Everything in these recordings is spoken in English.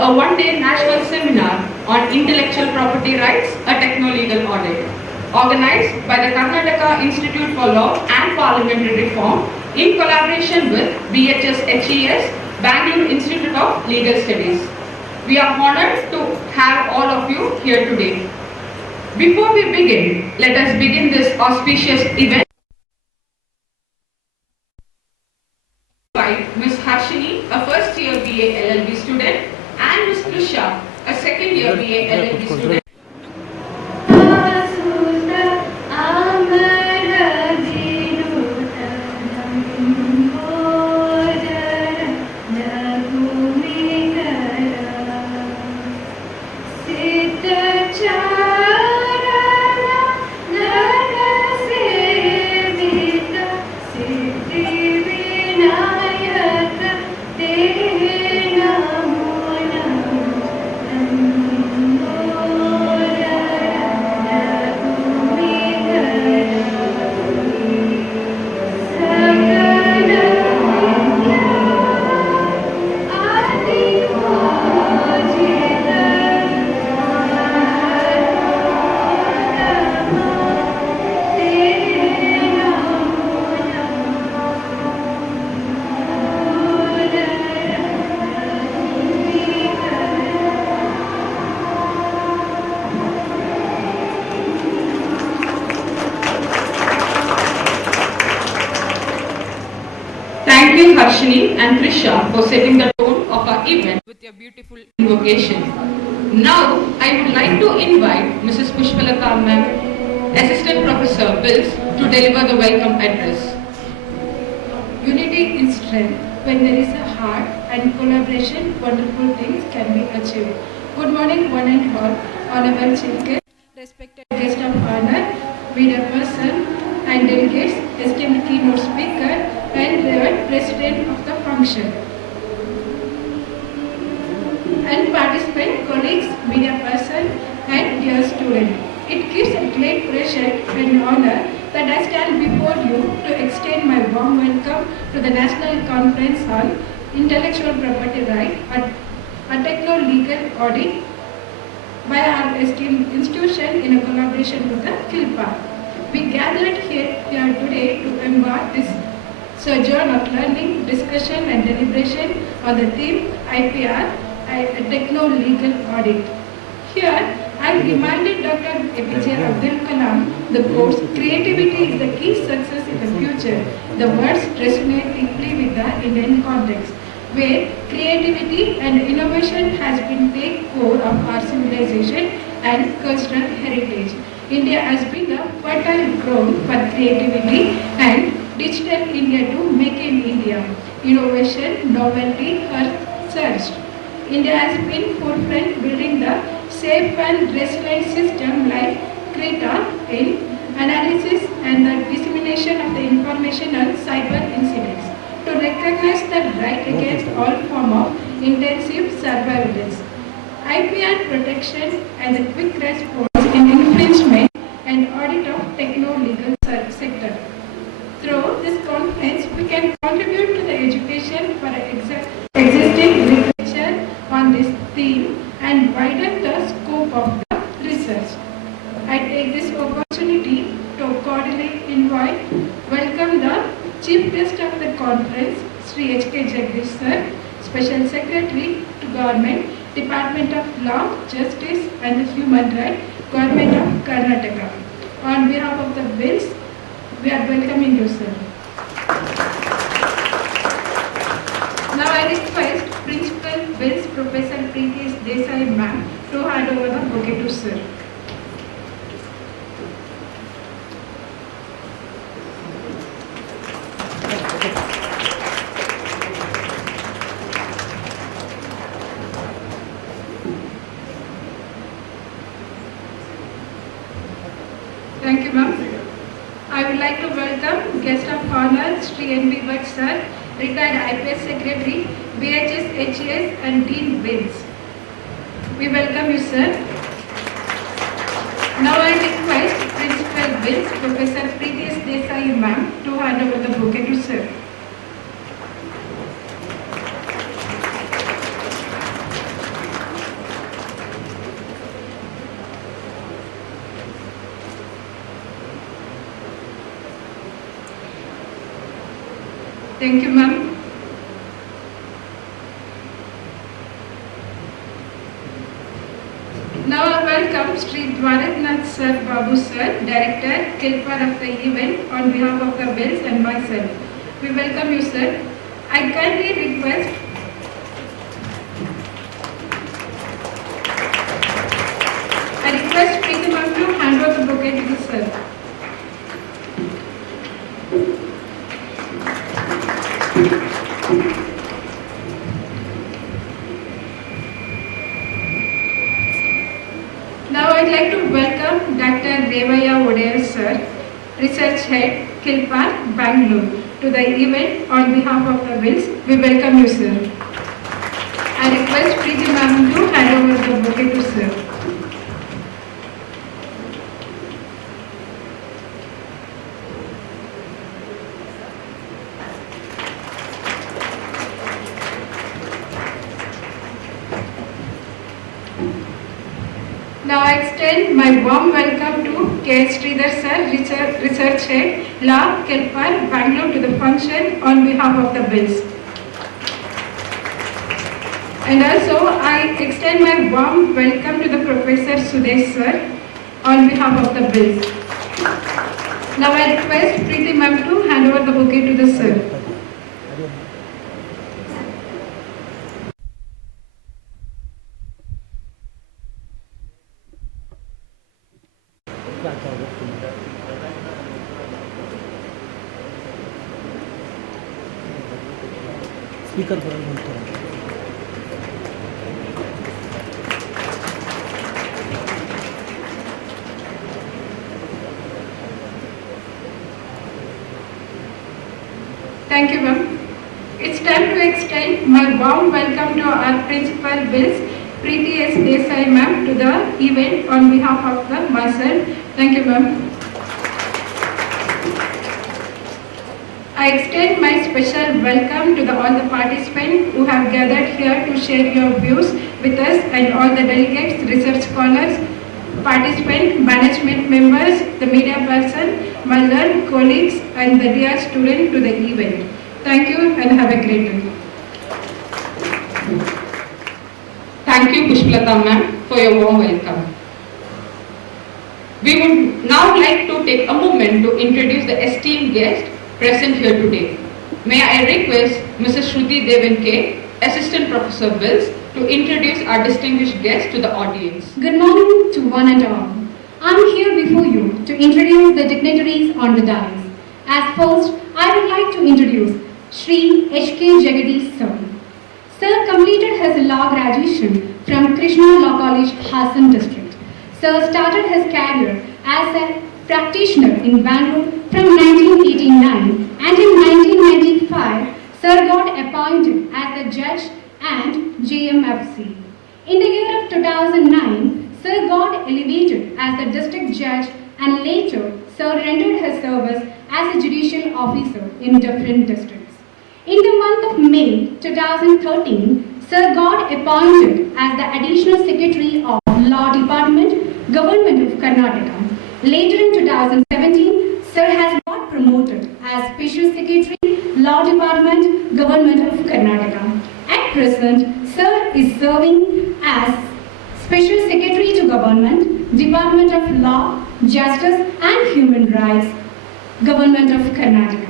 a one-day national seminar on intellectual property rights, a techno-legal audit, organized by the Karnataka Institute for Law and Parliamentary Reform in collaboration with BHS HES, Bangalore Institute of Legal Studies. We are honored to have all of you here today. Before we begin, let us begin this auspicious event by Ms. Harshini, a first-year BA LLB student, and Ms. Trisha, a second-year BA LLB student. Thank you, Harshini and Trisha, for setting the tone of our event with your beautiful invocation. Now, I would like to invite Mrs. Pushpalata Ma'am, Assistant Professor Wills, to deliver the welcome address. Unity is strength. When there is a heart and collaboration, wonderful things can be achieved. Good morning, one and all. Honorable Chief Guest, respected guest of honor, media person and delegates, esteemed keynote speaker, and Reverend President of the function. And participant, colleagues, media person, and dear student. It gives a great pleasure and honor that I stand before you to extend my warm welcome to the National Conference on Intellectual Property Right, a Techno-Legal Audit by our esteemed institution in a collaboration with the KILPA. We gathered here today to embark this sojourn of learning, discussion and deliberation on the theme IPR, a Techno-Legal Audit. Here, I reminded Dr. APJ Abdul Kalam, the quotes, creativity is the key success in the future. The words resonate deeply with the Indian context, where creativity and innovation has been the core of our civilization and cultural heritage. India has been a fertile ground for creativity and Digital India to Make in India. Innovation, novelty are searched. India has been forefront building the safe and resilient system like CRETA in analysis and the dissemination of the information on cyber incidents to recognize the right against all form of intensive surveillance, IPR protection and the quick response in infringement and audit of techno-legal sector. Through this conference, we can contribute to the education for existing literature on this theme and widen the scope of the research. I take this opportunity to cordially welcome the Chief Guest of the conference, Sri H.K. Jagdish Sir, Special Secretary to Government, Department of Law, Justice and Human Rights, Government of Karnataka. On behalf of the Wills, we are welcoming you, sir. Now I request Principal Wills Professor Preeti Desai Ma'am to hand over the bouquet to sir. Thank you, ma'am. I would like to welcome guest of honor, Sri N.B. Bhatt sir, retired IPS Secretary, BHS, HES and Dean Wills. We welcome you, sir. Now I request Principal Wills, Professor Preeti Desai ma'am, to hand over the bouquet to sir. Thank you, ma'am. Now I welcome Sri Dwaratnath Sir Babu Sir, Director, Kilpar of the event on behalf of the Bills and myself. We welcome you, sir. I kindly request Preeti ma'am to hand over the bouquet to the sir. Now I'd like to welcome Dr. Revaya Odeya Sir, Research Head, Kilpar, Bangalore, to the event on behalf of the Wills. We welcome you, sir. I request Preeti ma'am to hand over the bouquet to sir. Now I extend my warm welcome to K. Sridhar Sir, Research Head, Law, Kilpar, Bangalore, to the function on behalf of the Bills. And also I extend my warm welcome to the Professor Sudesh Sir on behalf of the Bills. Now I request Preeti ma'am to hand over the bouquet to the sir. Speaker ಬರಲ್ಲ ಅಂತಾರೆ. Thank you, ma'am. It's time to extend my warm welcome to our principal Bills, Preeti S. Desai ma'am, to the event on behalf of the myself. Thank you, ma'am. I extend my special welcome to all the participants who have gathered here to share your views with us, and all the delegates, research scholars, participants, management members, the media person, my learned colleagues, and the dear students to the event. Thank you and have a great day. Thank you, Pushpalata ma'am, for your warm welcome. We would now like to take a moment to introduce the esteemed guest present here today. May I request Mrs. Shruti Devan K, Assistant Professor Bills, to introduce our distinguished guest to the audience. Good morning to one and all. I'm here before you to introduce the dignitaries on the dais. As first, I would like to introduce Shri H.K. Jagadish Sir. Sir completed his law graduation from Krishna Law College, Hassan district. Sir started his career as a practitioner in Bangalore from 1989, and in 1995, Sir got appointed as the judge and JMFC. In the year of 2009, Sir got elevated as the district judge, and later Sir rendered his service as a judicial officer in different districts. In the month of May 2013, Sir got appointed as the Additional Secretary of Law Department, Government of Karnataka. Later in 2017, Sir has got promoted as Special Secretary, Law Department, Government of Karnataka. At present, Sir is serving as Special Secretary to Government, Department of Law, Justice and Human Rights, Government of Karnataka.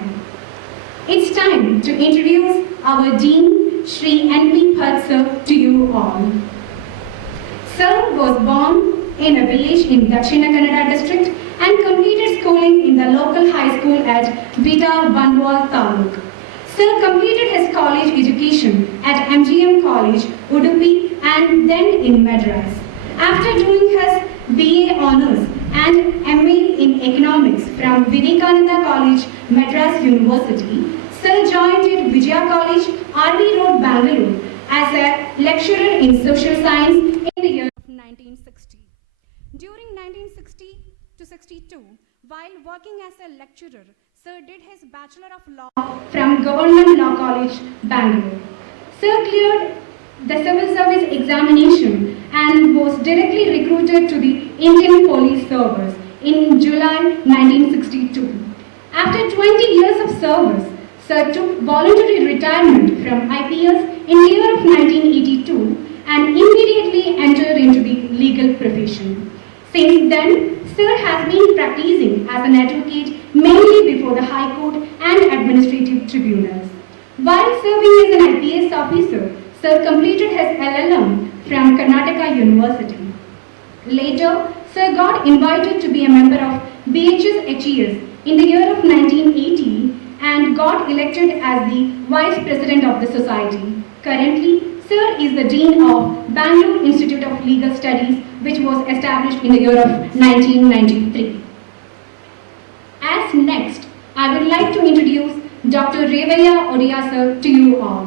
It's time to introduce our Dean, Shri N.P. Bhatt Sir, to you all. Sir was born in a village in Dakshina Kannada district and completed schooling in the local high school at Bita Bandwal Taluk. Sir completed his college education at MGM College, Udupi, and then in Madras. After doing his BA Honours and MA in Economics from Vivekananda College, Madras University, Sir joined at Vijaya College, RV Road, Bangalore, as a lecturer in social science in the year of 1960. During 1960 to 62, while working as a lecturer, Sir did his Bachelor of Law from Government Law College, Bangalore. Sir cleared the civil service examination and was directly recruited to the Indian Police Service in July 1962. After 20 years of service, Sir took voluntary retirement from IPS in the year of 1982 and immediately entered into the legal profession. Since then, Sir has been practicing as an advocate mainly before the High Court and administrative tribunals. While serving as an IPS officer, Sir completed his LLM from Karnataka University. Later, Sir got invited to be a member of BHS in the year of 1980 and got elected as the Vice President of the Society. Currently, Sir is the Dean of Bangalore Institute of Legal Studies, which was established in the year of 1993. As next, I would like to introduce Dr. Revaya Odia Sir to you all.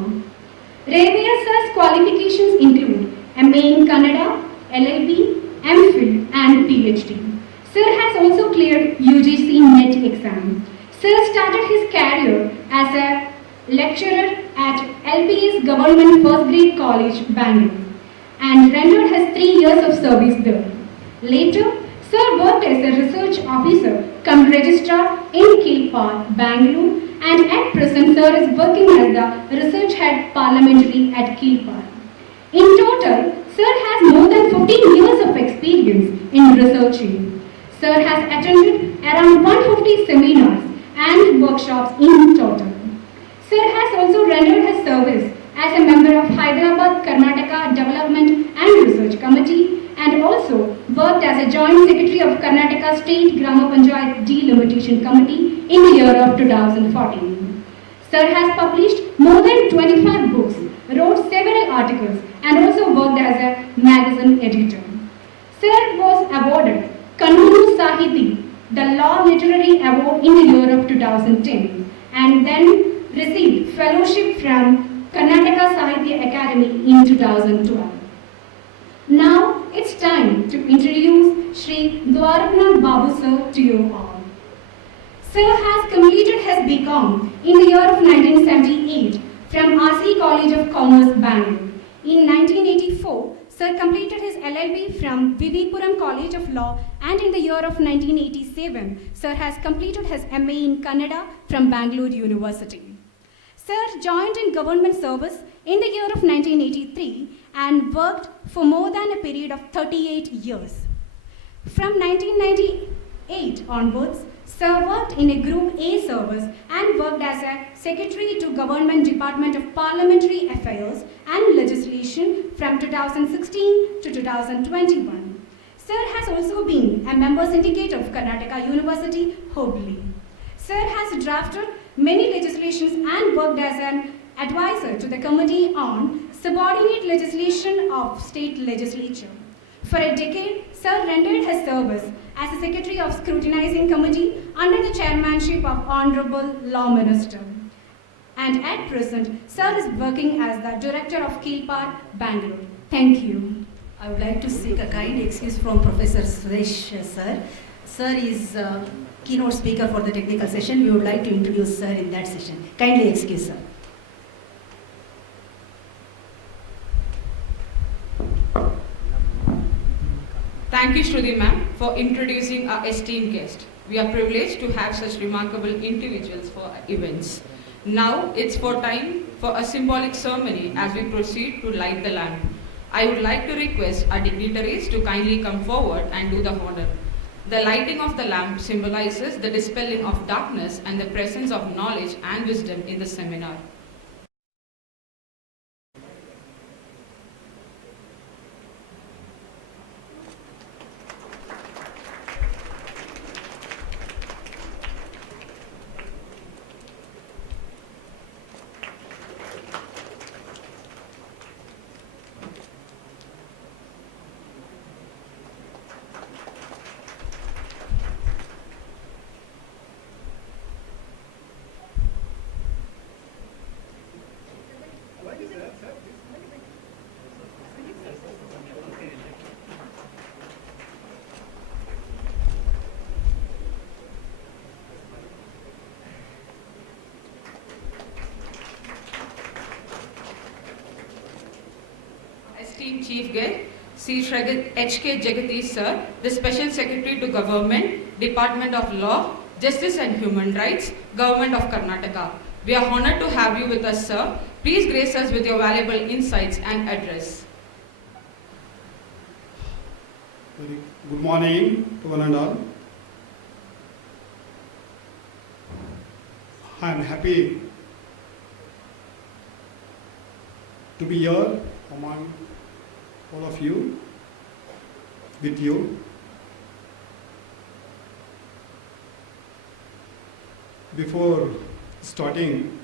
Revaya Sir's qualifications include MA in Kannada, LLB, MPhil and PhD. Sir has also cleared UGC NET exam. Sir started his career as a lecturer at LPS Government First Grade College, Bangalore, and rendered his 3 years of service there. Later, Sir worked as a research officer cum registrar in Kilpar, Bangalore, and at present Sir is working as the research head parliamentary at Kilpar. In total, Sir has more than 14 years of experience in researching. Sir has attended around 150 seminars and workshops in total. Sir has also rendered his service as a member of Hyderabad Karnataka Development and Research Committee and also worked as a Joint Secretary of Karnataka State Grama Panchayat Delimitation Committee in the year of 2014. Sir has published more than 25 books, wrote several articles and also worked as a magazine editor. Sir was awarded Kannuru Sahiti, the Law Literary Award in the year of 2010 and then received fellowship from Karnataka Sahitya Academy in 2012. Now it's time to introduce Shri Dwarapnath Babu Sir to you all. Sir has completed his BCom in the year of 1978 from RC College of Commerce, Bangalore. In 1984, Sir completed his LLB from Vivipuram College of Law and in the year of 1987, Sir has completed his MA in Kannada from Bangalore University. Sir joined in government service in the year of 1983 and worked for more than a period of 38 years. From 1998 onwards, Sir worked in a Group A service and worked as a Secretary to Government Department of Parliamentary Affairs and Legislation from 2016 to 2021. Sir has also been a member syndicate of Karnataka University, Hubli. Sir has drafted many legislations and worked as an advisor to the Committee on Subordinate Legislation of State Legislature. For a decade, Sir rendered his service as a Secretary of Scrutinizing Committee under the chairmanship of Honorable Law Minister. And at present, Sir is working as the Director of Kilpar, Bangalore. Thank you. I would like to seek a kind excuse from Professor Suresh Sir. Sir is keynote speaker for the technical session. We would like to introduce Sir in that session. Kindly excuse Sir. Thank you, Shruti ma'am, for introducing our esteemed guest. We are privileged to have such remarkable individuals for our events. Now it's time for a symbolic ceremony as we proceed to light the lamp. I would like to request our dignitaries to kindly come forward and do the honor. The lighting of the lamp symbolizes the dispelling of darkness and the presence of knowledge and wisdom in the seminar. Esteemed Chief Guest, H.K. Jagadish Sir, the Special Secretary to Government, Department of Law, Justice and Human Rights, Government of Karnataka. We are honored to have you with us, sir. Please grace us with your valuable insights and address. Very good morning to one and all. I am happy to be here among all of you, with you. Before starting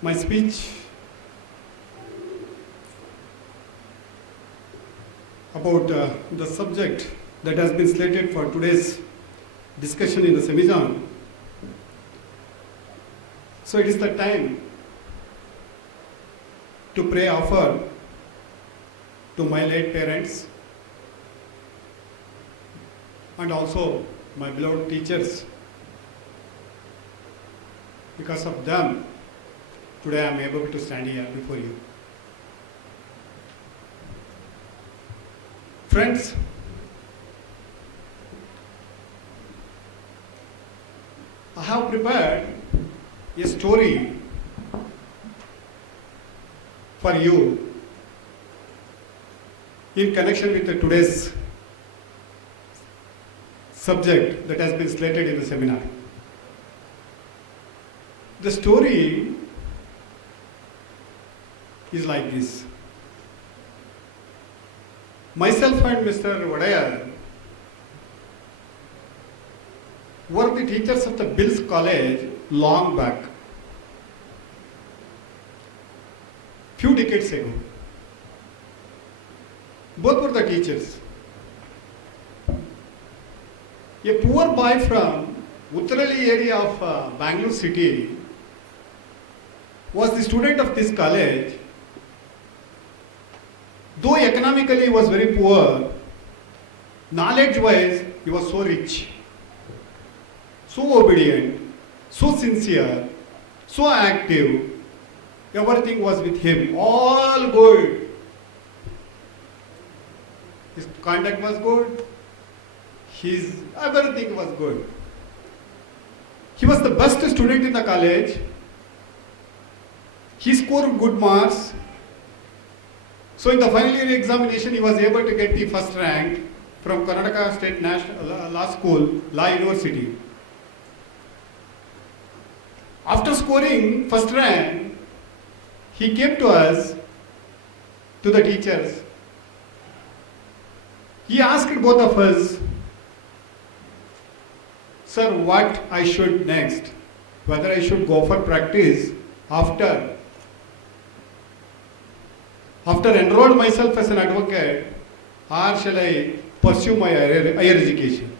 my speech about the subject that has been slated for today's discussion in the seminar, so it is the time to pray offer to my late parents and also my beloved teachers. Because of them, today I am able to stand here before you. Friends, I have prepared a story for you in connection with today's subject that has been slated in the seminar. The story is like this. Myself and Mr. Vadayar were the teachers of the Bills College long back, few decades ago. Both were the teachers. A poor boy from Uttarali area of Bangalore city was the student of this college. Though economically he was very poor, knowledge-wise he was so rich, so obedient, so sincere, so active. Everything was with him, all good. His conduct was good. Everything was good. He was the best student in the college. He scored good marks. So in the final year examination, he was able to get the first rank from Karnataka State National Law School, Law University. After scoring first rank, he came to us, to the teachers. He asked both of us, sir, what I should next, whether I should go for practice after enroll myself as an advocate, or shall I pursue my higher education.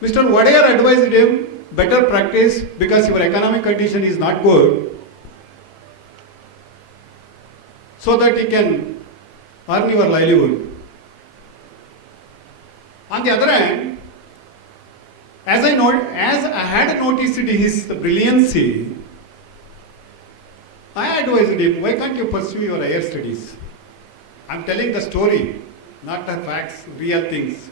Mr. Vadayar advised him, better practice because your economic condition is not good, so that you can earn your livelihood. On the other hand, as I had noticed his brilliancy, I advised him, why can't you pursue your higher studies? I'm telling the story, not the facts, real things.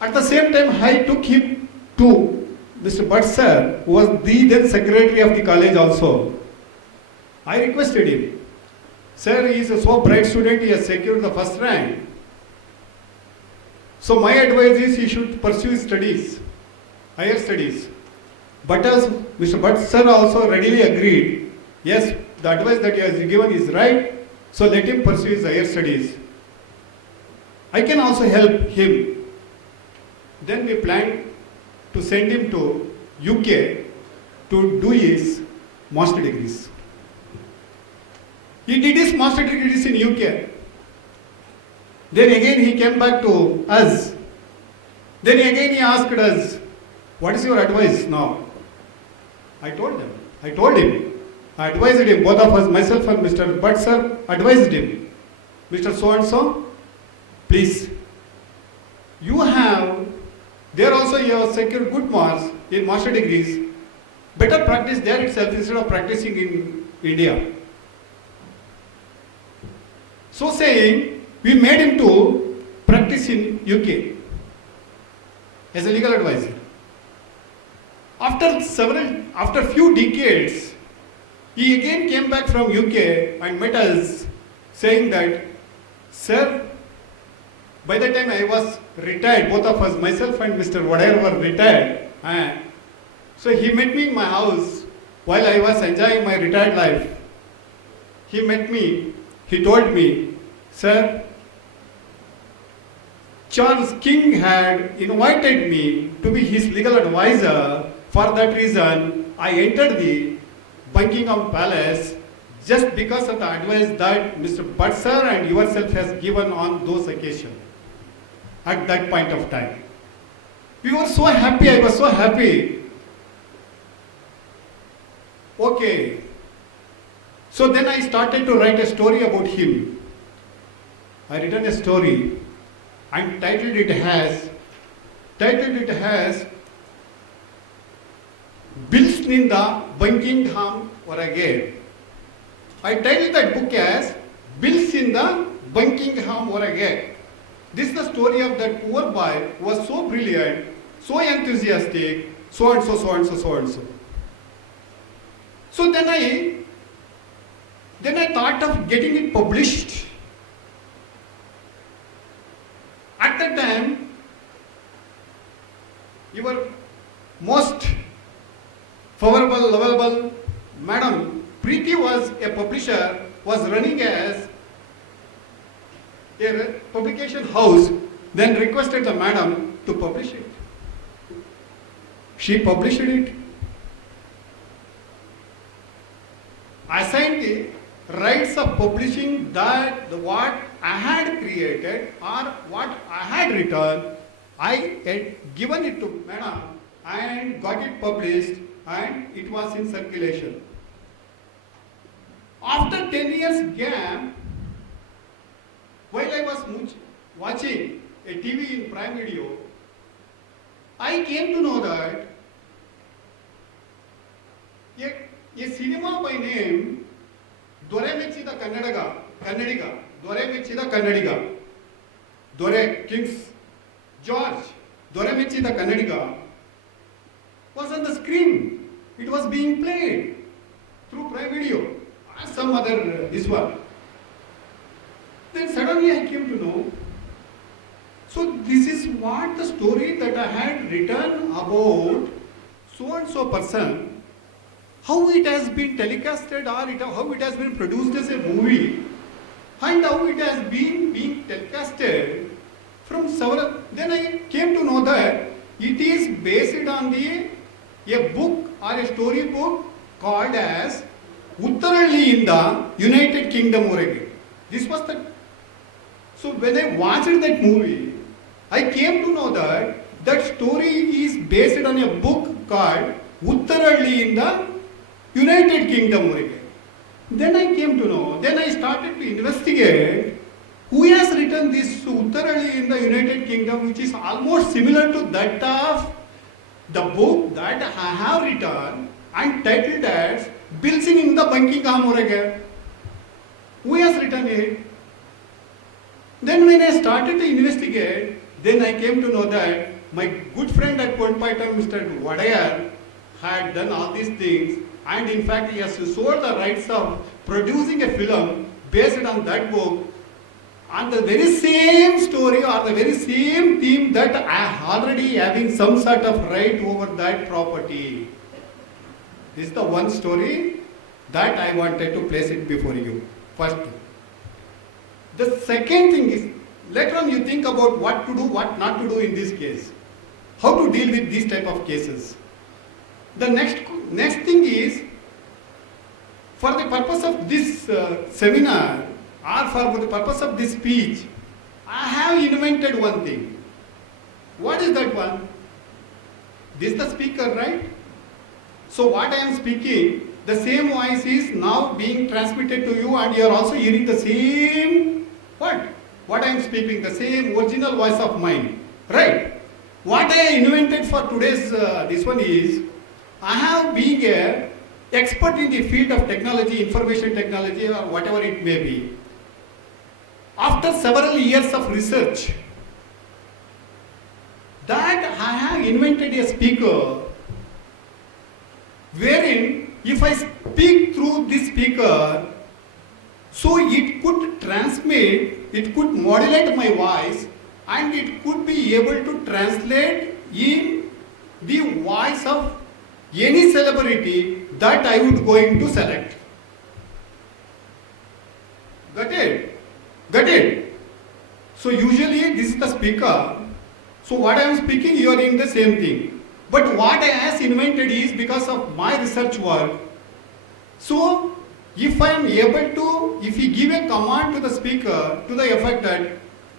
At the same time, I took him to Mr. Bhatt sir, who was the then secretary of the college also. I requested him, sir, he is a so bright student, he has secured the first rank. So my advice is he should pursue his studies, higher studies. But as Mr. Bhatt sir also readily agreed, yes, the advice that he has given is right, so let him pursue his higher studies. I can also help him. Then we planned to send him to UK to do his master degrees. He did his master degrees in UK. Then again he came back to us. Then again he asked us, what is your advice now? I told him. I advised him, both of us, myself and Mr. Bhatt sir, advised him. Mr. So and so, please, there also you have secured good marks in master degrees. Better practice there itself instead of practicing in India. So saying, we made him to practice in UK as a legal advisor. After few decades, he again came back from UK and met us saying that, sir, by the time I was retired, both of us, myself and Mr. Wadair were retired. So he met me in my house while I was enjoying my retired life. He met me, he told me, sir, Charles King had invited me to be his legal advisor. For that reason, I entered the Buckingham Palace just because of the advice that Mr. Butt sir and yourself has given on those occasions at that point of time. We were so happy, I was so happy. Okay. So then I started to write a story about him. I written a story and titled it as Bills Ninda Buckingham Orage. I titled that book as Bills in the Buckingham Orage. This is the story of that poor boy who was so brilliant, so enthusiastic, so and so, so and so, so and so. So then I thought of getting it published. At that time, your most favorable, lovable Madam Preeti was a publisher, was running as a publication house, then requested the madam to publish it. She published it. Assigned the rights of publishing that what I had created or what I had written, I had given it to madam and got it published and it was in circulation. After 10 years gap, while I was watching a TV in Prime Video, I came to know that a cinema by name Dore Mechida Kannadiga, Dore King's George, Dore Mechida Kannadiga was on the screen. It was being played through Prime Video or some other this one. Then suddenly I came to know, so this is what the story that I had written about so and so person, how it has been telecasted or how it has been produced as a movie and how it has been being telecasted from several. Then I came to know that it is based on a book or a story book called as Uttaralli in the United Kingdom Orage. This was the. So when I watched that movie, I came to know that that story is based on a book called Uttaralli in the United Kingdom Orage. Then I came to know, then I started to investigate who has written this Uttaralli in the United Kingdom, which is almost similar to that of the book that I have written and titled as Bills in the Buckingham Orage. Who has written it? Then when I started to investigate, then I came to know that my good friend at Point Python, Mr. Wadair, had done all these things, and in fact he has sold the rights of producing a film based on that book, on the very same story or the very same theme that I already having some sort of right over that property. This is the one story that I wanted to place it before you. First thing. The second thing is, later on you think about what to do, what not to do in this case. How to deal with these type of cases. The next thing is, for the purpose of this seminar or for the purpose of this speech, I have invented one thing. What is that one? This is the speaker, right? So what I am speaking, the same voice is now being transmitted to you and you are also hearing the same what I am speaking, the same original voice of mine, right? What I invented for today's this one is, I have been an expert in the field of technology, information technology or whatever it may be. after several years of research, that I have invented a speaker wherein if I speak through this speaker, so it could transmit, it could modulate my voice, and it could be able to translate in the voice of any celebrity that I would going to select. Got it? Got it? So usually this is the speaker. So what I am speaking, you are in the same thing. But what I has invented is because of my research work. So if I am able to, if you give a command to the speaker to the effect that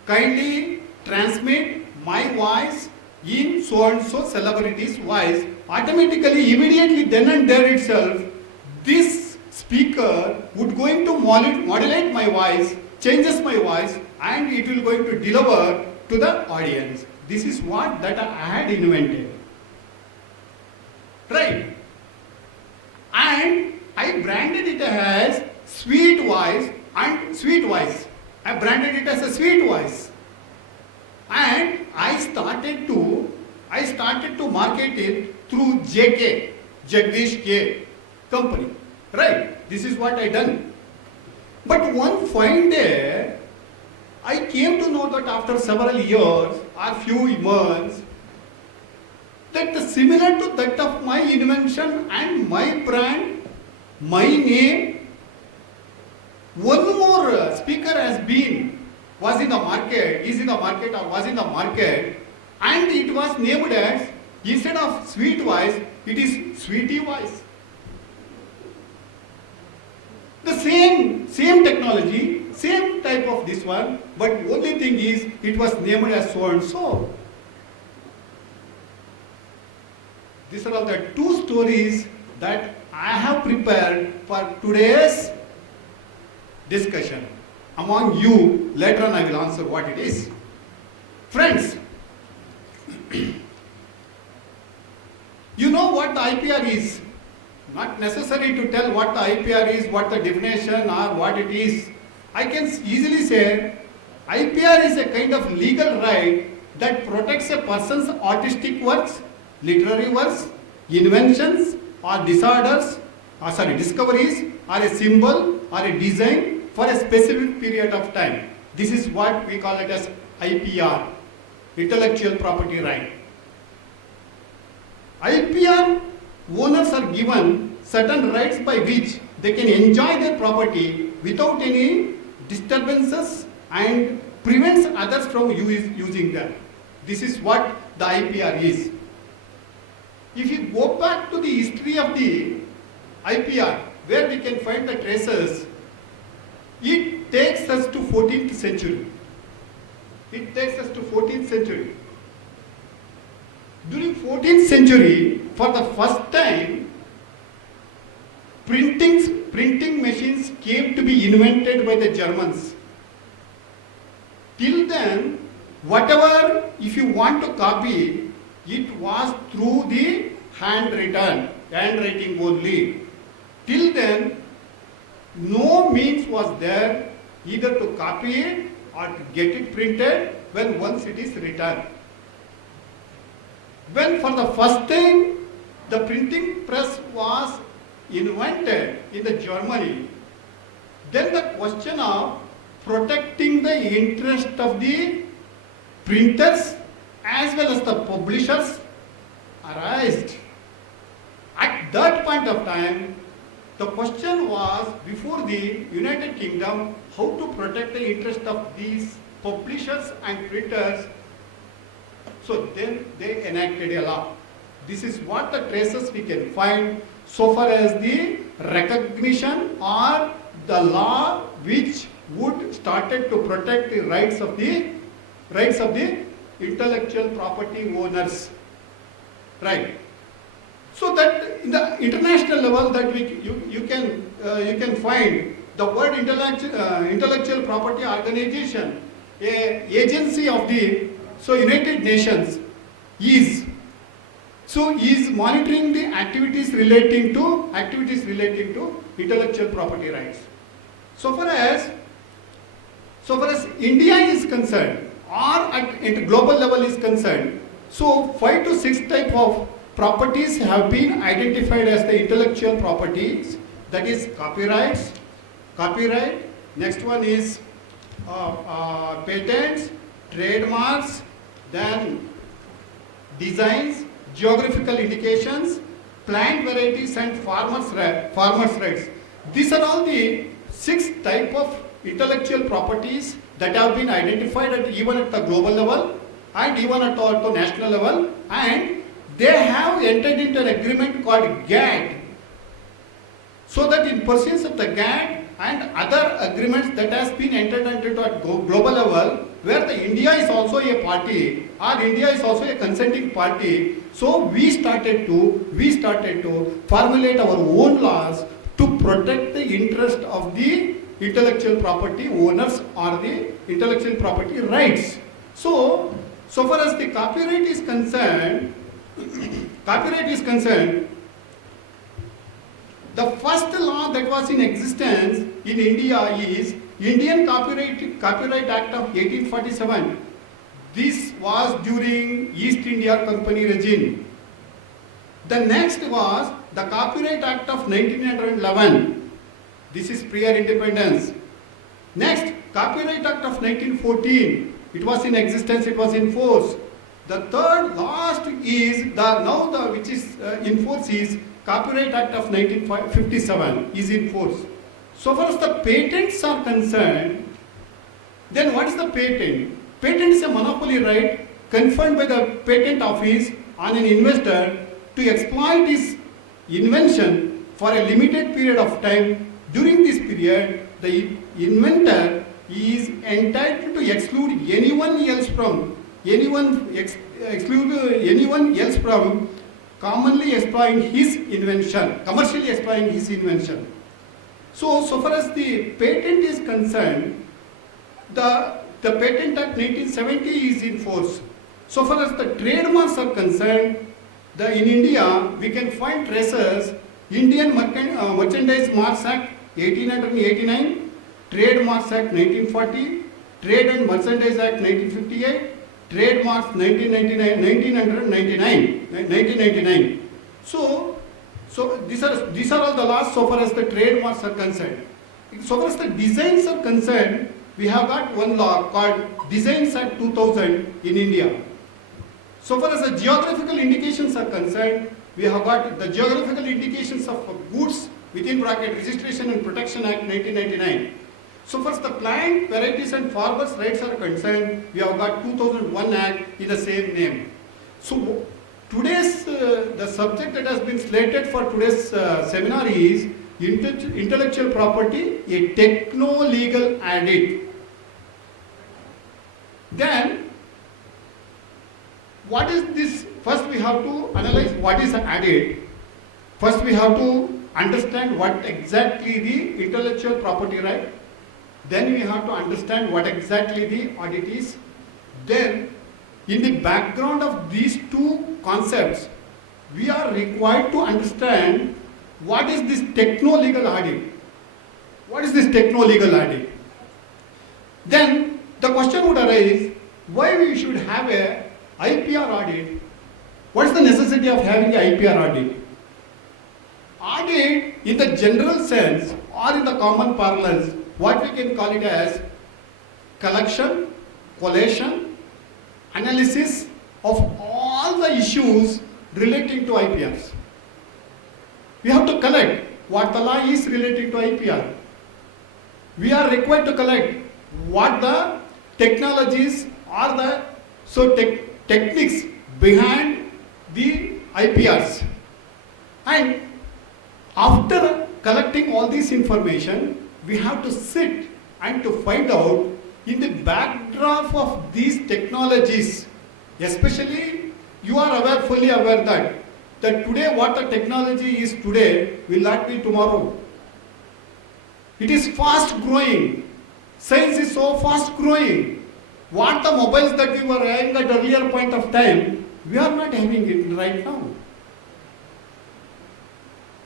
kindly transmit my voice in so and so celebrity's voice, automatically, immediately, then and there itself, this speaker would going to modulate my voice, changes my voice, and it will going to deliver to the audience. This is what that I had invented. Right? And I branded it as sweet voice and sweet voice. I branded it as a sweet voice. And I started to market it through JK, Jagdish K company. Right? This is what I done. But one fine day, I came to know that after several years or few months, that similar to that of my invention and my brand, my name, one more speaker was in the market, and it was named as, instead of sweet voice, it is sweetie voice. The same technology, same type of this one, but only thing is, it was named as so and so. These are all the two stories that I have prepared for today's discussion. Among you, later on I will answer what it is. Friends, you know what the IPR is. Not necessary to tell what the IPR is, what the definition or what it is. I can easily say IPR is a kind of legal right that protects a person's artistic works, literary works, inventions or discoveries or a symbol or a design for a specific period of time. This is what we call it as IPR, intellectual property right. IPR owners are given certain rights by which they can enjoy their property without any disturbances and prevents others from using them. This is what the IPR is. If you go back to the history of the IPR, where we can find the traces, it takes us to 14th century. It takes us to 14th century. During 14th century, for the first time, printing machines came to be invented by the Germans. Till then, whatever, if you want to copy, it was through the handwriting only. Till then, no means was there either to copy it or to get it printed when once it is written. When for the first time the printing press was invented in the Germany, then the question of protecting the interest of the printers as well as the publishers arose. At that point of time, the question was before the United Kingdom how to protect the interest of these publishers and printers. So then they enacted a law. This is what the traces we can find so far as the recognition or the law which would started to protect the rights of the intellectual property owners. Right. So that in the international level that you can find the word intellectual property organization, a agency of the United Nations is monitoring the activities relating to intellectual property rights. So far as So far as India is concerned, or at global level is concerned, so 5 to 6 type of properties have been identified as the intellectual properties. That is copyright. Next one is patents, trademarks, then designs, geographical indications, plant varieties, and farmers' rights. These are all the 6 type of intellectual properties that have been identified even at the global level and even at the national level, and they have entered into an agreement called GATT, so that in pursuance of the GATT and other agreements that has been entered into at global level, where the India is also a party or India is also a consenting party, so we started to formulate our own laws to protect the interest of the intellectual property owners or the intellectual property rights. So far as the copyright is concerned, the first law that was in existence in India is Indian Copyright Act of 1847. This was during East India Company regime. The next was the Copyright Act of 1911. This is prior independence. Next, Copyright Act of 1914. It was in existence, it was in force. The third last is which is in force is Copyright Act of 1957 is in force. So far as the patents are concerned, then what is the patent? Patent is a monopoly right conferred by the patent office on an investor to exploit his invention for a limited period of time. During this period, the inventor is entitled to exclude anyone else from commonly exploiting his invention, commercially exploiting his invention. So far as the patent is concerned, the Patent Act 1970 is in force. So far as the trademarks are concerned, in India we can find traces Indian Merchandise Marks Act 1889, Trademarks Act 1940, Trade and Merchandise Act 1958, Trademarks 1999. So these are all the laws so far as the trademarks are concerned. So far as the designs are concerned, we have got one law called Designs Act 2000 in India. So far as the geographical indications are concerned, we have got the geographical indications of goods within bracket Registration and Protection Act 1999. So far as the plant varieties and farmers' rights are concerned, we have got 2001 Act in the same name. So today's the subject that has been slated for today's seminar is intellectual property, a techno-legal audit. Then what is this? First we have to analyze what is an audit. First we have to understand what exactly the intellectual property right. Then we have to understand what exactly the audit is. Then in the background of these two concepts, we are required to understand what is this techno-legal audit. What is this techno-legal audit? Then the question would arise, why we should have a IPR audit? What is the necessity of having an IPR audit? Audit in the general sense or in the common parlance, what we can call it as collection, collation, analysis of all the issues relating to IPRs. We have to collect what the law is relating to IPR. We are required to collect what the technologies are the techniques behind the IPRs. And after collecting all this information, we have to sit and to find out in the backdrop of these technologies, especially you are fully aware that today what the technology is today will not be tomorrow. It is fast growing. Science is so fast growing. What the mobiles that we were having at earlier point of time, we are not having it right now.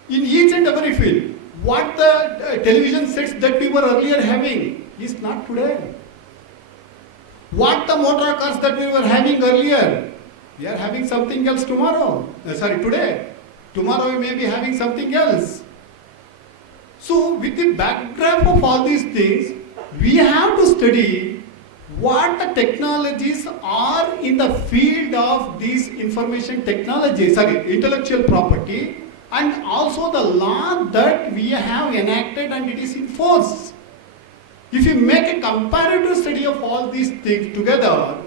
In each and every field, what the television sets that we were earlier having is not today. What the motor cars that we were having earlier, we are having something else tomorrow. Today. Tomorrow we may be having something else. So with the background of all these things, we have to study what the technologies are in the field of these information technology, intellectual property, and also the law that we have enacted and it is in force. If you make a comparative study of all these things together,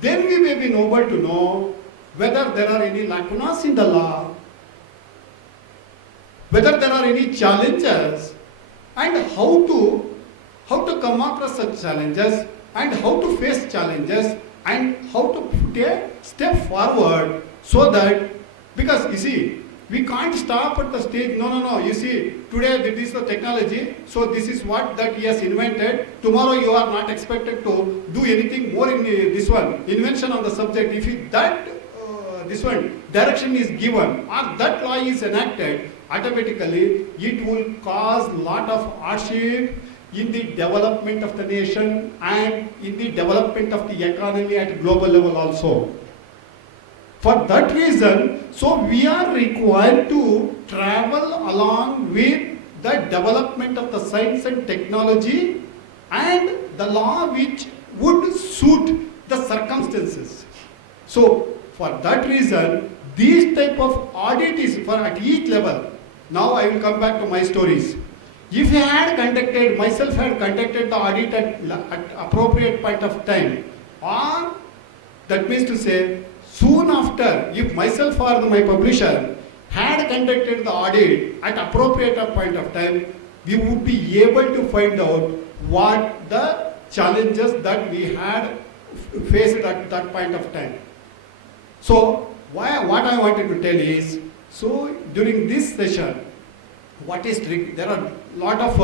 then we may be able to know whether there are any lacunas in the law, whether there are any challenges, and how to come across such challenges, and how to face challenges, and how to put a step forward, so that, because you see, we can't stop at the stage, no, you see, today this is the technology, so this is what that he has invented, tomorrow you are not expected to do anything more in this one, invention on the subject. If you, this one, direction is given, or that law is enacted, automatically it will cause lot of hardship in the development of the nation and in the development of the economy at global level also. For that reason, so we are required to travel along with the development of the science and technology and the law which would suit the circumstances. So for that reason, these type of audit is for at each level. Now I will come back to my stories. If I had conducted, myself had conducted the audit at appropriate point of time, or that means to say, soon after, if myself or my publisher had conducted the audit at appropriate point of time, we would be able to find out what the challenges that we had faced at that point of time. So, what I wanted to tell is, so during this session, there are a lot of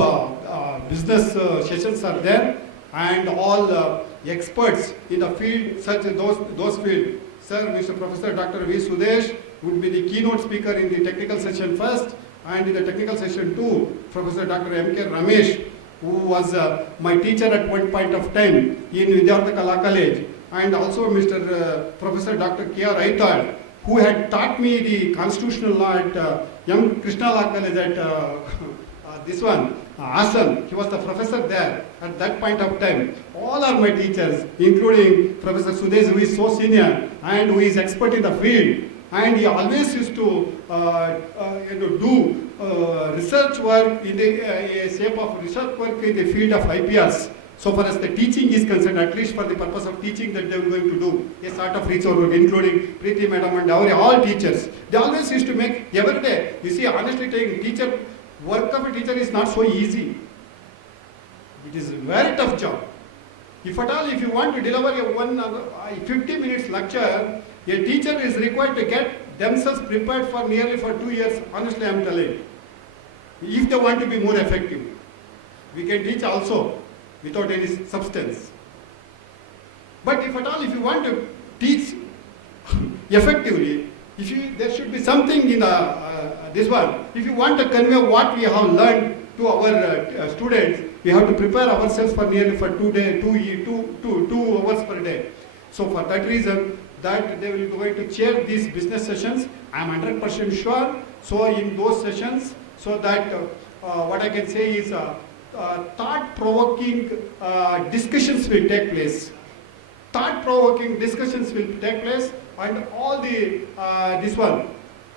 business sessions are there, and all experts in the field, such as those fields. Sir, Mr. Professor Dr. V. Sudesh would be the keynote speaker in the technical session first, and in the technical session 2, Professor Dr. M.K. Ramesh, who was my teacher at one point of time in Vidyartha Kala College, and also Mr. Professor Dr. K.R. Aithal, who had taught me the constitutional law at M. Krishna Law College at this one, Assam. He was the professor there at that point of time. All are my teachers, including Professor Sudesh, who is so senior and who is expert in the field. And he always used to do research work in the shape of research work in the field of IPRs. So far as the teaching is concerned, at least for the purpose of teaching that they were going to do, a sort of research work, including Preeti Madam and all teachers. They always used to make every day. You see, honestly taking work of a teacher is not so easy. It is a very tough job. If at all, if you want to deliver a 50 minutes lecture, a teacher is required to get themselves prepared for nearly 2 years. Honestly, I am telling. If they want to be more effective, we can teach also without any substance. But if at all, if you want to teach effectively, there should be something in this one. If you want to convey what we have learned to our students, we have to prepare ourselves for nearly 2 hours per day. So for that reason, that they will be going to chair these business sessions. I am 100% sure. So in those sessions, so that what I can say is thought-provoking discussions will take place. Thought-provoking discussions will take place, and all the this one.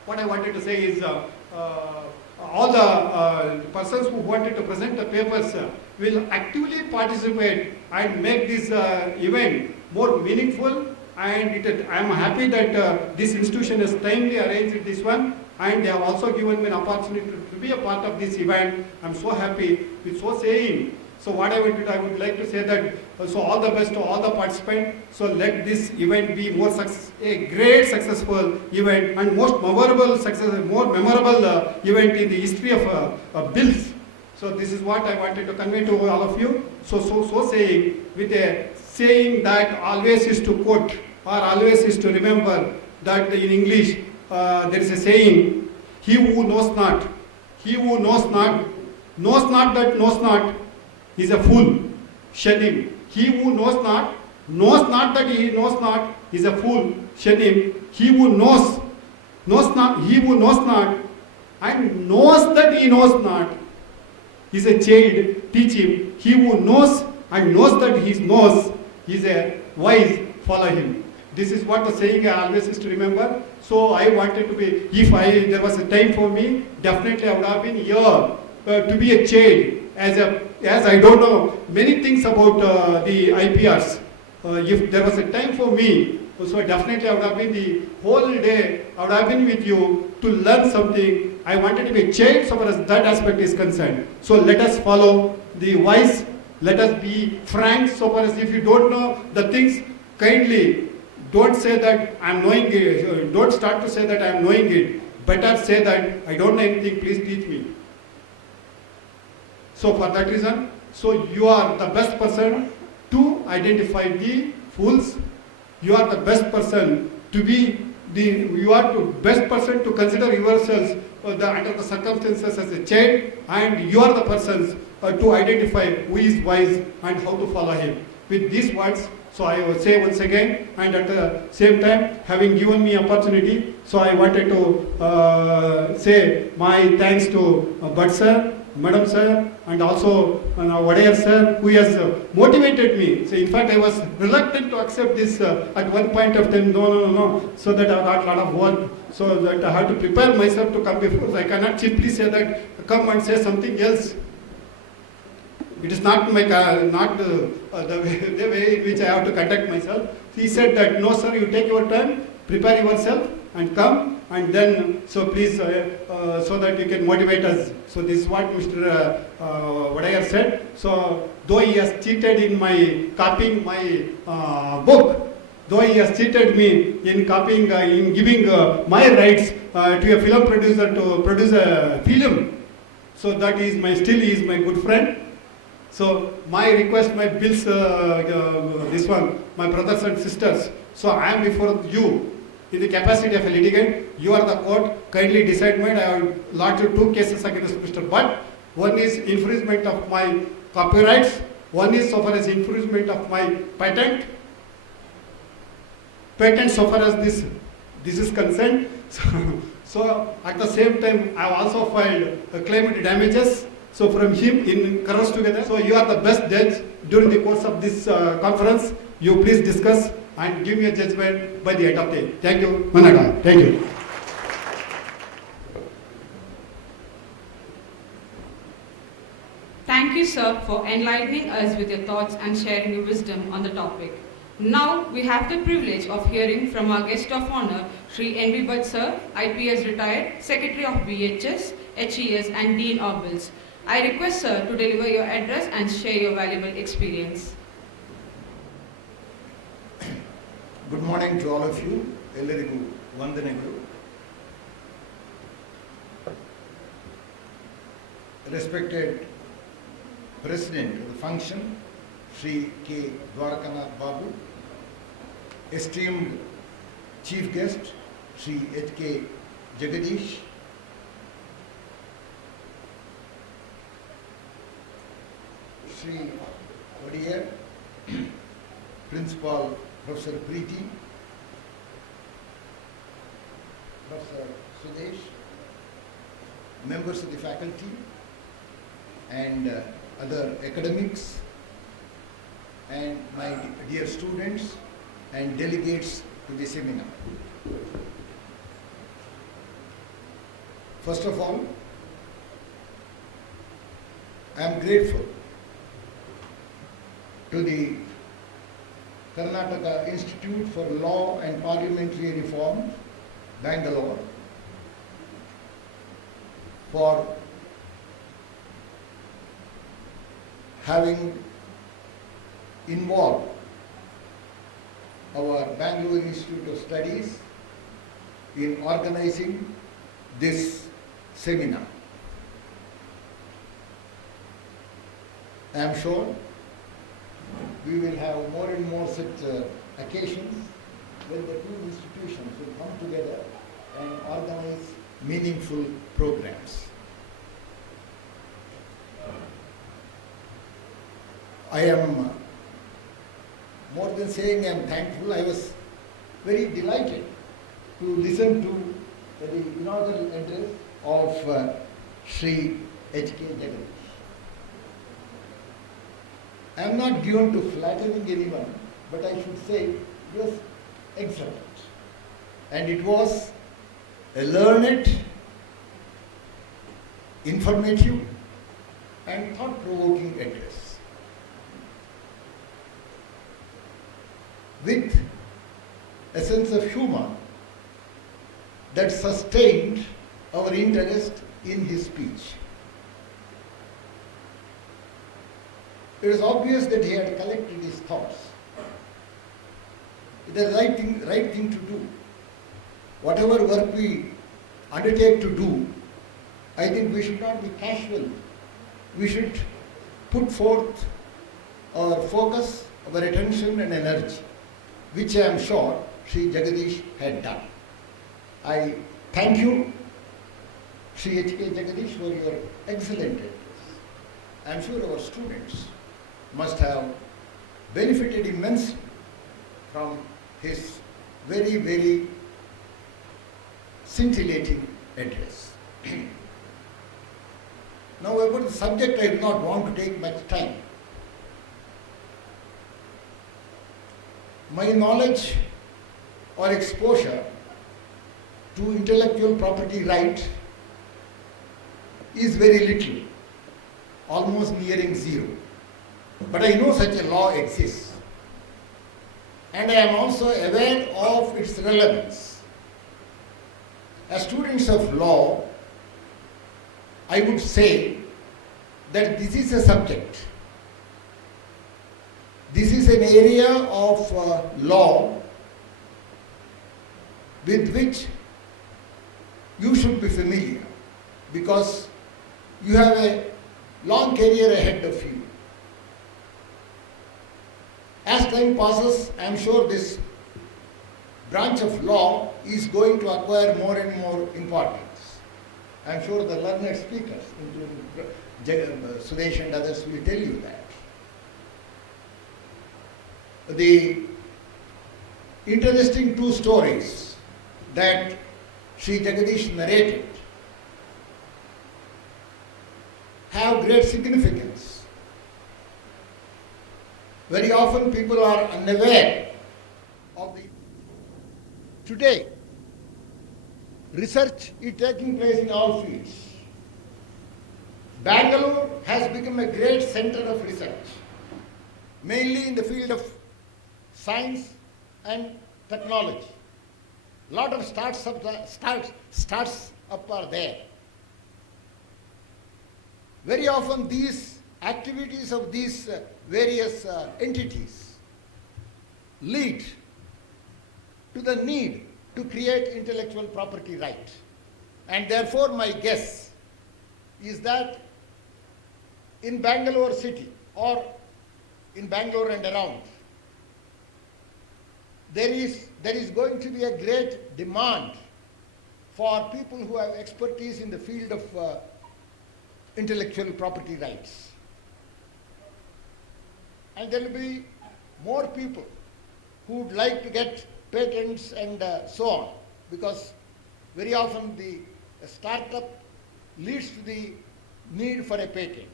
What I wanted to say is all the persons who wanted to present the papers will actively participate and make this event more meaningful. And I am happy that this institution has timely arranged this one, and they have also given me an opportunity to be a part of this event. I am so happy with so saying. So what I would like to say that, so all the best to all the participants. So let this event be a great successful event and most memorable event in the history of bills. So this is what I wanted to convey to all of you. So saying, with a saying that always is to quote or always is to remember, that in English there is a saying, he who knows not that knows not is a fool. Shut him. He who knows not Knows not that he knows not is a fool. Shun him. He who knows not, he who knows not, and knows that he knows not, is a child. Teach him. He who knows and knows that he knows is a wise. Follow him. This is what the saying I always used to remember. So I wanted to be, if there was a time for me, definitely I would have been here to be a child. As I don't know many things about the IPRs. If there was a time for me, so definitely I would have been the whole day, I would have been with you to learn something. I wanted to be a child so far as that aspect is concerned. So let us follow the wise, let us be frank so far as if you don't know the things, kindly don't say that I am knowing it, don't start to say that I am knowing it. Better say that I don't know anything, please teach me. So for that reason, so you are the best person to identify the fools. You are the best person to be you are the best person to consider yourselves under the circumstances as a child, and you are the persons to identify who is wise and how to follow him. With these words, so I will say once again, and at the same time, having given me opportunity, so I wanted to say my thanks to Bhatt sir, Madam sir, and also Vadayar sir, who has motivated me. So in fact, I was reluctant to accept this at one point of time. No. So that I got a lot of work. So that I had to prepare myself to come before. So I cannot simply say that come and say something else. It is not the way in which I have to conduct myself. He said that no sir, you take your time, prepare yourself and come, and then so please so that you can motivate us. So this is what Mr. Vadayar said. So though he has cheated in my copying my book, though he has cheated me in copying, in giving my rights to a film producer to produce a film, so that is still he is my good friend. So my request, my bills, this one, my brothers and sisters. So I am before you in the capacity of a litigant. You are the court. Kindly decide me. I have lodged 2 cases against Mr. Bhatt. One is infringement of my copyrights. One is so far as infringement of my patent. Patent so far as this is concerned. So at the same time, I have also filed a claim to damages. So from him in cross together. So you are the best judge during the course of this conference. You please discuss and give me a judgment by the end of the day. Thank you, Managa. Thank you. Thank you, sir, for enlightening us with your thoughts and sharing your wisdom on the topic. Now we have the privilege of hearing from our guest of honor, Sri N.B. Bhatt sir, IPS retired, Secretary of BHS, HES and Dean of Bills. I request sir to deliver your address and share your valuable experience. Good morning to all of you. Ellarigu vandanagalu. Respected President of the function, Sri K. Dwarakanath Babu, esteemed Chief Guest, Sri H.K. Jagadish, Sri Vadayar, Principal Professor Preeti, Professor Sudesh, members of the faculty and other academics, and my dear students and delegates to the seminar. First of all, I am grateful to the Karnataka Institute for Law and Parliamentary Reform, Bangalore, for having involved our Bangalore Institute of Studies in organizing this seminar. I am sure we will have more and more such occasions when the two institutions will come together and organize meaningful programs. I am more than saying I am thankful, I was very delighted to listen to the inaugural address of Sri H.K. Jagadish. I am not given to flattering anyone, but I should say it was excellent. And it was a learned, informative, and thought-provoking address. With a sense of humor that sustained our interest in his speech. It was obvious that he had collected his thoughts. It is the right thing to do. Whatever work we undertake to do, I think we should not be casual. We should put forth our focus, our attention and energy, which I am sure Sri Jagadish had done. I thank you, Sri H.K. Jagadish, for your excellent address. I am sure our students must have benefited immensely from his very, very scintillating address. Now about the subject, I do not want to take much time. My knowledge or exposure to intellectual property right is very little, almost nearing zero. But I know such a law exists. And I am also aware of its relevance. As students of law, I would say that this is a subject. This is an area of law with which you should be familiar, because you have a long career ahead of you. As time passes, I am sure this branch of law is going to acquire more and more importance. I am sure the learned speakers, including Sudesh and others, will tell you that. The interesting two stories that Sri Jagadish narrated have great significance. Very often people are unaware of the... Today, research is taking place in all fields. Bangalore has become a great center of research, mainly in the field of science and technology. A lot of starts up are there. Very often these activities of these various entities lead to the need to create intellectual property right. And therefore my guess is that in Bangalore city or in Bangalore and around, there is going to be a great demand for people who have expertise in the field of intellectual property rights. And there will be more people who would like to get patents and so on, because very often the startup leads to the need for a patent.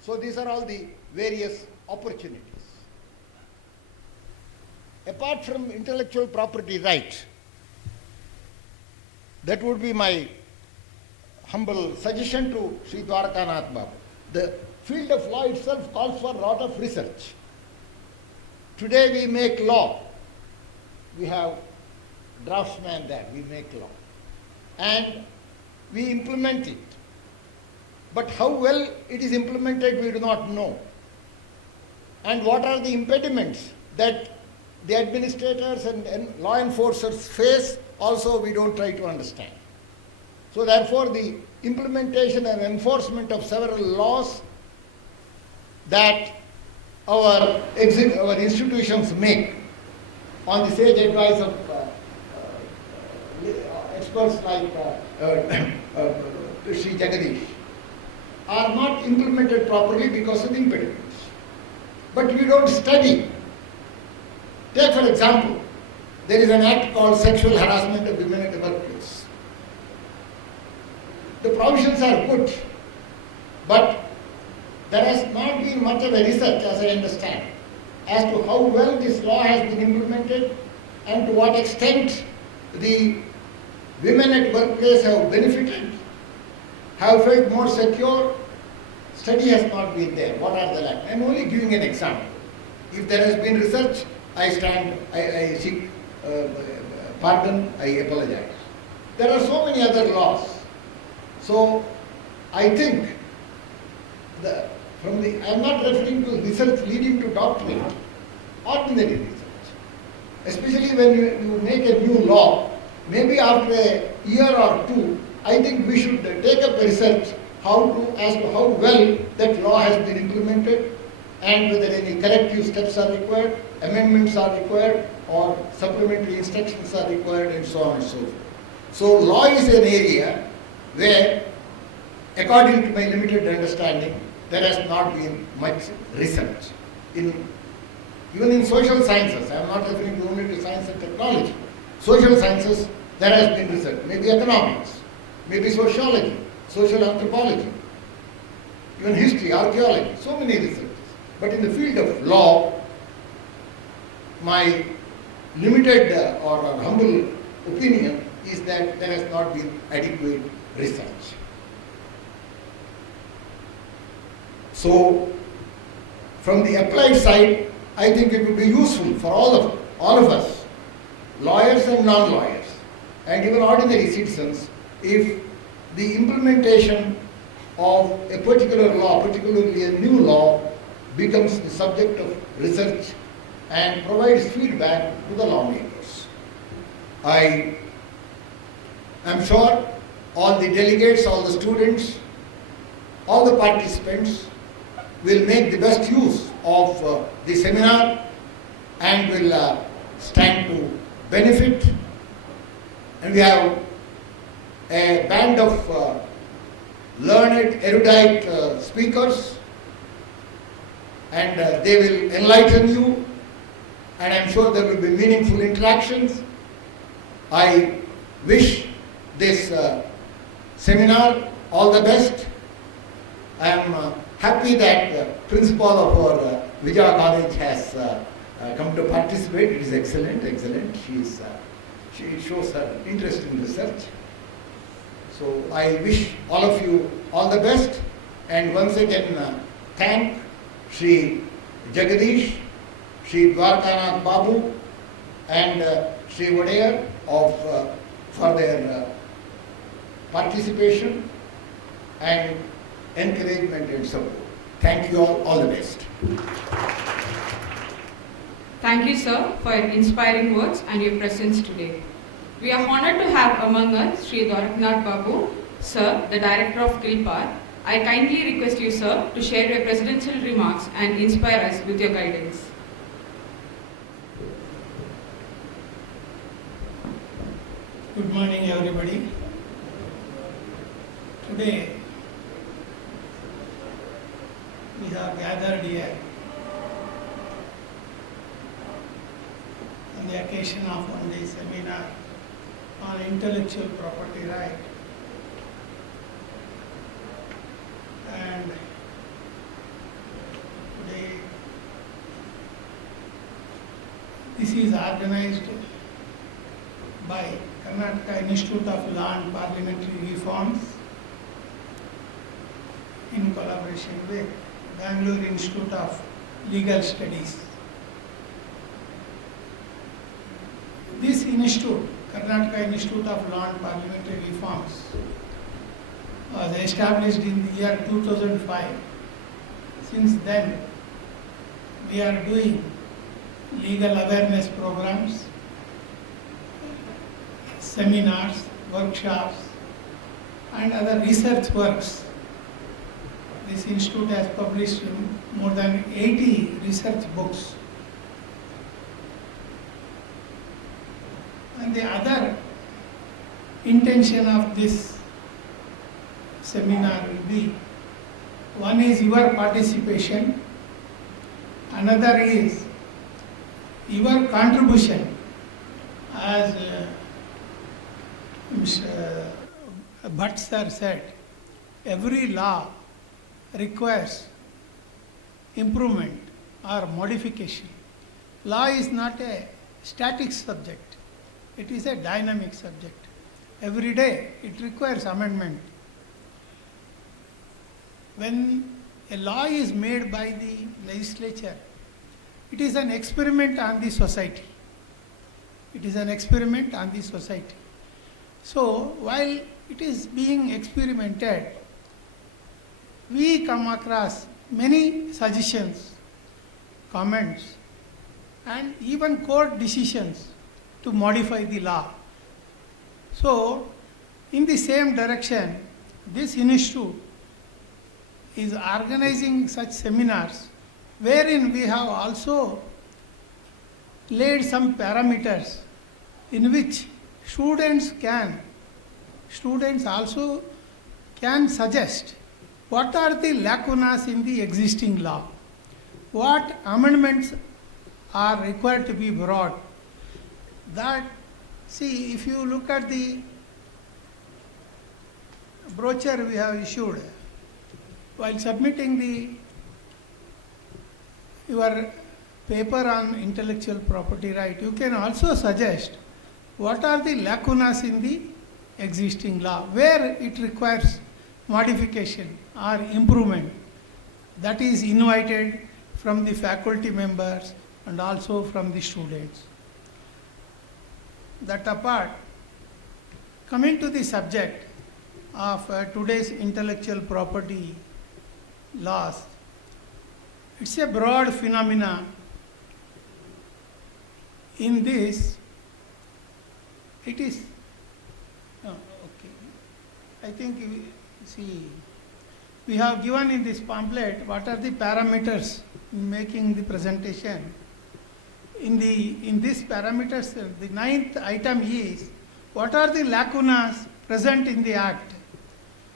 So these are all the various opportunities. Apart from intellectual property right, that would be my humble suggestion to Sri Dwarakanath Babu. The field of law itself calls for a lot of research. Today we make law. We have draftsmen there, we make law. And we implement it. But how well it is implemented, we do not know. And what are the impediments that the administrators and law enforcers face, also we don't try to understand. So therefore the implementation and enforcement of several laws that our institutions make on the sage advice of experts like Sri Jagadish are not implemented properly because of impediments. But we don't study Take for example, there is an act called Sexual Harassment of Women at the Workplace. The provisions are good, but there has not been much of a research, as I understand, as to how well this law has been implemented and to what extent the women at workplace have benefited, have felt more secure. Study has not been there. What are the lacks? I am only giving an example. If there has been research, I seek pardon, I apologize. There are so many other laws. So I think I am not referring to research leading to doctorate, ordinary research. Especially when you make a new law, maybe after a year or two, I think we should take up research as to how well that law has been implemented and whether any corrective steps are required, amendments are required, or supplementary instructions are required, and so on and so forth. So law is an area where, according to my limited understanding, there has not been much research. Even in social sciences, I am not referring only to science and technology. Social sciences, there has been research, maybe economics, maybe sociology, social anthropology, even history, archaeology, so many researches. But in the field of law, my limited or humble opinion is that there has not been adequate research. So, from the applied side, I think it would be useful for all of us, lawyers and non-lawyers, and even ordinary citizens, if the implementation of a particular law, particularly a new law, becomes the subject of research and provides feedback to the lawmakers. I am sure all the delegates, all the students, all the participants will make the best use of the seminar and will stand to benefit. And we have a band of learned, erudite speakers, and they will enlighten you, and I am sure there will be meaningful interactions. I wish this seminar all the best. I am happy that the principal of our Vijaya College has come to participate. It is excellent. She shows her interest in research. So I wish all of you all the best, and once again thank Sri Jagadish, Sri Dwarkanath Babu, and Sri Wadeyar for their participation and encouragement and support. Thank you all the best. Thank you, sir, for your inspiring words and your presence today. We are honored to have among us Sri Dwarkanath Babu, sir, the Director of Kilpar. I kindly request you, sir, to share your presidential remarks and inspire us with your guidance. Good morning, everybody. Today, we have gathered here on the occasion of one day seminar on intellectual property right. And today, this is organized by Karnataka Institute of Law and Parliamentary Reforms in collaboration with Bangalore Institute of Legal Studies. This institute, Karnataka Institute of Law and Parliamentary Reforms, was established in the year 2005. Since then, we are doing legal awareness programs, seminars, workshops, and other research works. This institute has published more than 80 research books. And the other intention of this seminar will be, one is your participation, another is your contribution as Mr. Bhatt sir said, every law requires improvement or modification. Law is not a static subject, it is a dynamic subject. Every day it requires amendment. When a law is made by the legislature, it is an experiment on the society. It is an experiment on the society. So while it is being experimented, we come across many suggestions, comments, and even court decisions to modify the law. So, in the same direction, this institute is organizing such seminars wherein we have also laid some parameters in which students also can suggest what are the lacunas in the existing law, what amendments are required to be brought. That, see, if you look at the brochure we have issued, while submitting your paper on intellectual property right, you can also suggest what are the lacunas in the existing law, where it requires modification or improvement. That is invited from the faculty members and also from the students. That apart, coming to the subject of today's intellectual property laws, it's a broad phenomena. In this, it is, I think, we have given in this pamphlet what are the parameters in making the presentation. In these parameters, the 9th item is, what are the lacunas present in the Act,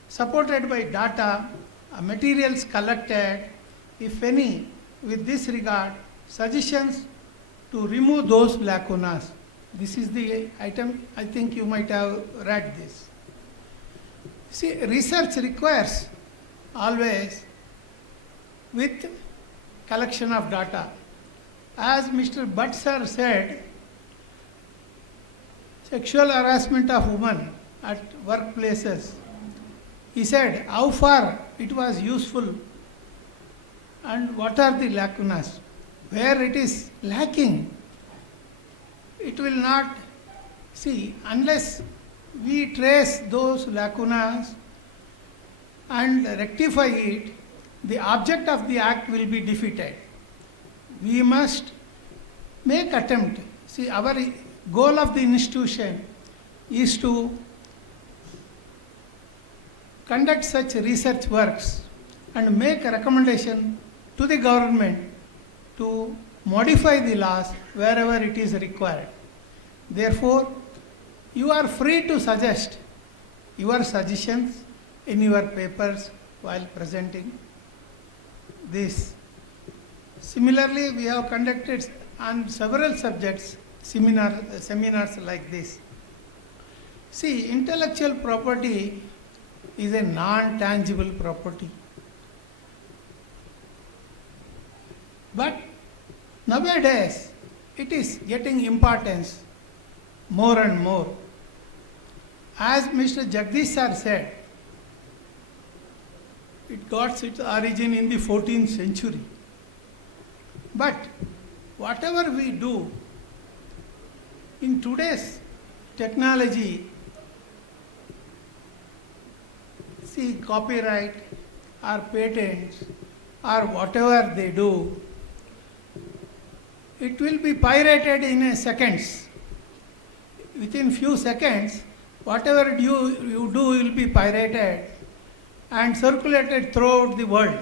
supported by data, materials collected, if any, with this regard, suggestions to remove those lacunas. This is the item, I think you might have read this. See, research requires always with collection of data. As Mr. Bhatt sir said, sexual harassment of women at workplaces, he said how far it was useful and what are the lacunas. Where it is lacking, it will not, see, unless we trace those lacunas and rectify it, the object of the Act will be defeated. We must make attempt. See, our goal of the institution is to conduct such research works and make a recommendation to the government to modify the laws wherever it is required. Therefore, you are free to suggest your suggestions in your papers while presenting this. Similarly, we have conducted on several subjects seminars like this. See, intellectual property is a non-tangible property. But nowadays, it is getting importance more and more. As Mr. Jagdish sir said, it got its origin in the 14th century. But whatever we do in today's technology, see, copyright or patents or whatever they do, it will be pirated in a seconds. Within few seconds, whatever you do will be pirated and circulated throughout the world.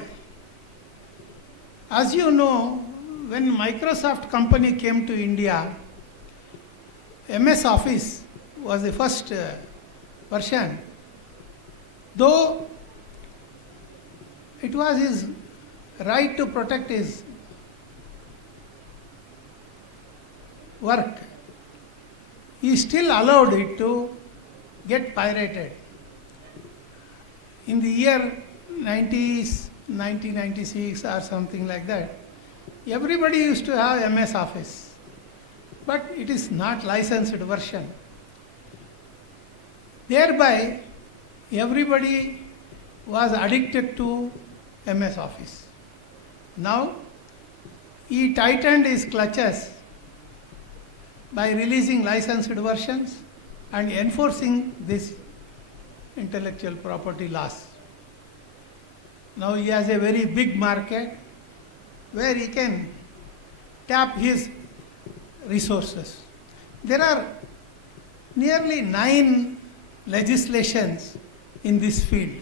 As you know, when Microsoft company came to India, MS Office was the first version. Though it was his right to protect his work, he still allowed it to get pirated. In the year 1996 or something like that, everybody used to have MS Office, but it is not licensed version. Thereby, everybody was addicted to MS Office. Now, he tightened his clutches by releasing licensed versions and enforcing this intellectual property laws. Now he has a very big market where he can tap his resources. There are nearly 9 legislations in this field.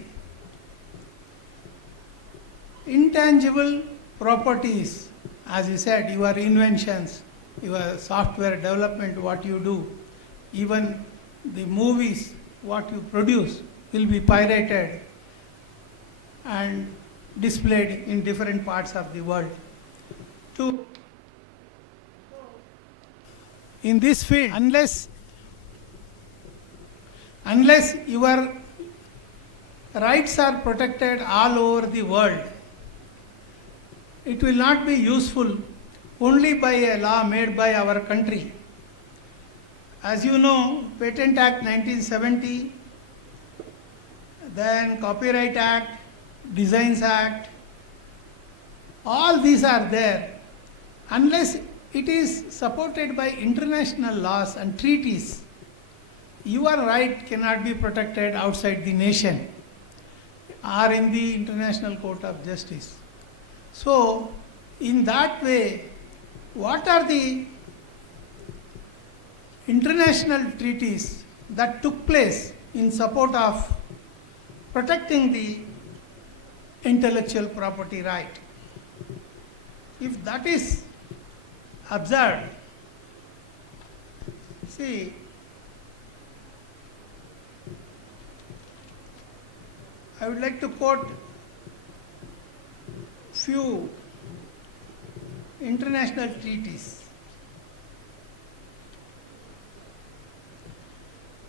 Intangible properties, as you said, your inventions, your software development, what you do, even the movies, what you produce, will be pirated and displayed in different parts of the world. In this field, unless your rights are protected all over the world, it will not be useful only by a law made by our country. As you know, Patent Act 1970, then Copyright Act, Designs Act, all these are there. Unless it is supported by international laws and treaties, your right cannot be protected outside the nation or in the International Court of Justice. So, in that way, what are the international treaties that took place in support of protecting the intellectual property right? If that is observed, see, I would like to quote few international treaties.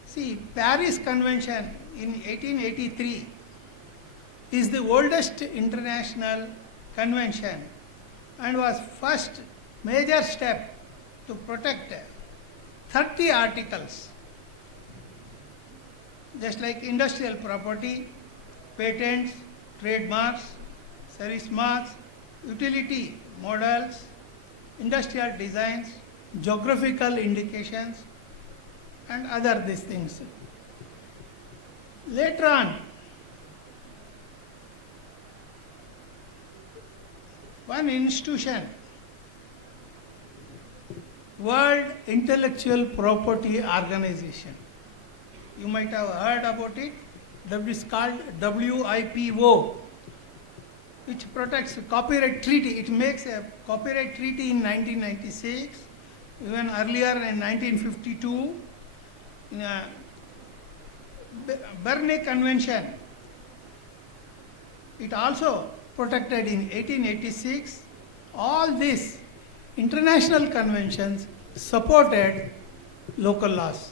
See, Paris Convention in 1883 is the oldest international convention and was first major step to protect 30 articles, just like industrial property, patents, trademarks, service marks, utility models, industrial designs, geographical indications, and other these things. Later on, one institution, World Intellectual Property Organization, you might have heard about it, that is called WIPO, which protects copyright treaty. It makes a copyright treaty in 1996, even earlier in 1952, in a Berne Convention. It also protected in 1886. All these international conventions supported local laws.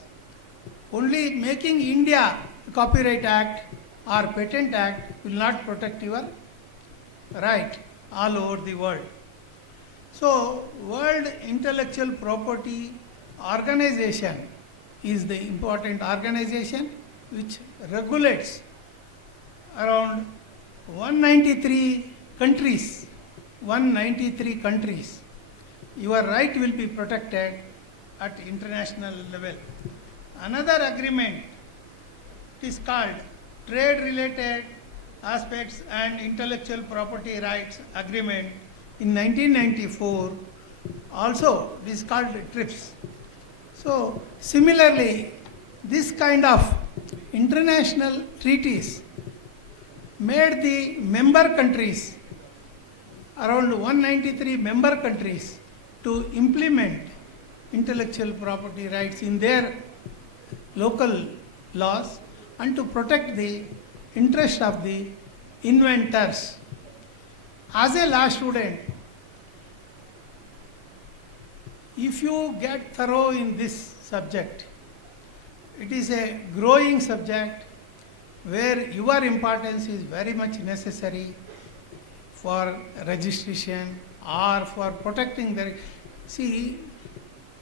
Only making India Copyright Act or Patent Act will not protect your right all over the world. So, World Intellectual Property Organization is the important organization which regulates around 193 countries. 193 countries. Your right will be protected at international level. Another agreement is called Trade Related Aspects and Intellectual Property Rights Agreement in 1994. Also, it is called TRIPS. So, similarly, this kind of international treaties made the member countries, around 193 member countries, to implement intellectual property rights in their local laws and to protect the interest of the inventors. As a law student, if you get thorough in this subject, it is a growing subject where your importance is very much necessary for registration or for protecting the. See,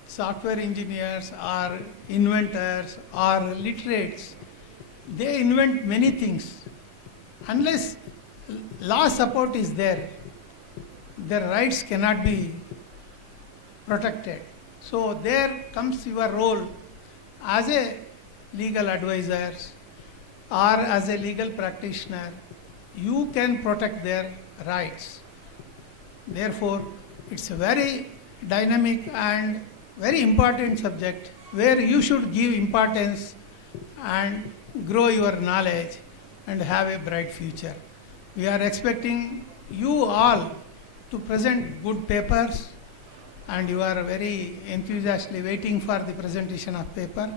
software engineers or inventors or literates, they invent many things. Unless law support is there, their rights cannot be protected. So there comes your role as a legal advisor or as a legal practitioner. You can protect their rights. Therefore, it's a very dynamic and very important subject where you should give importance and grow your knowledge and have a bright future. We are expecting you all to present good papers, and you are very enthusiastically waiting for the presentation of paper.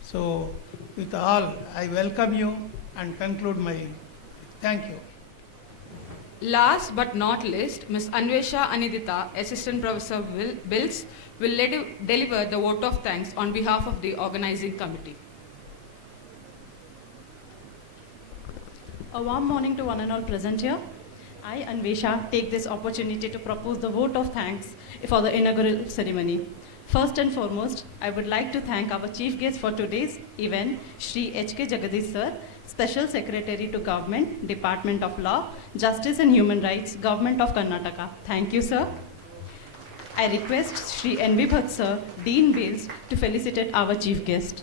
So with all, I welcome you and conclude my. Thank you. Last but not least, Ms. Anvesha Anidita, Assistant Professor Bills, will deliver the vote of thanks on behalf of the organizing committee. A warm morning to one and all present here. I, Anvesha, take this opportunity to propose the vote of thanks for the inaugural ceremony. First and foremost, I would like to thank our chief guest for today's event, Shri H.K. Jagadish Sir, Special Secretary to Government, Department of Law, Justice and Human Rights, Government of Karnataka. Thank you, sir. I request Shri N.B. Bhatt Sir, Dean Bills, to felicitate our chief guest.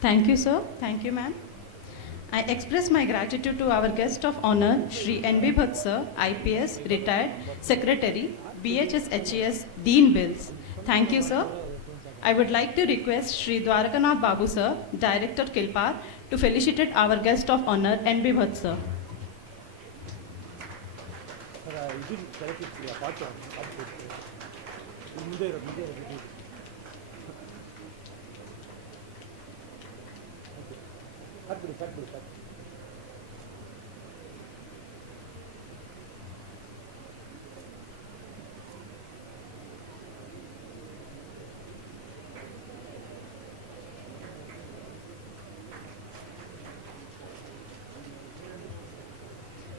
Thank you, sir. Thank you, ma'am. I express my gratitude to our guest of honor, Shri N.B. Bhatt Sir, IPS, retired Secretary, BHS Dean Bills. Thank you, sir. I would like to request Shri Dwarakanath Babu Sir, Director Kilpar, to felicitate our guest of honor, N.B. Bhatt Sir.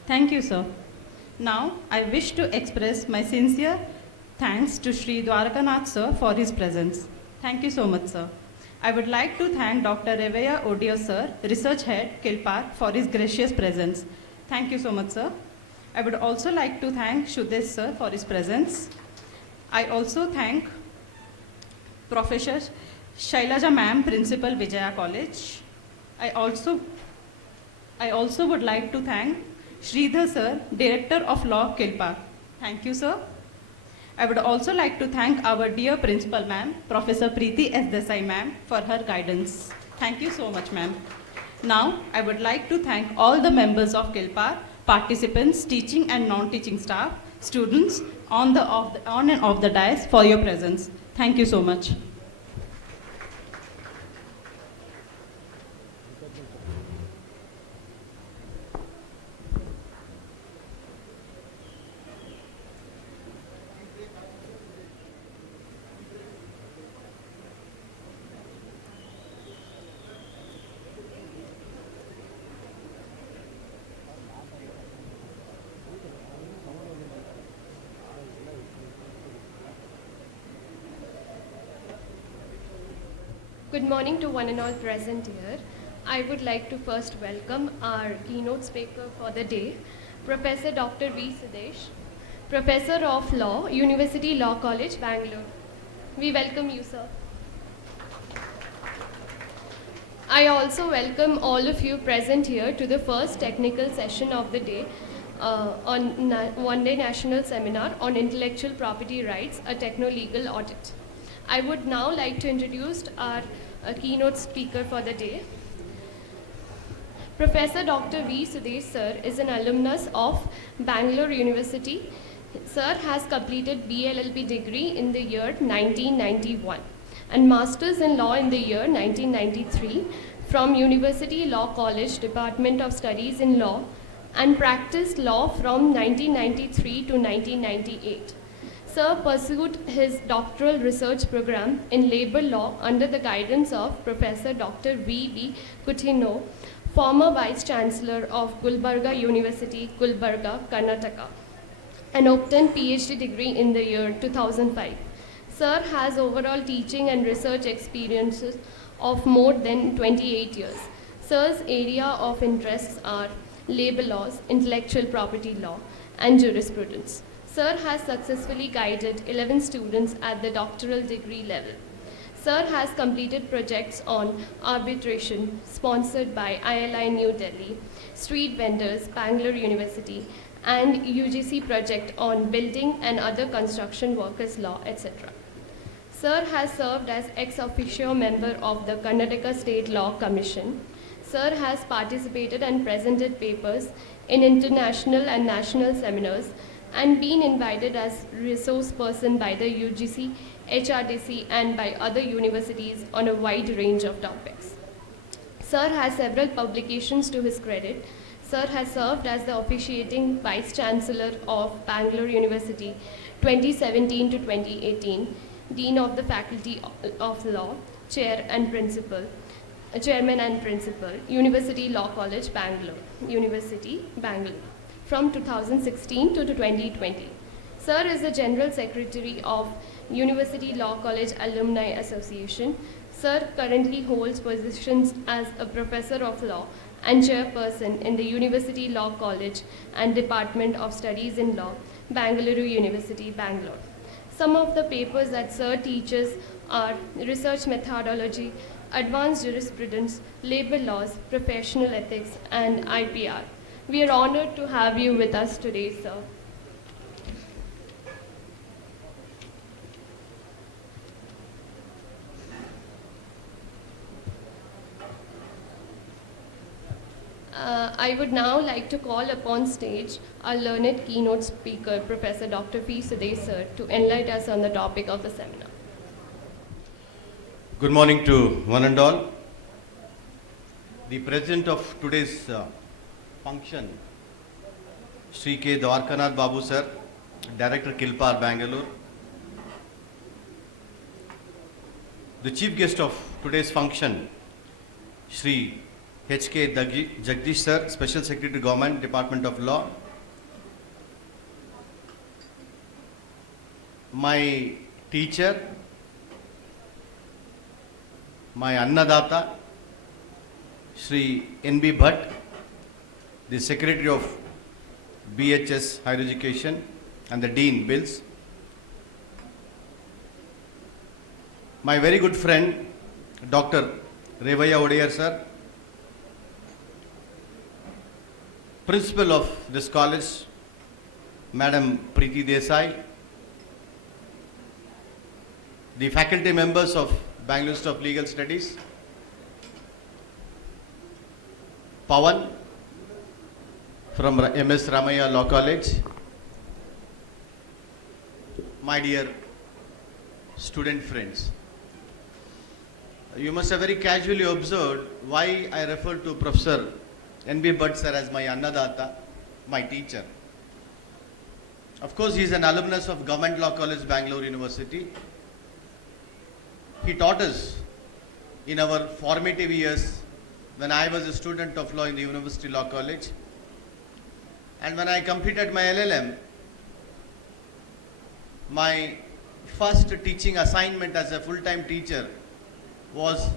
Thank you, sir. Now, I wish to express my sincere thanks to Shri Dwarakanath Sir for his presence. Thank you so much, sir. I would like to thank Dr. Reveya Odio Sir, Research Head, Kilpar, for his gracious presence. Thank you so much, sir. I would also like to thank Shudesh Sir for his presence. I also thank Professor Shailaja Ma'am, Principal, Vijaya College. I also would like to thank Sridhar Sir, Director of Law, Kilpar. Thank you, sir. I would also like to thank our dear Principal Ma'am, Professor Preeti S. Desai Ma'am, for her guidance. Thank you so much, ma'am. Now, I would like to thank all the members of Kilpar, participants, teaching and non-teaching staff, students on and off the dais for your presence. Thank you so much. Good morning to one and all present here. I would like to first welcome our keynote speaker for the day, Professor Dr. V. Sudesh, Professor of Law, University Law College, Bangalore. We welcome you, sir. I also welcome all of you present here to the first technical session of the day on one-day national seminar on intellectual property rights, a techno-legal audit. I would now like to introduce our keynote speaker for the day. Professor Dr. V. Sudesh sir is an alumnus of Bangalore University. Sir has completed BLLB degree in the year 1991 and Masters in Law in the year 1993 from University Law College, Department of Studies in Law, and practiced law from 1993 to 1998. Sir pursued his doctoral research program in labor law under the guidance of Professor Dr. V. Coutinho, former Vice Chancellor of Gulbarga University, Gulbarga, Karnataka, and obtained PhD degree in the year 2005. Sir has overall teaching and research experiences of more than 28 years. Sir's area of interests are labor laws, intellectual property law, and jurisprudence. Sir has successfully guided 11 students at the doctoral degree level. Sir has completed projects on arbitration sponsored by ILI New Delhi, street vendors, Bangalore University, and UGC project on building and other construction workers law, etc. Sir has served as ex officio member of the Karnataka State Law Commission. Sir has participated and presented papers in international and national seminars and been invited as resource person by the UGC, HRDC, and by other universities on a wide range of topics. Sir has several publications to his credit. Sir has served as the officiating Vice Chancellor of Bangalore University 2017 to 2018, Dean of the Faculty of Law, Chairman and Principal, University Law College, Bangalore, University, Bangalore, from 2016 to 2020. Sir is the General Secretary of University Law College Alumni Association. Sir currently holds positions as a Professor of Law and Chairperson in the University Law College and Department of Studies in Law, Bangalore University, Bangalore. Some of the papers that Sir teaches are research methodology, advanced jurisprudence, labor laws, professional ethics, and IPR. We are honored to have you with us today, sir. I would now like to call upon stage our learned keynote speaker, Professor Dr. V. Sudesh sir, to enlighten us on the topic of the seminar. Good morning to one and all. The president of today's function, Sri K. Dwarkanath Babu sir, Director Kilpar, Bangalore. The chief guest of today's function, Sri H.K. Jagdish sir, Special Secretary Government, Department of Law. My teacher, my Annadata, Sri N.B. Bhatt, the Secretary of BHS Higher Education and the Dean Bills. My very good friend, Dr. Revaya Odeyer sir, Principal of this college, Madam Preeti Desai, the faculty members of Bangalore Institute of Legal Studies, Pawan from MS Ramaya Law College, my dear student friends. You must have very casually observed why I refer to Professor N.B. Bhatt sir as my Annadata, my teacher. Of course, he is an alumnus of Government Law College, Bangalore University. He taught us in our formative years when I was a student of law in the University Law College. And when I completed my LLM, my first teaching assignment as a full-time teacher was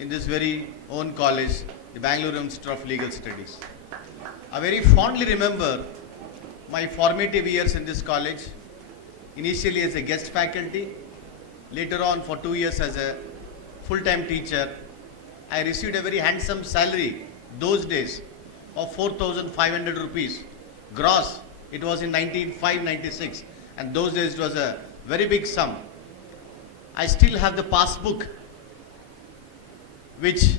in this very own college, the Bangalore Institute of Legal Studies. I very fondly remember my formative years in this college, initially as a guest faculty, later on for 2 years as a full-time teacher. I received a very handsome salary those days of 4,500 rupees gross. It was in 1995-96, and those days it was a very big sum. I still have the passbook which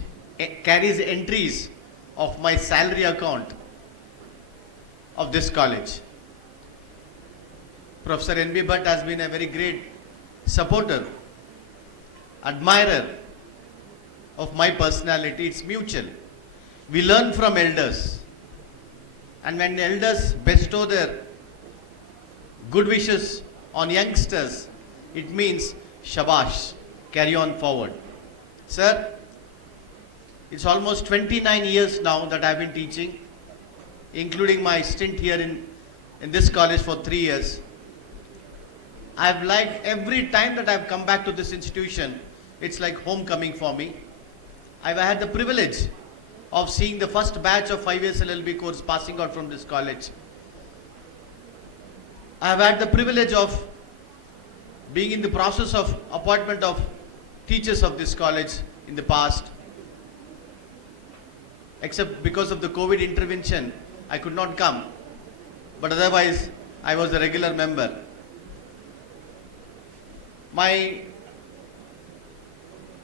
carries entries of my salary account of this college. Professor N.B. Bhatt has been a very great supporter, admirer of my personality. It's mutual. We learn from elders. And when elders bestow their good wishes on youngsters, it means shabash, carry on forward. Sir, it's almost 29 years now that I've been teaching, including my stint here in this college for 3 years. I've liked every time that I've come back to this institution, it's like homecoming for me. I've had the privilege of seeing the first batch of 5 years LLB course passing out from this college. I've had the privilege of being in the process of appointment of teachers of this college in the past. Except because of the COVID intervention, I could not come. But otherwise, I was a regular member. My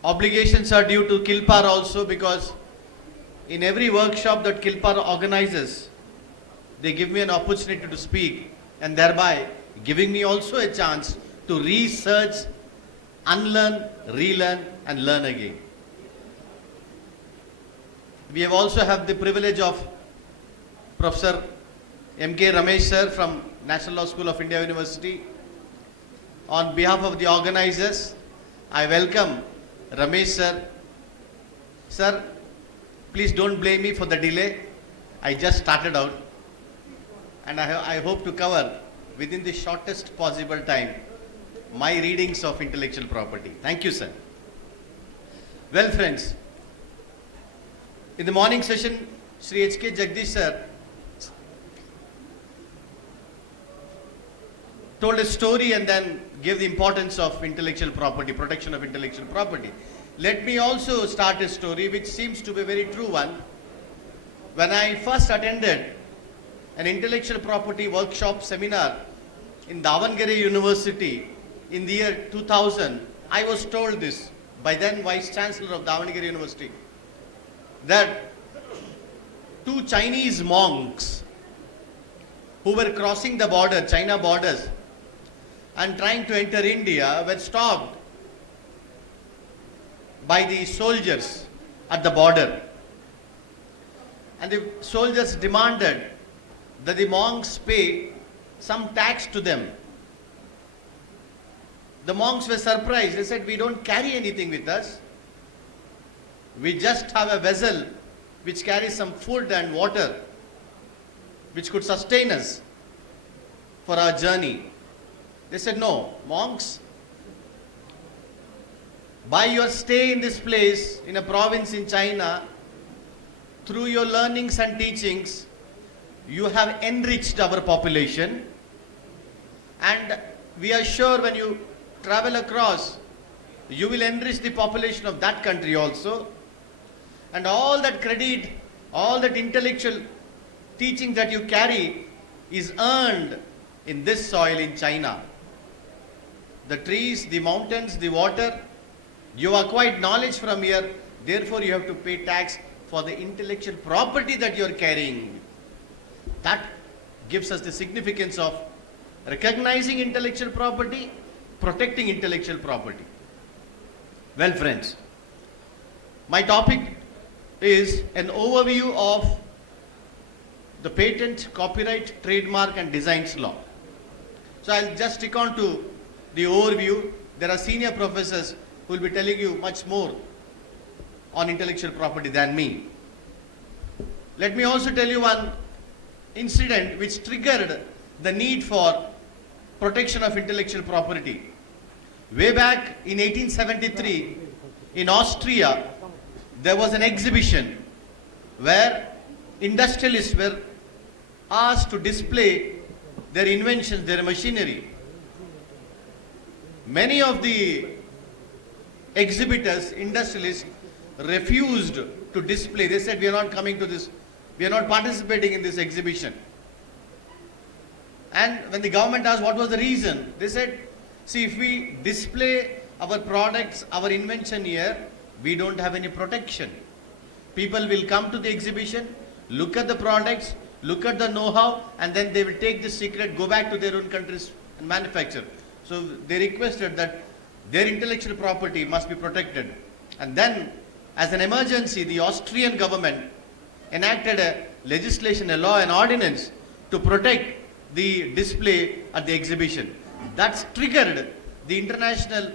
obligations are due to Kilpar also, because in every workshop that Kilpar organizes, they give me an opportunity to speak, and thereby giving me also a chance to research, unlearn, relearn and learn again. We have also have the privilege of Professor M.K. Ramesh sir from National Law School of India University. On behalf of the organizers, I welcome Ramesh sir. Sir, please don't blame me for the delay. I just started out, and I hope to cover within the shortest possible time my readings of intellectual property. Thank you, sir. Well, friends, in the morning session, Sri H.K. Jagdish sir told a story and then gave the importance of intellectual property, protection of intellectual property. Let me also start a story which seems to be a very true one. When I first attended an intellectual property workshop seminar in Davangere University in the year 2000, I was told this by then Vice Chancellor of Davangere University, that 2 Chinese monks who were crossing the border, China borders, and trying to enter India were stopped by the soldiers at the border. And the soldiers demanded that the monks pay some tax to them. The monks were surprised. They said, "We don't carry anything with us. We just have a vessel which carries some food and water which could sustain us for our journey." They said, "No, monks, by your stay in this place, in a province in China, through your learnings and teachings, you have enriched our population, and we are sure when you travel across, you will enrich the population of that country also, and all that credit, all that intellectual teaching that you carry is earned in this soil in China. The trees, the mountains, the water, you acquired knowledge from here, therefore you have to pay tax for the intellectual property that you are carrying." That gives us the significance of recognizing intellectual property, protecting intellectual property. Well, friends, my topic is an overview of the patent, copyright, trademark and designs law. So I'll just stick on to the overview. There are senior professors who will be telling you much more on intellectual property than me. Let me also tell you one incident which triggered the need for protection of intellectual property. Way back in 1873, in Austria, there was an exhibition where industrialists were asked to display their inventions, their machinery. Many of the exhibitors, industrialists, refused to display. They said, "We are not coming to this, we are not participating in this exhibition." And when the government asked what was the reason, they said, "See, if we display our products, our invention here, we don't have any protection. People will come to the exhibition, look at the products, look at the know-how, and then they will take the secret, go back to their own countries and manufacture. So they requested that their intellectual property must be protected. And then, as an emergency, the Austrian government enacted a legislation, a law, an ordinance to protect the display at the exhibition. That's triggered the international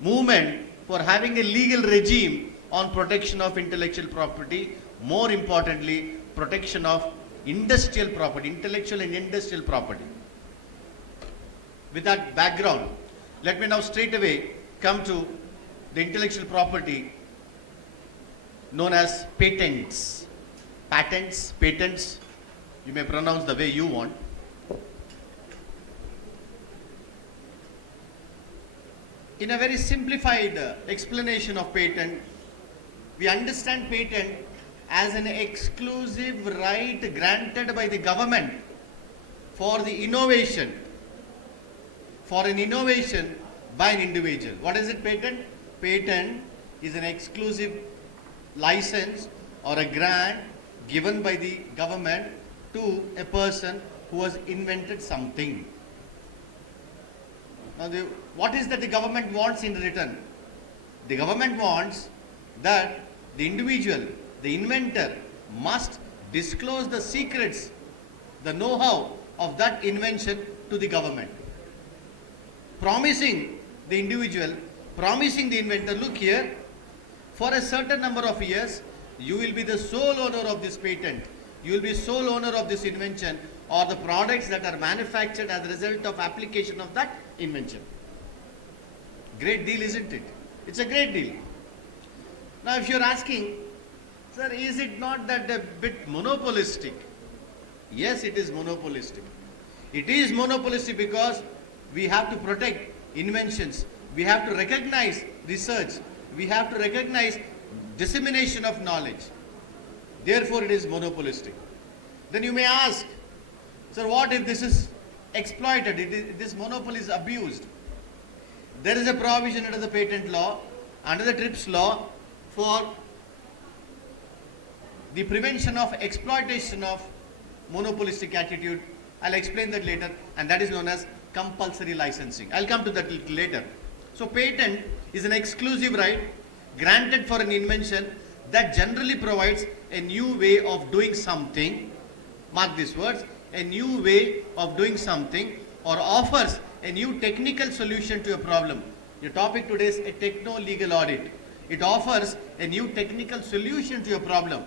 movement for having a legal regime on protection of intellectual property, more importantly, protection of industrial property, intellectual and industrial property. With that background, let me now straight away come to the intellectual property known as patents. Patents, you may pronounce the way you want. In a very simplified explanation of patent, we understand patent as an exclusive right granted by the government for the innovation, for an innovation by an individual. What is it, patent? Patent is an exclusive license or a grant given by the government to a person who has invented something. Now, what is that the government wants in return? The government wants that the individual, the inventor, must disclose the secrets, the know-how of that invention to the government. Promising the individual, promising the inventor, look here, for a certain number of years, you will be the sole owner of this patent. You will be sole owner of this invention or the products that are manufactured as a result of application of that invention. Great deal, isn't it? It's a great deal. Now, if you're asking, sir, is it not that a bit monopolistic? Yes, it is monopolistic. It is monopolistic because we have to protect inventions. We have to recognize research. We have to recognize dissemination of knowledge. Therefore, it is monopolistic. Then you may ask, sir, what if this is exploited? This monopoly is abused. There is a provision under the patent law, under the TRIPS law, for the prevention of exploitation of monopolistic attitude. I'll explain that later, and that is known as compulsory licensing. I'll come to that little later. So patent is an exclusive right granted for an invention that generally provides a new way of doing something, mark these words, a new way of doing something, or offers a new technical solution to a problem. Your topic today is a techno-legal audit. It offers a new technical solution to a problem.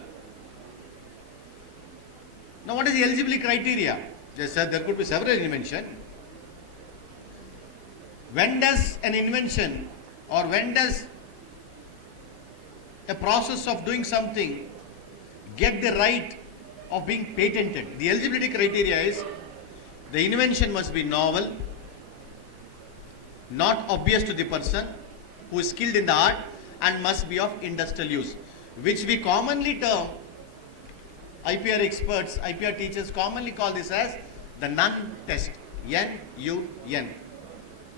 Now, what is the eligibility criteria? Just said there could be several inventions. When does an invention or when does a process of doing something get the right of being patented? The eligibility criteria is the invention must be novel, not obvious to the person who is skilled in the art, and must be of industrial use, which we commonly term, IPR experts, IPR teachers commonly call this as the NUN test. N-U-N.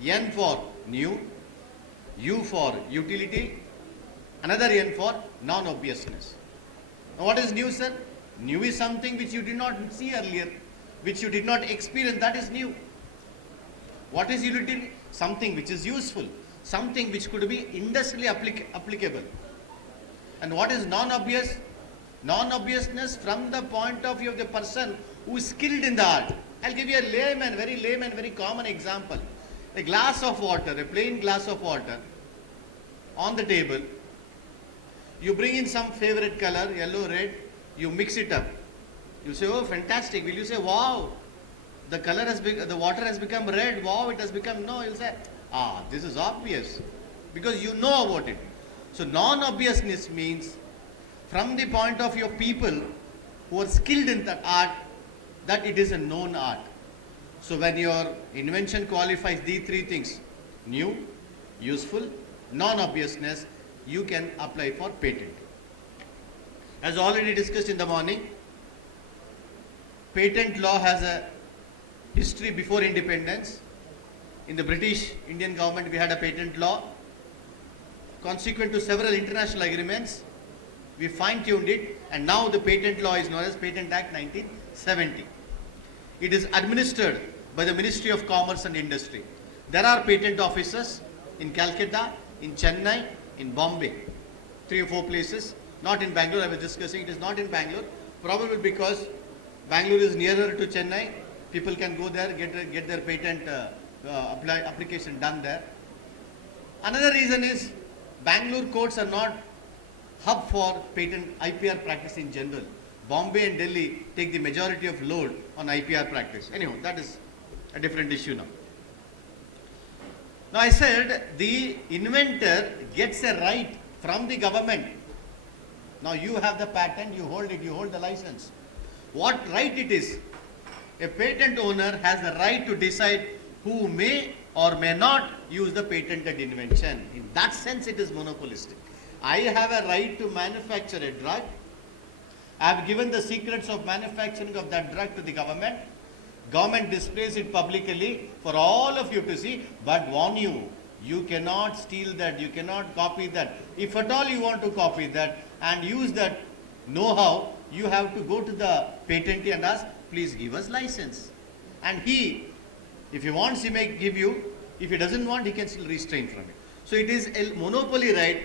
N for new, U for utility, another N for non-obviousness. Now, what is new, sir? New is something which you did not see earlier, which you did not experience, that is new. What is utility? Something which is useful, something which could be industrially applicable. And what is non-obvious? Non-obviousness from the point of view of the person who is skilled in the art. I'll give you a layman, very common example. A glass of water, a plain glass of water on the table. You bring in some favorite color, yellow, red, you mix it up. You say, oh, fantastic. Will you say, wow, the color has the water has become red, wow, it has become, no, you'll say, ah, this is obvious, because you know about it. So non-obviousness means from the point of view of people who are skilled in that art, that it is a known art. So when your invention qualifies these three things, new, useful, non-obviousness, you can apply for patent. As already discussed in the morning, patent law has a history before independence. in the British Indian government we had a patent law. Consequent to several international agreements, we fine-tuned it, and now the patent law is known as Patent Act 1970. It is administered by the Ministry of Commerce and Industry. There are patent offices in Calcutta, in Chennai, in Bombay, 3 or 4 places. Not in Bangalore, I was discussing, it is not in Bangalore, probably because Bangalore is nearer to Chennai. People can go there, get their patent application done there. Another reason is Bangalore courts are not hub for patent IPR practice in general. Bombay and Delhi take the majority of load on IPR practice. Anyhow, that is a different issue now. Now I said the inventor gets a right from the government. Now you have the patent, you hold it, you hold the license. What right it is? A patent owner has the right to decide who may or may not use the patented invention. In that sense, it is monopolistic. I have a right to manufacture a drug. I have given the secrets of manufacturing of that drug to the government. Government displays it publicly for all of you to see, but warn you, you cannot steal that, you cannot copy that. If at all you want to copy that and use that know-how, you have to go to the patentee and ask, please give us license. And he, if he wants, he may give you. If he doesn't want, he can still restrain from it. So it is a monopoly right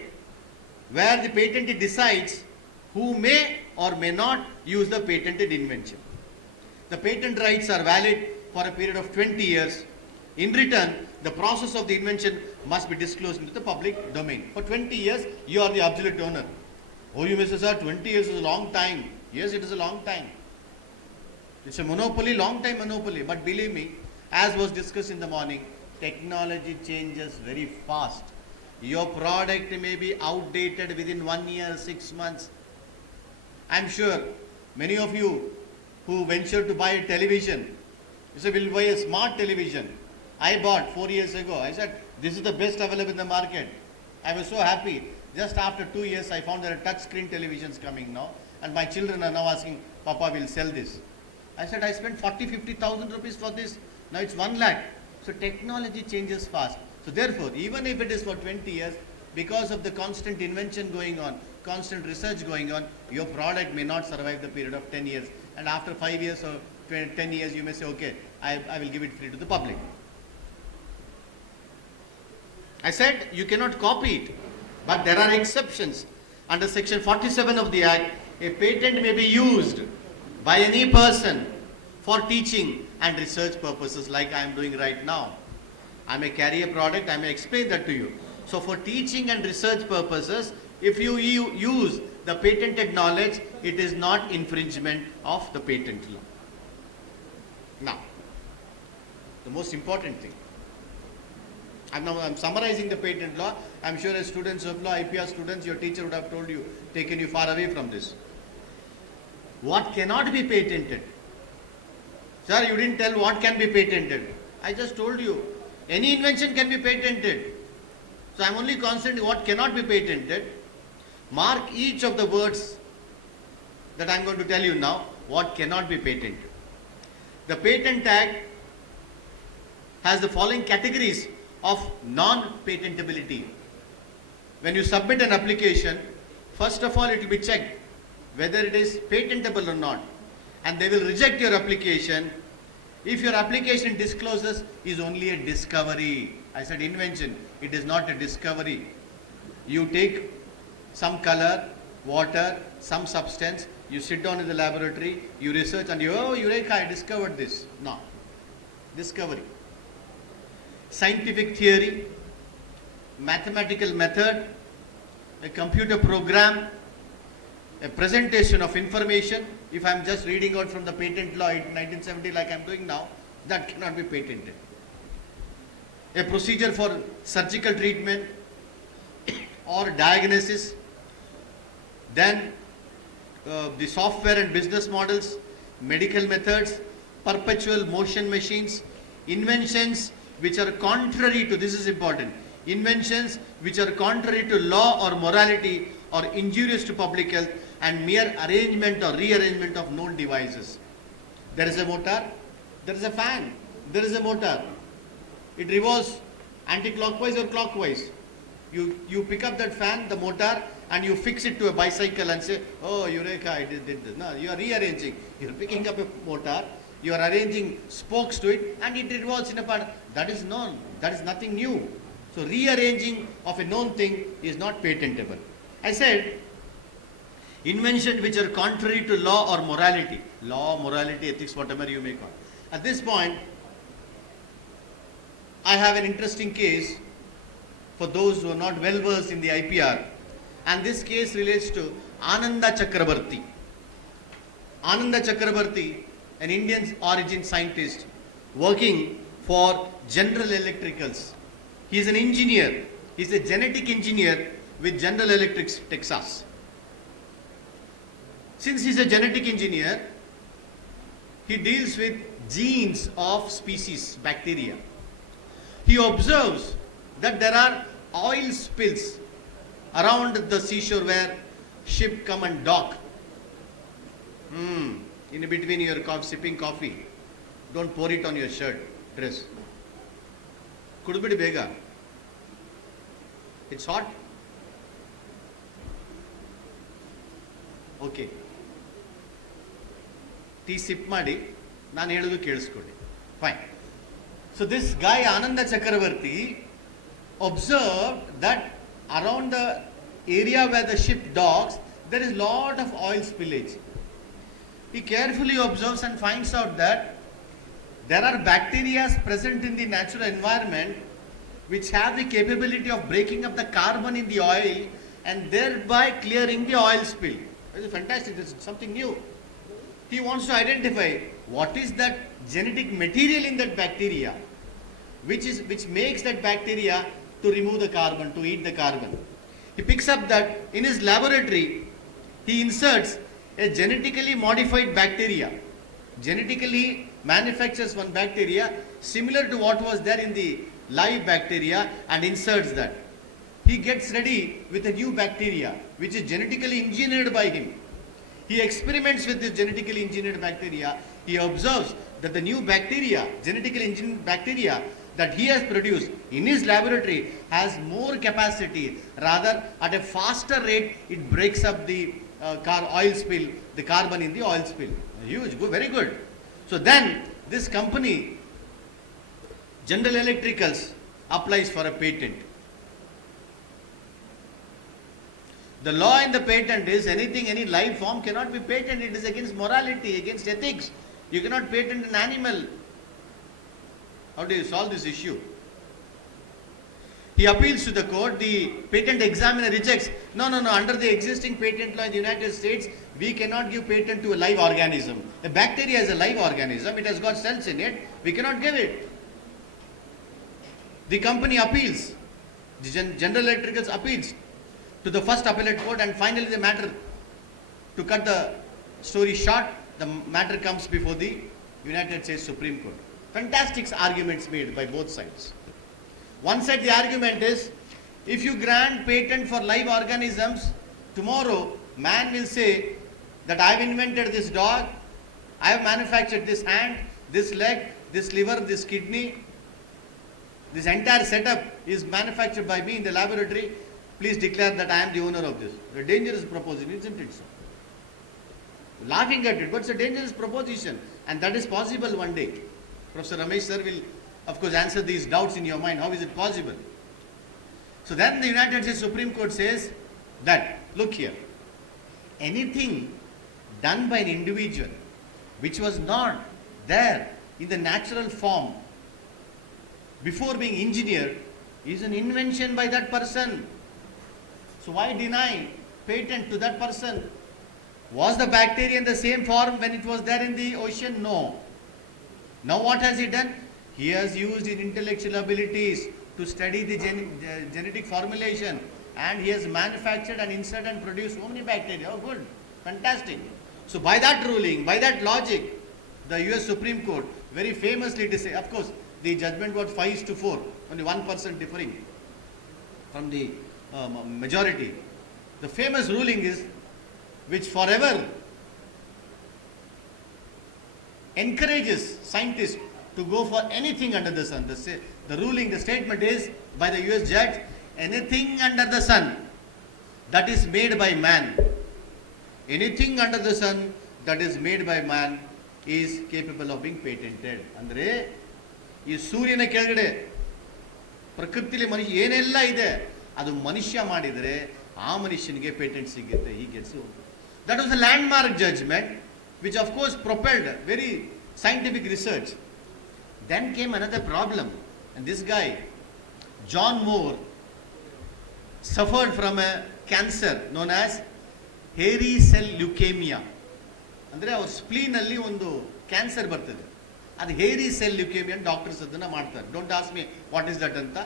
where the patentee decides who may or may not use the patented invention. The patent rights are valid for a period of 20 years. In return, the process of the invention must be disclosed into the public domain. For 20 years, you are the absolute owner. Oh, you may say, sir, 20 years is a long time. Yes, it is a long time. It's a monopoly, long time monopoly. But believe me, as was discussed in the morning, technology changes very fast. Your product may be outdated within 1 year, 6 months. I'm sure many of you who ventured to buy a television, you say, we'll buy a smart television. I bought 4 years ago. I said, this is the best available in the market. I was so happy. Just after 2 years, I found there are touch screen televisions coming now. And my children are now asking, Papa, we'll sell this. I said, I spent 40,000-50,000 rupees for this. Now it's 1 lakh. So technology changes fast. So therefore, even if it is for 20 years, because of the constant invention going on, constant research going on, your product may not survive the period of 10 years. And after 5 years or 10 years, you may say, okay, I will give it free to the public. I said, you cannot copy it. But there are exceptions. Under section 47 of the Act, a patent may be used by any person for teaching and research purposes like I am doing right now. I may carry a product, I may explain that to you. So for teaching and research purposes, if you use the patented knowledge, it is not infringement of the patent law. Now, the most important thing. I'm summarizing the patent law. I'm sure as students of law, IPR students, your teacher would have told you, taken you far away from this. What cannot be patented? Sir, you didn't tell what can be patented. I just told you. Any invention can be patented. So I'm only concentrating what cannot be patented. Mark each of the words that I'm going to tell you now, what cannot be patented. The Patent Act has the following categories of non-patentability. When you submit an application, first of all it will be checked whether it is patentable or not, and they will reject your application if your application discloses is only a discovery. I said invention, it is not a discovery. You take some color, water, some substance, you sit down in the laboratory, you research and you, oh, Eureka, I discovered this. No, discovery. Scientific theory, mathematical method, a computer program, a presentation of information. If I am just reading out from the patent law in 1970 like I am doing now, that cannot be patented. A procedure for surgical treatment or diagnosis, then the software and business models, medical methods, perpetual motion machines, inventions which are contrary to, this is important, inventions which are contrary to law or morality or injurious to public health, and mere arrangement or rearrangement of known devices. There is a motor, there is a fan, there is a motor. it revolves anti-clockwise or clockwise. You pick up that fan, the motor, and you fix it to a bicycle and say, oh, Eureka, I did this. No, you are rearranging. You are picking up a motor, you are arranging spokes to it, and it revolves in a pattern. That is known. That is nothing new. So rearranging of a known thing is not patentable. I said, inventions which are contrary to law or morality. Law, morality, ethics, whatever you may call. At this point, I have an interesting case for those who are not well versed in the IPR, and this case relates to Ananda Chakrabarti. Ananda Chakrabarti, an Indian origin scientist working for General Electricals. He is an engineer. He is a genetic engineer with General Electric, Texas. Since he is a genetic engineer, he deals with genes of species, bacteria. He observes that there are oil spills around the seashore where ship come and dock. In between your sipping coffee, don't pour it on your shirt, dress. Kudubidi bega. It's hot. Okay. Tea sip ಮಾಡಿ ನಾನು ಹೇಳೋದು ಕೇಳಿಸ್ಕೊಳ್ಳಿ. Fine. So this guy Ananda Chakrabarti observed that around the area where the ship docks, there is lot of oil spillage. He carefully observes and finds out that there are bacteria present in the natural environment which have the capability of breaking up the carbon in the oil and thereby clearing the oil spill. This is fantastic. This is something new. He wants to identify what is that genetic material in that bacteria which makes that bacteria to remove the carbon, to eat the carbon. He picks up that in his laboratory, he inserts a genetically modified bacteria, genetically manufactures one bacteria similar to what was there in the live bacteria and inserts that. He gets ready with a new bacteria which is genetically engineered by him. He experiments with this genetically engineered bacteria. He observes that the new bacteria, genetically engineered bacteria that he has produced in his laboratory has more capacity. Rather, at a faster rate, it breaks up the oil spill, the carbon in the oil spill. Huge, good, very good. So then, this company, General Electricals, applies for a patent. The law in the patent is anything, any live form cannot be patented. It is against morality, against ethics. You cannot patent an animal. How do you solve this issue? He appeals to the court. The patent examiner rejects. No. Under the existing patent law in the United States, we cannot give patent to a live organism. A bacteria is a live organism. It has got cells in it. We cannot give it. The company appeals. The General Electricals appeals to the first appellate court, and finally the matter, to cut the story short, the matter comes before the United States Supreme Court. Fantastic arguments made by both sides. One side the argument is, if you grant patent for live organisms, tomorrow man will say that I have invented this dog, I have manufactured this hand, this leg, this liver, this kidney, this entire setup is manufactured by me in the laboratory. Please declare that I am the owner of this. A dangerous proposition, isn't it so? Laughing at it, but it's a dangerous proposition, and that is possible one day. Professor Ramesh sir will, of course, answer these doubts in your mind. How is it possible? So then the United States Supreme Court says that, look here, anything done by an individual which was not there in the natural form before being engineered is an invention by that person. So why deny patent to that person? Was the bacteria in the same form when it was there in the ocean? No. Now what has he done? He has used his intellectual abilities to study the genetic formulation, and he has manufactured and inserted and produced so many bacteria. Oh good, fantastic. So by that ruling, by that logic, the US Supreme Court very famously decided, of course the judgment was 5-4, only 1% differing from the majority. The famous ruling is, which forever encourages scientists to go for anything under the sun. The ruling, the statement is by the US judge, anything under the sun that is made by man, anything under the sun that is made by man is capable of being patented. ಅಂದರೆ ಈ ಸೂರ್ಯನ ಕೆಳಗಡೆ ಪ್ರಕೃತಿಲಿ ಮನುಷ್ಯ ಏನೆಲ್ಲ ಇದೆ ಅದು ಮನುಷ್ಯ ಮಾಡಿದರೆ ಆ ಮನುಷ್ಯನಿಗೆ ಪೇಟೆಂಟ್ ಸಿಗುತ್ತೆ. He gets it. That was a landmark judgment which of course propelled very scientific research. Then came another problem, and this guy John Moore suffered from a cancer known as hairy cell leukemia. ಅಂದರೆ ಅವ್ರ ಸ್ಪ್ಲೀನಲ್ಲಿ ಒಂದು cancer ಬರ್ತದೆ, ಅದು ಹೇರಿ cell ಲ್ಯೂಕೇಮಿಯಾ doctors ಅದನ್ನು ಮಾಡ್ತಾರೆ. Don't ask me what is that ಅಂತ,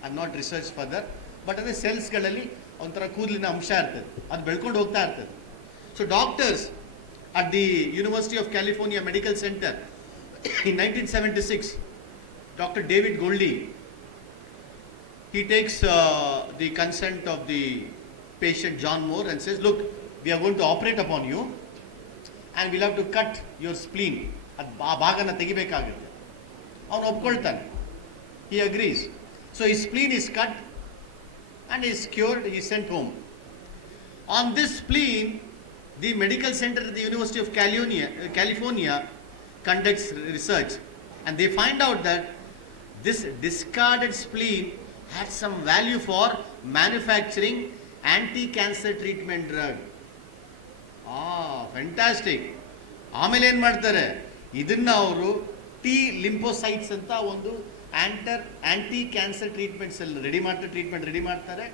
I am not research further. But ಅದೇ ಸೆಲ್ಸ್ಗಳಲ್ಲಿ ಒಂಥರ ಕೂದಲಿನ ಅಂಶ ಇರ್ತದೆ, ಅದು ಬೆಳ್ಕೊಂಡು ಹೋಗ್ತಾ ಇರ್ತದೆ. So doctors at the university of California medical centre in 1976, Dr. David Goldie, he takes the consent of the patient John Moore and says, look, we are going to operate upon you and we'll have to cut your spleen. ಆ ಭಾಗನ ತೆಗಿಬೇಕಾಗುತ್ತೆ. ಅವನು ಒಪ್ಕೊಳ್ತಾನೆ, he agrees. So his spleen is cut and is cured, he is sent home. On this spleen, the medical center at the University of California conducts research, and they find out that this discarded spleen had some value for manufacturing anti-cancer treatment drug. Fantastic. ಆಮೇಲೆ ಏನು ಮಾಡ್ತಾರೆ, ಇದನ್ನು ಅವರು T lymphocytes ಅಂತ ಒಂದು anti cancer treatments ಎಲ್ಲ treatment ready ಮಾಡ್ತಾರೆ.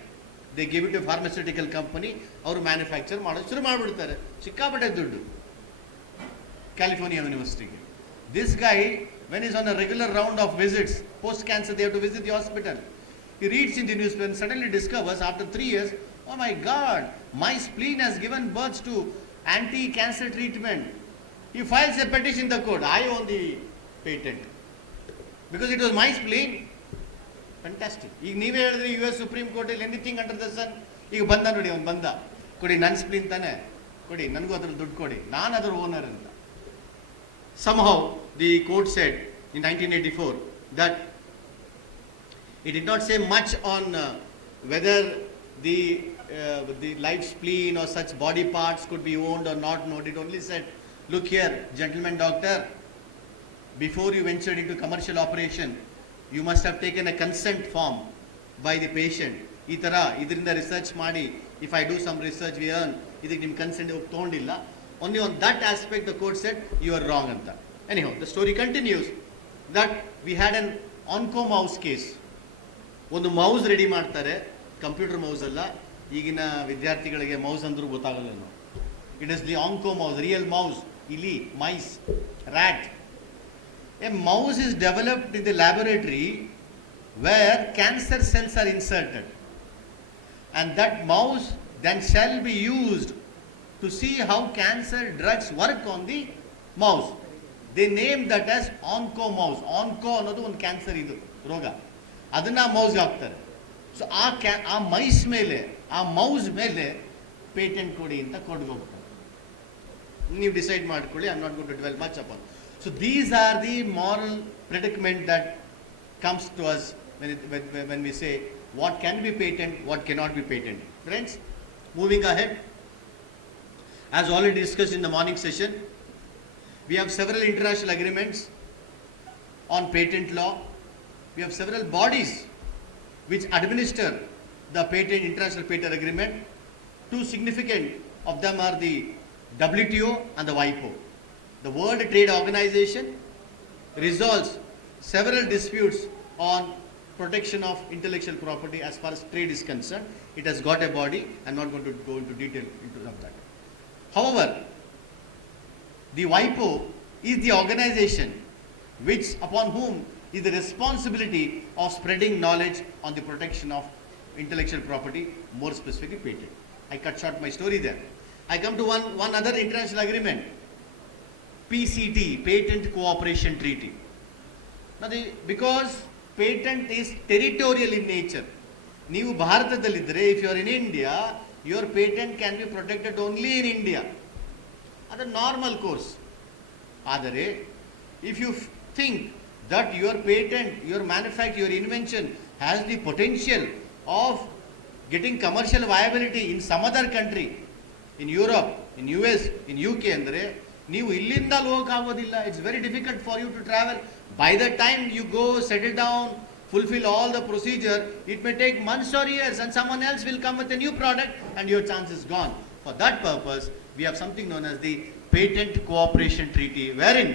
They give it a pharmaceutical company, ಅವರು ಮ್ಯಾನುಫ್ಯಾಕ್ಚರ್ ಮಾಡೋದು ಶುರು ಮಾಡಿಬಿಡ್ತಾರೆ. ಸಿಕ್ಕಾಪಟ್ಟೆ ದುಡ್ಡು California ಯೂನಿವರ್ಸಿಟಿಗೆ. This guy, when he's on a regular round of visits, post-cancer, they have to visit the hospital. He reads in the newspaper and suddenly discovers after 3 years, oh my God, my spleen has given birth to anti-cancer treatment. He files a petition in the court. I own the patent because it was my spleen. Fantastic. ಈಗ ನೀವೇ ಹೇಳಿದ್ರಿ US supreme ಕೋರ್ಟಲ್ಲಿ anything under the ಸನ್. ಈಗ ಬಂದ ನೋಡಿ, ಅವ್ನು ಬಂದ, ಕೊಡಿ ನನ್ನ ಸ್ಪ್ಲೀನ್ ತಾನೆ, ಕೊಡಿ ನನಗೂ ಅದ್ರ ದುಡ್ಡು ಕೊಡಿ, ನಾನು ಅದರ ಓನರ್ ಅಂತ. Somehow the court said in 1984 that it did not say much on whether the live spleen or such body parts could be owned or not owned. It only said, look here, gentleman doctor, before you ventured into commercial operation, you must have taken a consent form by the patient. ಈ ಥರ ಇದರಿಂದ research ಮಾಡಿ, if I do some research we earn, ಇದಕ್ಕೆ ನಿಮ್ಮ consent ತೊಗೊಂಡಿಲ್ಲ. Only on that aspect the court said you are wrong anta. Anyhow, the story continues that we had an onco mouse case. ಒಂದು mouse ready ಮಾಡ್ತಾರೆ, computer mouse ಅಲ್ಲ, ಈಗಿನ ವಿದ್ಯಾರ್ಥಿಗಳಿಗೆ mouse ಅಂದ್ರೂ ಗೊತ್ತಾಗಲ್ಲ. It is the onco mouse, real mouse, ಇಲಿ, mice, rat. A mouse is developed in the laboratory where cancer cells are inserted, and that mouse then shall be used to see how cancer drugs work on the mouse. They named that as onco mouse. Onco ಅನ್ನೋದು ಒಂದು cancer ಇದು ರೋಗ, ಅದನ್ನ ಮೌಸ್ಗೆ ಹಾಕ್ತಾರೆ. So ಆ mice ಮೇಲೆ, ಆ mouse ಮೇಲೆ ಪೇಟೆಂಟ್ ಕೊಡಿ ಅಂತ ಕೋರ್ಟ್ಗೆ ಹೋಗ್ತಾರೆ. ನೀವು ಡಿಸೈಡ್ ಮಾಡ್ಕೊಳ್ಳಿ, I am not going to dwell much upon. So these are the moral predicament that comes to us when we say what can be patent, what cannot be patent. Friends, moving ahead, as already discussed in the morning session, we have several international agreements on patent law. We have several bodies which administer the international patent agreement. Two significant of them are the WTO and the WIPO. The World Trade Organization resolves several disputes on protection of intellectual property as far as trade is concerned. It has got a body. I am not going to go into detail into that. However, the WIPO is the organization which upon whom is the responsibility of spreading knowledge on the protection of intellectual property, more specifically patent. I cut short my story there. I come to one other international agreement, PCT, Patent Cooperation Treaty. Now, because patent is territorial in nature, ನೀವು ಭಾರತದಲ್ಲಿದ್ದರೆ, if you are in India, your patent can be protected only in India. ಅದು normal course. ಆದರೆ if you think that your patent, your manufacture, your invention has the potential of getting commercial viability in some other country, in Europe, in US, in UK andre ನೀವು ಇಲ್ಲಿಂದ ಹೋಗಕ್ಕೆ ಆಗೋದಿಲ್ಲ. It's very difficult for you to travel. By the time you go, settle down, fulfill all the procedure, it may take months or years, and someone else will come with a new product and your chance is gone. For that purpose, we have something known as the Patent Cooperation Treaty, wherein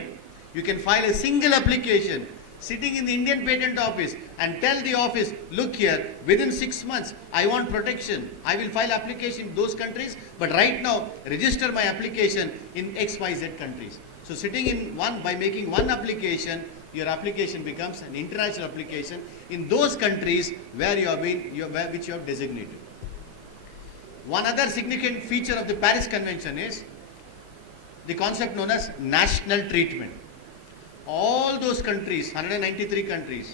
you can file a single application sitting in the Indian Patent Office and tell the office, look here, within 6 months, I want protection. I will file application in those countries, but right now, register my application in XYZ countries. So sitting in one, by making one application, your application becomes an international application in those countries where you have been, which you have designated. One other significant feature of the Paris Convention is the concept known as national treatment. All those countries, 193 countries,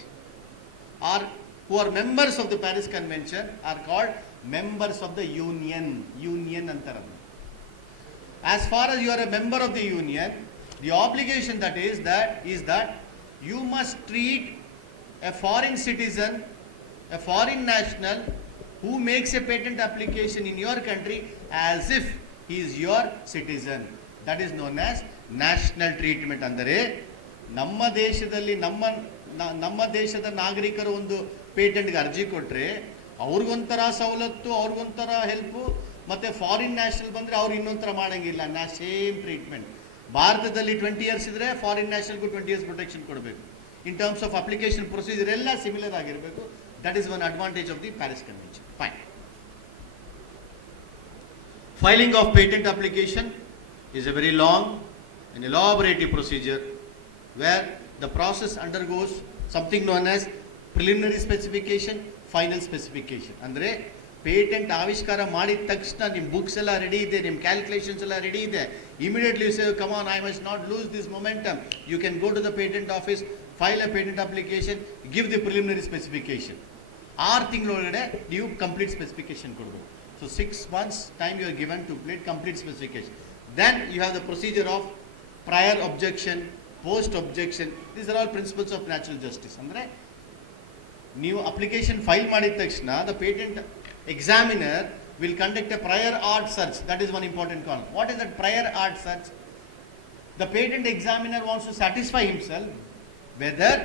who are members of the Paris Convention are called members of the Union. Union antaram. As far as you are a member of the Union, the obligation is that you must treat a foreign citizen, a foreign national who makes a patent application in your country as if he is your citizen. That is known as national treatment. Andere ನಮ್ಮ ದೇಶದಲ್ಲಿ ನಮ್ಮ ದೇಶದ ನಾಗರಿಕರು ಒಂದು ಪೇಟೆಂಟ್ಗೆ ಅರ್ಜಿ ಕೊಟ್ಟರೆ ಅವ್ರಿಗೊಂಥರ ಸವಲತ್ತು, ಅವ್ರಿಗೊಂಥರ help, ಮತ್ತು ಫಾರಿನ್ ನ್ಯಾಷನಲ್ ಬಂದರೆ ಅವ್ರು ಇನ್ನೊಂಥರ ಮಾಡೋಂಗಿಲ್ಲ. Same treatment. ಭಾರತದಲ್ಲಿ 20 ಇಯರ್ಸ್ ಇದ್ದರೆ ಫಾರಿನ್ ನ್ಯಾಷನಲ್ಗೂ 20 ಇಯರ್ಸ್ ಪ್ರೊಟೆಕ್ಷನ್ ಕೊಡಬೇಕು. ಇನ್ ಟರ್ಮ್ಸ್ ಆಫ್ ಅಪ್ಲಿಕೇಶನ್ ಪ್ರೊಸೀಜರ್ ಎಲ್ಲ ಸಿಮಿಲರ್ ಆಗಿರಬೇಕು. That is one advantage of the Paris convention. Fine. Filing of patent application is a very long and elaborate procedure where the process undergoes something known as preliminary specification, final specification. Andre patent ಆವಿಷ್ಕಾರ ಮಾಡಿದ ತಕ್ಷಣ ನಿಮ್ಮ books ಎಲ್ಲ ready ಇದೆ, ನಿಮ್ಮ calculations ಎಲ್ಲ ready ಇದೆ. Immediately you say, come on, I must not lose this momentum. You can go to the patent office, file a patent application, give the preliminary specification. 6 ತಿಂಗಳೊಳಗಡೆ ನೀವು ಕಂಪ್ಲೀಟ್ ಸ್ಪೆಸಿಫಿಕೇಶನ್ ಕೊಡಬೇಕು. So 6 months time you are given to complete specification. Then you have the procedure of prior objection, post objection. These are all principles of natural justice. Andre ನೀವು application file ಮಾಡಿದ ತಕ್ಷಣ the patent examiner will conduct a prior art search. That is one important concept. What is that prior art search? The patent examiner wants to satisfy himself whether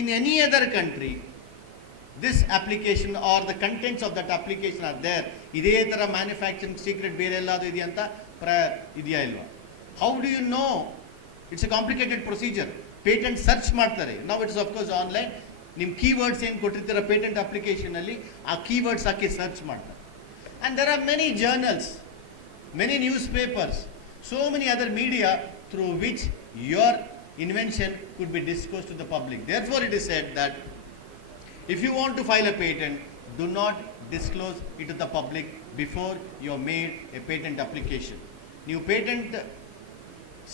in any other country this application or the contents of that application are there. ಇದೇ ಥರ manufacturing secret ಬೇರೆ ಎಲ್ಲಾದರೂ ಇದೆಯಾ ಅಂತ ಇದೆಯಾ ಇಲ್ವಾ? How do you know? It's a complicated procedure. Patent search ಮಾಡ್ತಾರೆ. ನಾವು ಇಟ್ಸ್ ಆಫ್ಕೋರ್ಸ್ ಆನ್ಲೈನ್. ನಿಮ್ಮ ಕೀವರ್ಡ್ಸ್ ಏನು ಕೊಟ್ಟಿರ್ತೀರ ಪೇಟೆಂಟ್ ಅಪ್ಲಿಕೇಶನಲ್ಲಿ, ಆ ಕೀವರ್ಡ್ಸ್ ಹಾಕಿ ಸರ್ಚ್ ಮಾಡ್ತಾರೆ. And there are many journals, many newspapers, so many other media through which your invention could be disclosed to the public. Therefore it is said that if you want to file a patent, do not disclose it to the public before you have made a patent application. ನೀವು patent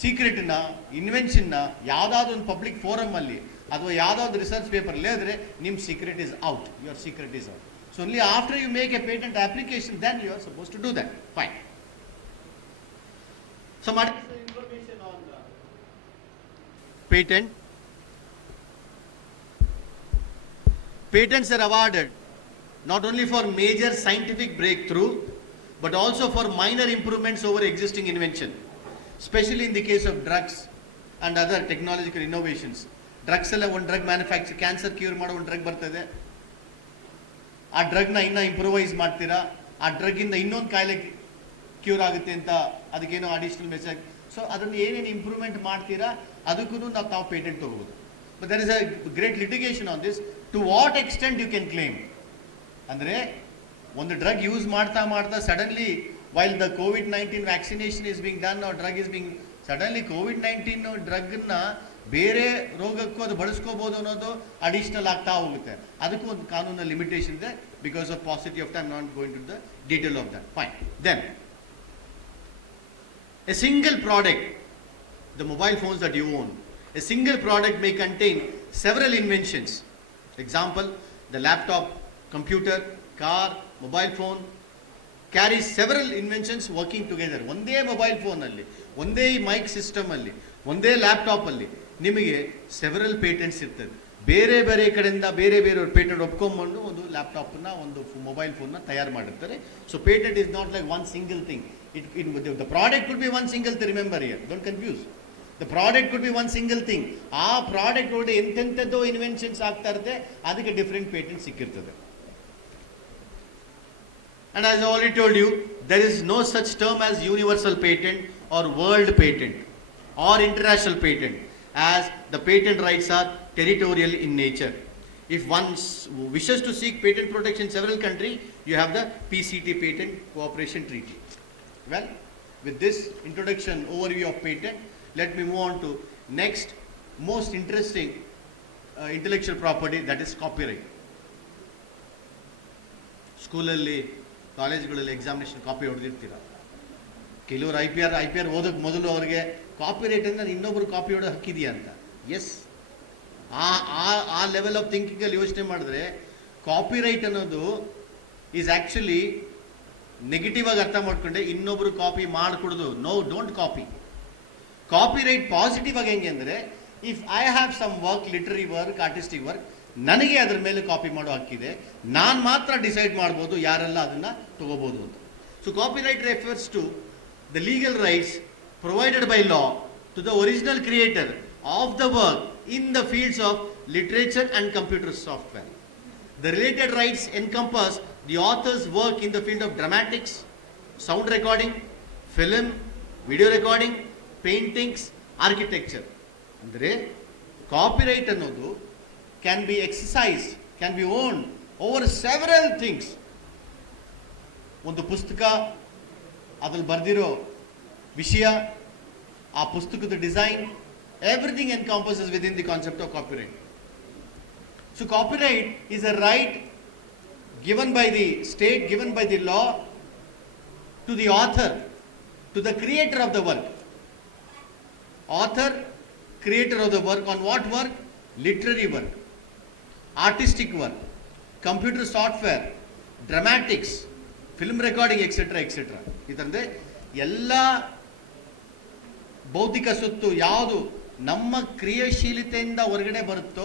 ಸೀಕ್ರೆಟ್ನ, ಇನ್ವೆನ್ಷನ್ನ ಯಾವುದಾದ್ರೂ ಒಂದು public ಫೋರಮಲ್ಲಿ ಅಥವಾ ಯಾವುದಾದ್ರು research ಪೇಪರಲ್ಲಿ ಹೇಳಿದ್ರೆ ನಿಮ್ಮ secret is out. Your secret is out. So only after you make a patent application then you are suppose to do that. Fine. So ಮಾಡಿ information on patent. Patents are awarded not only for major scientific breakthrough but also for minor improvements over existing invention, especially in the case of drugs and other technological innovations. Drugs ಎಲ್ಲ ಒಂದು drug manufacture, cancer cure ಮಾಡೋ ಒಂದು drug ಬರ್ತದೆ. ಆ ಡ್ರಗ್ನ ಇನ್ನೂ improvise ಮಾಡ್ತೀರಾ, ಆ ಡ್ರಗ್ಗಿಂದ ಇನ್ನೊಂದು ಕಾಯಿಲೆ ಕ್ಯೂರ್ ಆಗುತ್ತೆ ಅಂತ ಅದಕ್ಕೇನೋ ಅಡಿಷನಲ್ ಮೆಸೇಜ್. ಸೊ ಅದನ್ನು ಏನೇನು ಇಂಪ್ರೂವ್ಮೆಂಟ್ ಮಾಡ್ತೀರಾ ಅದಕ್ಕೂ ತಾವು ಪೇಟೆಂಟ್ ತೊಗೋಬೋದು. But there is a great litigation on this. To what extent you can claim ಅಂದರೆ ಒಂದು ಡ್ರಗ್ ಯೂಸ್ ಮಾಡ್ತಾ suddenly while the COVID-19 vaccination is being done R drug is being suddenly COVID-19 ಡ್ರಗ್ನ ಬೇರೆ ರೋಗಕ್ಕೂ ಅದು ಬಳಸ್ಕೋಬೋದು ಅನ್ನೋದು additional ಆಗ್ತಾ ಹೋಗುತ್ತೆ. ಅದಕ್ಕೂ ಒಂದು ಕಾನೂನ ಲಿಮಿಟೇಷನ್ ಇದೆ because of paucity of time. Not going to the detail of that. Fine. Then a single product, the mobile phones that you own, a single product may contain several inventions. Example, the laptop, computer, car, mobile phone carries several inventions working together. One day mobile phone alli, one day mic system alli, one day laptop alli, ನಿಮಗೆ several patents ಇರ್ತದೆ. ಬೇರೆ ಬೇರೆ ಕಡೆಯಿಂದ ಬೇರೆ ಬೇರೆಯವ್ರು patent ಒಪ್ಕೊಂಡ್ಬಂದು ಒಂದು ಲ್ಯಾಪ್ಟಾಪ್ನ ಒಂದು mobile ಫೋನ್ನ ತಯಾರು ಮಾಡಿರ್ತಾರೆ. So patent is not like one single thing. The product could be one single thing. Remember here, don't confuse. The product could be one single thing. ಆ ಪ್ರಾಡಕ್ಟ್ ಒಳಗೆ ಎಂತೆಂಥದ್ದೋ ಇನ್ವೆನ್ಷನ್ಸ್ ಆಗ್ತಾ ಇರುತ್ತೆ, ಅದಕ್ಕೆ ಡಿಫ್ರೆಂಟ್ ಪೇಟೆಂಟ್ ಸಿಕ್ಕಿರ್ತದೆ. And as I already told you, there is no such term as universal patent or world patent or international patent, as the patent rights are territorial in nature. If one wishes to seek patent protection in several countries, you have the PCT, Patent Cooperation Treaty. Well, with this introduction overview of patent, let me move on to next most interesting intellectual property, that is copyright. ಸ್ಕೂಲಲ್ಲಿ ಕಾಲೇಜ್ಗಳಲ್ಲಿ examination copy ಹೊಡೆದಿರ್ತೀರ. ಕೆಲವರು I P R ಓದೋಕ್ಕೆ ಮೊದಲು ಅವ್ರಿಗೆ copyright ಅಂದರೆ ಇನ್ನೊಬ್ರು copy ಹೊಡೋ ಹಕ್ಕಿದೆಯಾ ಅಂತ. S, ಆ level of ಥಿಂಕಿಂಗಲ್ಲಿ ಯೋಚನೆ ಮಾಡಿದ್ರೆ ಕಾಪಿರೈಟ್ ಅನ್ನೋದು ಈಸ್ ಆ್ಯಕ್ಚುಲಿ ನೆಗೆಟಿವ್ ಆಗಿ ಅರ್ಥ ಮಾಡ್ಕೊಂಡೆ ಇನ್ನೊಬ್ರು ಕಾಪಿ ಮಾಡಿಕೊಡೋದು. No, don't copy. Copyright positive ಆಗಿ ಹೆಂಗೆ ಅಂದರೆ, if I have some work, literary work, artistic work, ನನಗೆ ಅದ್ರ ಮೇಲೆ ಕಾಪಿ ಮಾಡೋ ಹಕ್ಕಿದೆ. ನಾನು ಮಾತ್ರ ಡಿಸೈಡ್ ಮಾಡ್ಬೋದು ಯಾರೆಲ್ಲ ಅದನ್ನು ತಗೋಬೋದು ಅಂತ. So copyright refers to the legal rights provided by law to the original creator of the work in the fields of literature and computer software. The related rights encompass the author's work in the field of dramatics, sound recording, film, video recording, paintings, architecture. Andre copyright annodu can be exercised, can be owned over several things. ಒಂದು ಪುಸ್ತಕ, ಅದ್ರಲ್ಲಿ ಬರ್ದಿರೋ ವಿಷಯ, ಆ ಪುಸ್ತಕದ design, everything encompasses within the concept of copyright. So copyright is a right given by the state, given by the law to the author, to the creator of the work. Author, creator of the work, on what work? Literary work, artistic work, computer software, dramatics, film recording, etc., etc. ಇದರಂದ್ರೆ ಎಲ್ಲ ಬೌದ್ಧಿಕ ಸೊತ್ತು ಯಾವುದು ನಮ್ಮ ಕ್ರಿಯಾಶೀಲತೆಯಿಂದ ಹೊರಗಡೆ ಬರುತ್ತೋ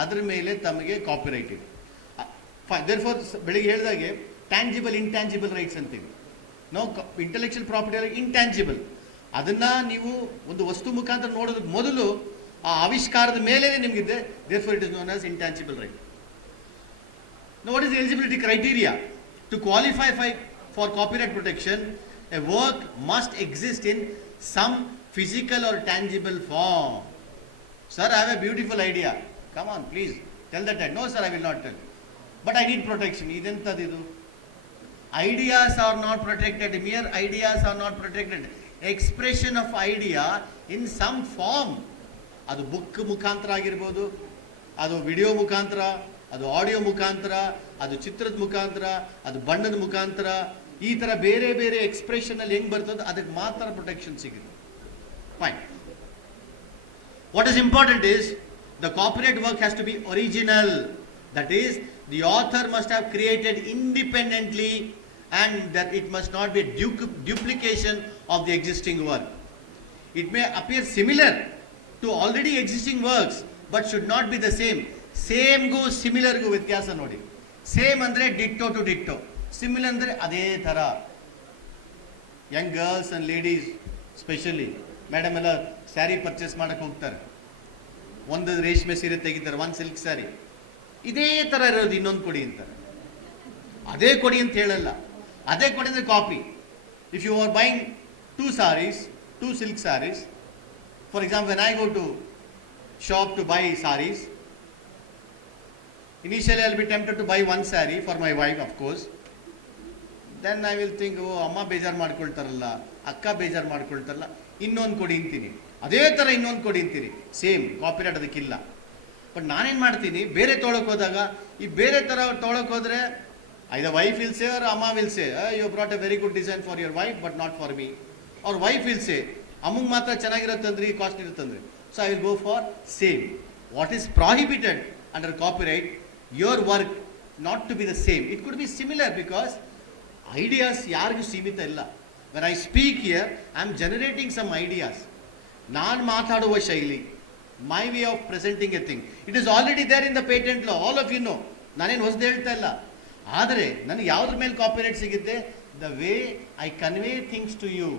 ಅದ್ರ ಮೇಲೆ ತಮಗೆ ಕಾಪಿರೈಟ್ ಇದೆ. ದೇರ್ಫೋರ್ ಬೆಳಿಗ್ಗೆ ಹೇಳಿದಾಗೆ ಟ್ಯಾಂಜಿಬಲ್, ಇಂಟ್ಯಾಂಜಿಬಲ್ ರೈಟ್ಸ್ ಅಂತೀವಿ ನಾವು. ಇಂಟೆಲೆಕ್ಚುಯಲ್ ಪ್ರಾಪರ್ಟಿ ಅಲ್ಲಿ ಇಂಟ್ಯಾಂಜಿಬಲ್, ಅದನ್ನ ನೀವು ಒಂದು ವಸ್ತು ಮುಖಾಂತರ ನೋಡೋದಕ್ಕೆ ಮೊದಲು ಆ ಆವಿಷ್ಕಾರದ ಮೇಲೆ ನಿಮಗಿದೆ. Therefore it is known as intangible right. Now what is the eligibility criteria? To qualify for copyright protection, a work must exist in some physical or tangible form. Sir, I have a beautiful idea. Come on, please, tell that. No, sir, I will not tell. But I need protection. Identadidu. Ideas are not protected. Mere ideas are not protected. Expression of idea in some form. ಅದು book ಮುಖಾಂತರ ಆಗಿರ್ಬೋದು, ಅದು video ಮುಖಾಂತರ, ಅದು audio ಮುಖಾಂತರ, ಅದು ಚಿತ್ರದ ಮುಖಾಂತರ, ಅದು ಬಣ್ಣದ ಮುಖಾಂತರ, ಈ ಥರ ಬೇರೆ ಬೇರೆ ಎಕ್ಸ್ಪ್ರೆಷನ್ ಅಲ್ಲಿ ಹೆಂಗೆ ಬರ್ತದೆ ಅದಕ್ಕೆ ಮಾತ್ರ ಪ್ರೊಟೆಕ್ಷನ್ ಸಿಗುತ್ತೆ. Fine. What is important is the copyright work has to be original. That is, the author must have created independently and that it must not be a duplication of the existing work. It may appear similar to already existing works but should not be the same. Same go similar go ವ್ಯತ್ಯಾಸ ನೋಡಿ. Same ಅಂದರೆ ditto to ditto, similar ಅಂದರೆ ಅದೇ ಥರ. Young girls and ladies specially madam ಎಲ್ಲ sari purchase ಮಾಡಕ್ಕೆ ಹೋಗ್ತಾರೆ, ಒಂದು ರೇಷ್ಮೆ ಸೀರೆ ತೆಗಿತಾರೆ, ಒಂದು ಸಿಲ್ಕ್ ಸ್ಯಾರಿ, ಇದೇ ಥರ ಇರೋದು ಇನ್ನೊಂದು ಕೊಡಿ ಅಂತಾರೆ. ಅದೇ ಕೊಡಿ ಅಂತ ಹೇಳಲ್ಲ, ಅದೇ ಕೊಡಿ ಅಂದರೆ copy. If you are buying 2 sarees, 2 silk sarees, for example, when I go to shop to buy sarees, initially I will be tempted to buy one saree for my wife, of course. Then I will think, oh, ಅಮ್ಮ ಬೇಜಾರು ಮಾಡ್ಕೊಳ್ತಾರಲ್ಲ, ಅಕ್ಕ ಬೇಜಾರು ಮಾಡ್ಕೊಳ್ತಾರಲ್ಲ, ಇನ್ನೊಂದು ಕೊಡಿ ಅಂತೀನಿ. ಅದೇ ಥರ ಇನ್ನೊಂದು ಕೊಡಿ ಅಂತೀರಿ, ಸೇಮ್ ಕಾಪಿರೈಟ್ ಅದಕ್ಕಿಲ್ಲ. ಬಟ್ ನಾನೇನು ಮಾಡ್ತೀನಿ, ಬೇರೆ ತೊಳಕ್ಕೆ ಹೋದಾಗ ಈ ಬೇರೆ ಥರ ತೊಳಕ್ಕೆ ಹೋದರೆ either wife will say or amma will say, you brought a very good design for your wife but not for me. Or wife will say, ಅಮ್ಮಂಗೆ ಮಾತ್ರ ಚೆನ್ನಾಗಿರುತ್ತಂದ್ರಿ, cost ಇರುತ್ತಂದ್ರಿ, so I will go for same. What is prohibited under copyright? Your work not to be the same. It could be similar because ideas ಯಾರಿಗೂ ಸೀಮಿತ ಇಲ್ಲ. When I speak here, I am generating some ideas. ನಾನು ಮಾತಾಡುವ ಶೈಲಿ, my way of presenting a thing. It is already there in the patent law, all of you know. ನಾನೇನು ಹೊಸದು ಹೇಳ್ತಾ ಇಲ್ಲ. ಆದರೆ ನನಗೆ ಯಾವುದ್ರ ಮೇಲೆ ಕಾಪಿರೈಟ್ ಸಿಗುತ್ತೆ? The way I convey things to you.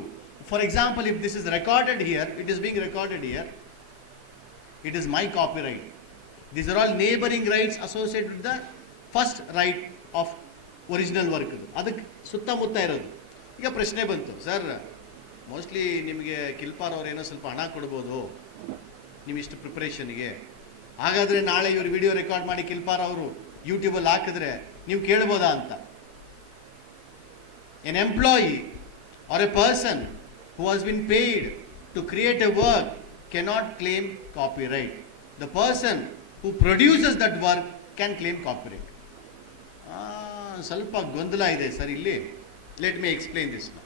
For example, if this is recorded here, it is being recorded here, it is my copyright. These are all neighboring rights associated with the first right of original work. ಅದಕ್ಕೆ ಸುತ್ತಮುತ್ತ ಇರೋದು. ಈಗ ಪ್ರಶ್ನೆ ಬಂತು, sir mostly ನಿಮಗೆ ಕಿಲ್ಪಾರ್ ಅವ್ರು ಏನೋ ಸ್ವಲ್ಪ ಹಣ ಕೊಡ್ಬೋದು ನಿಮ್ಮಿಷ್ಟು ಪ್ರಿಪ್ರೇಷನ್ಗೆ, ಹಾಗಾದರೆ ನಾಳೆ ಇವರು ವಿಡಿಯೋ ರೆಕಾರ್ಡ್ ಮಾಡಿ ಕಿಲ್ಪಾರ್ ಅವರು ಯೂಟ್ಯೂಬಲ್ಲಿ ಹಾಕಿದ್ರೆ ನೀವು ಕೇಳ್ಬೋದಾ ಅಂತ. An employee or a person who has been paid to create a work cannot claim copyright. The person who produces that work can claim copyright. ಸ್ವಲ್ಪ ಗೊಂದಲ ಇದೆ ಸರ್ ಇಲ್ಲಿ. Let me explain this now.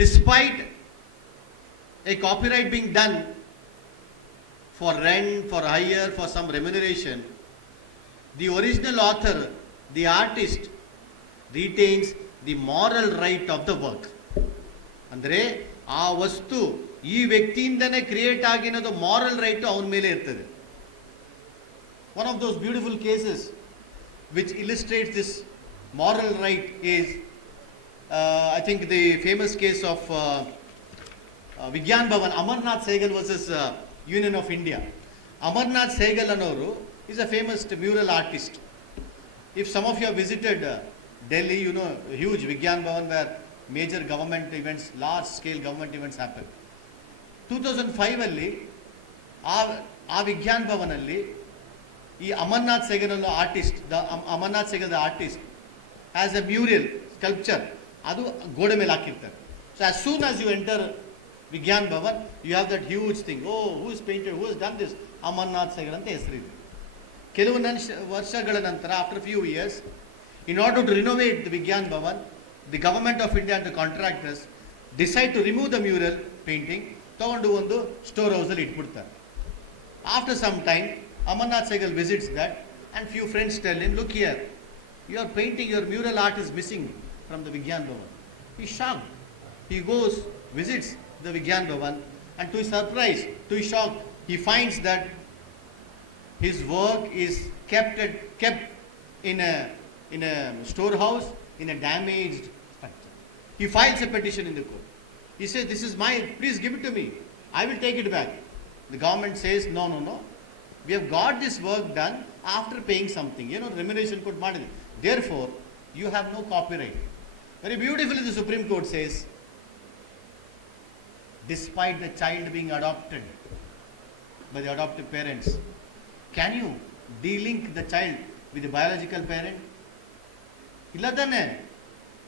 Despite a copyright being done for rent, for hire, for some remuneration, the original author, the artist, retains the moral right of the work. ಅಂದರೆ ಆ ವಸ್ತು ಈ ವ್ಯಕ್ತಿಯಿಂದನೇ create ಆಗಿರೋದು moral right ಅವನ ಮೇಲೆ ಇರ್ತದೆ. One of those beautiful cases which illustrates this moral right is I think the famous case of Vigyan Bhavan, Amarnath Sehgal versus Union of India. Amarnath Sehgal ಅನ್ನೋರು is a famous mural artist. If some of you have visited Delhi, you know huge Vigyan Bhavan where major government events, large scale government events happen. 2005 ಅಲ್ಲಿ ಆ ವಿಜ್ಞಾನ್ ಭವನ್ ಅಲ್ಲಿ ಈ Amarnath Sehgal artist, Amarnath Sehgal artist as a mural sculpture ಅದು ಗೋಡೆ ಮೇಲೆ ಹಾಕಿರ್ತಾರೆ. So as soon as you enter Vigyan Bhavan you have that huge thing, oh who is painted, who is done this, Amarnath Sehgal ಅಂತ ಹೆಸರಿದೆ. ಕೆಲವು ವರ್ಷಗಳ ನಂತರ, after few years, in order to renovate the Vigyan Bhavan, the government of India and the contractors decide to remove the mural painting, ತಗೊಂಡು ಒಂದು store ಹೌಸಲ್ಲಿ ಇಟ್ಬಿಡ್ತಾರೆ. After some time, Amarnath Sehgal visits that and few friends tell him, look here, your painting, your mural art is missing from the Vigyan Bhavan. He's shocked. He goes, visits the Vigyan Bhavan, and to his surprise, to his shock, he finds that his work is kept in a storehouse in a damaged structure. He files a petition in the court. He says, this is mine, please give it to me, I will take it back. The government says, no, we have got this work done after paying something, remuneration could be. Therefore you have no copyright. Very beautifully the Supreme Court says, despite the child being adopted by the adoptive parents, can you de-link the child with the biological parent? ಇಲ್ಲ ತಾನೆ.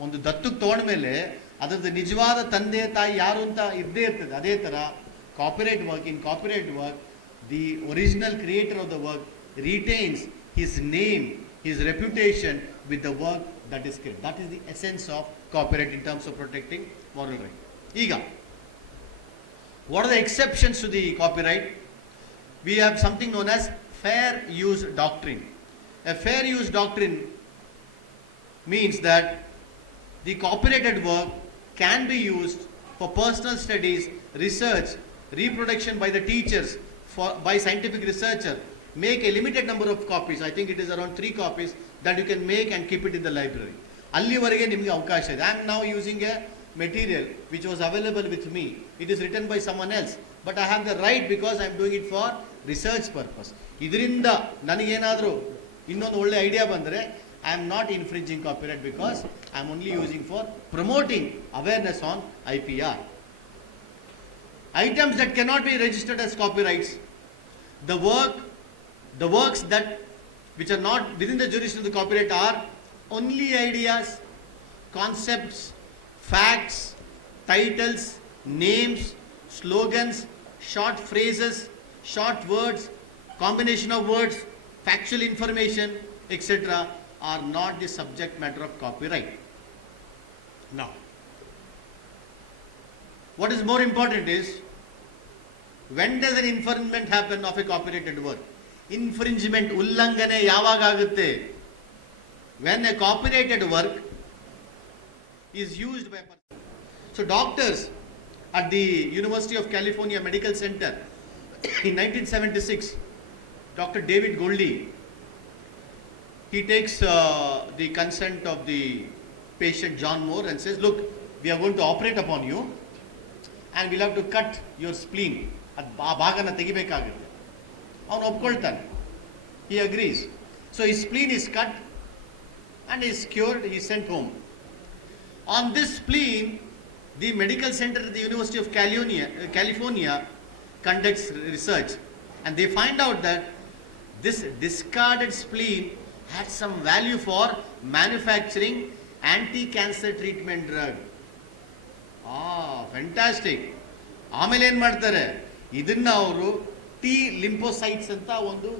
ಒಂದು ದತ್ತಕ್ಕೆ ತಗೊಂಡ ಮೇಲೆ ಅದರದ್ದು ನಿಜವಾದ ತಂದೆ ತಾಯಿ ಯಾರು ಅಂತ ಇದ್ದೇ ಇರ್ತದೆ. ಅದೇ ಥರ copyright work, in copyright work the original creator of the work retains his name, his reputation with the work that is created. That is the essence of copyright in terms of protecting moral right. ಈಗ what are the exceptions to the copyright? We have something known as fair use doctrine. A fair use doctrine means that the copyrighted work can be used for personal studies, research, reproduction by the teachers, by scientific researcher. Make a limited number of copies. I think it is around 3 copies that you can make and keep it in the library. ಅಲ್ಲಿವರೆಗೆ ನಿಮಗೆ ಅವಕಾಶ ಇದೆ. I am now using a material which was available with me. It is written by someone else, but I have the right because I am doing it for research purpose. ಇದರಿಂದ ನನಗೇನಾದರೂ ಇನ್ನೊಂದು ಒಳ್ಳೆ idea ಬಂದರೆ I am not infringing copyright because I am only using for promoting awareness on IPR. Items that cannot be registered as copyrights, the works that which are not within the jurisdiction of the copyright are only ideas, concepts, facts, titles, names, slogans, short phrases, short words, combination of words, factual information, etc. are not the subject matter of copyright. Now, what is more important is, when does an infringement happen of a copyrighted work? Infringement, ಉಲ್ಲಂಘನೆ ಯಾವಾಗ ಆಗುತ್ತೆ? When a copyrighted work is used by a person. So doctors at the University of California Medical Center in 1976, Dr. David Goldie, he takes the consent of the patient John Moore and says, look, we are going to operate upon you and we'll have to cut your spleen. ಆ ಭಾಗನ ತೆಗಿಬೇಕಾಗುತ್ತೆ. ಅವನು ಒಪ್ಕೊಳ್ತಾನೆ. He agrees. So his spleen is cut and he is cured, he is sent home. On this spleen, the medical center at the University of California conducts research, and they find out that this discarded spleen had some value for manufacturing anti-cancer treatment drug. Fantastic. ಆಮೇಲೆ ಏನು ಮಾಡ್ತಾರೆ, ಇದನ್ನ ಅವರು T lymphocytes ಅಂತ ಒಂದು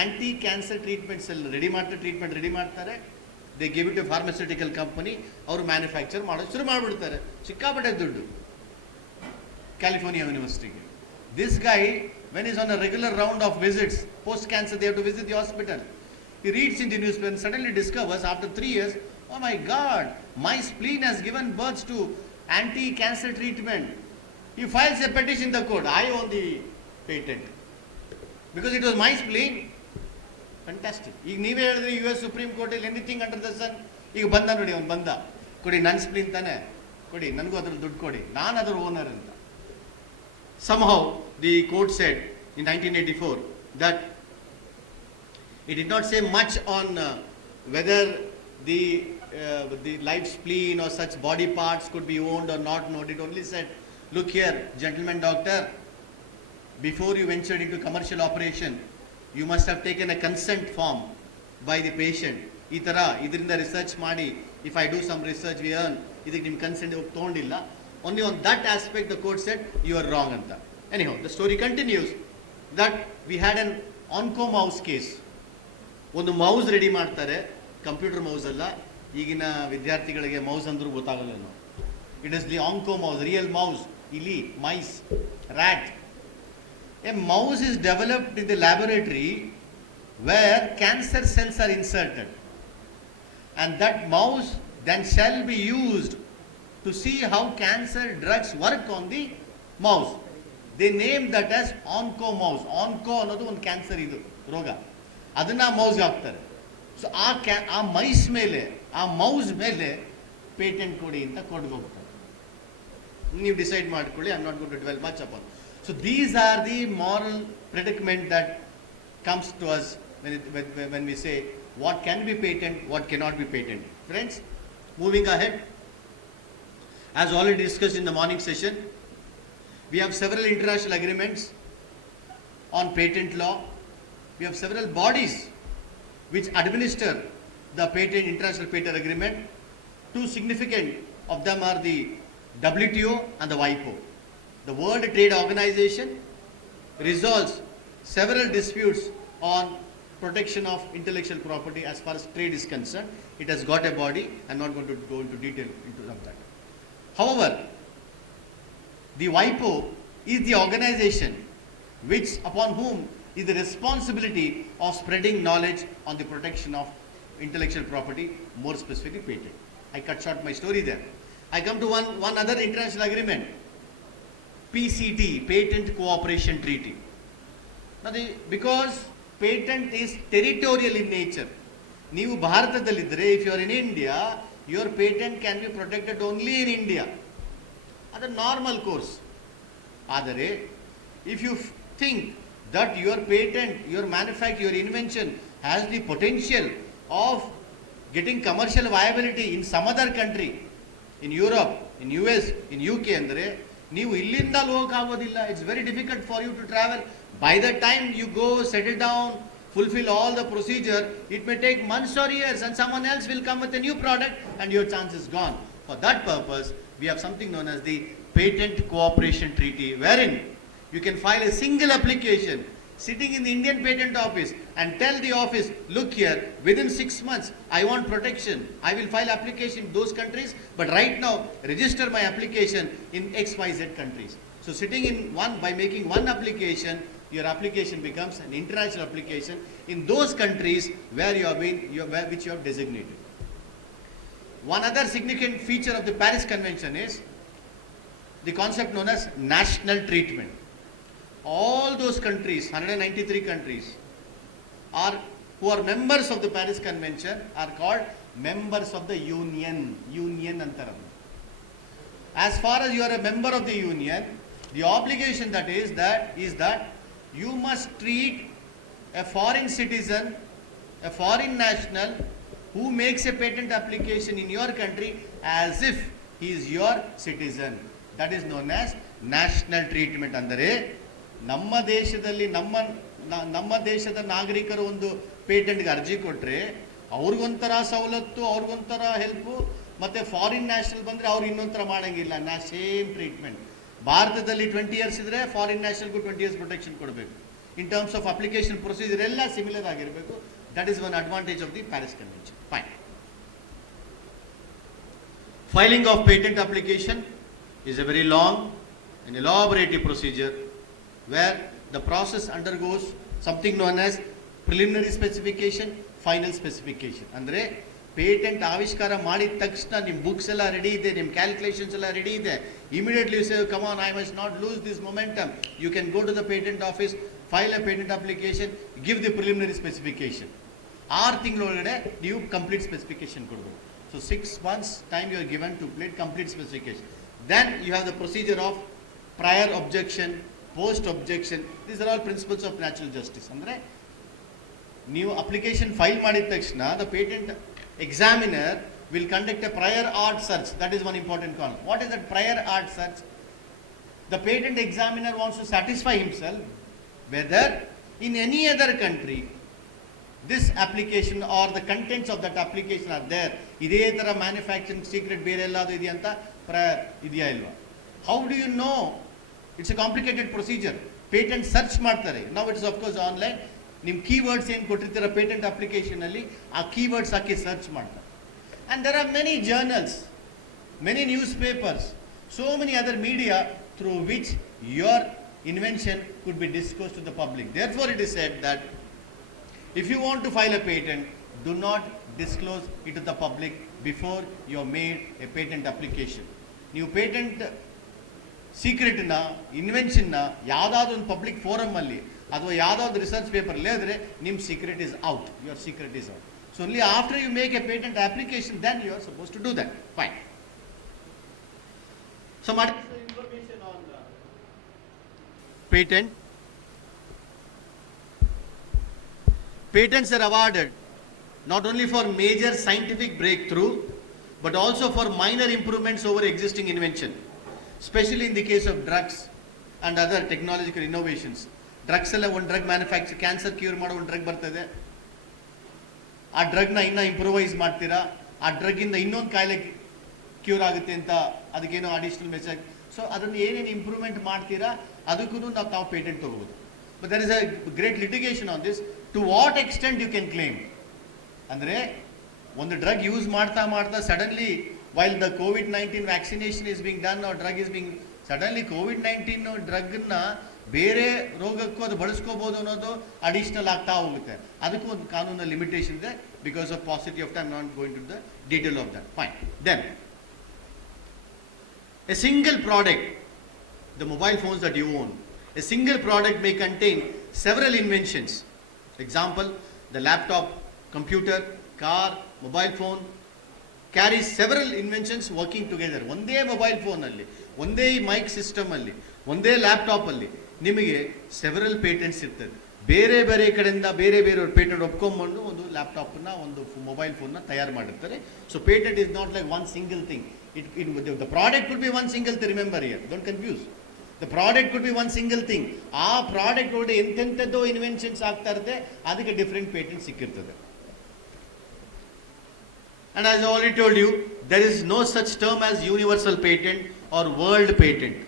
anti cancer treatments ಎಲ್ಲ treatment ready ಮಾಡ್ತಾರೆ. They give it a pharmaceutical company, ಅವರು ಮ್ಯಾನುಫ್ಯಾಕ್ಚರ್ ಮಾಡೋದು ಶುರು ಮಾಡಿಬಿಡ್ತಾರೆ. ಸಿಕ್ಕಾಪಟ್ಟೆ ದುಡ್ಡು ಕ್ಯಾಲಿಫೋರ್ನಿಯಾ ಯೂನಿವರ್ಸಿಟಿಗೆ. This guy, when he's on a regular round of visits, post-cancer, they have to visit the hospital. He reads in the newspaper and suddenly discovers after 3 years, oh my God, my spleen has given birth to anti-cancer treatment. He files a petition in the court. I own the patent. Because it was my spleen. Fantastic. ಈಗ ನೀವೇ ಹೇಳಿದ್ರೆ US supreme ಕೋರ್ಟಲ್ಲಿ anything under the ಸನ್. ಈಗ ಬಂದ ನೋಡಿ, ಅವ್ನು ಬಂದ, ಕೊಡಿ ನನ್ನ ಸ್ಪ್ಲೀನ್ ತಾನೆ, ಕೊಡಿ ನನಗೂ ಅದ್ರ ದುಡ್ಡು ಕೊಡಿ, ನಾನು ಅದರ ಓನರ್ ಅಂತ. Somehow the court said in 1984 that it did not say much on whether the live spleen or such body parts could be owned or not owned. It only said, look here, gentleman doctor, before you ventured into commercial operation, you must have taken a consent form by the patient. ಈ ಥರ ಇದರಿಂದ research ಮಾಡಿ, if I do some research we earn, ಇದಕ್ಕೆ ನಿಮ್ಮ consent ತೊಗೊಂಡಿಲ್ಲ. Only on that aspect the court said you are wrong anta. Anyhow, the story continues that we had an onco mouse case. ಒಂದು mouse ready ಮಾಡ್ತಾರೆ, computer mouse ಅಲ್ಲ, ಈಗಿನ ವಿದ್ಯಾರ್ಥಿಗಳಿಗೆ mouse ಅಂದ್ರೂ ಗೊತ್ತಾಗಲ್ಲ. It is the ಆಂಕೋ mouse, real mouse, ಇಲಿ, mice, rat. A mouse is developed in the laboratory where cancer cells are inserted, and that mouse then shall be used to see how cancer drugs work on the mouse. They named that as onco mouse. Onco ಅನ್ನೋದು ಒಂದು cancer ಇದು ರೋಗ, ಅದನ್ನ ಮೌಸ್ಗೆ ಹಾಕ್ತಾರೆ. So ಆ mice ಮೇಲೆ, ಆ mouse ಮೇಲೆ ಪೇಟೆಂಟ್ ಕೊಡಿ ಅಂತ ಕೊಡ್ಗೆ ಹೋಗ್ತಾರೆ. ನೀವು ಡಿಸೈಡ್ ಮಾಡ್ಕೊಳ್ಳಿ. I am not going to dwell much upon. So these are the moral predicament that comes to us when we say what can be patent, what cannot be patent. Friends, moving ahead, as already discussed in the morning session, we have several international agreements on patent law. We have several bodies which administer the international patent agreement. Two significant of them are the WTO and the WIPO. The World Trade Organization resolves several disputes on protection of intellectual property as far as trade is concerned. It has got a body. I am not going to go into detail into that. However, the WIPO is the organization upon whom is the responsibility of spreading knowledge on the protection of intellectual property, more specifically patent. I cut short my story there. I come to one other international agreement, PCT, Patent Cooperation Treaty. Now, because patent is territorial in nature, ನೀವು ಭಾರತದಲ್ಲಿದ್ದರೆ, if you are in India, your patent can be protected only in India. ಅದು normal course. ಆದರೆ if you think that your patent, your manufacture, your invention has the potential of getting commercial viability in some other country, in Europe, in US, in UK ಅಂದರೆ ನೀವು ಇಲ್ಲಿಂದ ಹೋಗೋಕ್ಕಾಗೋದಿಲ್ಲ. It's very difficult for you to travel. By the time you go, settle down, fulfill all the procedure, it may take months or years, and someone else will come with a new product and your chance is gone. For that purpose, we have something known as the Patent Cooperation Treaty, wherein you can file a single application sitting in the Indian Patent Office and tell the office, look here, within 6 months, I want protection. I will file application in those countries, but right now, register my application in XYZ countries. So sitting in by making one application, your application becomes an international application in those countries where which you have designated. One other significant feature of the Paris Convention is the concept known as national treatment. All those countries, 193 countries, who are members of the Paris Convention are called members of the Union. Union antaram. As far as you are a member of the Union, the obligation that is that you must treat a foreign citizen, a foreign national who makes a patent application in your country as if he is your citizen. That is known as national treatment. ಅಂದರೆ ನಮ್ಮ ದೇಶದಲ್ಲಿ ನಮ್ಮ ದೇಶದ ನಾಗರಿಕರು ಒಂದು ಪೇಟೆಂಟ್ಗೆ ಅರ್ಜಿ ಕೊಟ್ಟರೆ ಅವ್ರಿಗೊಂಥರ ಸವಲತ್ತು, ಅವ್ರಿಗೊಂಥರ ಹೆಲ್ಪು, ಮತ್ತು ಫಾರಿನ್ ನ್ಯಾಷನಲ್ ಬಂದರೆ ಅವ್ರು ಇನ್ನೊಂಥರ ಮಾಡೋಂಗಿಲ್ಲ. Same treatment. ಭಾರತದಲ್ಲಿ 20 years ಇದ್ದರೆ ಫಾರಿನ್ ನ್ಯಾಷನಲ್ಗೂ 20 years ಪ್ರೊಟೆಕ್ಷನ್ ಕೊಡಬೇಕು. ಇನ್ ಟರ್ಮ್ಸ್ ಆಫ್ ಅಪ್ಲಿಕೇಶನ್ ಪ್ರೊಸೀಜರ್ ಎಲ್ಲ ಸಿಮಿಲರ್ ಆಗಿರಬೇಕು. That is one advantage of the Paris convention. Fine. Filing of patent application is a very long and elaborate procedure where the process undergoes something known as preliminary specification, final specification. ಅಂದರೆ patent ಆವಿಷ್ಕಾರ ಮಾಡಿದ ತಕ್ಷಣ ನಿಮ್ಮ books ಎಲ್ಲ ready ಇದೆ, ನಿಮ್ಮ calculations ಎಲ್ಲ ready ಇದೆ. Immediately you say come on, I must not lose this momentum. You can go to the patent office, file a patent application, give the preliminary specification. 6 ತಿಂಗಳೊಳಗಡೆ ನೀವು ಕಂಪ್ಲೀಟ್ ಸ್ಪೆಸಿಫಿಕೇಶನ್ ಕೊಡಬೇಕು. So 6 months time you are given to complete specification. Then you have the procedure of prior objection, post objection. These are all principles of natural justice. Andre ನೀವು application file ಮಾಡಿದ ತಕ್ಷಣ the patent examiner will conduct a prior art search. That is one important concept. What is that prior art search? The patent examiner wants to satisfy himself whether in any other country this application or the contents of that application are there. ಇದೇ ಥರ manufacturing secret ಬೇರೆ ಎಲ್ಲಾದರೂ ಇದೆಯಾ ಅಂತ ಇದೆಯಾ ಇಲ್ವಾ? How do you know? It's a complicated procedure. Patent search ಮಾಡ್ತಾರೆ. ನಾವು ಇಟ್ಸ್ ಆಫ್ಕೋರ್ಸ್ ಆನ್ಲೈನ್. ನಿಮ್ಮ ಕೀವರ್ಡ್ಸ್ ಏನು ಕೊಟ್ಟಿರ್ತೀರ ಪೇಟೆಂಟ್ ಅಪ್ಲಿಕೇಶನಲ್ಲಿ, ಆ ಕೀವರ್ಡ್ಸ್ ಹಾಕಿ ಸರ್ಚ್ ಮಾಡ್ತಾರೆ. And there are many journals, many newspapers, so many other media through which your invention could be disclosed to the public. Therefore it is said that if you want to file a patent, do not disclose it to the public before you have made a patent application. ನೀವು patent ಸೀಕ್ರೆಟ್ನ, ಇನ್ವೆನ್ಷನ್ನ ಯಾವುದಾದ್ರೂ ಒಂದು public forum ಅಲ್ಲಿ ಅಥವಾ ಯಾವುದಾದ್ರು research ಪೇಪರಲ್ಲಿ ಆದರೆ ನಿಮ್ಮ secret is out. Your secret is out. So only after you make a patent application then you are suppose to do that. Fine. So ಮಾಡಿ information on patent. Patents are awarded not only for major scientific breakthrough but also for minor improvements over existing invention, especially in the case of drugs and other technological innovations. Drugs ಎಲ್ಲ ಒಂದು drug manufacture, cancer cure ಮಾಡೋ ಒಂದು drug ಬರ್ತದೆ. ಆ ಡ್ರಗ್ನ ಇನ್ನೂ improvise ಮಾಡ್ತೀರಾ, ಆ ಡ್ರಗ್ಗಿಂದ ಇನ್ನೊಂದು ಕಾಯಿಲೆ ಕ್ಯೂರ್ ಆಗುತ್ತೆ ಅಂತ ಅದಕ್ಕೇನೋ ಅಡಿಷನಲ್ ಮೆಸೇಜ್. ಸೊ ಅದನ್ನು ಏನೇನು ಇಂಪ್ರೂವ್ಮೆಂಟ್ ಮಾಡ್ತೀರಾ ಅದಕ್ಕೂ ನಾವು ಪೇಟೆಂಟ್ ತಗೋಬೋದು. But there is a great litigation on this. To what extent you can claim? ಅಂದರೆ ಒಂದು ಡ್ರಗ್ ಯೂಸ್ ಮಾಡ್ತಾ suddenly while the COVID-19 vaccination is being done or drug is being, suddenly COVID-19 ಡ್ರಗ್ನ ಬೇರೆ ರೋಗಕ್ಕೂ ಅದು ಬಳಸ್ಕೋಬೋದು ಅನ್ನೋದು additional ಆಗ್ತಾ ಹೋಗುತ್ತೆ. ಅದಕ್ಕೂ ಒಂದು ಕಾನೂನ ಲಿಮಿಟೇಷನ್ ಇದೆ. Because of paucity of time not going to the detail of that. Fine. Then a single product, the mobile phones that you own, a single product may contain several inventions. Example, the laptop, computer, car, mobile phone carries several inventions working together. ಒಂದೇ mobile ಫೋನಲ್ಲಿ, ಒಂದೇ mic system ಅಲ್ಲಿ, ಒಂದೇ laptop ಅಲ್ಲಿ ನಿಮಗೆ several patents ಇರ್ತದೆ. ಬೇರೆ ಬೇರೆ ಕಡೆಯಿಂದ ಬೇರೆ ಬೇರೆಯವ್ರ ಪೇಟೆಂಟ್ ಒಪ್ಕೊಂಡ್ಬಂದು ಒಂದು ಲ್ಯಾಪ್ಟಾಪ್ನ, ಒಂದು ಮೊಬೈಲ್ ಫೋನ್ನ ತಯಾರು ಮಾಡಿರ್ತಾರೆ. So patent is not like one single thing. The product could be one single thing. Remember here, don't confuse. The product could be one single thing. ಆ ಪ್ರಾಡಕ್ಟ್ ಒಳಗಡೆ ಎಂತೆಂಥದ್ದೋ ಇನ್ವೆನ್ಷನ್ಸ್ ಆಗ್ತಾ ಇರುತ್ತೆ, ಅದಕ್ಕೆ ಡಿಫ್ರೆಂಟ್ ಪೇಟೆಂಟ್ ಸಿಕ್ಕಿರ್ತದೆ. And as I already told you, there is no such term as universal patent or world patent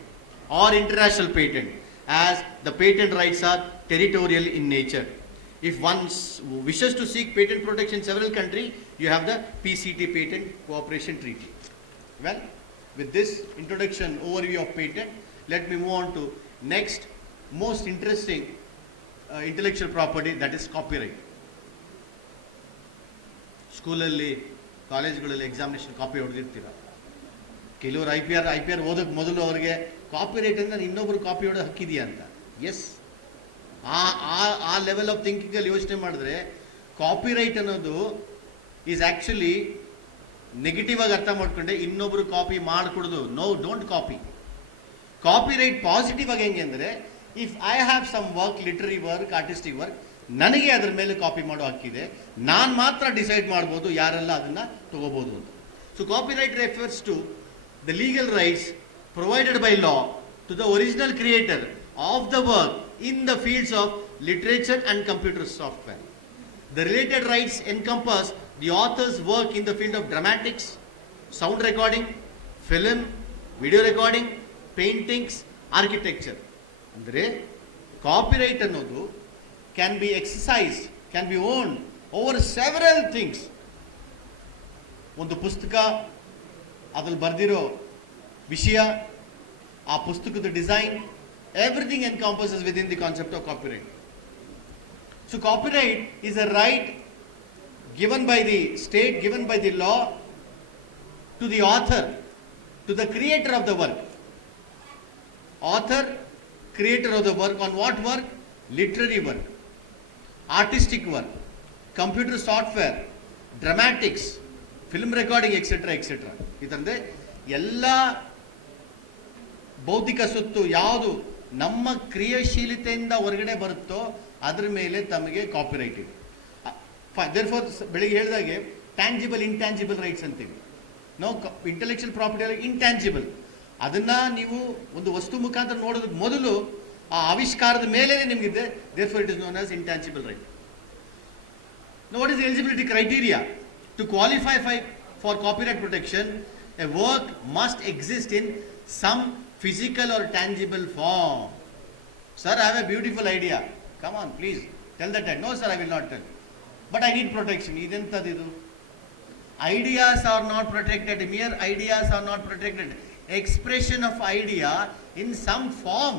or international patent, as the patent rights are territorial in nature. If one wishes to seek patent protection in several countries, you have the PCT, Patent Cooperation Treaty. Well, with this introduction overview of patent, let me move on to next most interesting intellectual property, that is copyright. ಸ್ಕೂಲಲ್ಲಿ, ಕಾಲೇಜ್ಗಳಲ್ಲಿ examination copy ಹೊಡೆದಿರ್ತೀರ. ಕೆಲವರು I P R ಓದೋಕ್ಕೆ ಮೊದಲು ಅವ್ರಿಗೆ copyright ಅಂದರೆ ನಾನು ಇನ್ನೊಬ್ರು copy ಹೊಡೋ ಹಕ್ಕಿದೆಯಾ ಅಂತ. S, ಆ ಲೆವೆಲ್ ಆಫ್ ಥಿಂಕಿಂಗಲ್ಲಿ ಯೋಚನೆ ಮಾಡಿದ್ರೆ ಕಾಪಿರೈಟ್ ಅನ್ನೋದು ಈಸ್ ಆ್ಯಕ್ಚುಲಿ ನೆಗೆಟಿವ್ ಆಗಿ ಅರ್ಥ ಮಾಡ್ಕೊಂಡೆ ಇನ್ನೊಬ್ರು ಕಾಪಿ ಮಾಡಿಕೊಡೋದು. No, don't copy. Copyright positive ಆಗಿ ಹೆಂಗೆ ಅಂದರೆ, if I have some work, literary work, artistic work, ನನಗೆ ಅದ್ರ ಮೇಲೆ ಕಾಪಿ ಮಾಡೋ ಹಕ್ಕಿದೆ, ನಾನು ಮಾತ್ರ ಡಿಸೈಡ್ ಮಾಡ್ಬೋದು ಯಾರೆಲ್ಲ ಅದನ್ನು ತಗೋಬೋದು ಅಂತ. So copyright refers to the legal rights provided by law to the original creator of the work in the fields of literature and computer software. The related rights encompass the author's work in the field of dramatics, sound recording, film, video recording, paintings, architecture. Andre copyright annodu can be exercised, can be owned over several things. ಒಂದು ಪುಸ್ತಕ, ಅದ್ರಲ್ಲಿ ಬರೆದಿರೋ ವಿಷಯ, ಆ ಪುಸ್ತಕದ design, everything encompasses within the concept of copyright. So copyright is a right given by the state, given by the law to the author, to the creator of the work. Author, creator of the work, on what work? Literary work, artistic work, computer software, dramatics, film recording, etc., etc. ಇದರಂತೆ ಎಲ್ಲ ಬೌದ್ಧಿಕ ಸೊತ್ತು ಯಾವುದು ನಮ್ಮ ಕ್ರಿಯಾಶೀಲತೆಯಿಂದ ಹೊರಗಡೆ ಬರುತ್ತೋ ಅದ್ರ ಮೇಲೆ ತಮಗೆ ಕಾಪಿರೈಟ್ ಇದೆ. ದೇರ್ಫೋರ್ ಬೆಳಿಗ್ಗೆ ಹೇಳಿದಾಗೆ ಟ್ಯಾಂಜಿಬಲ್, ಇಂಟ್ಯಾಂಜಿಬಲ್ ರೈಟ್ಸ್ ಅಂತೀವಿ ನಾವು. ಇಂಟೆಲೆಕ್ಚುಯಲ್ ಪ್ರಾಪರ್ಟಿ ಇಂಟ್ಯಾಂಜಿಬಲ್, ಅದನ್ನ ನೀವು ಒಂದು ವಸ್ತು ಮುಖಾಂತರ ನೋಡೋದಕ್ಕೆ ಮೊದಲು ಆ ಆವಿಷ್ಕಾರದ ಮೇಲೆ ನಿಮಗಿದೆ. Therefore it is known as intangible right. Now what is the eligibility criteria? To qualify for copyright protection, a work must exist in some physical or tangible form. Sir, I have a beautiful idea. Come on, please tell that. No sir, I will not tell. But I need protection. Identadidu. Ideas are not protected. Mere ideas are not protected. Expression of idea in some form.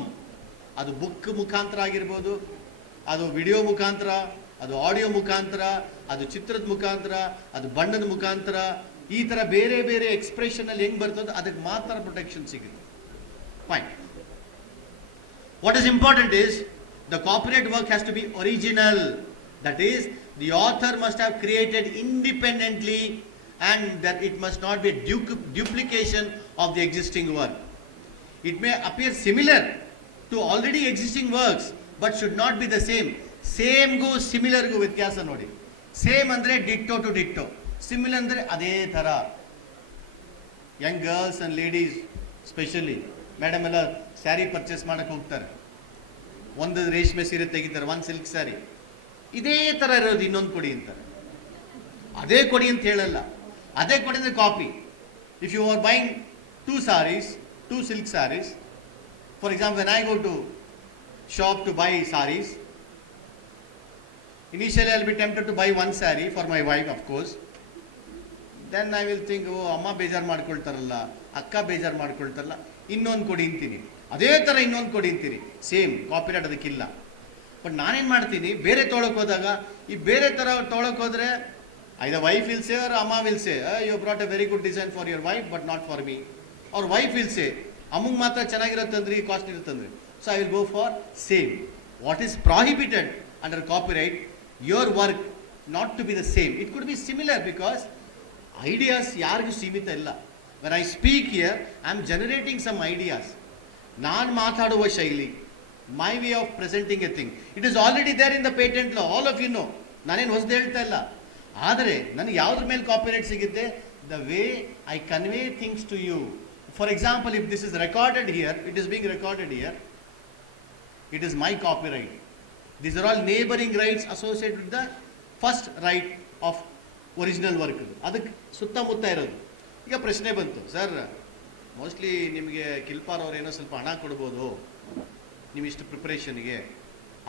ಅದು book ಮುಖಾಂತರ ಆಗಿರ್ಬೋದು, ಅದು video ಮುಖಾಂತರ, ಅದು audio ಮುಖಾಂತರ, ಅದು ಚಿತ್ರದ ಮುಖಾಂತರ, ಅದು ಬಣ್ಣದ ಮುಖಾಂತರ, ಈ ಥರ ಬೇರೆ ಬೇರೆ ಎಕ್ಸ್ಪ್ರೆಷನ್ ಅಲ್ಲಿ ಹೆಂಗೆ ಬರ್ತದೋ ಅದಕ್ಕೆ ಮಾತ್ರ ಪ್ರೊಟೆಕ್ಷನ್ ಸಿಗುತ್ತೆ. Fine. What is important is the copyright work has to be original. That is, the author must have created independently and that it must not be a duplication of the existing work. It may appear similar to already existing works but should not be the same. Same go similar go ವ್ಯತ್ಯಾಸ ನೋಡಿ. Same ಅಂದರೆ ditto to ditto, similar ಅಂದರೆ ಅದೇ ಥರ. Young girls and ladies specially madam ಎಲ್ಲ sari purchase ಮಾಡಕ್ಕೆ ಹೋಗ್ತಾರೆ, ಒಂದು ರೇಷ್ಮೆ ಸೀರೆ ತೆಗಿತಾರೆ, ಒಂದು ಸಿಲ್ಕ್ ಸ್ಯಾರಿ, ಇದೇ ಥರ ಇರೋದು ಇನ್ನೊಂದು ಕೊಡಿ ಅಂತಾರೆ. ಅದೇ ಕೊಡಿ ಅಂತ ಹೇಳಲ್ಲ, ಅದೇ ಕೊಡಿ ಅಂದರೆ copy. If you are buying 2 sarees, 2 silk sarees, for example, when I go to shop to buy sarees, initially I will be tempted to buy one saree for my wife, of course. Then I will think, oh, ಅಮ್ಮ ಬೇಜಾರು ಮಾಡ್ಕೊಳ್ತಾರಲ್ಲ, ಅಕ್ಕ ಬೇಜಾರು ಮಾಡ್ಕೊಳ್ತಾರಲ್ಲ, ಇನ್ನೊಂದು ಕೊಡಿ ಅಂತೀನಿ. ಅದೇ ಥರ ಇನ್ನೊಂದು ಕೊಡಿ ಅಂತೀರಿ, ಸೇಮ್ ಕಾಪಿರೈಟ್ ಅದಕ್ಕಿಲ್ಲ. ಬಟ್ ನಾನೇನು ಮಾಡ್ತೀನಿ, ಬೇರೆ ತೊಗೊಳಕ್ಕೆ ಹೋದಾಗ ಈ ಬೇರೆ ಥರ ತೊಗೊಳಕ್ಕೆ ಹೋದರೆ either wife will say or amma will say, you brought a very good design for your wife but not for me. Or wife will say, ಅಮ್ಮಂಗೆ ಮಾತ್ರ ಚೆನ್ನಾಗಿರುತ್ತಂದ್ರಿ, cost ಇರುತ್ತಂದ್ರಿ. So I will go for same. What is prohibited under copyright? Your work not to be the same. It could be similar because ideas ಯಾರಿಗೂ ಸೀಮಿತ ಇಲ್ಲ. When I speak here, I am generating some ideas. ನಾನು ಮಾತಾಡುವ ಶೈಲಿ, my way of presenting a thing, it is already there in the patent law. All of you know. ನಾನೇನು ಹೊಸದು ಹೇಳ್ತಾ ಇಲ್ಲ. ಆದರೆ ನನಗೆ ಯಾವುದ್ರ ಮೇಲೆ ಕಾಪಿರೈಟ್ ಸಿಗುತ್ತೆ? The way I convey things to you. For example, if this is recorded here, it is being recorded here, it is my copyright. These are all neighboring rights associated with the first right of original work. ಅದಕ್ಕೆ ಸುತ್ತಮುತ್ತ ಇರೋದು. ಈಗ ಪ್ರಶ್ನೆ ಬಂತು, sir mostly ನಿಮಗೆ ಕಿಲ್ಪಾರ್ ಅವ್ರು ಏನೋ ಸ್ವಲ್ಪ ಹಣ ಕೊಡ್ಬೋದು ನೀವಿಷ್ಟು ಪ್ರಿಪ್ರೇಷನ್ಗೆ,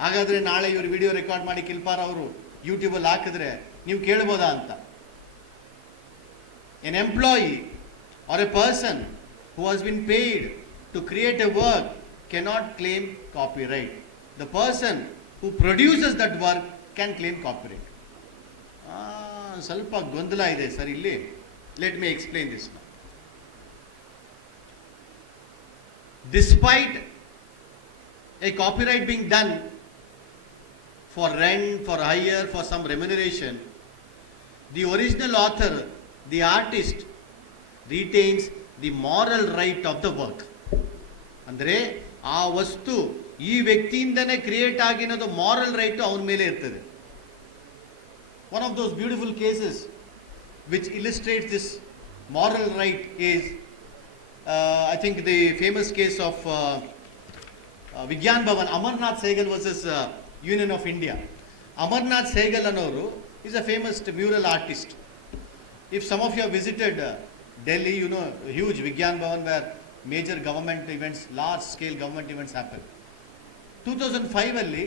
ಹಾಗಾದರೆ ನಾಳೆ ಇವರು ವಿಡಿಯೋ ರೆಕಾರ್ಡ್ ಮಾಡಿ ಕಿಲ್ಪಾರ್ ಅವರು ಯೂಟ್ಯೂಬಲ್ಲಿ ಹಾಕಿದ್ರೆ ನೀವು ಕೇಳ್ಬೋದಾ ಅಂತ. An employee or a person who has been paid to create a work cannot claim copyright. The person who produces that work can claim copyright. ಸ್ವಲ್ಪ ಗೊಂದಲ ಇದೆ ಸರ್ ಇಲ್ಲಿ. Let me explain this. despite a copyright being done for rent, for hire, for some remuneration, the original author, the artist, retains the moral right of the work. ಅಂದರೆ ಆ ವಸ್ತು ಈ ವ್ಯಕ್ತಿಯಿಂದನೇ create ಆಗಿರೋದು moral right ಅವನ ಮೇಲೆ ಇರ್ತದೆ. One of those beautiful cases which illustrates this moral right is I think the famous case of Vigyan Bhavan, Amarnath Sehgal versus Union of India. Amarnath Sehgal ಅನ್ನೋರು is a famous mural artist. If some of you have visited Delhi, you know, huge Vigyan Bhavan where major government events, large scale government events happen. 2005 ಅಲ್ಲಿ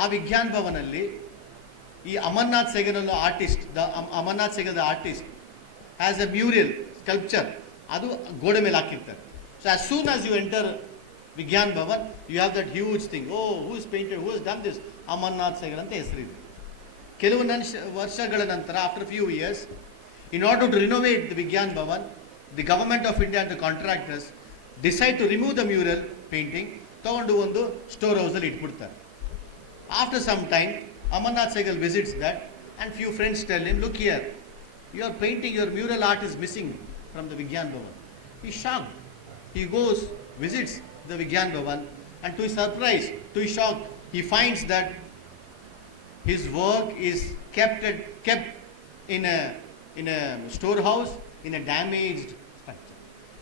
ಆ ವಿಜ್ಞಾನ್ ಭವನ್ ಅಲ್ಲಿ ಈ Amarnath Sehgal artist, Amarnath Sehgal artist has a mural sculpture, ಅದು ಗೋಡೆ ಮೇಲೆ ಹಾಕಿರ್ತಾರೆ. So as soon as you enter Vigyan Bhavan you have that huge thing, oh who is painted, who is done this, Amarnath Sehgal ಅಂತ ಹೆಸರಿದೆ. ಕೆಲವು ವರ್ಷಗಳ ನಂತರ, after few years, in order to renovate the Vigyan Bhavan, the government of India and the contractors decide to remove the mural painting, ತಗೊಂಡು ಒಂದು store ಹೌಸಲ್ಲಿ ಇಟ್ಬಿಡ್ತಾರೆ. After some time, Amarnath Sehgal visits that and few friends tell him, look here, your painting, your mural art is missing from the Vigyan Bhavan. He's shocked. He goes, visits the Vigyan Bhavan, and to his surprise, to his shock, he finds that his work is kept in a storehouse in a damaged structure.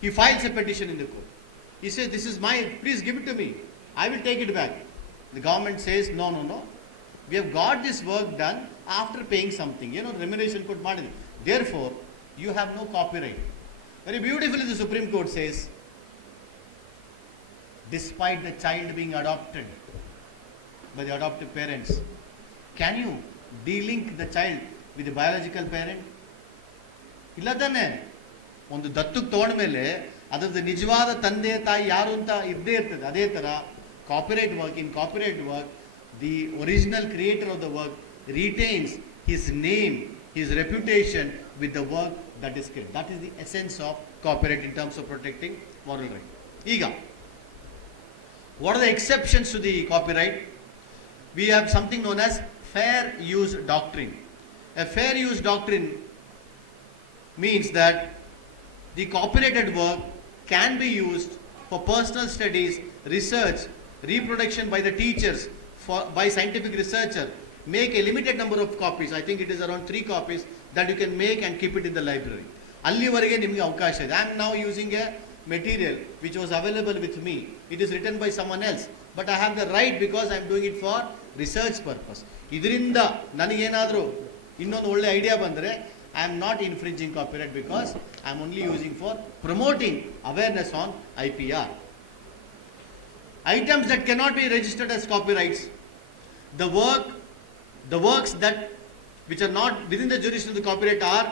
He files a petition in the court. He says, this is mine, please give it to me, I will take it back. The government says, no, we have got this work done after paying something, remuneration put ಮಾಡಿದ್ವಿ, therefore you have no copyright. Very beautifully the Supreme Court says, despite the child being adopted by the adoptive parents, can you de-link the child with the biological parent? ಇಲ್ಲ ತಾನೆ. ಒಂದು ದತ್ತಕ್ಕೆ ತಗೊಂಡ್ಮೇಲೆ ಅದರದ್ದು ನಿಜವಾದ ತಂದೆ ತಾಯಿ ಯಾರು ಅಂತ ಇದ್ದೇ ಇರ್ತದೆ. ಅದೇ ಥರ copyright work, in copyright work the original creator of the work retains his name, his reputation with the work that is created. That is the essence of copyright in terms of protecting moral right. ಈಗ what are the exceptions to the copyright? We have something known as fair use doctrine. A fair use doctrine means that the copyrighted work can be used for personal studies, research, reproduction by the teachers, by scientific researcher. Make a limited number of copies. I think it is around 3 copies that you can make and keep it in the library. ಅಲ್ಲಿವರೆಗೆ ನಿಮಗೆ ಅವಕಾಶ ಇದೆ. I am now using a material which was available with me. It is written by someone else, but I have the right because I am doing it for research purpose. ಇದರಿಂದ ನನಗೇನಾದರೂ ಇನ್ನೊಂದು ಒಳ್ಳೆ idea ಬಂದರೆ I am not infringing copyright because I am only using for promoting awareness on IPR. Items that cannot be registered as copyrights, the works that which are not within the jurisdiction of the copyright are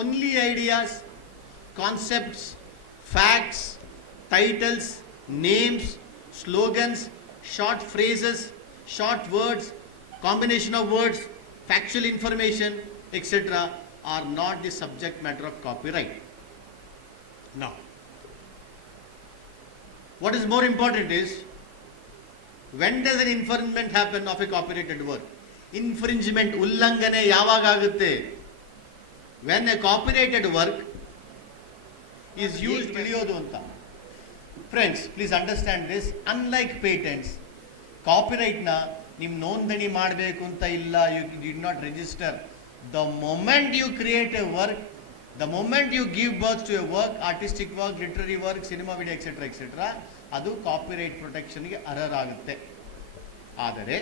only ideas, concepts, facts, titles, names, slogans, short phrases, short words, combination of words, factual information, etc. are not the subject matter of copyright. Now, what is more important is, when does an infringement happen of a copyrighted work? Infringement, ಉಲ್ಲಂಘನೆ ಯಾವಾಗ ಆಗುತ್ತೆ? When a copyrighted work is used ತಿಳಿಯೋದು ಅಂತ. Friends, please understand this. Unlike patents, ಕಾಪಿರೈಟ್ನ ನೀವು ನೋಂದಣಿ ಮಾಡಬೇಕು ಅಂತ ಇಲ್ಲ, you did not register. The moment you create a work, the moment you give birth to a work, artistic work, literary work, cinema video etcetera ಅದು copyright ಪ್ರೊಟೆಕ್ಷನ್ಗೆ ಅರ್ಹರಾಗುತ್ತೆ. ಆದರೆ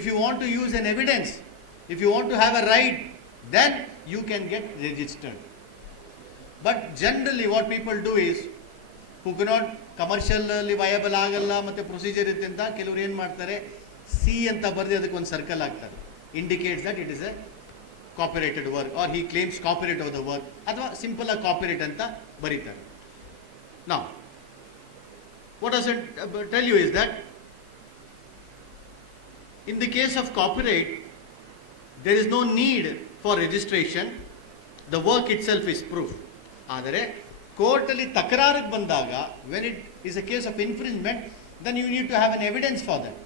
if you want to use an evidence, if you want to have a right, then you can get registered. But generally what people do is, who cannot commercially viable ಆಗಲ್ಲ ಮತ್ತು procedure ಇರುತ್ತೆ ಅಂತ ಕೆಲವರು ಏನು ಮಾಡ್ತಾರೆ, ಸಿ ಅಂತ ಬರೆದು ಅದಕ್ಕೆ ಒಂದು ಸರ್ಕಲ್ ಹಾಕ್ತಾರೆ, indicates that it is a copyrighted work or he claims copyright of the work, ಅಥವಾ ಸಿಂಪಲ್ ಆಗಿ ಕಾಪಿರೈಟ್ ಅಂತ ಬರೀತಾರೆ. Now what does it tell you is that in the case of copyright there is no need for registration, the work itself is proof. ಆದರೆ ಕೋರ್ಟಲ್ಲಿ ತಕರಾರಿಗೆ ಬಂದಾಗ, when it is a case of infringement, then you need to have an evidence for that.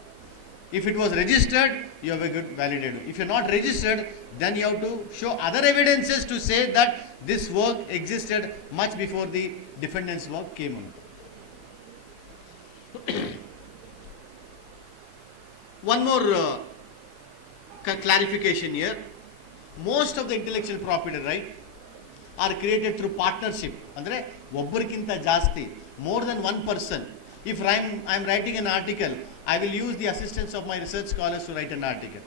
If it was registered, you have a good validated. If you're not registered, then you have to show other evidences to say that this work existed much before the defendant's work came on. One more clarification here. Most of the intellectual property right are created through partnership. Andre ಒಬ್ಬರಿಗಿಂತ ಜಾಸ್ತಿ, more than one person. If I'm writing an article, I will use the assistance of my research scholars to write an article.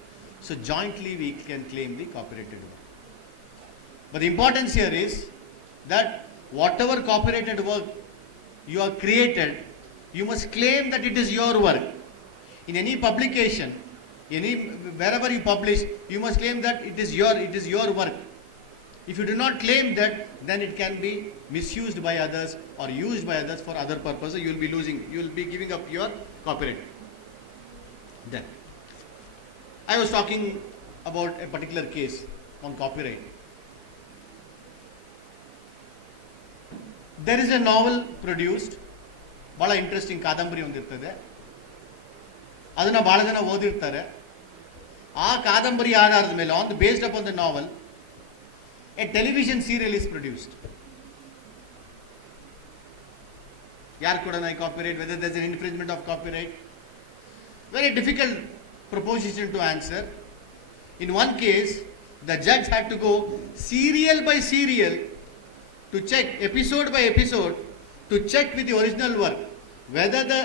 So jointly we can claim the copyrighted work. But the importance here is that whatever copyrighted work you have created, you must claim that it is your work. In any publication, wherever you publish, you must claim that it is your work. If you do not claim that, then it can be misused by others or used by others for other purposes. You will be giving up your copyright. Then, I was talking about a particular case on copyright. There is a novel produced, ಬಹಳ interesting ಕಾದಂಬರಿ ಒಂದಿರ್ತದೆ, ಅದನ್ನು ಬಹಳ ಜನ ಓದಿರ್ತಾರೆ. ಆ ಕಾದಂಬರಿ ಆಧಾರದ ಮೇಲೆ, based upon the novel, a television serial is produced. ಯಾರು ಕೊಡೋಣ ಈ copyright, whether there is an infringement of copyright? Very difficult proposition to answer. In one case, the judge had to go serial by serial to check, episode by episode, to check with the original work whether the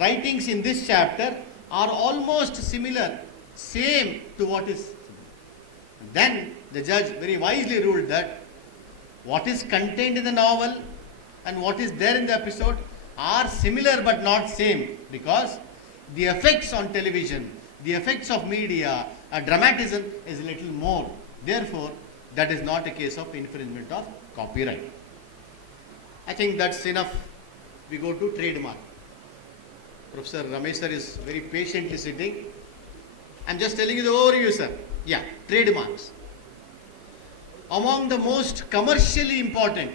writings in this chapter are almost similar, same to what is. Then the judge very wisely ruled that what is contained in the novel and what is there in the episode are similar but not same, because the effects on television, the effects of media, dramatism is a little more. Therefore, that is not a case of infringement of copyright. I think that's enough. We go to trademark. Professor Ramesh sir is very patiently sitting. I'm just telling you the overview, sir. Yeah, trademarks. Among the most commercially important.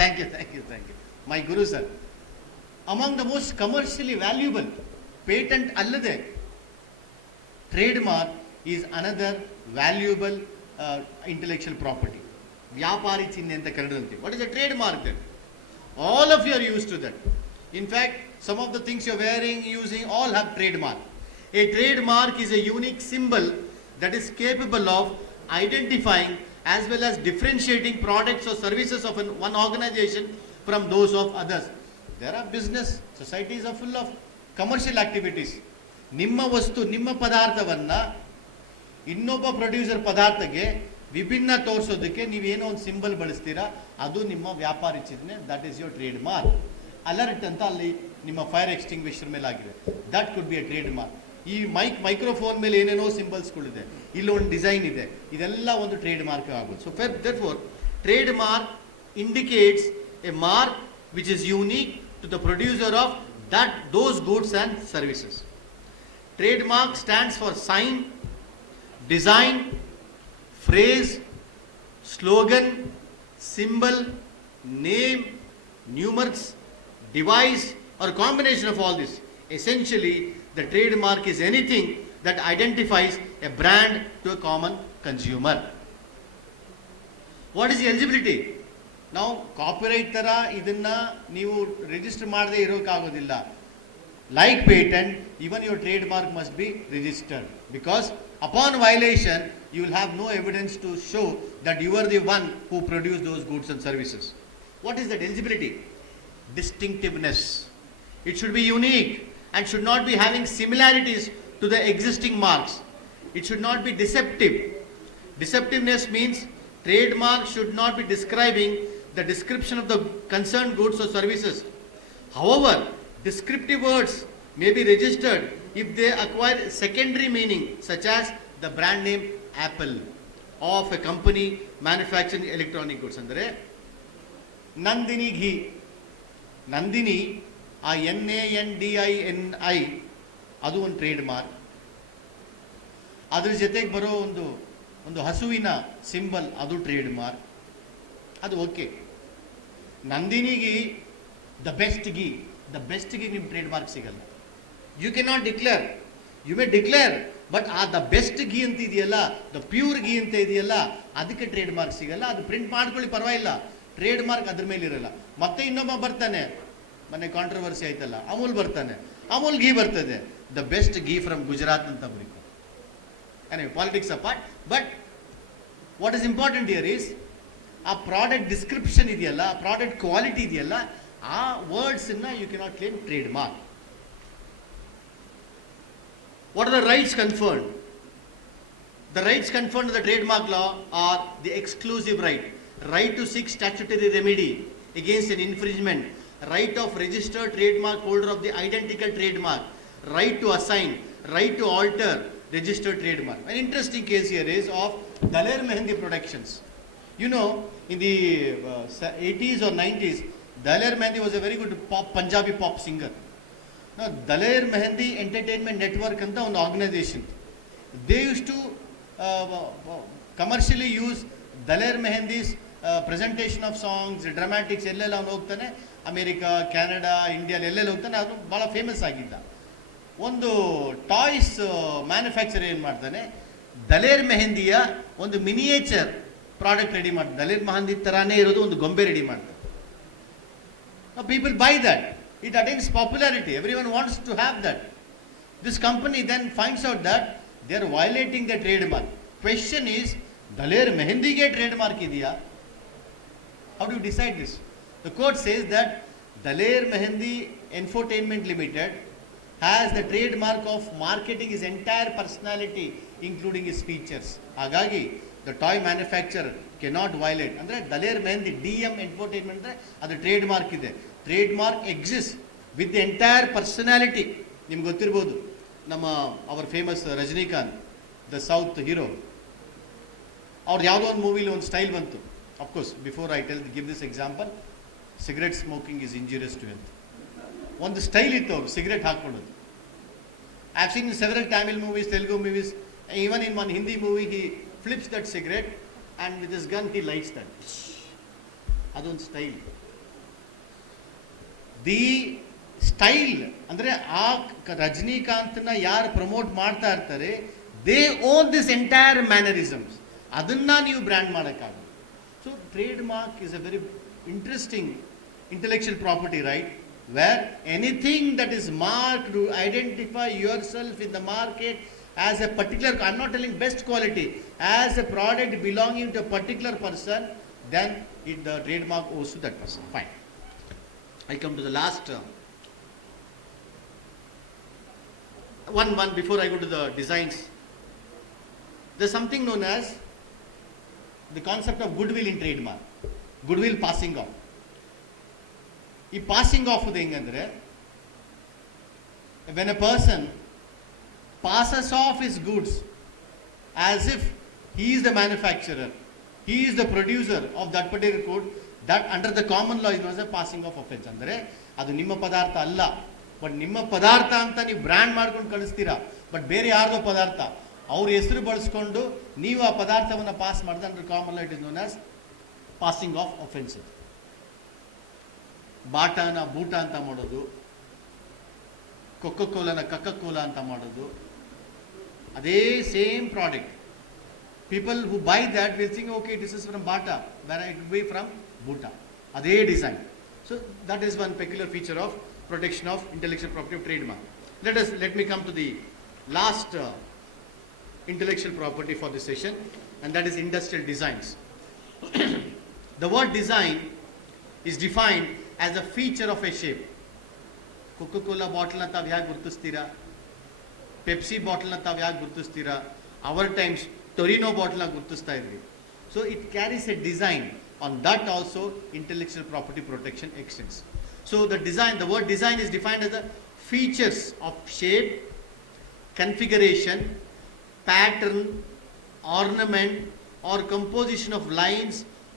Thank you. My Guru sir. Among the most commercially valuable, patent allade, trademark is another valuable intellectual property. Vyapari chinne anta karadante. What is a trademark then? All of you are used to that. In fact, some of the things you're wearing, using, all have trademark. A trademark is a unique symbol that is capable of identifying as well as differentiating products or services of one organization from those of others. There are business, societies are full of commercial activities. ನಿಮ್ಮ ವಸ್ತು, ನಿಮ್ಮ ಪದಾರ್ಥವನ್ನ ಇನ್ನೊಬ್ಬ producer ಪದಾರ್ಥಕ್ಕೆ ವಿಭಿನ್ನ ತೋರಿಸೋದಕ್ಕೆ ನೀವೇನೋ ಒಂದು symbol ಬಳಸ್ತೀರಾ, ಅದು ನಿಮ್ಮ ವ್ಯಾಪಾರಿ ಚಿಹ್ನೆ. That is your trade mark. Alert ಅಂತ ಅಲ್ಲಿ ನಿಮ್ಮ ಫೈರ್ ಎಕ್ಸ್ಟಿಂಗ್ವಿಷರ್ ಮೇಲೆ ಆಗಿದೆ, that could be A trade mark. ಈ ಮೈಕ್ರೋಫೋನ್ ಮೇಲೆ ಏನೇನೋ ಸಿಂಬಲ್ಸ್ಗಳಿದೆ, ಇಲ್ಲೊಂದು ಡಿಸೈನ್ ಇದೆ, ಇದೆಲ್ಲ ಒಂದು ಟ್ರೇಡ್ ಮಾರ್ಕ್ ಆಗೋದು. So therefore trade mark indicates A mark which is unique to the producer of those goods and services. Trademark stands for sign, design, phrase, slogan, symbol, name, numerals, device, or combination of all this. Essentially, the trademark is anything that identifies a brand to a common consumer. What is the eligibility? ನಾವು copyright ಥರ ಇದನ್ನು ನೀವು register ಮಾಡದೇ ಇರೋಕ್ಕಾಗೋದಿಲ್ಲ. Like patent, even your trademark must be registered, because upon violation you will have no evidence to show that you are the one who produced those goods and services. What is that eligibility? Distinctiveness. It should be unique and should not be having similarities to the existing marks. It should not be deceptive. Deceptiveness means trademark should not be describing the description of the concerned goods or services. However, descriptive words may be registered if they acquire secondary meaning, such as the brand name Apple of a company manufacturing electronic goods. ಅಂದರೆ ನಂದಿನಿ ಘೀ, ನಂದಿನಿ, ಆ NANDINI ಅದು ಒಂದು trade mark. ಅದ್ರ ಜೊತೆಗೆ ಬರೋ ಒಂದು ಹಸುವಿನ symbol, ಅದು ಟ್ರೇಡ್ ಮಾರ್ಕ್. ಅದು ಓಕೆ. ನಂದಿನಿಗೆ ದ ಬೆಸ್ಟ್ ಗಿ ನಿಮ್ಮ ಟ್ರೇಡ್ ಮಾರ್ಕ್ ಸಿಗಲ್ಲ. You can not declare, you may declare, but ಆ ದ ಬೆಸ್ಟ್ ಗಿ ಅಂತ ಇದೆಯಲ್ಲ, ದ ಪ್ಯೂರ್ ಗಿ ಅಂತ ಇದೆಯಲ್ಲ, ಅದಕ್ಕೆ ಟ್ರೇಡ್ ಮಾರ್ಕ್ ಸಿಗಲ್ಲ. ಅದು ಪ್ರಿಂಟ್ ಮಾಡ್ಕೊಳ್ಳಿ ಪರವಾಗಿಲ್ಲ, ಟ್ರೇಡ್ ಮಾರ್ಕ್ ಅದ್ರ ಮೇಲೆ ಇರಲ್ಲ. ಮತ್ತೆ ಇನ್ನೊಬ್ಬ ಬರ್ತಾನೆ, ಮೊನ್ನೆ ಕಾಂಟ್ರವರ್ಸಿ ಆಯ್ತಲ್ಲ, ಅಮೂಲ್ ಬರ್ತಾನೆ, ಅಮೂಲ್ ಘೀ ಬರ್ತದೆ, the best ghee from Gujarat ಅಂತ ಬರೀತಾರೆ. Politics apart, but what is important here is ಆ ಪ್ರಾಡಕ್ಟ್ ಡಿಸ್ಕ್ರಿಪ್ಷನ್ ಇದೆಯಲ್ಲ, ಆ ಪ್ರಾಡಕ್ಟ್ ಕ್ವಾಲಿಟಿ ಇದೆಯಲ್ಲ, ಆ words you cannot claim trademark. What are the rights conferred? The rights conferred in the trademark law are the exclusive right to seek statutory remedy against an infringement, right of registered trademark holder of the identical trademark, right to assign, right to alter registered trademark. An interesting case here is of Daler Mehendi Productions. You know, in the 80s or 90s, Daler Mehendi was a very good Punjabi pop singer. Now, Daler Mehendi Entertainment Network anta one organization. They used to commercially use Daler Mehendi's presentation of songs, dramatics, ಎಲ್ಲೆಲ್ಲ ಅವನು ಹೋಗ್ತಾನೆ, America, Canada, India ಎಲ್ಲೆಲ್ಲ ಹೋಗ್ತಾನೆ, ಅದು ಭಾಳ famous ಆಗಿದ್ದ. ಒಂದು toys manufacture ಏನು ಮಾಡ್ತಾನೆ, ದಲೇರ್ ಮೆಹಂದಿಯ ಒಂದು ಮಿನಿಯೇಚರ್ ಪ್ರಾಡಕ್ಟ್ ರೆಡಿ ಮಾಡ್ತಾನೆ. ದಲೇರ್ ಮೆಹಂದಿ ಥರಾನೇ ಇರೋದು ಒಂದು ಗೊಂಬೆ ರೆಡಿ ಮಾಡ್ತಾನೆ. People by that. It attains popularity. Everyone wants to have that. This company then finds out that they are violating the trademark. Question is, Daler Mehendi ge trademark idiya? How do you decide this? The court says that Daler Mehendi Infotainment Limited has the trademark of marketing his entire personality, including his features. Hagagi, the toy manufacturer cannot violate. Andre Daler Mehendi DM Infotainment andre adu trademark ide. Trademark exists with the entire personality. ನಿಮ್ಗೆ ಗೊತ್ತಿರ್ಬೋದು, ನಮ್ಮ ಅವರ್ famous Rajinikanth, the south hero, ಅವ್ರದ್ದು ಯಾವುದೋ ಒಂದು ಮೂವಿಲಿ ಒಂದು style ಬಂತು. Of course before I give this example, cigarette smoking is injurious to health. ಒಂದು ಸ್ಟೈಲ್ ಇತ್ತು ಅವರು ಸಿಗರೆಟ್ ಹಾಕ್ಕೊಳ್ಳೋದು. I have seen in several Tamil movies, Telugu movies, even in one Hindi movie he flips that cigarette and with his gun he lights that. ಅದೊಂದು style. The style ಅಂದರೆ ಆ ರಜನಿಕಾಂತ್ನ ಯಾರು promote ಮಾಡ್ತಾ ಇರ್ತಾರೆ, they own this entire mannerisms. ಅದನ್ನ ನೀವು brand ಮಾಡೋಕ್ಕಾಗಲ್ಲ. So trade mark is a very interesting intellectual property right, where anything that is marked to identify yourself in the market as a particular, I'm not telling best quality, as a product belonging to a particular person, then the trademark owes to that person. Fine. I come to the last one before I go to the designs. There's something known as the concept of goodwill in trademark. Goodwill passing off. ಈ passing off ಹೆಂಗಂದ್ರೆ, when a person passes off his goods as if he is the manufacturer, he is the producer of that particular good, that under the common law is known as a passing off offense. ಅಂದರೆ ಅದು ನಿಮ್ಮ ಪದಾರ್ಥ ಅಲ್ಲ, but ನಿಮ್ಮ ಪದಾರ್ಥ ಅಂತ ನೀವು brand ಮಾಡ್ಕೊಂಡು ಕಳಿಸ್ತೀರಾ, ಬಟ್ ಬೇರೆ ಯಾರ್ದೋ ಪದಾರ್ಥ ಅವ್ರ ಹೆಸರು ಬಳಸ್ಕೊಂಡು ನೀವು ಆ ಪದಾರ್ಥವನ್ನು ಪಾಸ್ ಮಾಡಿದ್ರೆ under common law it is known as passing of offense. ಬಾಟಾನ ಬೂಟ ಅಂತ ಮಾಡೋದು, ಕೊಕೊಕೋಲಾನ ಕಕ್ಕಕೋಲಾ ಅಂತ ಮಾಡೋದು, ಅದೇ same product. People who buy that will think okay this is from Bata, where it be from Boota, ಅದೇ design. So that is one peculiar feature of protection of intellectual property of trade mark. Let me come to the last intellectual property for this session, and that is industrial designs. The word design is defined as a feature of a shape. Coca-Cola bottle na tav yaga gurtusತೀರಾ, Pepsi bottle na tav yaga gurtusತೀರಾ, our times Torino bottle na gurtusತಾ ಇದ್ವಿ. So it carries a design. On that also intellectual property protection extends. So the word design is defined as the features of shape, configuration, pattern, ornament or composition of lines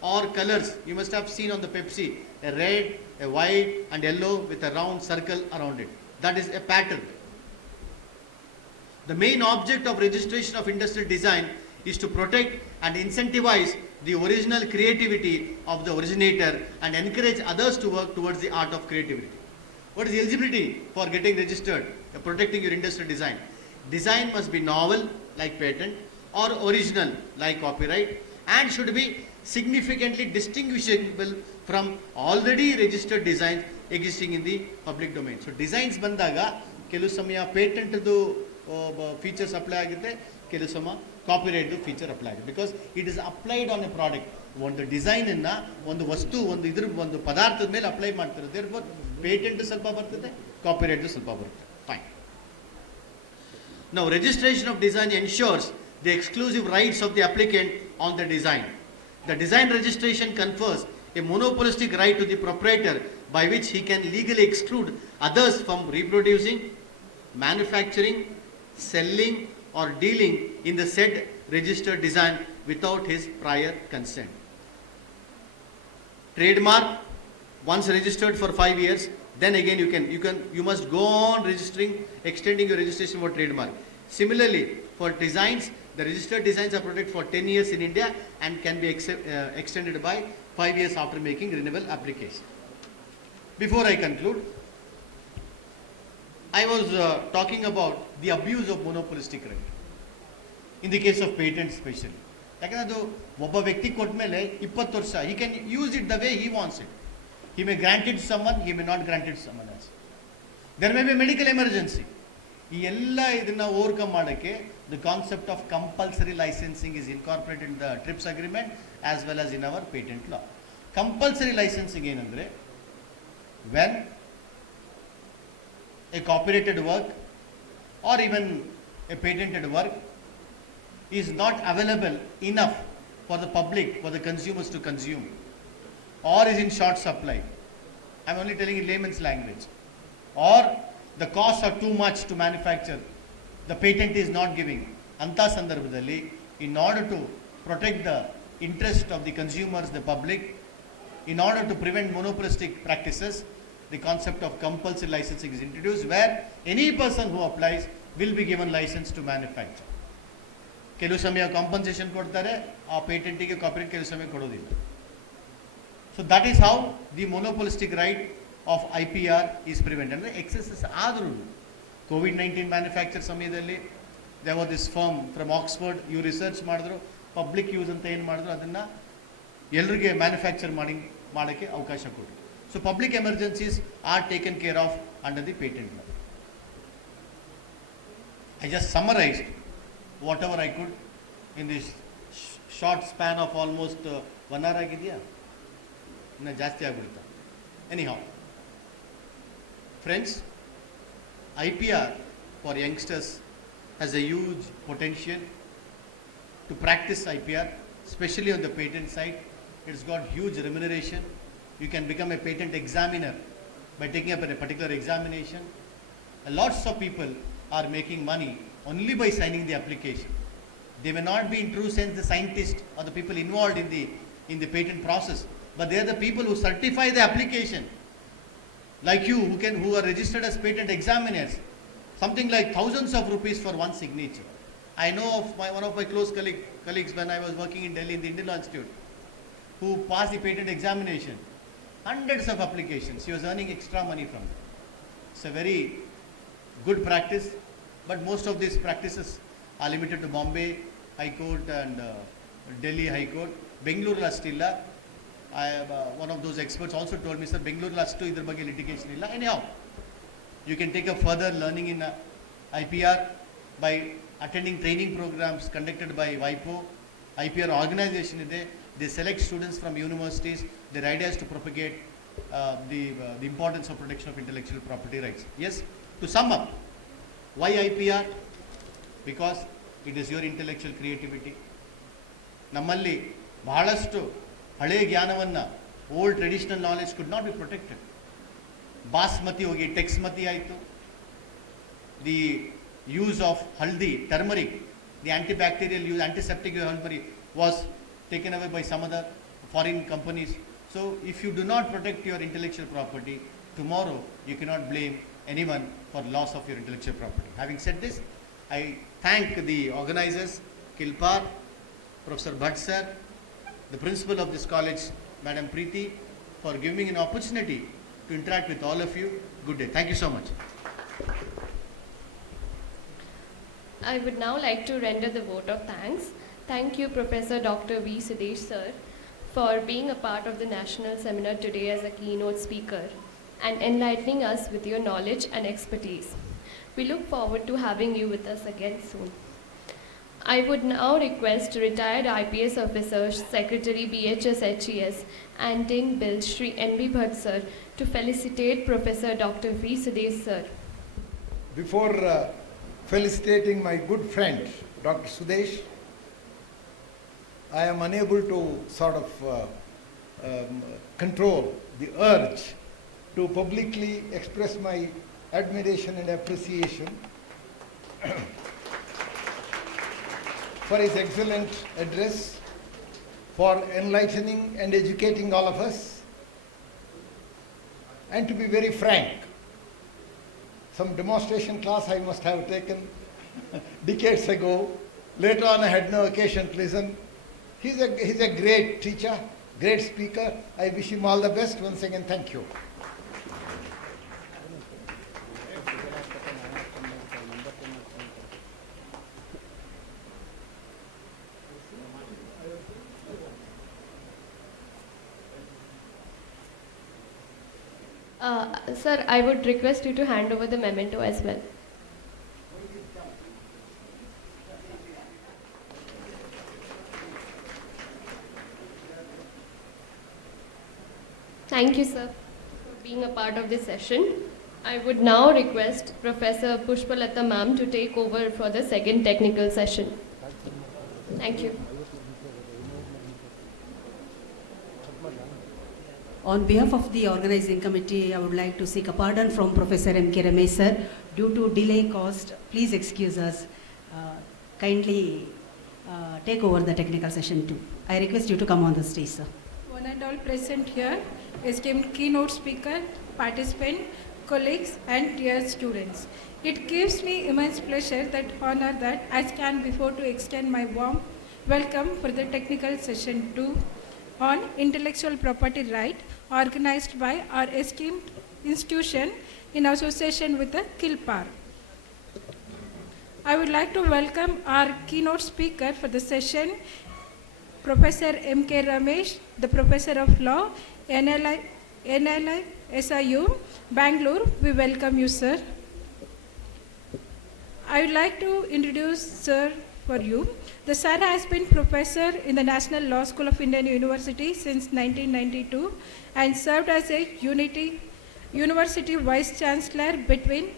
or colors. You must have seen on the Pepsi a red, a white and yellow with a round circle around it. That is a pattern. The main object of registration of industrial design is to protect and incentivize the original creativity of the originator and encourage others to work towards the art of creativity. What is eligibility for getting registered, protecting your industrial design? Design must be novel, like patent, or original, like copyright, and should be significantly distinguishable from already registered designs existing in the public domain. So designs ಬಂದಾಗ ಕೆಲವು ಸಮಯ ಪೇಟೆಂಟ್ದು features apply ಆಗುತ್ತೆ, ಕೆಲವು ಸಮಯ ಕಾಪಿರೈಟ್ದು feature apply ಆಗುತ್ತೆ. Because it is applied on A product. ಒಂದು ಡಿಸೈನನ್ನು ಒಂದು ವಸ್ತು ಒಂದು ಪದಾರ್ಥದ ಮೇಲೆ ಅಪ್ಲೈ ಮಾಡ್ತಿರೋದು. ದೇರ್ಫೋರ್ ಪೇಟೆಂಟ್ ಸ್ವಲ್ಪ ಬರ್ತದೆ, ಕಾಪಿರೈಟ್ದು ಸ್ವಲ್ಪ ಬರುತ್ತೆ. Fine. Now registration of design ensures the exclusive rights of the applicant on the design. The design registration confers a monopolistic right to the proprietor by which he can legally exclude others from reproducing, manufacturing, selling or dealing in the said registered design without his prior consent. Trademark, once registered for 5 years, then again you must go on registering, extending your registration for trademark. Similarly, for designs, the registered designs are protected for 10 years in India and can be extended by 5 years after making renewal application. Before I conclude, I was talking about the abuse of monopolistic right. In the case of patents especially. ಯಾಕಂದ್ರೆ ಅದು ಒಬ್ಬ ವ್ಯಕ್ತಿ ಕೊಟ್ಟ ಮೇಲೆ 20 ವರ್ಷ, he can use it the way he wants it. He may grant it to someone, he may not grant it to someone else. There may be a medical emergency. ಈ ಎಲ್ಲ ಇದನ್ನ ಓವರ್ಕಮ್ ಮಾಡೋಕ್ಕೆ the concept of compulsory licensing is incorporated in the TRIPS agreement as well as in our patent law. Compulsory licensing ಏನಂದ್ರೆ when a copyrighted work or even a patented work is not available enough for the public, for the consumers to consume, or is in short supply. I am only telling in layman's language. Or the costs are too much to manufacture, the patent is not giving. Anta sandarbhadalli, in order to protect the interest of the consumers, the public, in order to prevent monopolistic practices, the concept of compulsory licensing is introduced, where any person who applies will be given license to manufacture. ಕೆಲವು ಸಮಯ compensation ಕೊಡ್ತಾರೆ, ಆ ಪೇಟೆಂಟಿಗೆ copyright ಕೆಲವು ಸಮಯ ಕೊಡೋದಿಲ್ಲ. So that is how the monopolistic right of IPR is prevent. ಅಂದರೆ excesses ಆದರೂ COVID-19 manufacture ಸಮಯದಲ್ಲಿ they was this firm from Oxford, ಇವ್ರು ರಿಸರ್ಚ್ ಮಾಡಿದ್ರು, ಪಬ್ಲಿಕ್ ಯೂಸ್ ಅಂತ ಏನು ಮಾಡಿದ್ರು ಅದನ್ನು ಎಲ್ಲರಿಗೆ ಮ್ಯಾನುಫ್ಯಾಕ್ಚರ್ ಮಾಡೋಕ್ಕೆ ಅವಕಾಶ ಕೊಟ್ಟರು. So public emergencies are taken care of under the patent law. I just summarized whatever I could in this short span of almost 1 hour ಆಗಿದೆಯಾ, ಇನ್ನು ಜಾಸ್ತಿ ಆಗ್ಬಿಡ್ತಾ. Anyhow, friends, IPR for youngsters has a huge potential to practice IPR, especially on the patent side. It's got huge remuneration. You can become a patent examiner by taking up a particular examination. Lots of people are making money only by signing the application. They may not be in true sense the scientists or the people involved in the patent process, but they are the people who certify the application. Like you, who are registered as patent examiners, something like thousands of rupees for one signature. I know of one of my close colleagues when I was working in Delhi in the Indian Law Institute, who passed the patent examination, hundreds of applications. He was earning extra money from it. It's a very good practice, but most of these practices are limited to Bombay High Court and Delhi High Court. Bengaluru ಅಷ್ಟಿಲ್ಲ. One of those experts also told me, sir, Bengaluru ಅಷ್ಟು ಇದ್ರ ಬಗ್ಗೆ litigation ಇಲ್ಲ. Anyhow, you can take up further learning in IPR by attending training programs conducted by WIPO. IPR organization ಇದೆ. They select students from universities. Their idea is to propagate the importance of protection of intellectual property rights. Yes, to sum up, why IPR? Because it is your intellectual creativity. ನಮ್ಮಲ್ಲಿ ಬಹಳಷ್ಟು ಹಳೆಯ ಜ್ಞಾನವನ್ನು, old traditional knowledge could not be protected. Basmati ಹೋಗಿ Texmati ಆಯಿತು. The use of haldi, turmeric, the antibacterial use, antiseptic ಹಲ್ಮರಿ was taken away by some other foreign companies. So if you do not protect your intellectual property, tomorrow you cannot blame anyone for loss of your intellectual property. Having said this, I thank the organizers, Kilpar, Professor Bhatt sir, the principal of this college, Madam Preeti, for giving me an opportunity to interact with all of you. Good day. Thank you so much. I would now like to render the vote of thanks. Thank you, Professor Dr. V. Sudesh, sir, for being a part of the national seminar today as a keynote speaker and enlightening us with your knowledge and expertise. We look forward to having you with us again soon. I would now request retired IPS officer, Secretary BHS HES and Din Bill Shri N.B. Bhatt sir to felicitate Professor Dr. V. Sudesh sir. Before felicitating my good friend, Dr. Sudesh, I am unable to sort of control the urge to publicly express my admiration and appreciation for his excellent address, for enlightening and educating all of us. And to be very frank, some demonstration class I must have taken decades ago. Later on I had no occasion to listen. He's a great teacher, great speaker. I wish him all the best. Once again, thank you. Sir, I would request you to hand over the memento as well. Thank you, sir, for being a part of this session. I would now request Professor Pushpalata ma'am to take over for the second technical session. Thank you. On behalf of the organizing committee, I would like to seek a pardon from Professor M.K. Ramesh sir. Due to delay caused, please excuse us. Kindly take over the technical session too. I request you to come on the stage, sir. One and all present here, esteemed keynote speaker, participant, colleagues and dear students. It gives me immense pleasure that honor that I stand before to extend my warm welcome for the technical session 2 on intellectual property right organized by our esteemed institution in association with the KILPAR. I would like to welcome our keynote speaker for the session, Professor M.K. Ramesh, the Professor of Law, NLI SIU, Bangalore. We welcome you, sir. I would like to introduce sir for you. The sir has been professor in the National Law School of Indian University since 1992 and served as a University Vice Chancellor between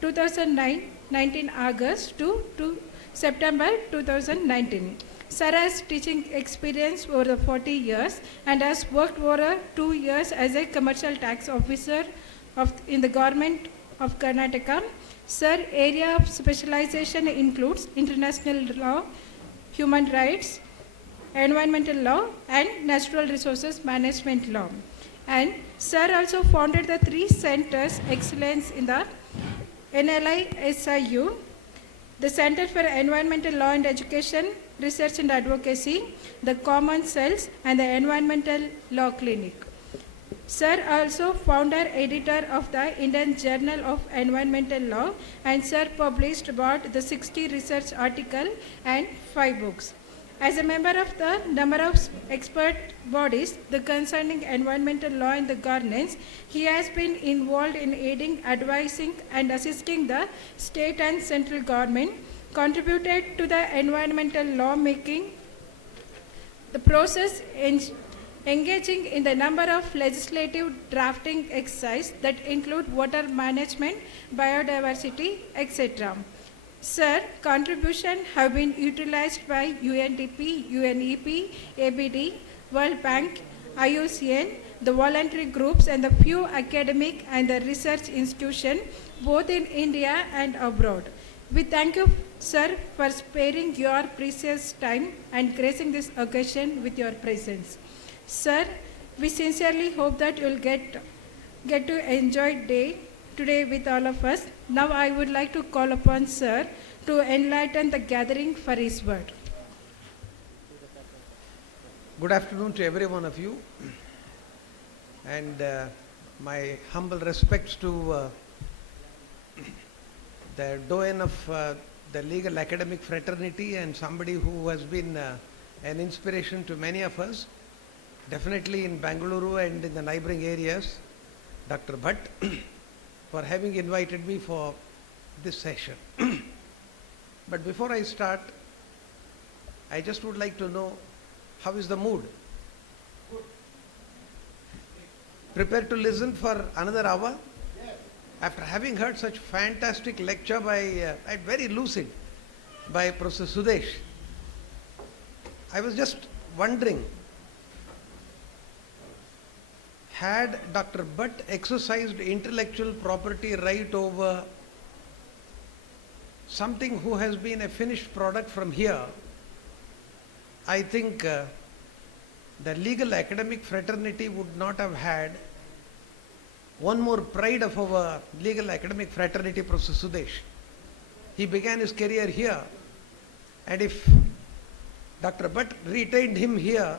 19 August to September 2019. Sir has teaching experience over the 40 years and has worked over 2 years as a commercial tax officer in the government of Karnataka. Sir, area of specialization includes international law, human rights, environmental law and natural resources management law. And sir also founded the 3 centers excellence in the NLI SIU, the Center for Environmental Law and Education, Research and Advocacy, the Common Cells and the Environmental Law Clinic. Sir also founder editor of the Indian Journal of Environmental Law and sir published about the 60 research articles and 5 books. As a member of the number of expert bodies the concerning environmental law and the governance, he has been involved in aiding, advising and assisting the state and central government, contributed to the environmental law making, the process engaging in the number of legislative drafting exercise that include water management, biodiversity, etc. Sir, contribution have been utilized by UNDP, UNEP, ABD, World Bank, IUCN, the voluntary groups and the few academic and the research institutions both in India and abroad. We thank you, sir, for sparing your precious time and gracing this occasion with your presence. Sir, we sincerely hope that you will get to enjoy day today with all of us. Now I would like to call upon sir to enlighten the gathering for his word. Good afternoon to every one of you, and my humble respects to the doyen of the legal academic fraternity and somebody who has been an inspiration to many of us, definitely in Bangalore and in the neighboring areas, Dr. Bhatt, for having invited me for this session. But before I start, I just would like to know, how is the mood? Prepared to listen for another hour? Yes. After having heard such fantastic lecture by, very lucid, by Professor Sudesh, I was just wondering, had Dr. Bhatt exercised intellectual property right over something who has been a finished product from here, I think the legal academic fraternity would not have had one more pride of our legal academic fraternity, Professor Sudesh. He began his career here, and if Dr. Bhatt retained him here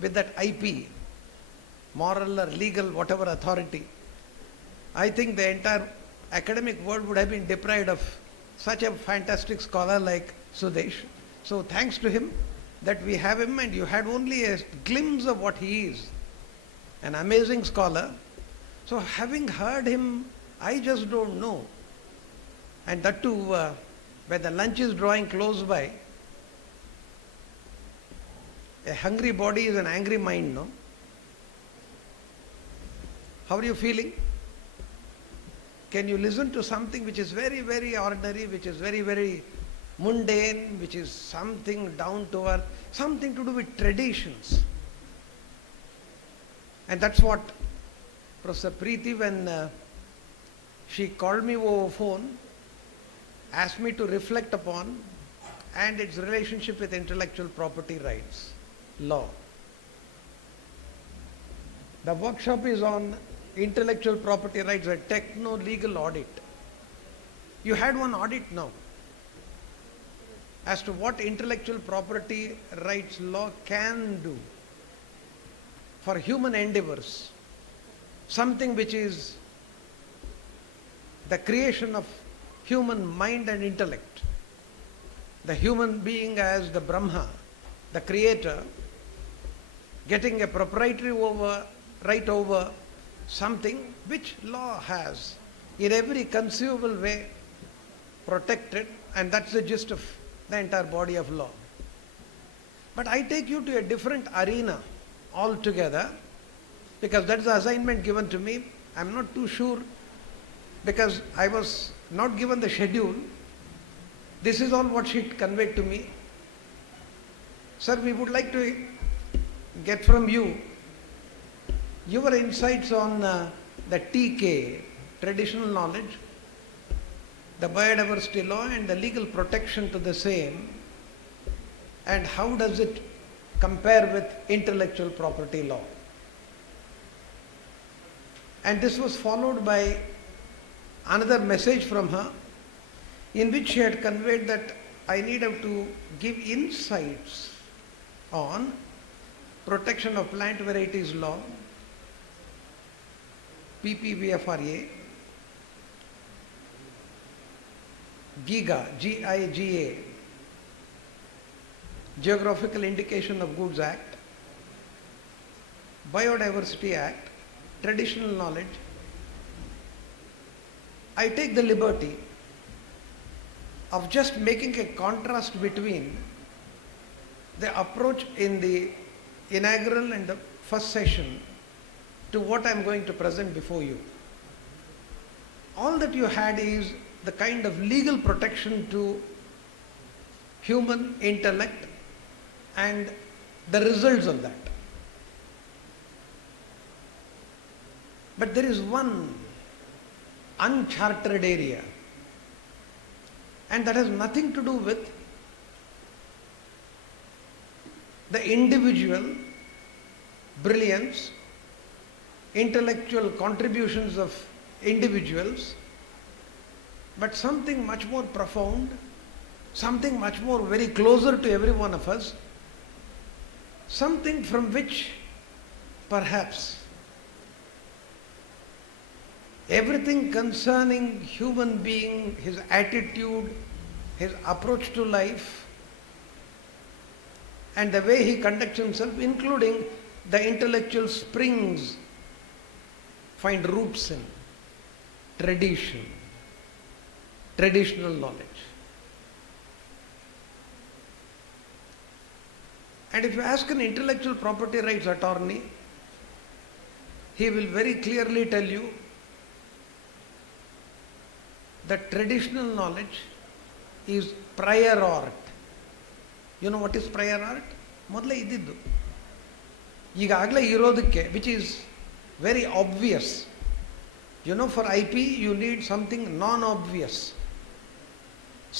with that IP, moral or legal, whatever authority, I think the entire academic world would have been deprived of such a fantastic scholar like Sudesh. So thanks to him that we have him, and you had only a glimpse of what he is, an amazing scholar. So having heard him, I just don't know. And that too, when the lunch is drawing close by, a hungry body is an angry mind, no? How are you feeling? Can you listen to something which is very, very ordinary, which is very, very mundane, which is something down to earth, something to do with traditions? And that's what Professor Preeti, when she called me over phone, asked me to reflect upon, and its relationship with intellectual property rights, law. The workshop is on intellectual property rights, a techno-legal audit. You had one audit now as to what intellectual property rights law can do for human endeavors, something which is the creation of human mind and intellect, the human being as the Brahma, the creator, getting a proprietary right over something which law has in every conceivable way protected, and that's the gist of the entire body of law. But I take you to a different arena altogether, because that's the assignment given to me. I'm not too sure, because I was not given the schedule. This is all what she conveyed to me. Sir, we would like to get from you your insights on the TK, traditional knowledge, the biodiversity law and the legal protection to the same, and how does it compare with intellectual property law. And this was followed by another message from her, in which she had conveyed that I needed to give insights on protection of plant varieties law, PPVFRA, GIGA, G-I-G-A, Geographical Indication of Goods Act, Biodiversity Act, traditional knowledge. I take the liberty of just making a contrast between the approach in the inaugural and the first session to what I am going to present before you. All that you had is the kind of legal protection to human intellect and the results of that. But there is one uncharted area, and that has nothing to do with the individual brilliance, intellectual contributions of individuals, but something much more profound, something much more very closer to every one of us, something from which perhaps everything concerning human being, his attitude, his approach to life, and the way he conducts himself, including the intellectual springs, find roots in tradition, traditional knowledge. And if you ask an intellectual property rights attorney, he will very clearly tell you that traditional knowledge is prior art. You know what is prior art? ಮೊದಲೇ ಇದ್ದಿದ್ದು ಈಗಾಗಲೇ ಇರೋದಕ್ಕೆ, which is very obvious. You know, for IP you need something non-obvious,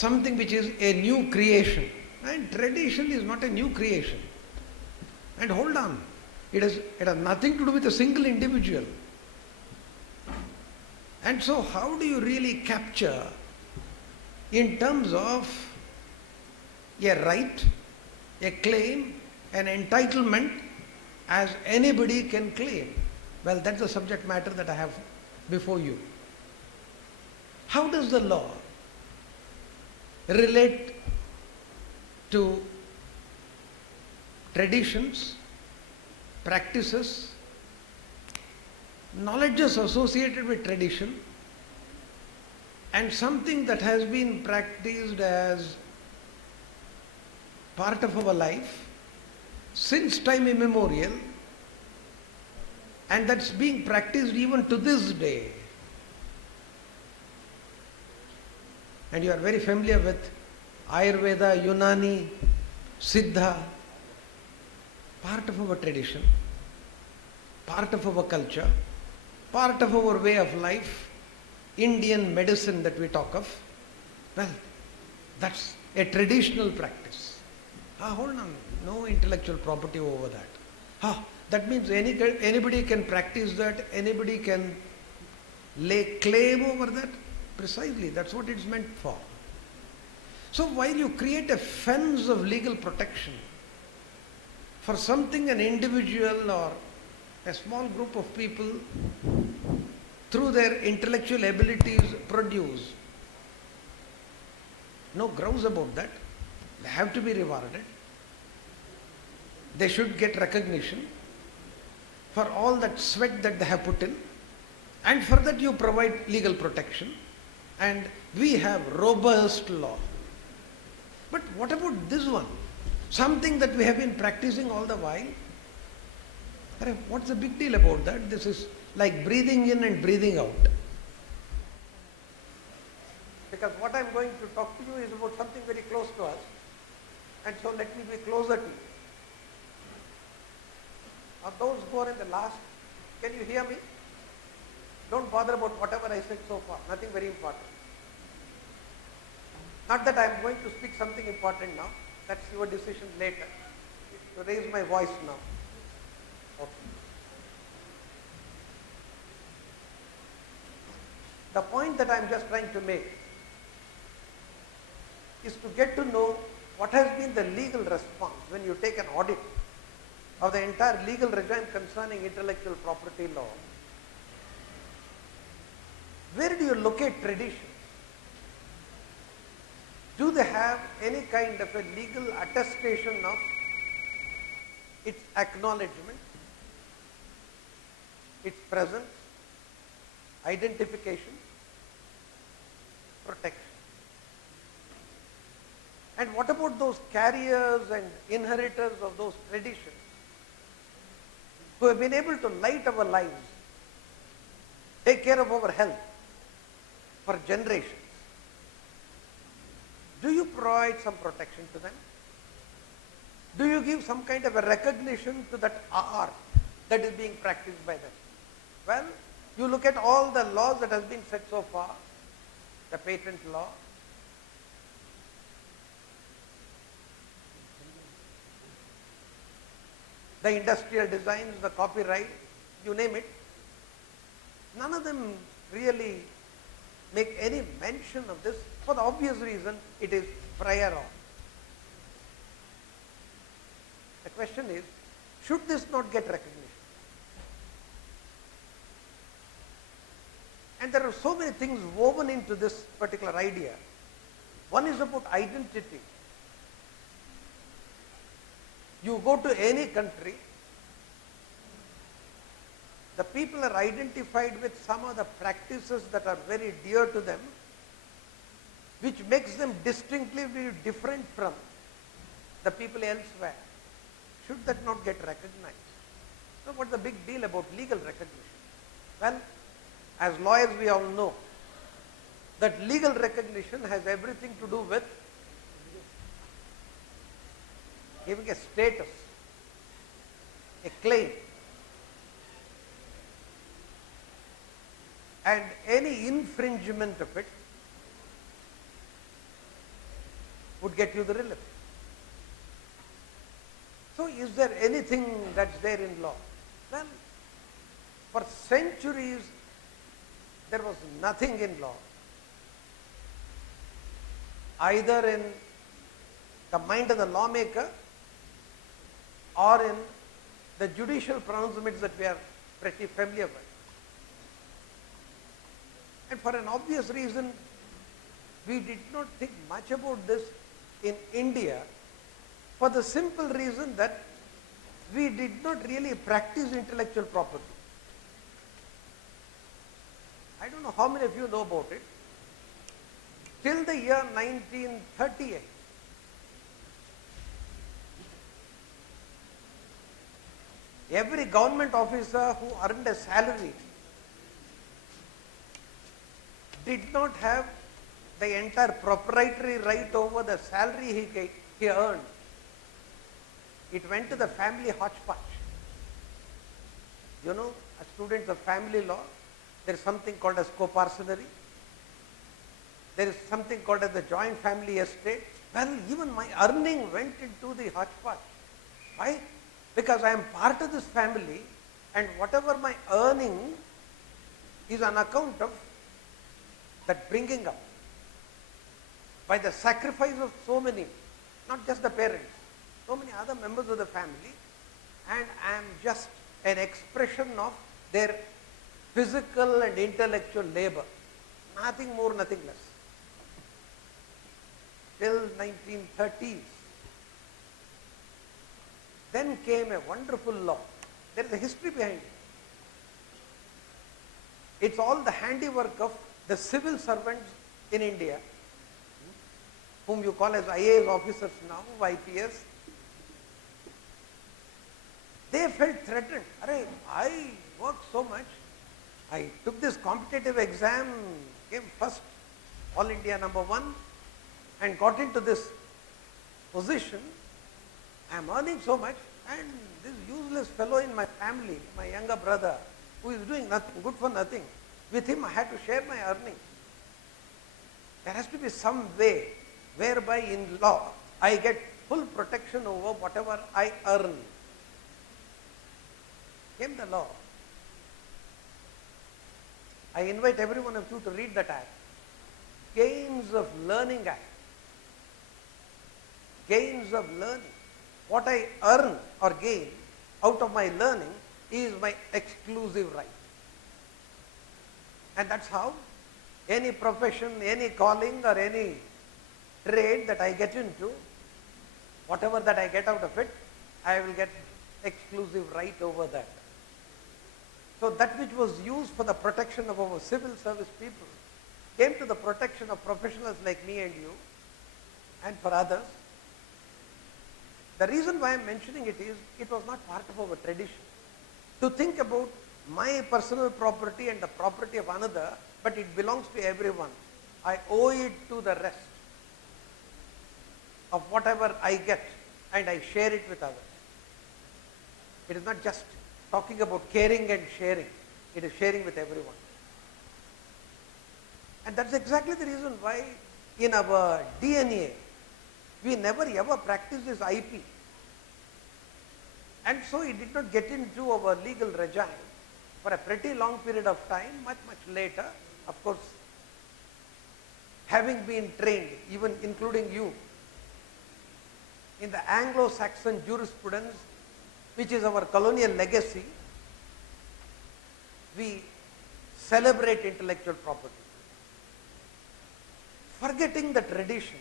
something which is a new creation. And tradition is not a new creation. And hold on, it has nothing to do with a single individual. And so how do you really capture in terms of a right, a claim, an entitlement as anybody can claim? Well, that's the subject matter that I have before you. How does the law relate to traditions, practices, knowledges associated with tradition, and something that has been practiced as part of our life since time immemorial, and that's being practiced even to this day? And you are very familiar with Ayurveda, Unani, Siddha, part of our tradition, part of our culture, part of our way of life, Indian medicine that we talk of. Well, that's a traditional practice. Hold on, no intellectual property over that. That means anybody can practice that, anybody can lay claim over that. Precisely, that's what it's meant for. So while you create a fence of legal protection for something an individual or a small group of people through their intellectual abilities produce, no grounds about that. They have to be rewarded. They should get recognition for all that sweat that they have put in, and for that you provide legal protection, and we have robust law. But what about this one? Something that we have been practicing all the while. What's the big deal about that? This is like breathing in and breathing out. Because what I'm going to talk to you is about something very close to us, and so let me be closer to you. Those who are in the last, can you hear me? Don't bother about whatever I said so far, nothing very important. Not that I am going to speak something important now, that's your decision later. To raise my voice now. Okay. The point that I am just trying to make is to get to know what has been the legal response when you take an audit of the entire legal regime concerning intellectual property law. Where do you locate traditions? Do they have any kind of a legal attestation of its acknowledgement, its presence, identification, protection? And what about those carriers and inheritors of those traditions who have been able to light our lives, take care of our health for generations? Do you provide some protection to them? Do you give some kind of a recognition to that art that is being practiced by them? Well, you look at all the laws that has been set so far, the patent law, the industrial designs, the copyright, you name it, none of them really make any mention of this for the obvious reason it is prior art. The question is, Should this not get recognition? And there are so many things woven into this particular idea. One is about identity. You go to any country, the people are identified with some of the practices that are very dear to them, which makes them distinctly different from the people elsewhere. Should that not get recognized? So what's the big deal about legal recognition? Well, as lawyers we all know that legal recognition has everything to do with giving a status, a claim, and any infringement of it would get you the relief. So is there anything that's there in law? Well, for centuries there was nothing in law, either in the mind of the lawmaker or in the judicial pronouncements that we are pretty familiar with. And for an obvious reason, we did not think much about this in India, for the simple reason that we did not really practice intellectual property. I don't know how many of you know about it. Till the year 1938, every government officer who earned a salary did not have the entire proprietary right over the salary he earned. It went to the family hodgepodge. You know, as students of family law, there is something called as coparcenary. There is something called as the joint family estate. Well, even my earning went into the hodgepodge. Why? Because I am part of this family, and whatever my earning is on account of that bringing up by the sacrifice of so many, not just the parents, so many other members of the family, and I am just an expression of their physical and intellectual labor. Nothing more, nothing less. Till 1930s. Then came a wonderful law. There is a history behind it. It's all the handiwork of the civil servants in India, whom you call as IAS officers now, IPS. They felt threatened. Arey, I worked so much. I took this competitive exam, came first, all India #1, and got into this position. I am earning so much, and this useless fellow in my family, my younger brother, who is doing nothing, good for nothing, with him I had to share my earnings. There has to be some way whereby in law I get full protection over whatever I earn. Came the law. I invite every one of you to read that act. Gains of Learning Act. Gains of learning. What I earn or gain out of my learning is my exclusive right. And that's how any profession, any calling or any trade that I get into, whatever that I get out of it, I will get exclusive right over that. So that which was used for the protection of our civil service people came to the protection of professionals like me and you and for others. The reason why I am mentioning it is, it was not part of our tradition to think about my personal property and the property of another, but it belongs to everyone. I owe it to the rest of whatever I get, and I share it with others. It is not just talking about caring and sharing, it is sharing with everyone. And that's exactly the reason why in our DNA, we never ever practiced this IP. And so it did not get into our legal regime for a pretty long period of time, much later. Of course, having been trained, even including you, in the Anglo-Saxon jurisprudence which is our colonial legacy, we celebrate intellectual property, forgetting the tradition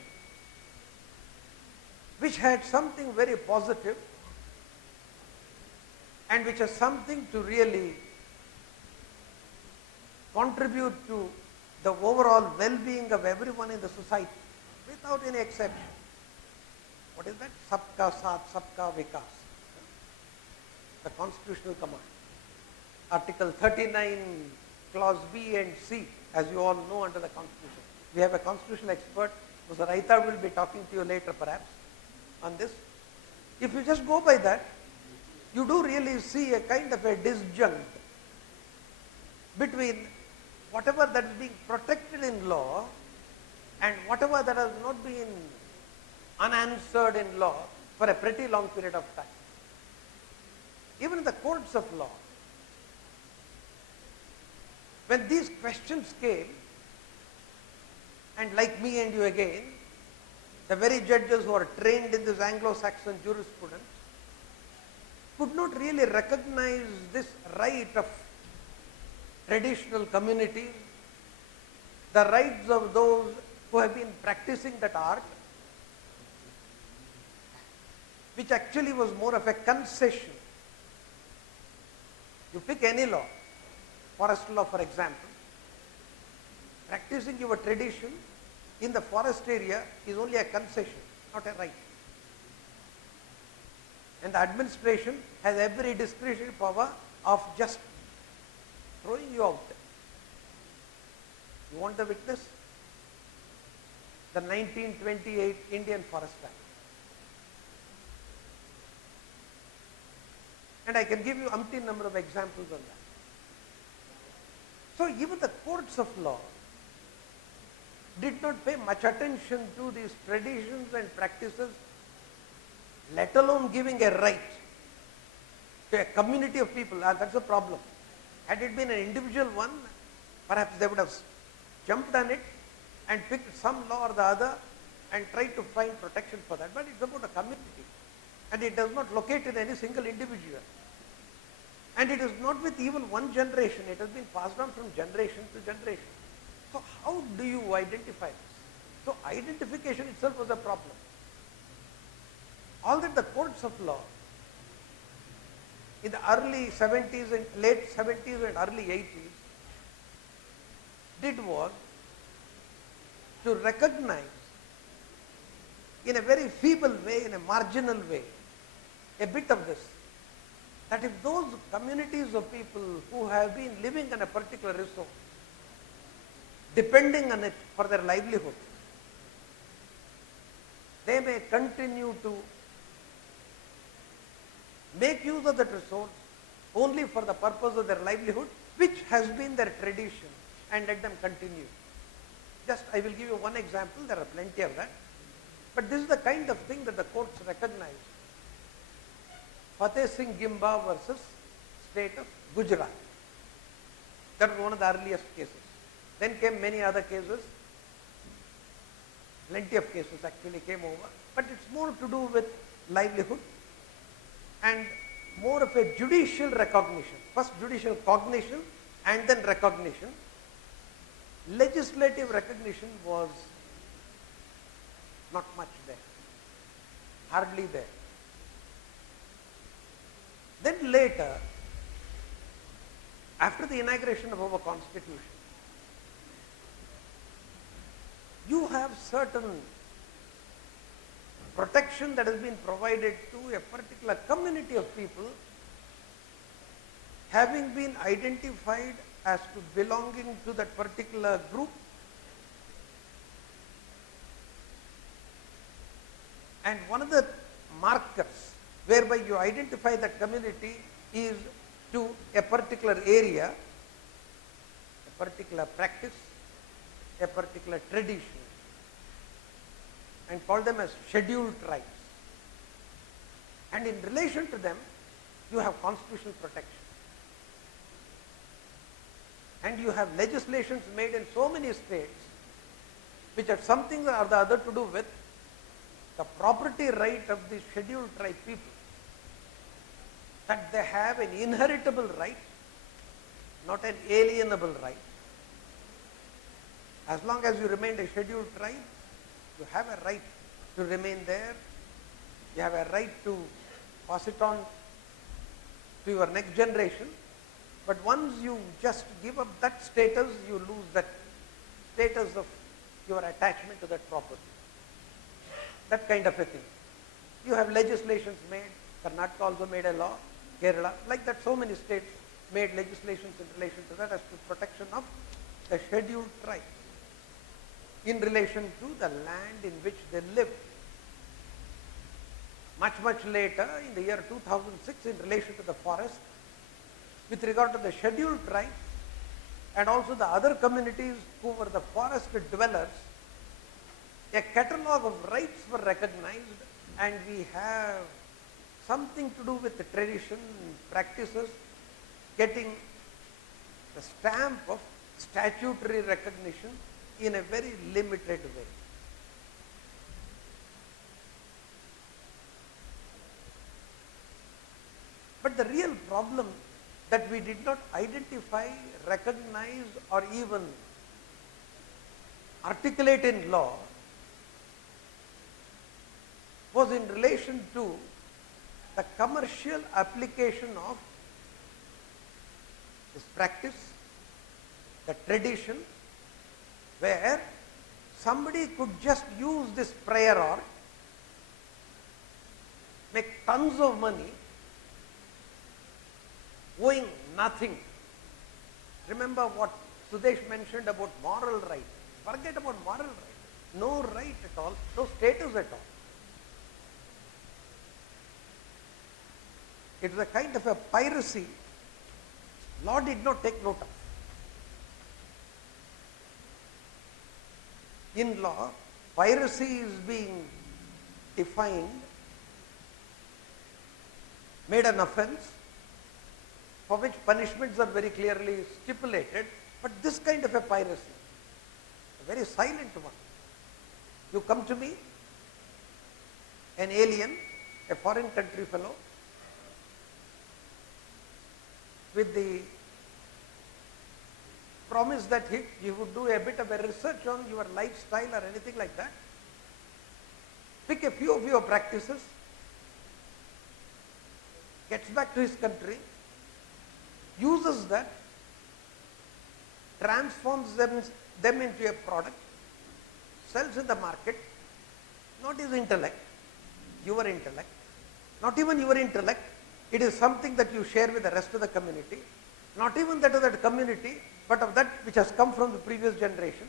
which had something very positive and which has something to really contribute to the overall well-being of everyone in the society without any exception. What is that? Sabka Saath, Sabka Vikas. The constitutional command. Article 39, clause B and C, as you all know under the Constitution. We have a constitutional expert, Mr. Raithar will be talking to you later perhaps on this. If you just go by that, you do really see a kind of a disjunct between whatever that is being protected in law and whatever that has not been unanswered in law for a pretty long period of time. Even in the courts of law, when these questions came, and like me and you again, the very judges who are trained in this Anglo-Saxon jurisprudence could not really recognize this right of traditional communities, the rights of those who have been practicing that art, which actually was more of a concession. You pick any law, forest law for example, practicing your tradition in the forest area is only a concession, not a right. And the administration has every discretionary power of just throwing you out. You want the witness? The 1928 Indian Forest Act. And I can give you umpteen number of examples on that. So even the courts of law did not pay much attention to these traditions and practices, let alone giving a right to a community of people. That's the problem. Had it been an individual one, perhaps they would have jumped on it and picked some law or the other and tried to find protection for that. But it's about a community, and it does not locate in any single individual. And it is not with even one generation. It has been passed on from generation to generation. So how do you identify this? So identification itself was a problem. All that the courts of law in the early 70s and late 70s and early 80s did was to recognize in a very feeble way, in a marginal way, a bit of this. That if those communities of people who have been living on a particular resource, depending on it for their livelihood, they may continue to make use of that resource only for the purpose of their livelihood, which has been their tradition, and let them continue. Just I will give you one example, there are plenty of that, but this is the kind of thing that the courts recognize. Fateh Singh Gimba versus state of Gujarat. That was one of the earliest cases. Then came many other cases. Plenty of cases actually came over. But it's more to do with livelihood and more of a judicial recognition. First judicial cognition and then recognition. Legislative recognition was not much there. Hardly there. Then later, after the inauguration of our constitution, you have certain protection that has been provided to a particular community of people having been identified as to belonging to that particular group, and one of the markers whereby you identify that community is to a particular area, a particular practice, a particular tradition, and call them as scheduled tribes. And in relation to them, you have constitutional protection. And you have legislations made in so many states which have something or the other to do with the property right of the scheduled tribe people. that they have an inheritable right, not an alienable right. As long as you remain a scheduled tribe, you have a right to remain there. You have a right to pass it on to your next generation. But once you just give up that status, you lose that status of your attachment to that property. That kind of a thing. You have legislations made. Karnataka also made a law. Kerala, like that, so many states made legislations in relation to that as to protection of the scheduled tribe in relation to the land in which they live. Much, much later, in the year 2006, in relation to the forest, with regard to the scheduled tribe and also the other communities who were the forest dwellers, a catalogue of rights were recognized, and we have something to do with the tradition, practices, getting the stamp of statutory recognition in a very limited way. But the real problem that we did not identify, recognize, or even articulate in law was in relation to the commercial application of this practice, the tradition, where somebody could just use this prior art, make tons of money, owing nothing. Remember what Sudesh mentioned about moral right. Forget about moral right. No right at all, no status at all. It was a kind of a piracy law did not take note of. In law, piracy is being defined, made an offense, for which punishments are very clearly stipulated, but this kind of a piracy, a very silent one. You come to me, an alien, a foreign country fellow, with the promise that he would do a bit of a research on your lifestyle or anything like that, pick a few of your practices, gets back to his country, uses that, transforms them into a product, sells in the market, not his intellect, your intellect, not even your intellect, it is something that you share with the rest of the community, not even that of that community, but of that which has come from the previous generation.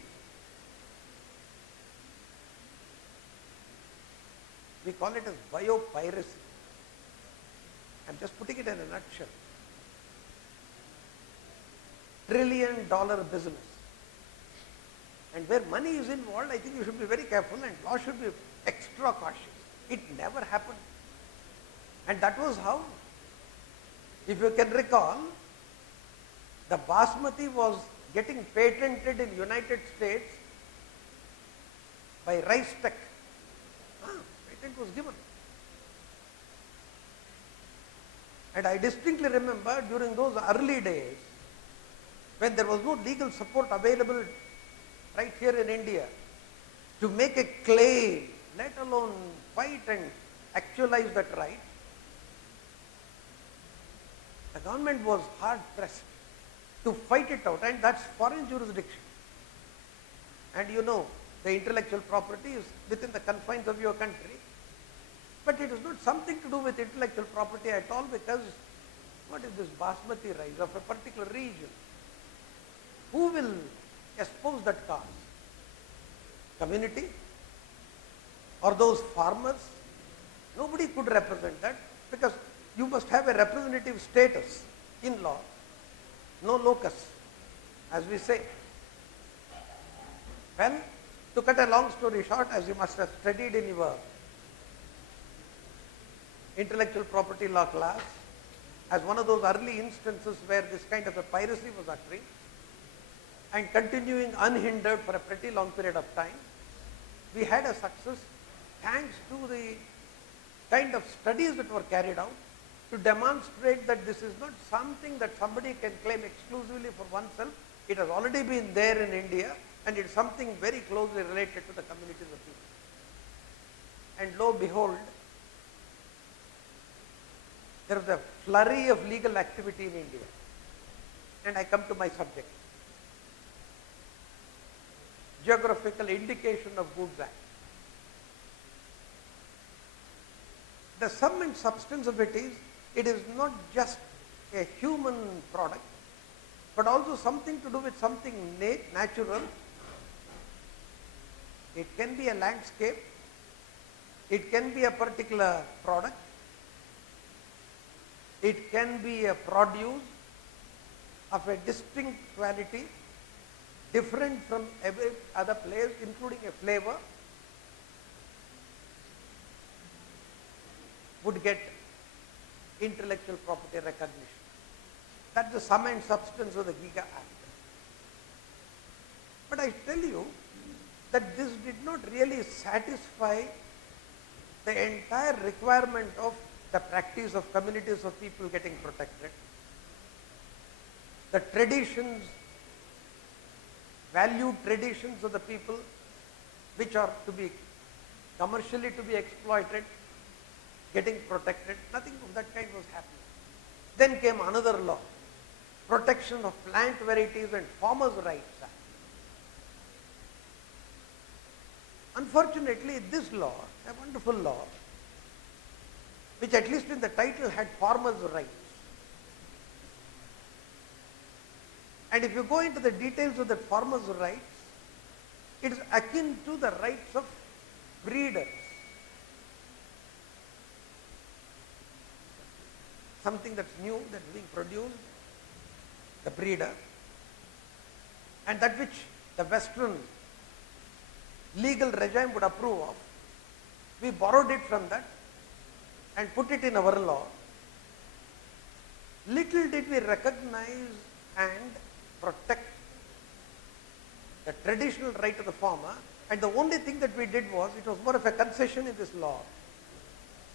We call it as biopiracy. I'm just putting it in a nutshell. $1 trillion business. And where money is involved, I think you should be very careful and law should be extra cautious. It never happened. And that was how, if you can recall, the basmati was getting patented in United States by Rice Tech. Patent was given. And I distinctly remember during those early days, when there was no legal support available right here in India, to make a claim, let alone fight and actualize that right, the government was hard pressed to fight it out, and that's foreign jurisdiction. And you know, the intellectual property is within the confines of your country, but it is not something to do with intellectual property at all, because what is this basmati rice of a particular region? Who will expose that cause? Community? Or those farmers? Nobody could represent that, because you must have a representative status in law, no locus, as we say. Well, to cut a long story short, as you must have studied in your intellectual property law class, as one of those early instances where this kind of a piracy was occurring and continuing unhindered for a pretty long period of time, we had a success thanks to the kind of studies that were carried out to demonstrate that this is not something that somebody can claim exclusively for oneself. It has already been there in India, and it's something very closely related to the communities of people. And lo and behold, there is a flurry of legal activity in India. And I come to my subject. Geographical Indication of Goods Act. The sum and substance of it is not just a human product, but also something to do with something natural. It can be a landscape, it can be a particular product, it can be a produce of a distinct quality, different from every other place, including a flavor, would get intellectual property recognition. That's the sum and substance of the Giga Act. But I tell you that this did not really satisfy the entire requirement of the practice of communities of people getting protected. The traditions, valued traditions of the people, which are to be commercially to be exploited, getting protected, nothing of that kind was happening. Then came another law, Protection of Plant Varieties and Farmers' Rights Act. Unfortunately, this law, a wonderful law, which at least in the title had farmers' rights. And if you go into the details of the farmers' rights, it is akin to the rights of breeders. Something that's new, that's being produced, the breeder, and that which the Western legal regime would approve of, we borrowed it from that and put it in our law. Little did we recognize and protect the traditional right of the farmer, and the only thing that we did was, it was more of a concession in this law.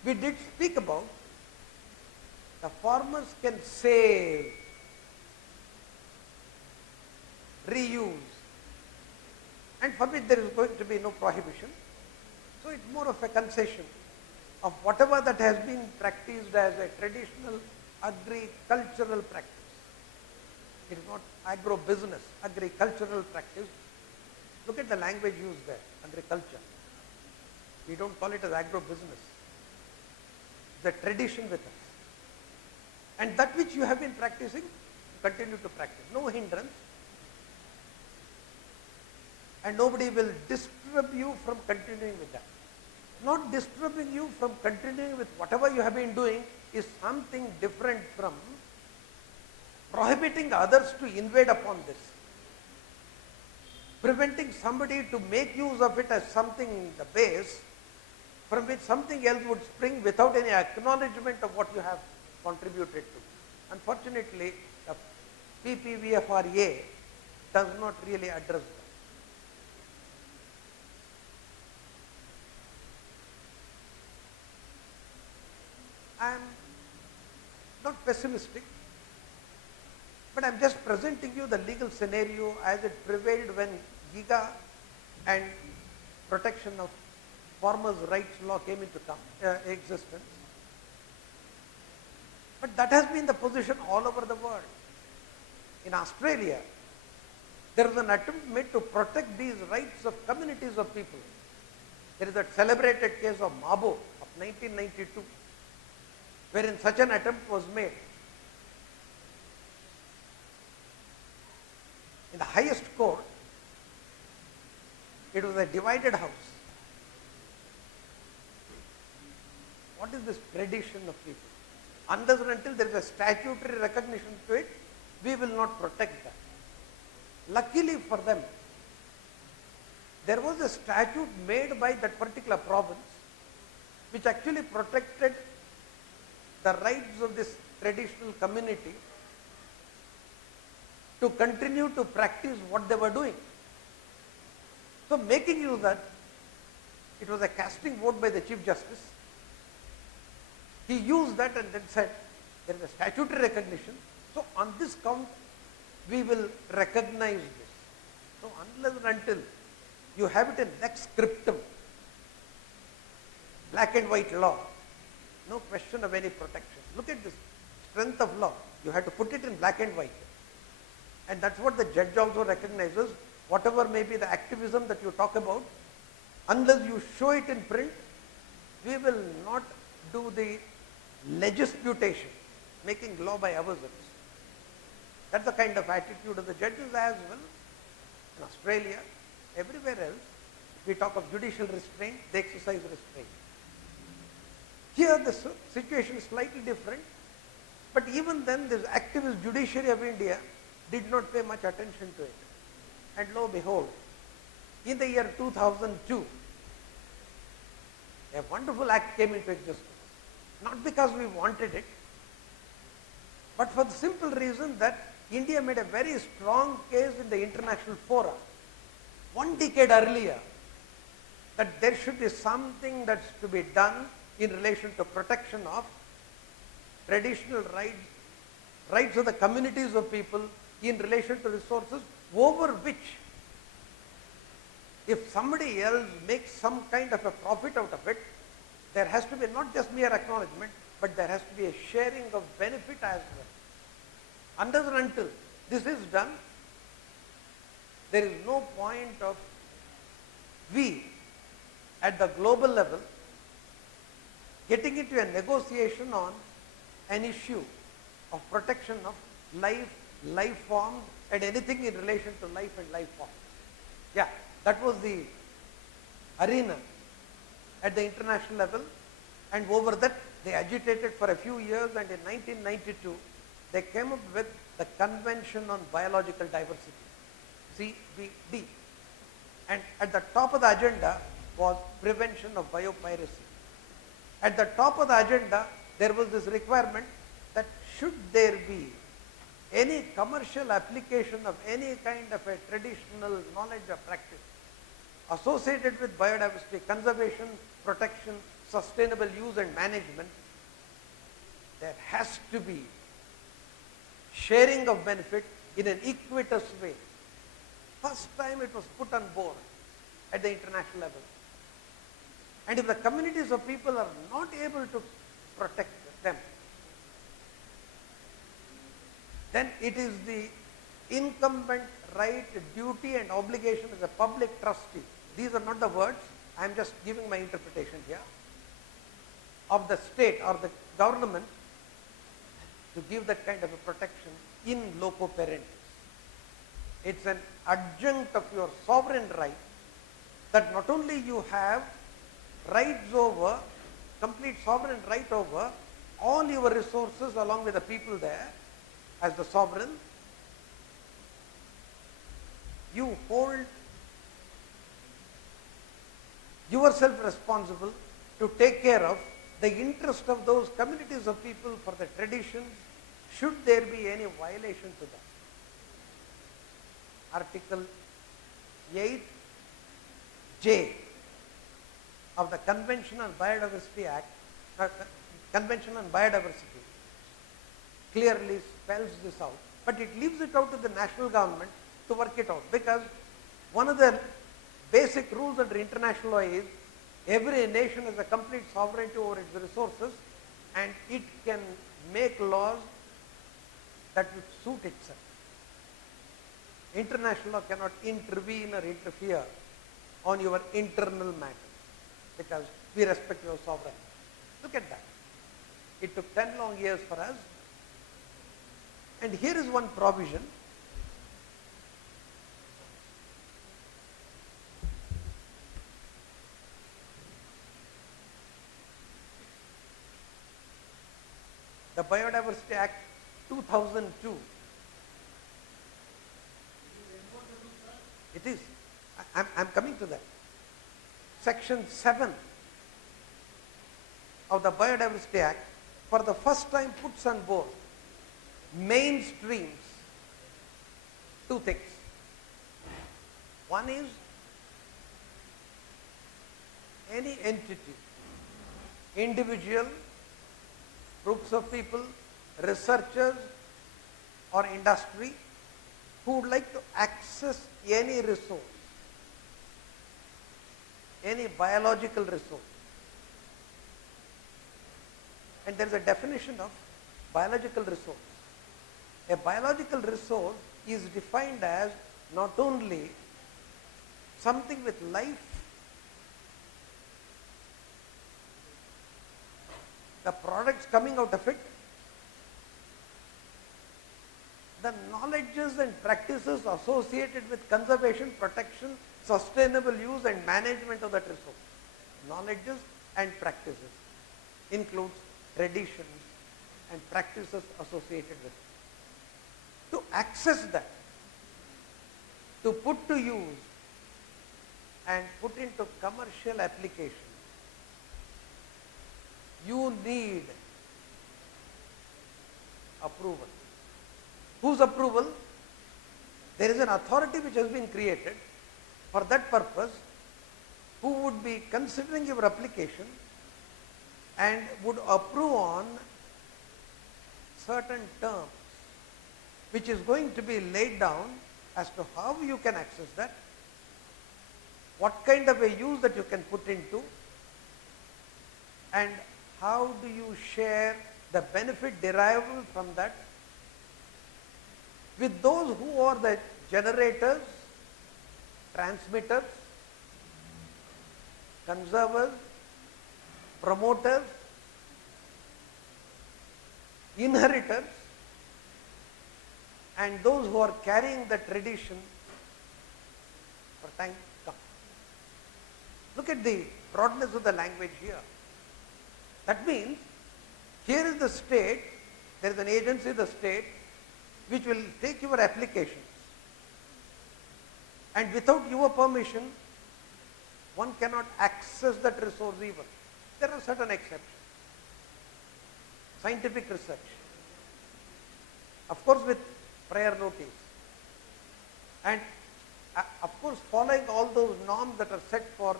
We did speak about the farmers can save, reuse, and for which there is going to be no prohibition. So it's more of a concession of whatever that has been practiced as a traditional agricultural practice. It is not agro-business, agricultural practice. Look at the language used there, agriculture. We don't call it as agro-business. The tradition with us. And that which you have been practicing, continue to practice. No hindrance. And nobody will disturb you from continuing with that. Not disturbing you from continuing with whatever you have been doing is something different from prohibiting others to invade upon this. Preventing somebody to make use of it as something, the base, from which something else would spring without any acknowledgement of what you have contributed to. Unfortunately, the PPVFRA does not really address that. I am not pessimistic, but I am just presenting you the legal scenario as it prevailed when Giga and protection of farmers' rights law came into existence. But that has been the position all over the world. In Australia, there is an attempt made to protect these rights of communities of people. There is that celebrated case of Mabo of 1992, wherein such an attempt was made. In the highest court, it was a divided house. What is this tradition of people? Unless and until there is a statutory recognition to it, we will not protect that. Luckily for them, there was a statute made by that particular province which actually protected the rights of this traditional community to continue to practice what they were doing. So making use of that, it was a casting vote by the Chief Justice. He used that and then said There is a statutory recognition. So on this count, we will recognize this. So unless and until you have it in lex scriptum, black and white law, no question of any protection. Look at this strength of law. You have to put it in black and white. And that's what the judge also recognizes. Whatever may be the activism that you talk about, unless you show it in print, we will not do the legisputation, making law by ourselves. That's the kind of attitude of the judges as well. In Australia, everywhere else, we talk of judicial restraint, they exercise restraint. Here the situation is slightly different, but even then this activist judiciary of India did not pay much attention to it. And lo and behold, in the year 2002, a wonderful act came into existence. Not because we wanted it, but for the simple reason that India made a very strong case in the international fora 1 decade earlier that there should be something that's to be done in relation to protection of traditional rights of the communities of people in relation to resources over which if somebody else makes some kind of a profit out of it, there has to be not just mere acknowledgement, but there has to be a sharing of benefit as well. Unless and until this is done, there is no point of we at the global level getting into a negotiation on an issue of protection of life forms and anything in relation to life and life forms. Yeah, that was the arena at the international level, and over that they agitated for a few years, and in 1992 they came up with the Convention on Biological Diversity, CBD, and at the top of the agenda was prevention of biopiracy. At the top of the agenda there was this requirement that should there be any commercial application of any kind of a traditional knowledge or practice associated with biodiversity conservation, protection, sustainable use and management, there has to be sharing of benefit in an equitous way. First time it was put on board at the international level. And if the communities of people are not able to protect them, then it is the incumbent right, duty and obligation as a public trustee. These are not the words, I am just giving my interpretation here, of the state or the government to give that kind of a protection in loco parentis. It's an adjunct of your sovereign right that not only you have rights over, complete sovereign right over all your resources along with the people there as the sovereign, you hold yourself responsible to take care of the interest of those communities of people for the traditions, should there be any violation to them. Article 8J of the Convention on Biodiversity Act, Convention on Biodiversity, clearly spells this out, but it leaves it out to the national government to work it out, because one of the basic rules under international law is every nation has a complete sovereignty over its resources and it can make laws that would suit itself. International law cannot intervene or interfere on your internal matters because we respect your sovereignty. Look at that. It took 10 long years for us. And here is one provision. The Biodiversity Act 2002. It is. I'm coming to that. Section 7 of the Biodiversity Act for the first time puts on board mainstreams two things. One is any entity, individual, groups of people, researchers or industry who would like to access any resource, any biological resource. And there is a definition of biological resource. A biological resource is defined as not only something with life, the products coming out of it, the knowledges and practices associated with conservation, protection, sustainable use and management of that resource. Knowledges and practices includes traditions and practices associated with it. To access that, to put to use and put into commercial application, you need approval. Whose approval? There is an authority which has been created for that purpose, who would be considering your application and would approve on certain terms, which is going to be laid down as to how you can access that, what kind of a use that you can put into, and how do you share the benefit derivable from that with those who are the generators, transmitters, conservers, promoters, inheritors, and those who are carrying the tradition for time to come. Look at the broadness of the language here. That means here is the state, there is an agency, the state, which will take your applications, and without your permission, one cannot access that resource even. There are certain exceptions. Scientific research, of course with prior notice, and of course following all those norms that are set for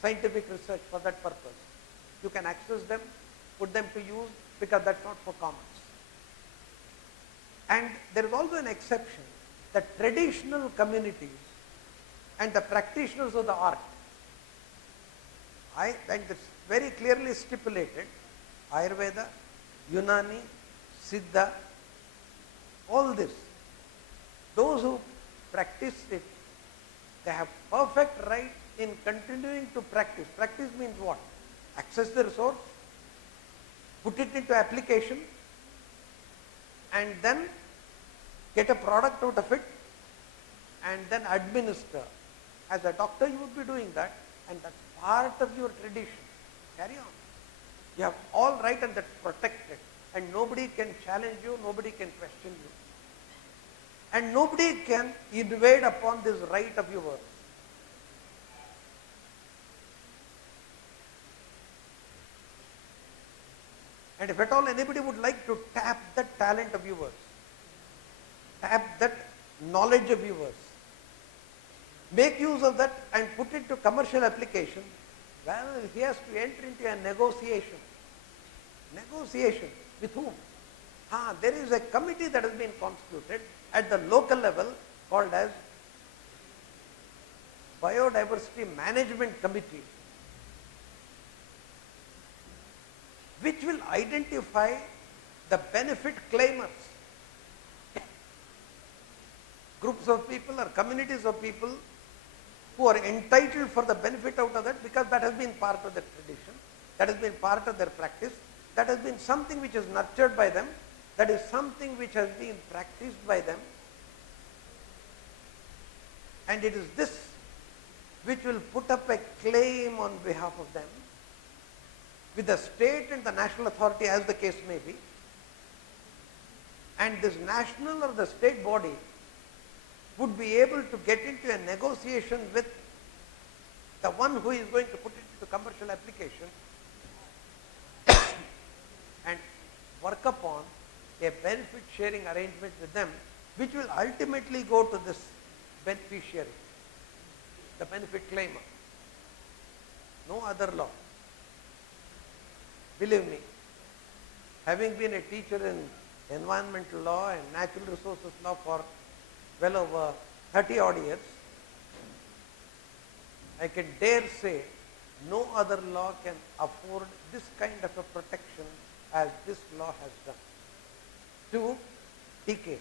scientific research for that purpose. You can access them, put them to use, because that's not for commons. And there is also an exception that traditional communities and the practitioners of the art, and it's very clearly stipulated, Ayurveda, Unani, Siddha, all this, those who practice it, they have perfect right in continuing to practice. Practice means what? Access the resource, put it into application, and then get a product out of it, and then administer. As a doctor, you would be doing that, and that's part of your tradition. Carry on. You have all right, and that's protected, and nobody can challenge you, nobody can question you, and nobody can invade upon this right of yours. And if at all anybody would like to tap that talent of yours, tap that knowledge of yours, make use of that and put it to commercial application, well, he has to enter into a negotiation. Negotiation with whom? There is a committee that has been constituted at the local level called as Biodiversity Management Committee, which will identify the benefit claimers, groups of people or communities of people who are entitled for the benefit out of that, because that has been part of their tradition, that has been part of their practice, that has been something which is nurtured by them, that is something which has been practiced by them, and it is this which will put up a claim on behalf of them with the state and the national authority, as the case may be, and this national or the state body would be able to get into a negotiation with the one who is going to put it into commercial application and work upon a benefit sharing arrangement with them, which will ultimately go to this beneficiary, the benefit claimer. No other law. Believe me, having been a teacher in environmental law and natural resources law for well over 30 odd years. I can dare say no other law can afford this kind of a protection as this law has done. 2, TK.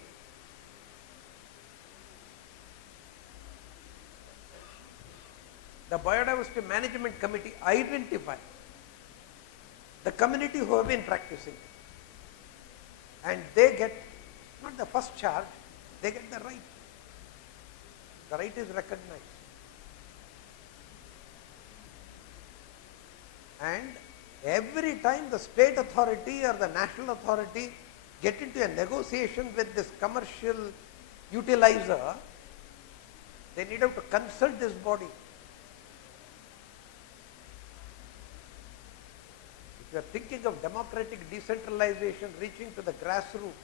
The Biodiversity Management Committee identified the community who have been practicing, and they get not the first charge, they get the right. The right is recognized. And every time the state authority or the national authority get into a negotiation with this commercial utilizer, they need to consult this body. If you are thinking of democratic decentralization reaching to the grassroots,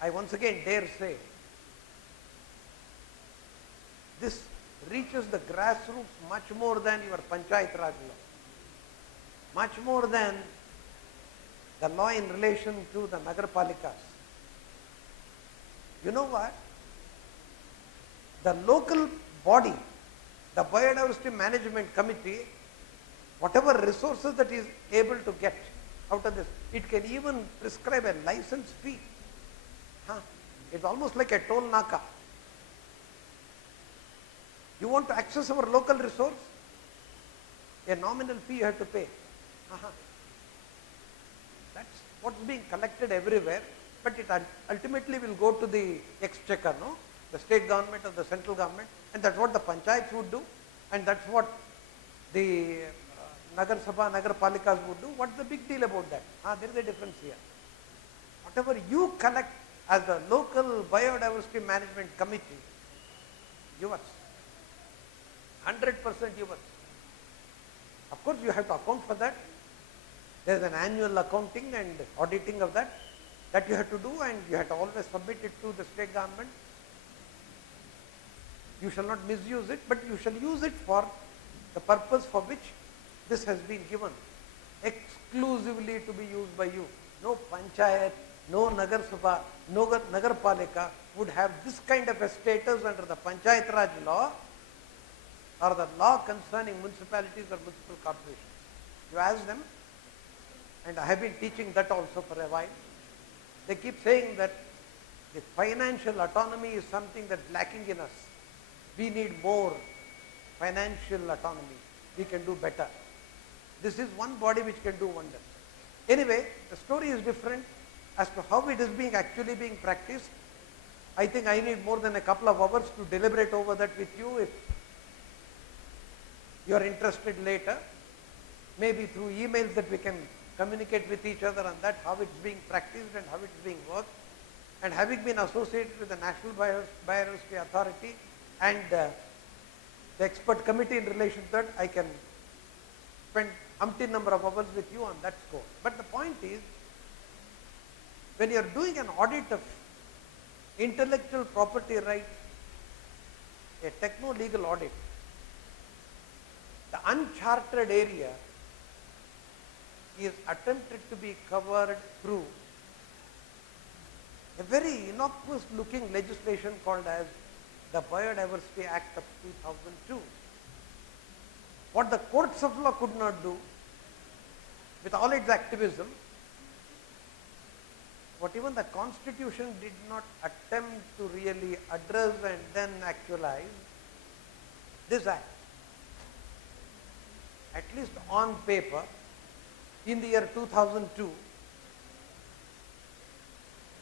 I once again dare say, this reaches the grassroots much more than your Panchayat Raj law, much more than the law in relation to the Nagarpalikas. You know what? The local body, the Biodiversity Management Committee, whatever resources that is able to get out of this, it can even prescribe a license fee. It's almost like a toll naka. You want to access our local resource? A nominal fee you have to pay. That's what's being collected everywhere, but it ultimately will go to the exchequer, no? The state government or the central government, and that's what the panchayats would do, and that's what the Nagar Sabha, Nagar Palikas would do. What's the big deal about that? There is a difference here. Whatever you collect as the local biodiversity management committee, yours. 100% yours. Of course, you have to account for that. There is an annual accounting and auditing of that you have to do, and you have to always submit it to the state government. You shall not misuse it, but you shall use it for the purpose for which this has been given, exclusively to be used by you. No panchayat, no Nagar Sabha, no Nagar Palika would have this kind of a status under the Panchayat Raj law or the law concerning municipalities or municipal corporations. You ask them, and I have been teaching that also for a while. They keep saying that the financial autonomy is something that's lacking in us. We need more financial autonomy. We can do better. This is one body which can do wonders. Anyway, the story is different as to how it is actually being practiced. I think I need more than a couple of hours to deliberate over that with you. If you are interested later, maybe through emails that we can communicate with each other on that, how it's being practiced and how it's being worked. And having been associated with the National Biodiversity Authority and the expert committee in relation to that, I can spend umpteen number of hours with you on that score. But the point is, when you are doing an audit of intellectual property rights, a techno-legal audit, the uncharted area is attempted to be covered through a very innocuous looking legislation called as the Biodiversity Act of 2002. What the courts of law could not do, with all its activism, what even the Constitution did not attempt to really address and then actualize, this Act, at least on paper, in the year 2002,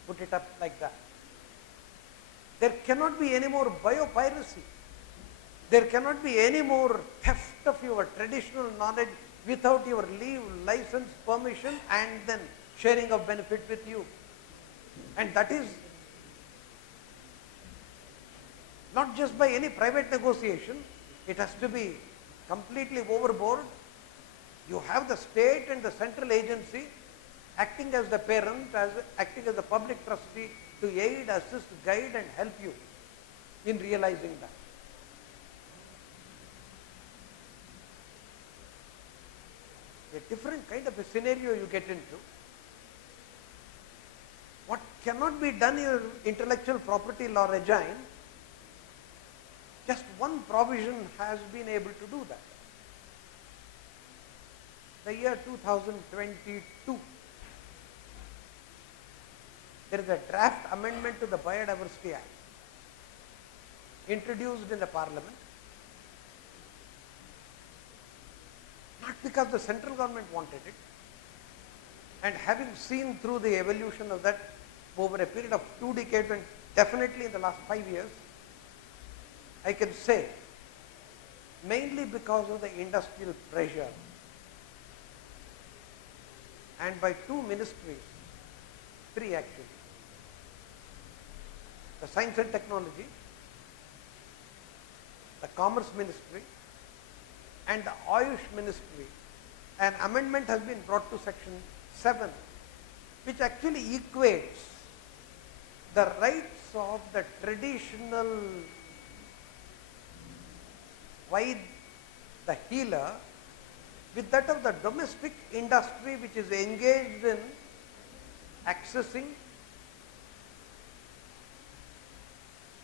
put it up like that. There cannot be any more biopiracy. There cannot be any more theft of your traditional knowledge without your leave, license, permission, and then sharing of benefit with you. And that is not just by any private negotiation, it has to be completely overboard. You have the state and the central agency acting as the parent, acting as the public trustee to aid, assist, guide and help you in realizing that. A different kind of a scenario you get into. cannot be done in intellectual property law regime. Just one provision has been able to do that. The year 2022, there is a draft amendment to the Biodiversity Act introduced in the Parliament, not because the central government wanted it, and having seen through the evolution of that over a period of 2 decades and definitely in the last 5 years, I can say mainly because of the industrial pressure and by 2 ministries, 3 actually, the Science and Technology, the Commerce Ministry and the Ayush Ministry, an amendment has been brought to section 7, which actually equates the rights of the traditional the healer with that of the domestic industry which is engaged in accessing,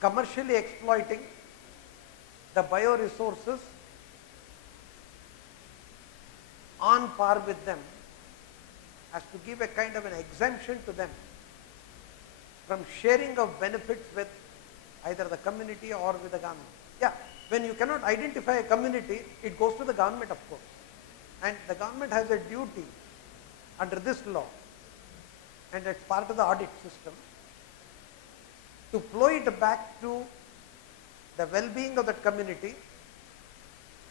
commercially exploiting the bioresources on par with them, has to give a kind of an exemption to them from sharing of benefits with either the community or with the government. Yeah, when you cannot identify a community, it goes to the government, of course. And the government has a duty under this law, and it's part of the audit system, to flow it back to the well-being of that community,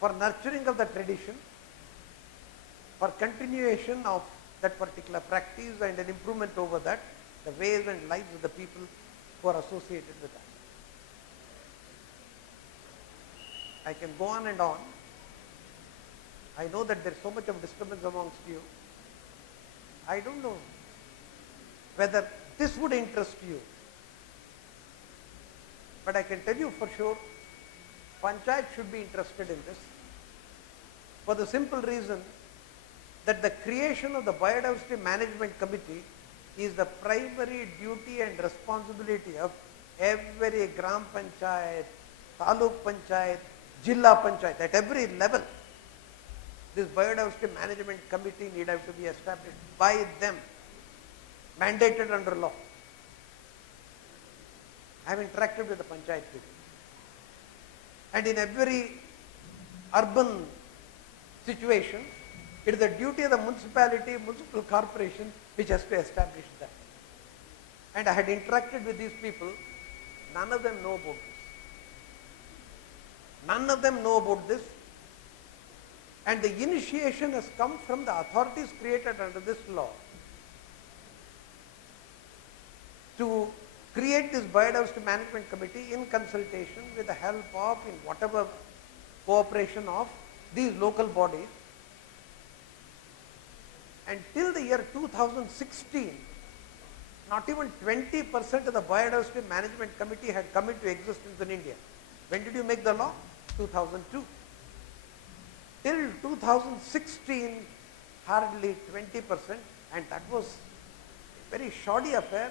for nurturing of the tradition, for continuation of that particular practice and an improvement over that, the ways and lives of the people who are associated with that. I can go on and on. I know that there is so much of disturbance amongst you. I don't know whether this would interest you, but I can tell you for sure, Panchayat should be interested in this, for the simple reason that the creation of the Biodiversity Management Committee is the primary duty and responsibility of every Gram Panchayat, Taluk Panchayat, Jilla Panchayat, at every level. This Biodiversity Management Committee need have to be established by them, mandated under law. I have interacted with the Panchayat people. And in every urban situation, it is the duty of the municipality, municipal corporation, which has to establish that. And I had interacted with these people, none of them know about this. None of them know about this. And the initiation has come from the authorities created under this law to create this Biodiversity Management Committee in consultation with the help of, in whatever cooperation of these local bodies. And till the year 2016, not even 20% of the Biodiversity Management Committee had come into existence in India. When did you make the law? 2002. Till 2016, hardly 20%, and that was a very shoddy affair,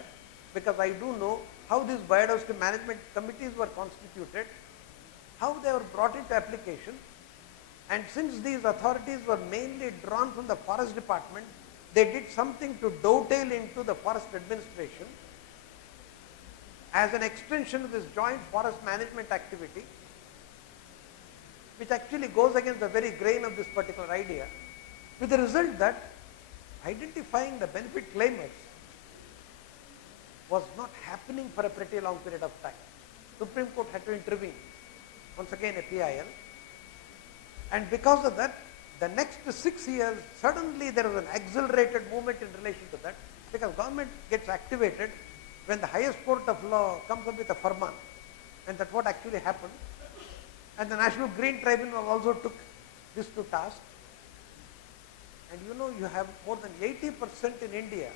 because I do know how these Biodiversity Management Committees were constituted, how they were brought into application. And since these authorities were mainly drawn from the Forest Department, they did something to dovetail into the Forest Administration as an extension of this joint forest management activity, which actually goes against the very grain of this particular idea, with the result that identifying the benefit claimers was not happening for a pretty long period of time. Supreme Court had to intervene, once again a PIL. And because of that, the next 6 years, suddenly there was an accelerated movement in relation to that, because government gets activated when the highest court of law comes up with a farman. And that's what actually happened. And the National Green Tribunal also took this to task. And you know, you have more than 80% in India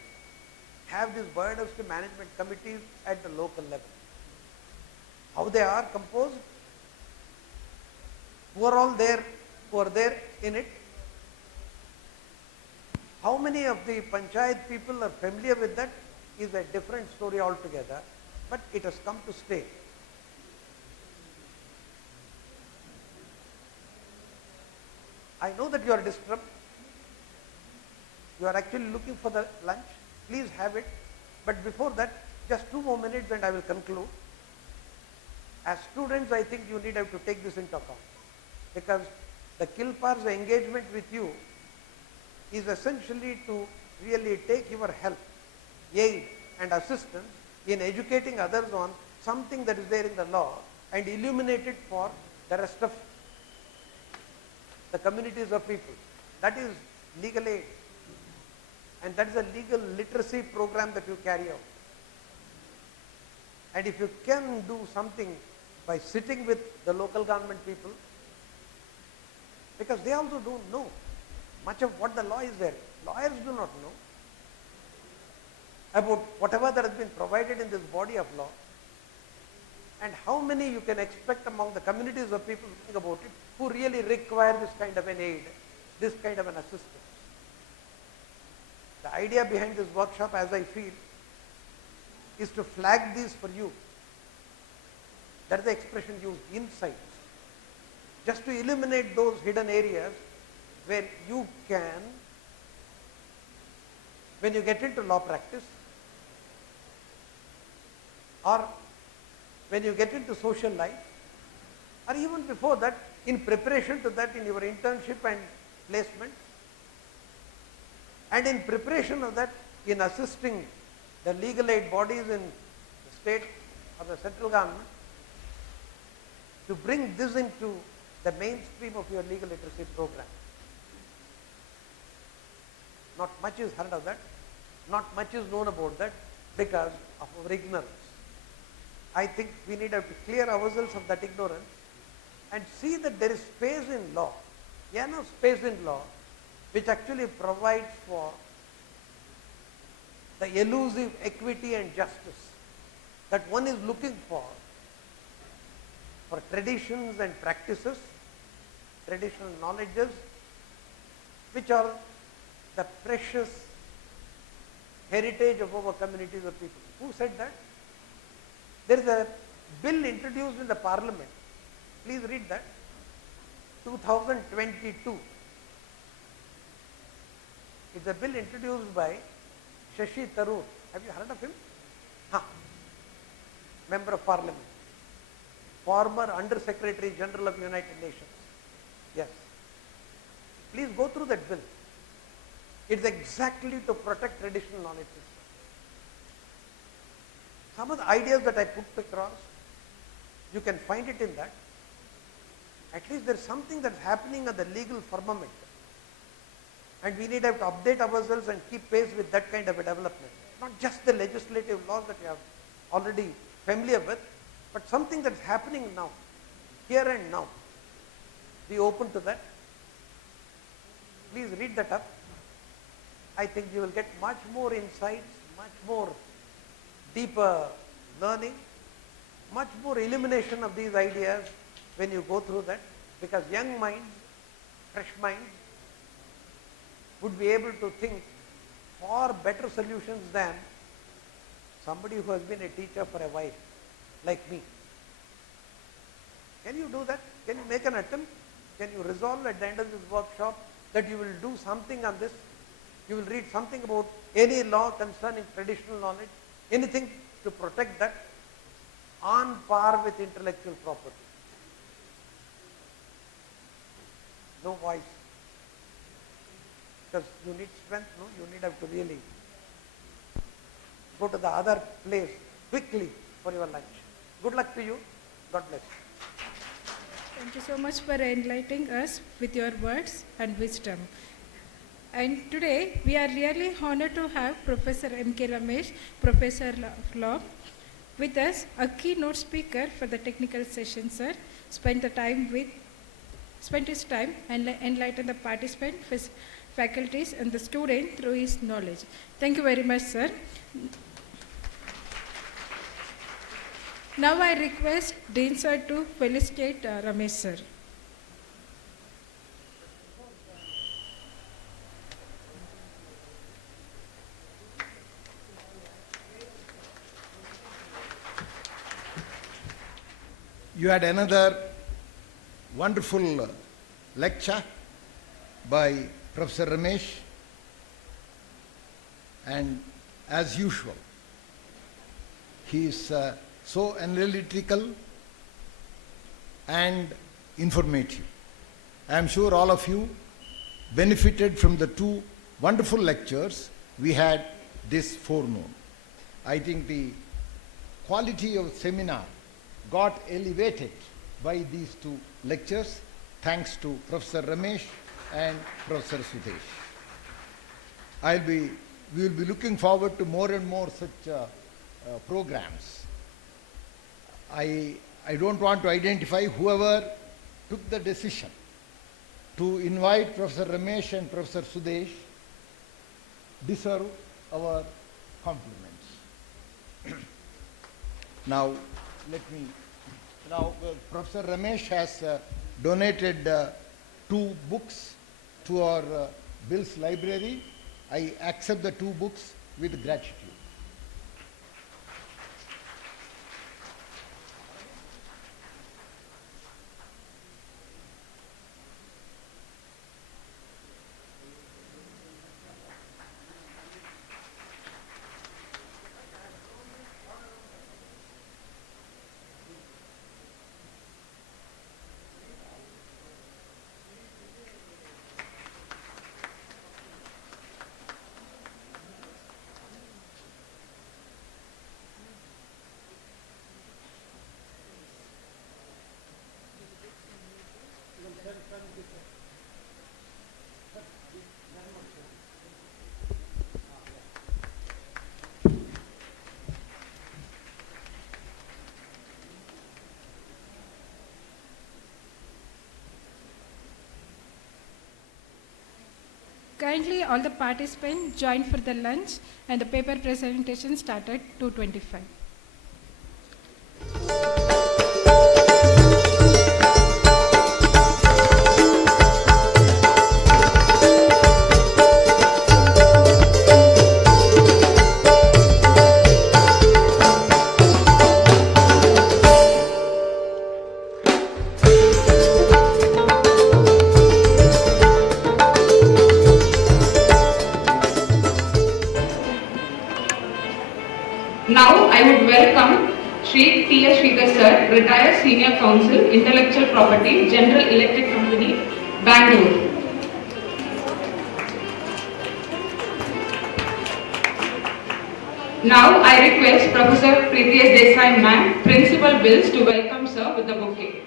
have these Biodiversity Management Committees at the local level. How they are composed? Who are all there, who are there in it? How many of the Panchayat people are familiar with that? is a different story altogether, but it has come to stay. I know that you are disturbed. You are actually looking for the lunch. Please have it. But before that, just 2 more minutes and I will conclude. As students, I think you need to take this into account, because the Kilpar's engagement with you is essentially to really take your help, aid and assistance in educating others on something that is there in the law and illuminate it for the rest of the communities of people. That is legal aid, and that is a legal literacy program that you carry out. And if you can do something by sitting with the local government people, because they also don't know much of what the law is there. Lawyers do not know about whatever that has been provided in this body of law, and how many you can expect among the communities of people who think about it, who really require this kind of an aid, this kind of an assistance. The idea behind this workshop, as I feel, is to flag these for you. That is the expression used, insights. Just to illuminate those hidden areas where you can, when you get into law practice, or when you get into social life, or even before that, in preparation to that, in your internship and placement, and in preparation of that, in assisting the legal aid bodies in the state or the central government, to bring this into the mainstream of your legal literacy program. Not much is heard of that, not much is known about that because of our ignorance. I think we need to clear ourselves of that ignorance and see that there is space in law, enough space in law, which actually provides for the elusive equity and justice that one is looking for traditions and practices, traditional knowledges, which are the precious heritage of our communities of people. Who said that? There is a bill introduced in the parliament. Please read that. 2022. It's a bill introduced by Shashi Tharoor. Have you heard of him? Member of Parliament. Former Under Secretary General of United Nations. Yes. Please go through that bill. It's exactly to protect traditional knowledge system. Some of the ideas that I put across, you can find it in that. At least there's something that's happening at the legal firmament. And we need to update ourselves and keep pace with that kind of a development. Not just the legislative laws that we are already familiar with, but something that's happening now, here and now. Be open to that. Please read that up. I think you will get much more insights, much more deeper learning, much more illumination of these ideas when you go through that, because young minds, fresh minds, would be able to think far better solutions than somebody who has been a teacher for a while, like me. Can you do that? Can you make an attempt? Can you resolve at the end of this workshop that you will do something on this? You will read something about any law concerning traditional knowledge, anything to protect that on par with intellectual property. No voice. Because you need strength, no? You need to really go to the other place quickly for your lunch. Good luck to you. God bless you. Thank you so much for enlightening us with your words and wisdom. And today we are really honored to have Professor M.K. Ramesh, Professor of Law, with us, a keynote speaker for the technical session, sir. Spent his time and enlightened the participants, faculties and the student through his knowledge. Thank you very much, sir. Now I request Dean sir to felicitate Ramesh sir. You had another wonderful lecture by Professor Ramesh, and as usual, he is so analytical and informative. I am sure all of you benefited from the two wonderful lectures we had this forenoon. I think the quality of seminar got elevated by these two lectures, thanks to Professor Ramesh and Professor Sudesh. We will be looking forward to more and more such programs. I don't want to identify whoever took the decision to invite Professor Ramesh and Professor Sudesh deserve our compliments. Now, Professor Ramesh has donated 2 books to our Bill's library. I accept the 2 books with gratitude. Kindly, all the participants join for the lunch, and the paper presentation started 2:25. Now I would welcome Shri T.S. Sridhar Sir, Retired Senior Counsel, Intellectual Property, General Electric Company, Bangalore. Now I request Professor Pritesh Desai Ma'am, Principal Bills, to welcome Sir with the bouquet.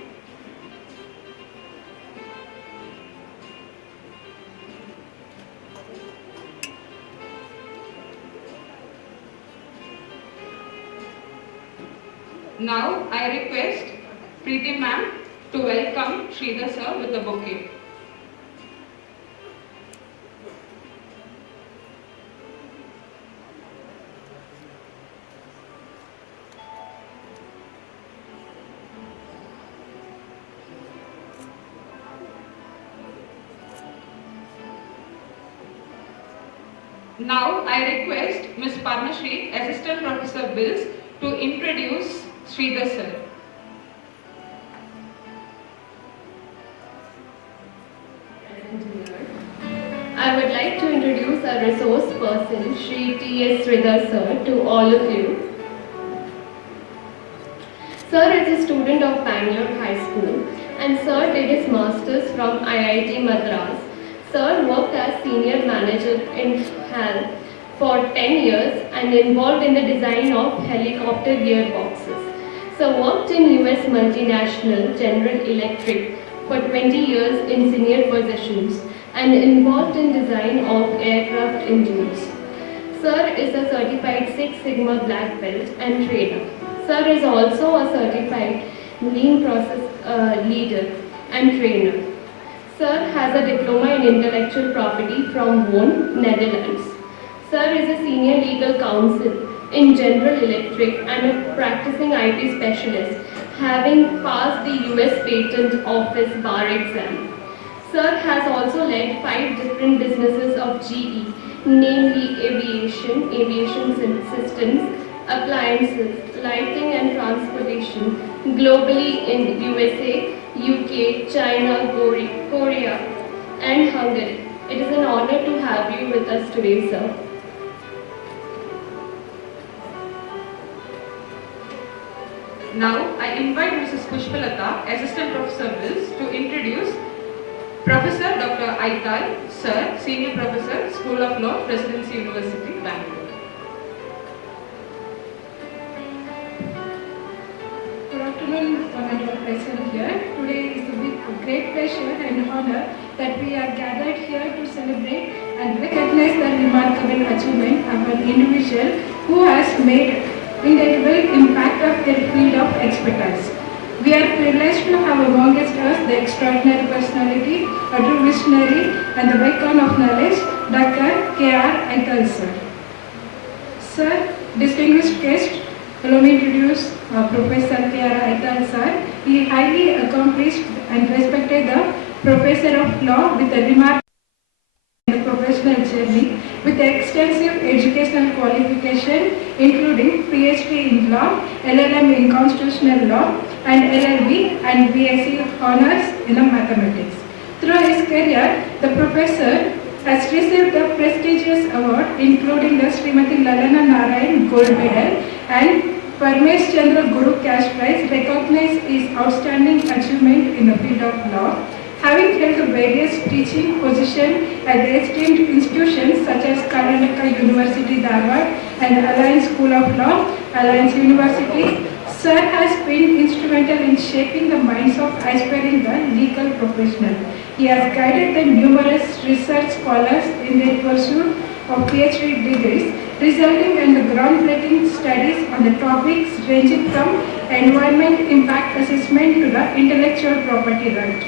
Now I request Preeti Ma'am to welcome Sridhar Sir with the bouquet. Now I request Ms. Parnashri, Assistant Professor Bills, to introduce Sridhar Sir. I would like to introduce our resource person, Shri T.S. Sridhar Sir, to all of you. Sir is a student of Bangalore High School, and Sir did his masters from IIT Madras. Sir worked as senior manager in HAL for 10 years and involved in the design of helicopter gearboxes. Sir worked in US multinational General Electric for 20 years in senior positions and involved in design of aircraft engines. Sir is a certified Six Sigma Black Belt and trainer. Sir is also a certified Lean Process Leader and trainer. Sir has a diploma in intellectual property from Bonn, Netherlands. Sir is a senior legal counsel in General Electric and a practicing IP specialist, having passed the US Patent Office bar exam. Sir has also led 5 different businesses of GE, namely aviation systems, appliances, lighting and transportation globally in USA, UK, China, Korea, and Hungary. It is an honor to have you with us today, sir. Now, I invite Mrs. Pushpalata, Assistant Professor Wills, to introduce Professor Dr. Aital, Sir, Senior Professor, School of Law, Presidency University, Bangalore. Good afternoon, honorable present here. Today is a great pleasure and honor that we are gathered here to celebrate and recognize the remarkable achievement of an individual who has made indelible impact of their field of expertise. We are privileged to have amongst us the extraordinary personality, a true visionary, and the beacon of knowledge, Dr. K.R. Aital, sir. Sir, distinguished guest, allow me to introduce Professor K.R. Aital, sir. He highly accomplished and respected the Professor of Law with a remarkable professional journey with extensive educational qualification including PhD in law, LLM in constitutional law and LLB and BSc honors in mathematics. Through his career, the professor has received the prestigious award including the Srimati Lalana Narayan Gold Medal and Parmesh Chandra Guru Cash Prize recognize his outstanding achievement in the field of law. Having held various teaching positions at esteemed institutions such as Karnataka University, Dharwad and Alliance School of Law, Alliance University, Sir has been instrumental in shaping the minds of aspiring legal professionals. He has guided the numerous research scholars in their pursuit of PhD degrees, resulting in the groundbreaking studies on the topics ranging from environment impact assessment to the intellectual property right.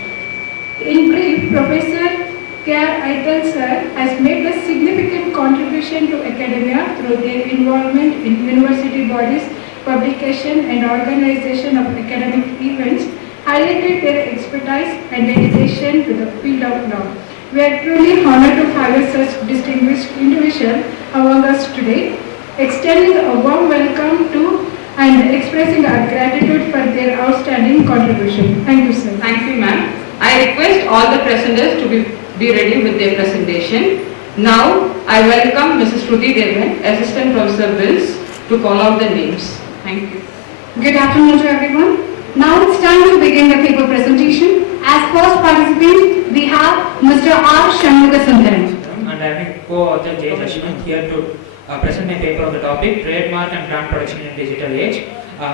In brief, Professor K.R. Aital, sir, has made a significant contribution to academia through their involvement in university bodies, publication and organization of academic events, highlighted their expertise and dedication to the field of law. We are truly honored to have such distinguished individual among us today, extending a warm welcome to and expressing our gratitude for their outstanding contribution. Thank you, sir. Thank you, ma'am. I request all the presenters to be ready with their presentation. Now, I welcome Mrs. Shruti Devan, Assistant Professor Wills, to call out the names. Thank you. Good afternoon to everyone. Now it's time to begin the paper presentation. As first participant, we have Mr. R. Shanmugasundaran. And I am co-author Jay Lashman here to present my paper on the topic Trademark and Brand Protection in Digital Age.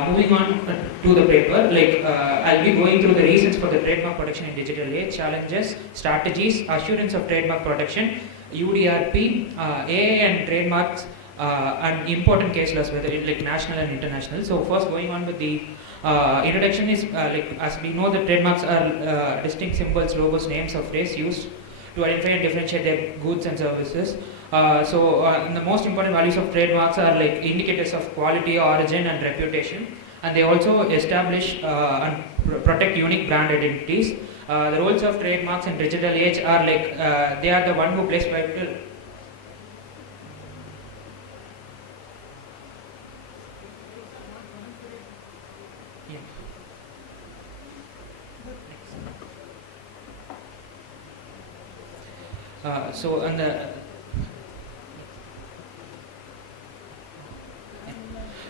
Moving on to the paper, I'll be going through the reasons for the trademark protection in digital age, challenges, strategies, assurance of trademark protection, UDRP, AA and trademarks, and important case laws, whether it's national and international. So first, going on with the introduction is as we know, the trademarks are distinct symbols, logos, names or phrase used to identify and differentiate their goods and services. The most important values of trademarks are indicators of quality, origin and reputation, and they also establish and protect unique brand identities. The roles of trademarks in digital age are they are the one who plays vital.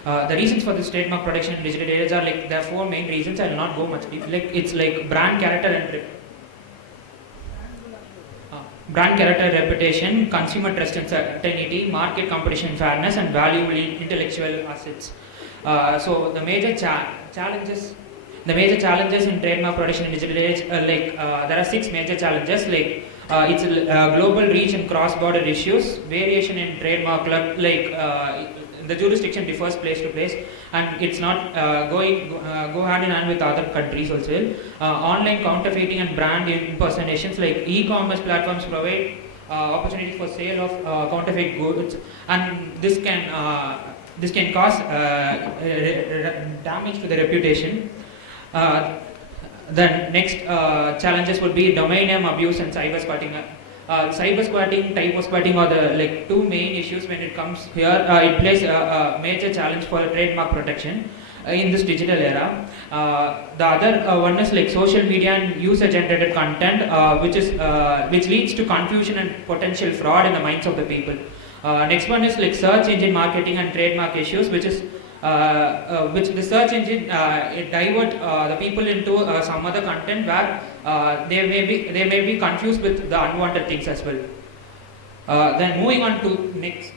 The reasons for this trademark protection in digital age are there are four main reasons. I will not go much deep. It's brand character and brand character, reputation, consumer trust and certainty, market competition fairness, and valuable intellectual assets. So the major challenges. The major challenges in trademark protection in digital age there are six major challenges it's global reach and cross-border issues, variation in trademark the jurisdiction differs place to place and it's not go hand in hand with other countries also. Online counterfeiting and brand impersonations, e-commerce platforms provide opportunities for sale of counterfeit goods, and this can cause damage to the reputation. Then next challenges would be domain name abuse and cyber cyber squatting, typo squatting are the like two main issues when it comes here. It plays a major challenge for trademark protection in this digital era. The other one is like social media and user-generated content, which leads to confusion and potential fraud in the minds of the people. Next one is like search engine marketing and trademark issues, which the search engine it divert the people into some other content where they may be confused with the unwanted things as well. Then moving on to next.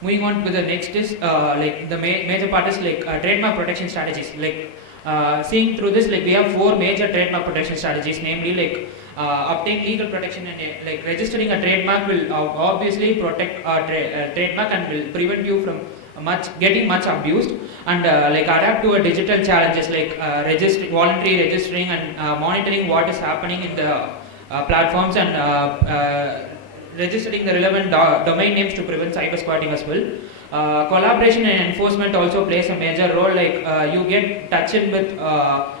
Moving on with the next is like the major part is like trademark protection strategies. Like seeing through this, like we have 4 major trademark protection strategies, namely like obtain legal protection and like registering a trademark will obviously protect a trademark and will prevent you from getting much abused, and like adapt to a digital challenges like voluntary registering and monitoring what is happening in the platforms, and registering the relevant domain names to prevent cyber squatting as well. Collaboration and enforcement also plays a major role, like you get touch in with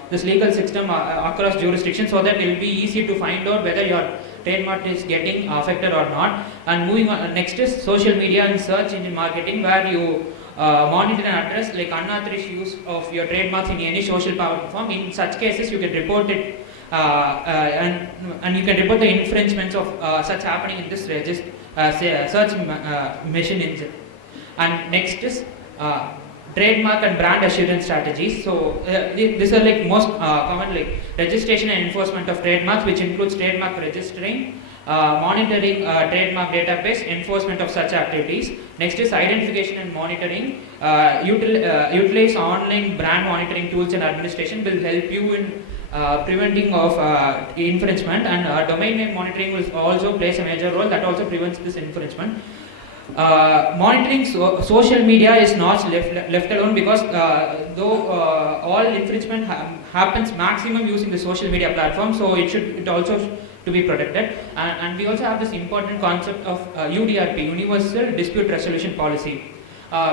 this legal system across jurisdictions, so that it will be easy to find out whether your trademark is getting affected or not. And moving on, next is social media and search engine marketing, where you monitor and address like unauthorized use of your trademarks in any social platform. In such cases, you can report it and you can report the infringements of such happening in this search machine engine. And next is trademark and brand assurance strategies. So these are like most common, like registration and enforcement of trademarks, which includes trademark registering, monitoring trademark database, enforcement of such activities. Next is identification and monitoring. Utilize online brand monitoring tools and administration will help you in preventing of infringement, and domain name monitoring will also plays a major role that also prevents this infringement. Monitoring social media is not left alone, because though all infringement happens maximum using the social media platform, so it also to be protected. And we also have this important concept of UDRP, Universal Dispute Resolution Policy.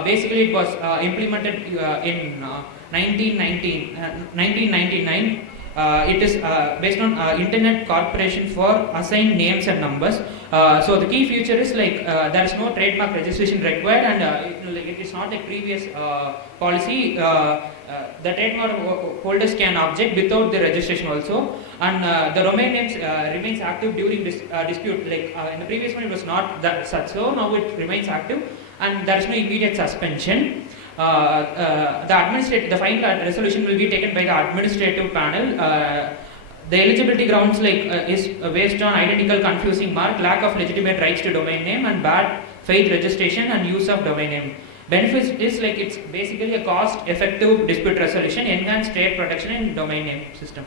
Basically, it was implemented in 1999. It is based on Internet Corporation for Assigned Names and Numbers. So the key feature is like there is no trademark registration required, and it is not a previous policy. The trademark holders can object without the registration also, and the domain names remains active during this dispute. Like in the previous one, it was not that such. So now it remains active, and there is no immediate suspension. The final resolution will be taken by the administrative panel. The eligibility grounds is based on identical confusing mark, lack of legitimate rights to domain name, and bad faith registration and use of domain name. Benefits is like it's basically a cost-effective dispute resolution, enhanced trade protection in domain name system.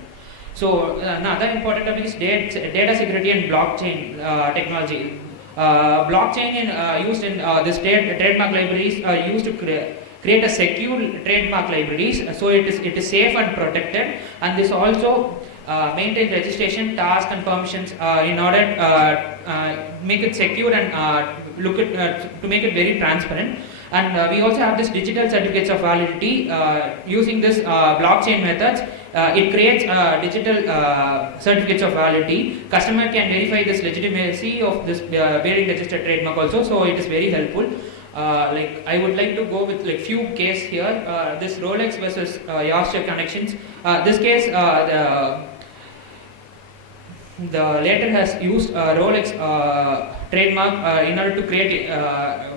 So another important topic is data security and blockchain technology. Blockchain used in this trademark libraries are used to create a secure trademark libraries, so it is safe and protected, and this also maintain registration, task and permissions in order make it secure and to make it very transparent. And we also have this digital certificates of validity. Using this blockchain methods, it creates digital certificates of validity. Customer can verify this legitimacy of this bearing registered trademark also, so it is very helpful. Like I would like to go with like few case here. This Rolex versus Yorkshire Connections. This case, the latter has used Rolex trademark in order to create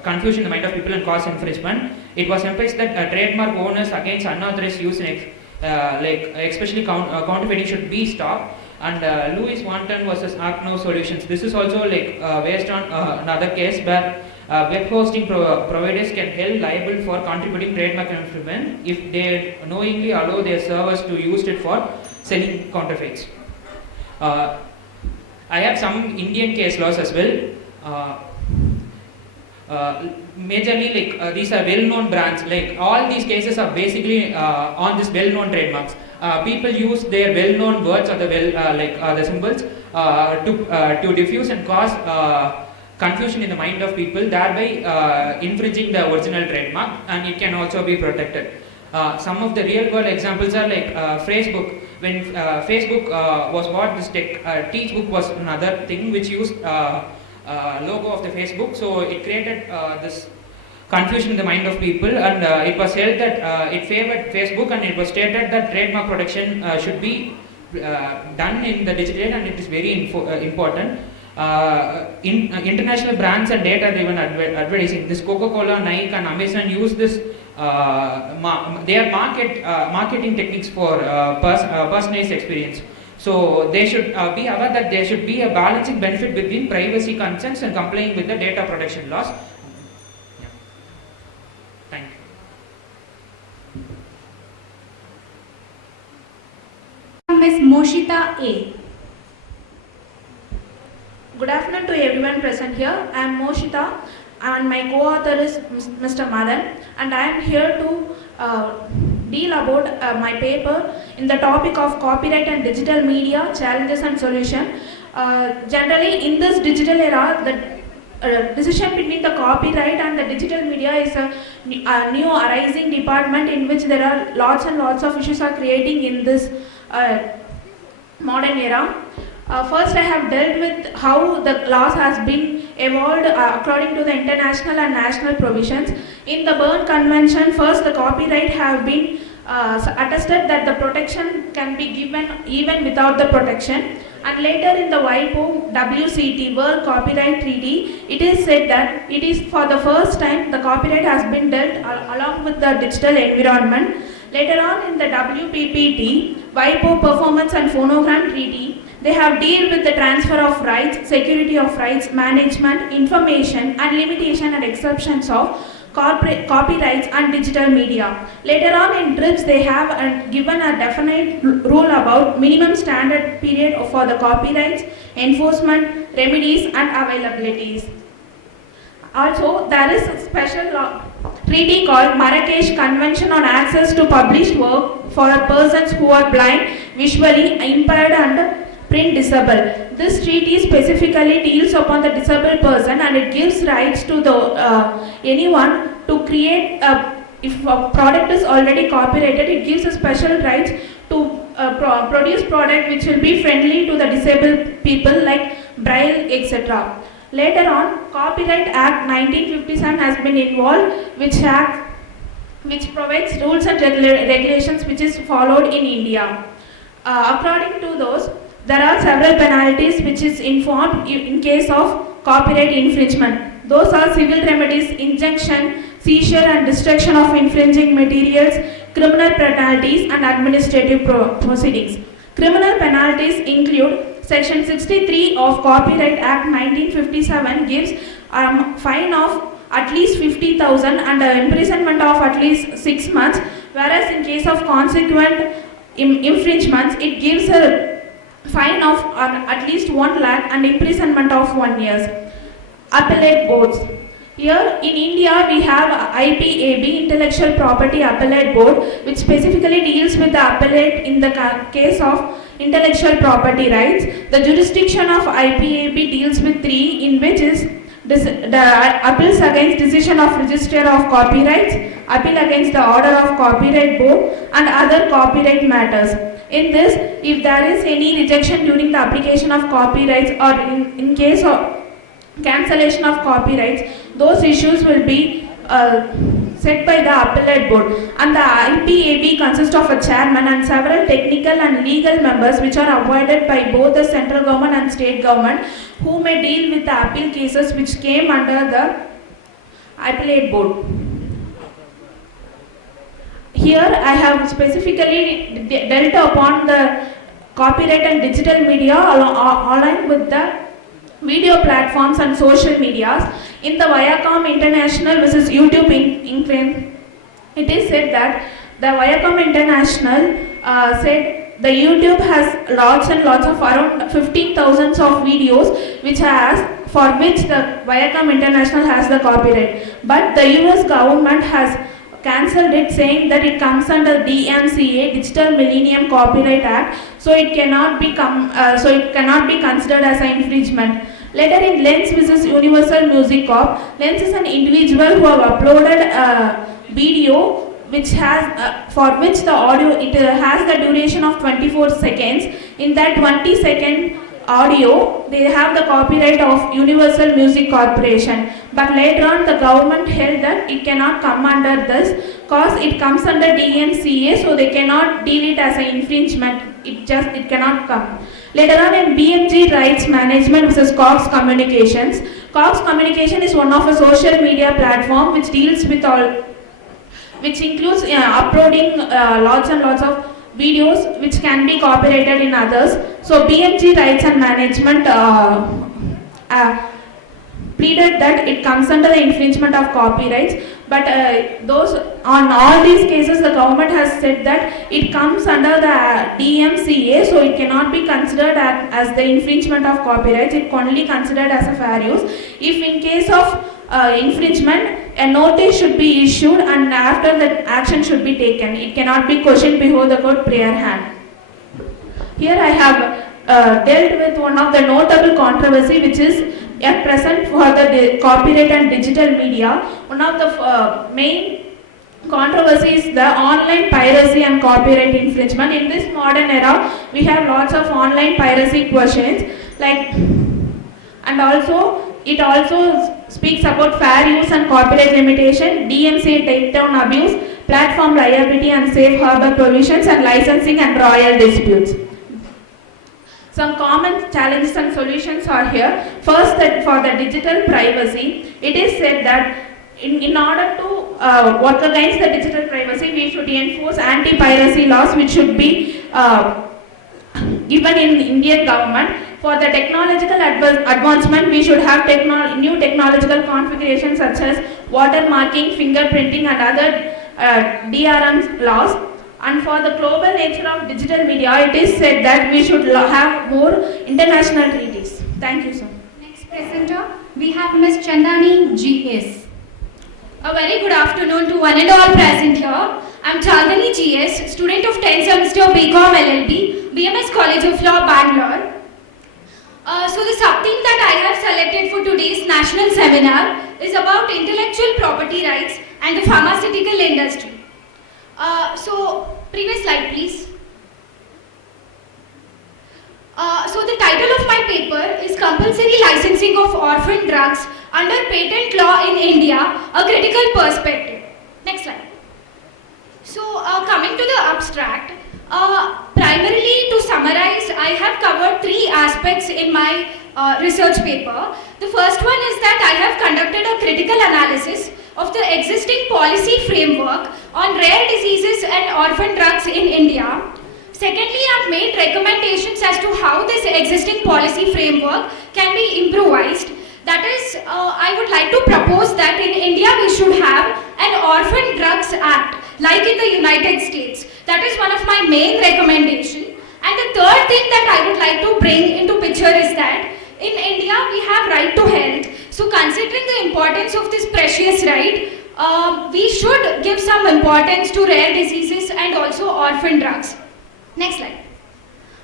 confusion in the mind of people and cause infringement. It was emphasized that trademark owners against unauthorized use, especially counterfeiting, should be stopped. And Louis Wanton versus Acno Solutions. This is also based on another case where web hosting providers can held liable for contributing trademark infringement if they knowingly allow their servers to use it for selling counterfeits. I have some Indian case laws as well. Majorly, these are well-known brands. Like all these cases are basically on this well-known trademarks. People use their well-known words or the symbols to diffuse and cause confusion in the mind of people, thereby infringing the original trademark, and it can also be protected. Some of the real-world examples are like Facebook. when Facebook was bought, this Teach book was another thing which used logo of the Facebook, so it created this confusion in the mind of people, and it was held that it favored Facebook, and it was stated that trademark protection should be done in the digital age, and it is very important. International brands and data-driven advertising. This Coca-Cola, Nike, and Amazon use this. Their marketing techniques for personalized experience. So they should be aware that there should be a balancing benefit between privacy concerns and complying with the data protection laws. Yeah. Thank you. Ms. Moshita A. Good afternoon to everyone present here. I am Moshita and my co-author is Mr. Madan, and I am here to deal about my paper in the topic of copyright and digital media, challenges and solution. Generally in this digital era, the decision between the copyright and the digital media is a new arising department in which there are lots and lots of issues are creating in this modern era. First, I have dealt with how the laws has been evolved according to the international and national provisions. In the Berne Convention, first the copyright have been attested that the protection can be given even without the protection. And later in the WIPO WCT, World Copyright Treaty, it is said that it is for the first time the copyright has been dealt along with the digital environment. Later on in the WPPT, WIPO Performance and Phonogram Treaty, they have dealt with the transfer of rights, security of rights, management, information and limitation and exceptions of copyrights and digital media. Later on in TRIPS, they have given a definite rule about minimum standard period for the copyrights, enforcement, remedies and availabilities. Also, there is a special treaty called Marrakesh Convention on Access to Published Work for persons who are blind, visually impaired and print disabled. This treaty specifically deals upon the disabled person, and it gives rights to the anyone to create if a product is already copyrighted, it gives a special rights to produce product which will be friendly to the disabled people like braille, etc. Later on, Copyright Act 1957 has been involved, which provides rules and regulations which is followed in India. According to those, there are several penalties which is informed in case of copyright infringement. Those are civil remedies, injunction, seizure and destruction of infringing materials, criminal penalties and administrative proceedings. Criminal penalties include Section 63 of Copyright Act 1957 gives fine of at least 50,000 and imprisonment of at least 6 months, whereas in case of consequent infringements, it gives a fine of at least 1 lakh and imprisonment of 1 year. Appellate boards. Here in India we have IPAB, Intellectual Property Appellate Board, which specifically deals with the appellate in the case of intellectual property rights. The jurisdiction of IPAB deals with 3, in which is the appeals against decision of Registrar of Copyrights, appeal against the order of Copyright Board and other copyright matters. In this, if there is any rejection during the application of copyrights or in case of cancellation of copyrights, those issues will be set by the appellate board, and the IPAB consists of a chairman and several technical and legal members which are appointed by both the central government and state government, who may deal with the appeal cases which came under the appellate board. Here I have specifically dealt upon the copyright and digital media aligned with the video platforms and social medias. In the Viacom International versus YouTube England, it is said that the Viacom International said the YouTube has lots and lots of around 15,000 of videos for which the Viacom International has the copyright. But the US government has cancelled it, saying that it comes under DMCA, Digital Millennium Copyright Act, so it cannot be considered as an infringement. Later in Lens vs Universal Music Corp, Lens is an individual who have uploaded a video which has for which the audio has the duration of 24 seconds. In that 20-second audio, they have the copyright of Universal Music Corporation. But later on, the government held that it cannot come under this because it comes under DMCA, so they cannot deal it as an infringement. It cannot come. Later on, in BMG Rights Management versus Cox Communications. Cox Communication is one of a social media platform which deals with all, which includes uploading lots and lots of videos which can be copyrighted in others. So BMG Rights and Management pleaded that it comes under the infringement of copyrights, but on all these cases the government has said that it comes under the DMCA, so it cannot be considered as the infringement of copyrights. It only considered as a fair use. If in case of infringement, a notice should be issued and after that action should be taken. It cannot be questioned before the court prayer hand. Here I have dealt with one of the notable controversy which is at present for the copyright and digital media. One of the main controversy is the online piracy and copyright infringement. In this modern era, we have lots of online piracy questions, and also it also speaks about fair use and copyright limitation, DMCA takedown abuse, platform liability and safe harbor provisions, and licensing and royal disputes. Some common challenges and solutions are here. First, that for the digital privacy, it is said that in order to work against the digital privacy, we should enforce anti-piracy laws which should be given in Indian government. For the technological advancement, we should have new technological configurations such as watermarking, fingerprinting and other DRM laws. And for the global nature of digital media, it is said that we should have more international treaties. Thank you, sir. Next presenter, we have Ms. Chandani GS. A very good afternoon to one and all present here. I'm Chandani GS, student of 10th semester BCom LLB, BMS College of Law, Bangalore. So the sub-theme that I have selected for today's national seminar is about intellectual property rights and the pharmaceutical industry. So previous slide please. So the title of my paper is Compulsory Licensing of Orphan Drugs under Patent Law in India, a Critical Perspective. Next slide. So coming to the abstract, primarily to summarize, I have covered three aspects in my research paper. The first one is that I have conducted a critical analysis of the existing policy framework on rare diseases and orphan drugs in India. Secondly, I have made recommendations as to how this existing policy framework can be improvised. That is, I would like to propose that in India we should have an Orphan Drugs Act like in the United States. That is one of my main recommendations. And the third thing that I would like to bring into picture is that in India we have right to health. So considering the importance of this precious right, we should give some importance to rare diseases and also orphan drugs. Next slide.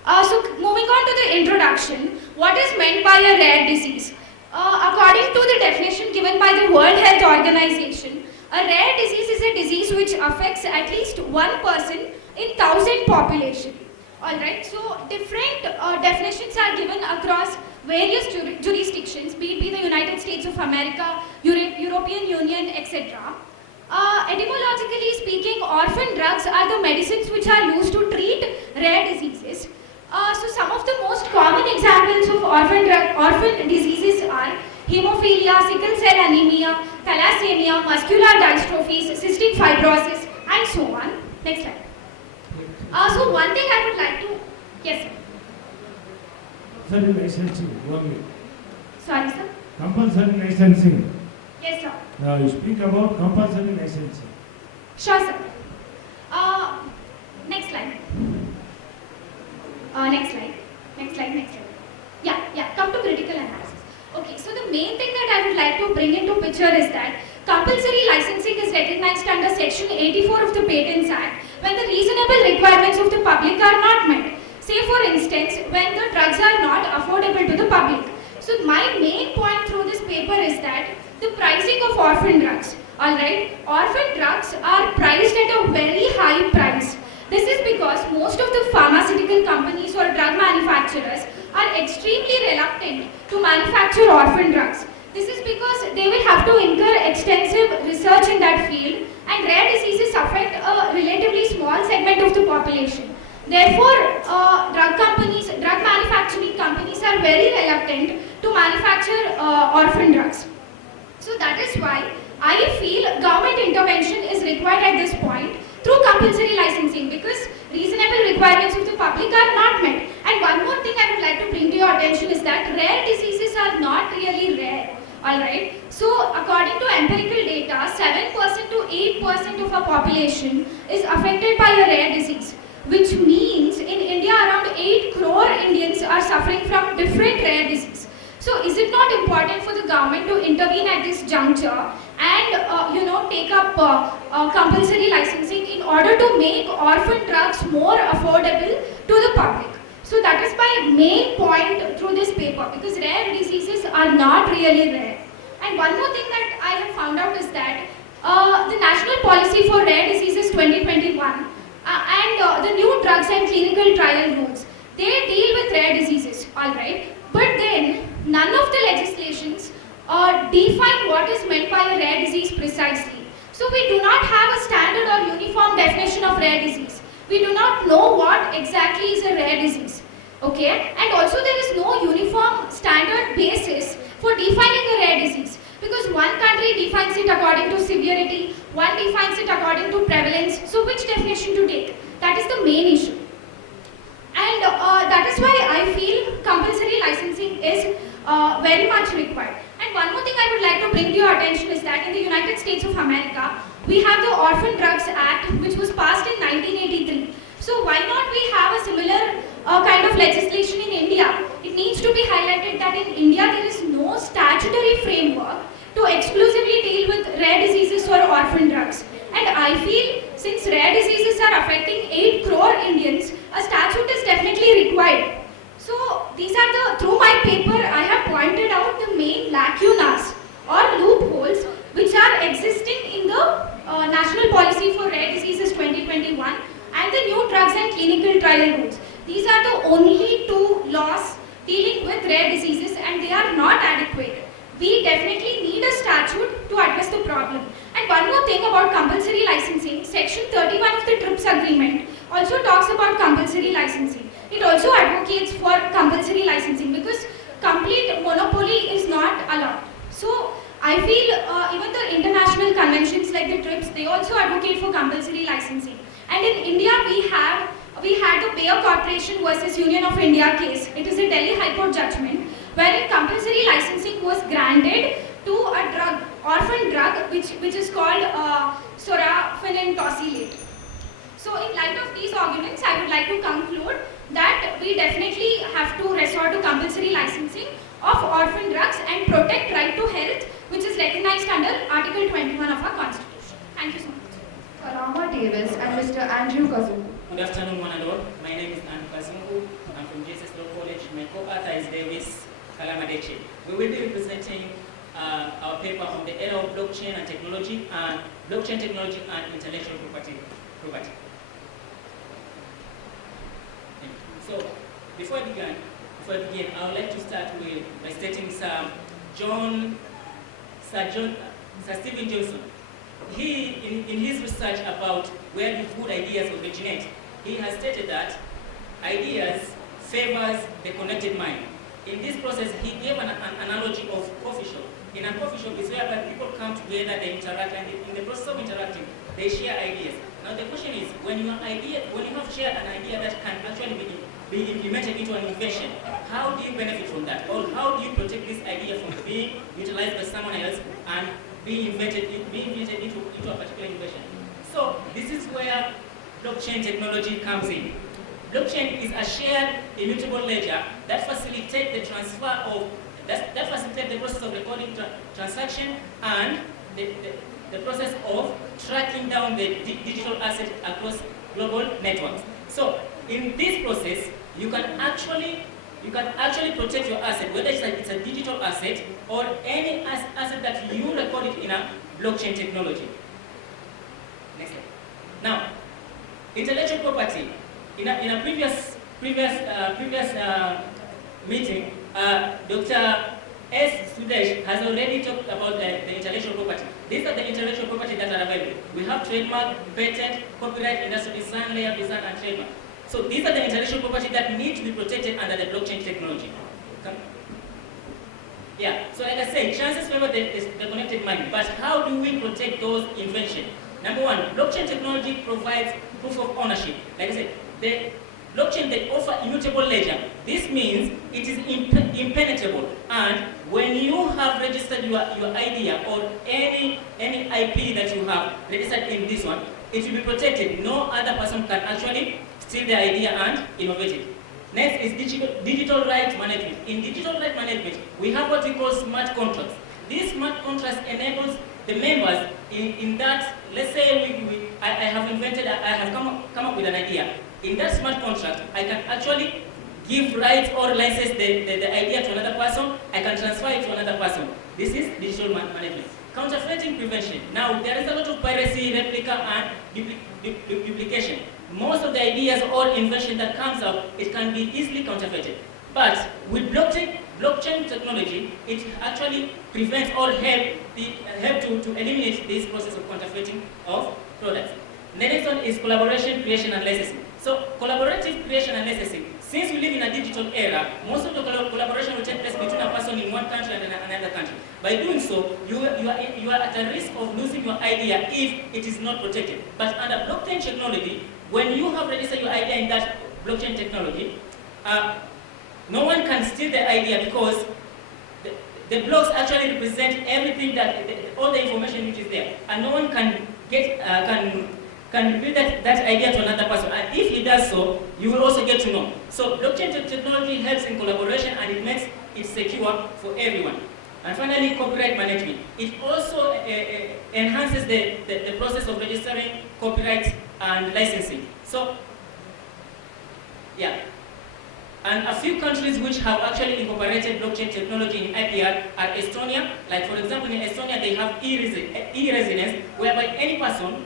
So moving on to the introduction, what is meant by a rare disease? According to the definition given by the World Health Organization, a rare disease is a disease which affects at least one person in 1,000 population. Alright, so different definitions are given across various jurisdictions, be it the United States of America, European Union, etc. Etymologically speaking, orphan drugs are the medicines which are used to treat rare diseases. So some of the most common examples of orphan diseases are hemophilia, sickle cell anemia, thalassemia, muscular dystrophies, cystic fibrosis, and so on. Next slide. So one thing I would like to, yes sir. Compulsory licensing only. Sorry sir. Compulsory licensing. Yes sir. Now you speak about compulsory licensing. Sure sir. Next slide. Next slide. Next slide. Next slide. Yeah. Come to critical analysis. Okay, so the main thing that I would like to bring into picture is that compulsory licensing is recognized under Section 84 of the Patents Act when the reasonable requirements of the public are not met. Say for instance, when the drugs are not affordable to the public. So my main point through this paper is that the pricing of orphan drugs. Alright, orphan drugs are priced at a very high price. This is because most of the pharmaceutical companies or drug manufacturers are extremely reluctant to manufacture orphan drugs. This is because they will have to incur extensive research in that field, and rare diseases affect a relatively small segment of the population. Therefore, drug manufacturing companies are very reluctant to manufacture orphan drugs. So that is why I feel government intervention is required at this point through compulsory licensing, because reasonable requirements of the public are not met. And one more thing I would like to bring to your attention is that rare diseases are not really rare. Alright, so according to empirical data, 7% to 8% of our population is affected by a rare disease, which means in India around 8 crore Indians are suffering from different rare diseases. So is it not important for the government to intervene at this juncture and take up compulsory licensing in order to make orphan drugs more affordable to the public? So that is my main point through this paper, because rare diseases are not really rare. And one more thing that I have found out is that the National Policy for Rare Diseases 2021 and the new drugs and clinical trial rules, they deal with rare diseases, alright. But then none of the legislations define what is meant by a rare disease precisely. So we do not have a standard or uniform definition of rare disease. We do not know what exactly is a rare disease. Okay, and also there is no uniform standard basis for defining a rare disease, because one country defines it according to severity, one defines it according to prevalence. So which definition to take? That is the main issue. And that is why I feel compulsory licensing is very much required. And one more thing I would like to bring to your attention is that in the United States of America, we have the Orphan Drugs Act, which was passed in 1983. So why not we have a similar kind of legislation in India? It needs to be highlighted that in India there is no statutory framework to exclusively deal with rare diseases or orphan drugs. And I feel since rare diseases are affecting 8 crore Indians, a statute is definitely required. So these are through my paper I have pointed out the main lacunas or loopholes which are existing in the National Policy for Rare Diseases 2021 and the new drugs and clinical trial rules. These are the only two laws dealing with rare diseases and they are not adequate. We definitely need a statute to address the problem. And one more thing about compulsory licensing, Section 31 of the TRIPS agreement also talks about compulsory licensing. It also advocates for compulsory licensing because complete monopoly is not allowed. So I feel even the international conventions like the TRIPS, they also advocate for compulsory licensing. And in India we had the Bayer Corporation versus Union of India case. It is a Delhi High Court judgment wherein compulsory licensing was granted to a drug, orphan drug, which is called sorafenib tosylate. So in light of these arguments, I would like to conclude that we definitely have to resort to compulsory licensing of orphan drugs and protect right to health, which is recognized under Article 21 of our Constitution. Thank you so much. Rama Davis and Mr. Andrew Kazungu. Good afternoon, one and all. My name is Andrew Kazungu. I'm from Jesus Law College. My co-author is Davis Kalamadeche. We will be representing our paper on the era of blockchain and technology and intellectual property. So, before I begin, I would like to start by stating Sir Stephen Johnson. He, in his research about where do good ideas originate, he has stated that ideas favors the connected mind. In this process, he gave an analogy of coffee shop. In a coffee shop, it's where people come together, they interact, and in the process of interacting, they share ideas. Now the question is, when you have shared an idea that can actually be implemented into an invention, how do you benefit from that? Or how do you protect this idea from being utilized by someone else and being invented into a particular invention? So this is where blockchain technology comes in. Blockchain is a shared immutable ledger that facilitates the transfer of that facilitates the process of recording transaction and the process of tracking down the digital asset across global networks. So in this process, you can actually you can actually protect your asset, whether it's a digital asset or any asset that you recorded in a blockchain technology. Next slide. Now, intellectual property. In a previous meeting, Dr. S. Sudesh has already talked about the intellectual property. These are the intellectual property that are available. We have trademark, patent, copyright, industrial design, layout design, and trademark. So these are the intellectual property that need to be protected under the blockchain technology. Okay? Yeah, so like I said, chances favor the connected mind, but how do we protect those inventions? Number one, blockchain technology provides proof of ownership. Like I said, the blockchain, they offer immutable ledger. This means it is impenetrable, and when you have registered your idea or any IP that you have registered in this one, it will be protected. No other person can actually steal the idea and innovate it. Next is digital rights management. In digital rights management, we have what we call smart contracts. These smart contracts enables the members in that, let's say I have come up with an idea. In that smart contract, I can actually give rights or license the idea to another person. I can transfer it to another person. This is digital management. Counterfeiting prevention. Now, there is a lot of piracy, replica, and duplication. Most of the ideas or invention that comes out, it can be easily counterfeited. But with blockchain technology, it actually prevents or help to eliminate this process of counterfeiting of products. The next one is collaboration, creation, and licensing. So collaborative creation and licensing. Since we live in a digital era, most of the collaboration will take place between a person in one country and another country. By doing so, you are at a risk of losing your idea if it is not protected. But under blockchain technology, when you have registered your idea in that blockchain technology, no one can steal the idea because the blocks actually represent everything all the information which is there, and no one can get can reveal that idea to another person. And if he does so, you will also get to know. So blockchain technology helps in collaboration and it makes it secure for everyone. And finally, copyright management. It also enhances the process of registering copyrights and licensing. So, yeah. And a few countries which have actually incorporated blockchain technology in IPR are Estonia. Like for example, in Estonia, they have e-residence, whereby any person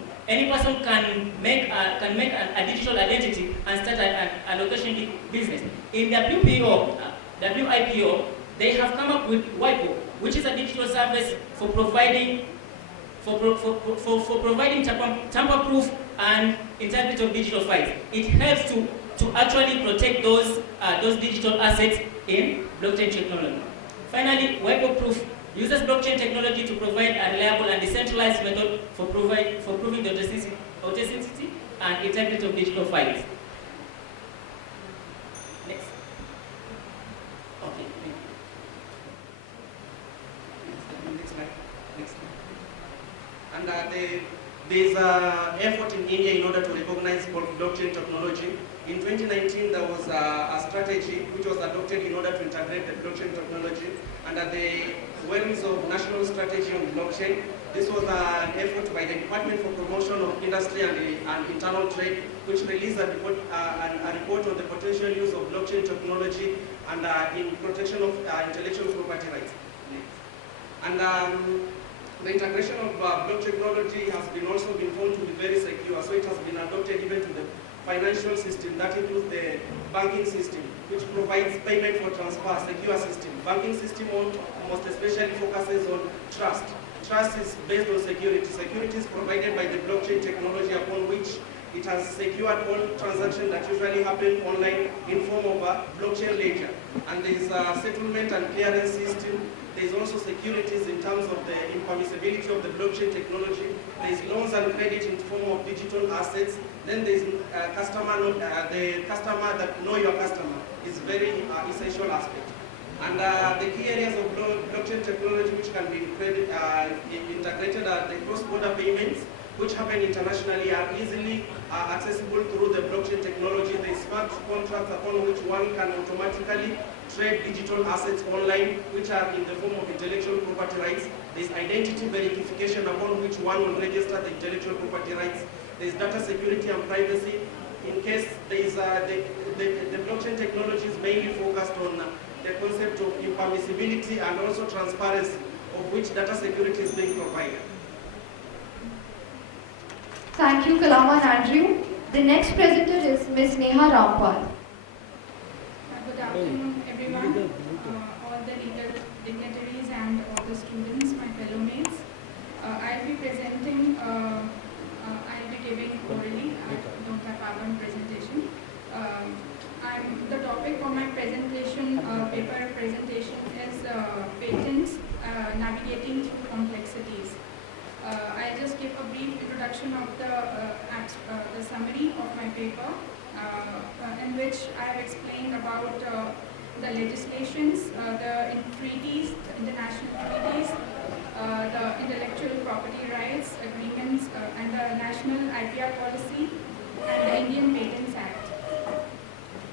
can make a digital identity and start a location business. In WIPO, they have come up with WIPO, which is a digital service for providing tamper-proof and integrity of digital files. It helps to actually protect those digital assets in blockchain technology. Finally, WIPO Proof uses blockchain technology to provide a reliable and decentralized method for proving the authenticity and integrity of digital files. Next. Okay. Next. And there's an effort in India in order to recognize blockchain technology. In 2019, there was a strategy which was adopted in order to integrate the blockchain technology under the wings of National Strategy on Blockchain. This was an effort by the Department for Promotion of Industry and Internal Trade, which released a report on the potential use of blockchain technology and in protection of intellectual property rights. And the integration of blockchain technology has also been found to be very secure, so it has been adopted even to the financial system. That includes the banking system, which provides payment for transfer, secure system. Banking system most especially focuses on trust. Trust is based on security. Security is provided by the blockchain technology upon which it has secured all transactions that usually happen online in form of a blockchain ledger. And there is a settlement and clearance system. There is also securities in terms of the impermissibility of the blockchain technology. There is loans and credit in form of digital assets. Then there is the customer that know your customer is very essential aspect. And the key areas of blockchain technology which can be integrated are the cross-border payments, which happen internationally, are easily accessible through the blockchain technology. There is smart contracts upon which one can automatically trade digital assets online, which are in the form of intellectual property rights. There is identity verification upon which one will register the intellectual property rights. There is data security and privacy. In case there is the blockchain technology is mainly focused on concept of impermissibility and also transparency of which data security is being provided. Thank you, Kalama and Andrew. The next presenter is Ms. Neha Rampal. Good afternoon, everyone, all the legal dignitaries and all the students, my fellow mates. I'll be presenting, I'll be giving orally, I don't have PowerPoint presentation. The topic for my presentation, paper presentation is patents navigating through complexities. I'll just give a brief introduction of the summary of my paper, in which I have explained about the legislations, the treaties, the international treaties, the intellectual property rights agreements, and the national IPR policy, and the Indian Patents Act.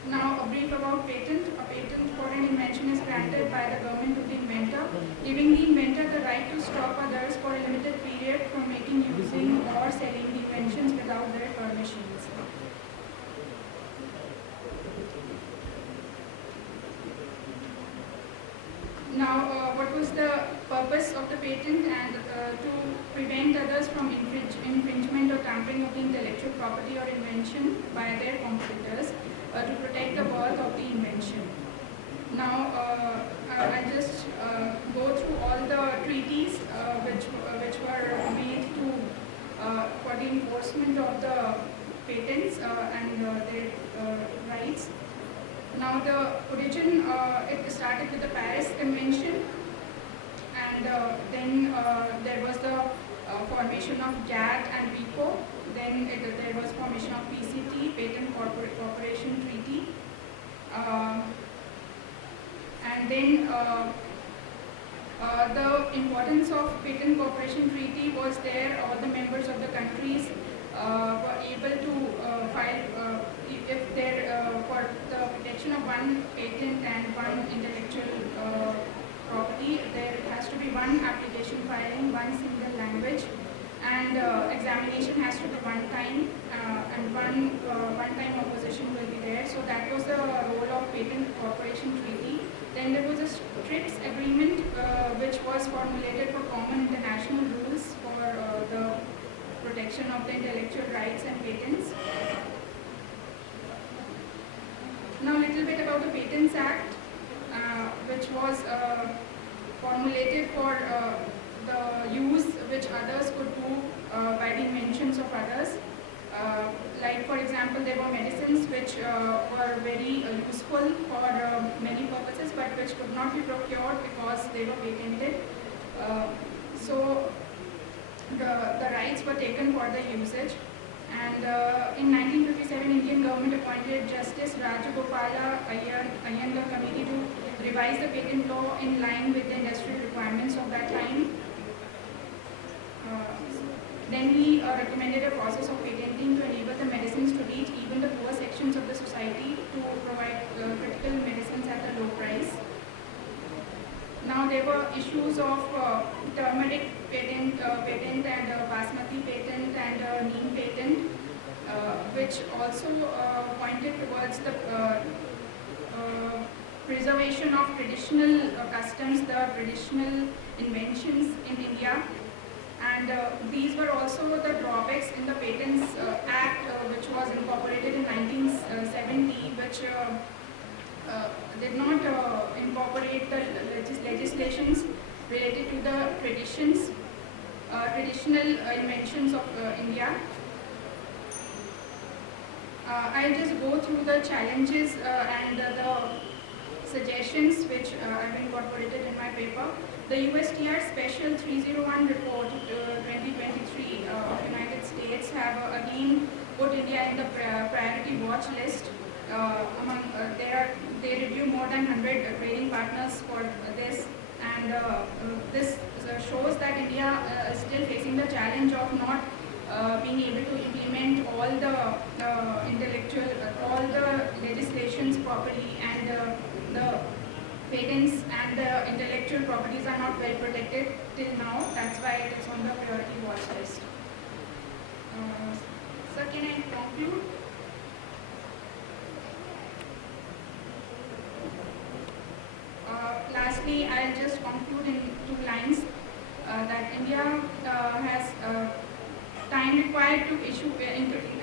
Now, a brief about patent. A patent for an invention is granted by the government to the inventor, giving the inventor the right to stop others for a limited period from making, using, or selling the inventions without their permissions. Now, what was the purpose of the patent? And to prevent others from infringement or tampering of the intellectual property or invention by their competitors, to protect the worth of the invention. Now, I'll just go through all the treaties which were made for the enforcement of the patents and their rights. Now, the origin, it started with the Paris Convention, and then there was the formation of GATT and WIPO. Then there was formation of PCT, Patent Cooperation Treaty, and then the importance of Patent Cooperation Treaty was there. All the members of the countries were able to file if there for the protection of one patent and one intellectual property. There has to be one application filing, one single language, and examination has to be one time, and one time opposition will be there. So that was the role of Patent Cooperation Treaty. Then there was a TRIPS agreement, which was formulated for common international rules for the protection of the intellectual rights and patents. Now, a little bit about the Patents Act, which was formulated for the use which others could do by the inventions of others. Like, for example, there were medicines which were very useful for many purposes, but which could not be procured because they were patented. So the rights were taken for the usage. And in 1957, Indian government appointed Justice Rajagopala Iyengar committee to revise the patent law in line with the industrial requirements of that time. Then he recommended a process of patenting to enable the medicines to reach even the poor sections of the society to provide critical medicines at a low price. Now, there were issues of turmeric patent and basmati patent and neem patent, which also pointed towards the preservation of traditional customs, the traditional inventions in India. And these were also the drawbacks in the Patents Act, which was incorporated in 1970, which did not incorporate the legislations related to the traditional inventions of India. I'll just go through the challenges and the suggestions which I've incorporated in my paper. The USTR Special 301 report 2023 of United States have again put India in the priority watch list. They review more than 100 trading partners for this, and this shows that India is still facing the challenge of not being able to implement all the legislations properly, and the patents and the intellectual properties are not well protected till now. That's why it is on the priority watch list. Sir, can I conclude? lastly, I'll just conclude in 2 lines that India has time required to issue,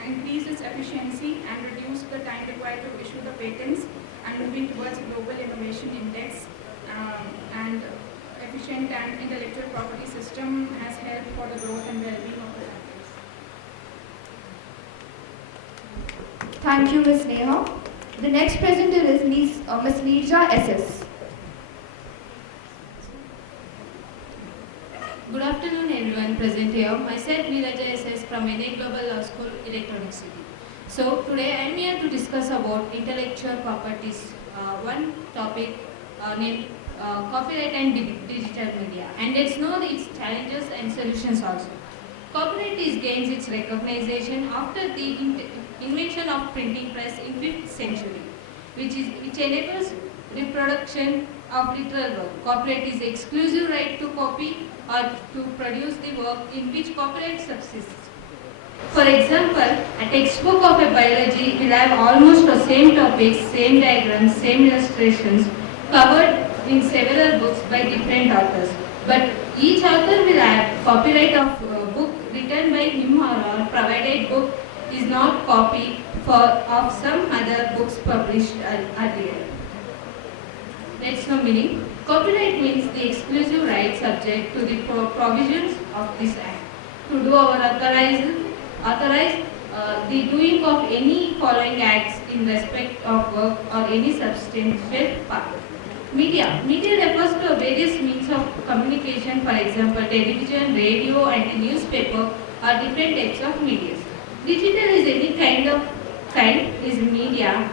increase its efficiency and reduce the time required to issue the patents, and moving towards global innovation index, and efficient and intellectual property system has helped for the growth and well-being of the countries. Thank you, Ms. Neha. The next presenter is Ms. Neerja SS. Good afternoon, everyone present here. Myself, Neerja SS from NA Global Law School, Electronic City. So today I am here to discuss about intellectual properties. One topic named copyright and digital media. And let's know its challenges and solutions also. Copyright gains its recognition after the invention of printing press in 5th century, which enables reproduction of literal work. Copyright is the exclusive right to copy or to produce the work in which copyright subsists. For example, a textbook of a biology will have almost the same topics, same diagrams, same illustrations covered in several books by different authors. But each author will have copyright of a book written by him or her, provided book is not copy of some other books published earlier. Let's know meaning. Copyright means the exclusive right subject to the provisions of this Act to do or authorize the doing of any following acts in respect of work or any substantial part. Media. Media refers to various means of communication, for example, television, radio, and newspaper are different types of media. Digital is any kind is media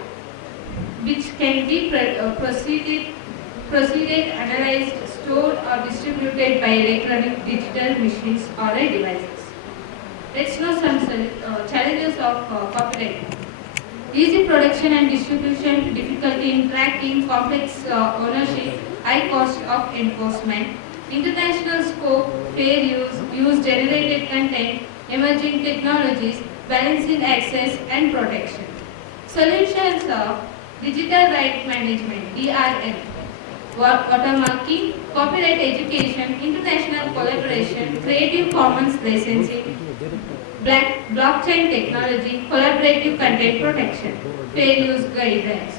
which can be proceeded, analyzed, stored, or distributed by electronic digital machines or devices. Let's know some challenges of copyright. Easy production and distribution, difficulty in tracking, complex ownership, high cost of enforcement, international scope, fair use generated content, emerging technologies, balancing access and protection. Solutions of digital right management, DRM, watermarking, copyright education, international collaboration, creative commons licensing, blockchain technology, collaborative content protection, fair use guidelines.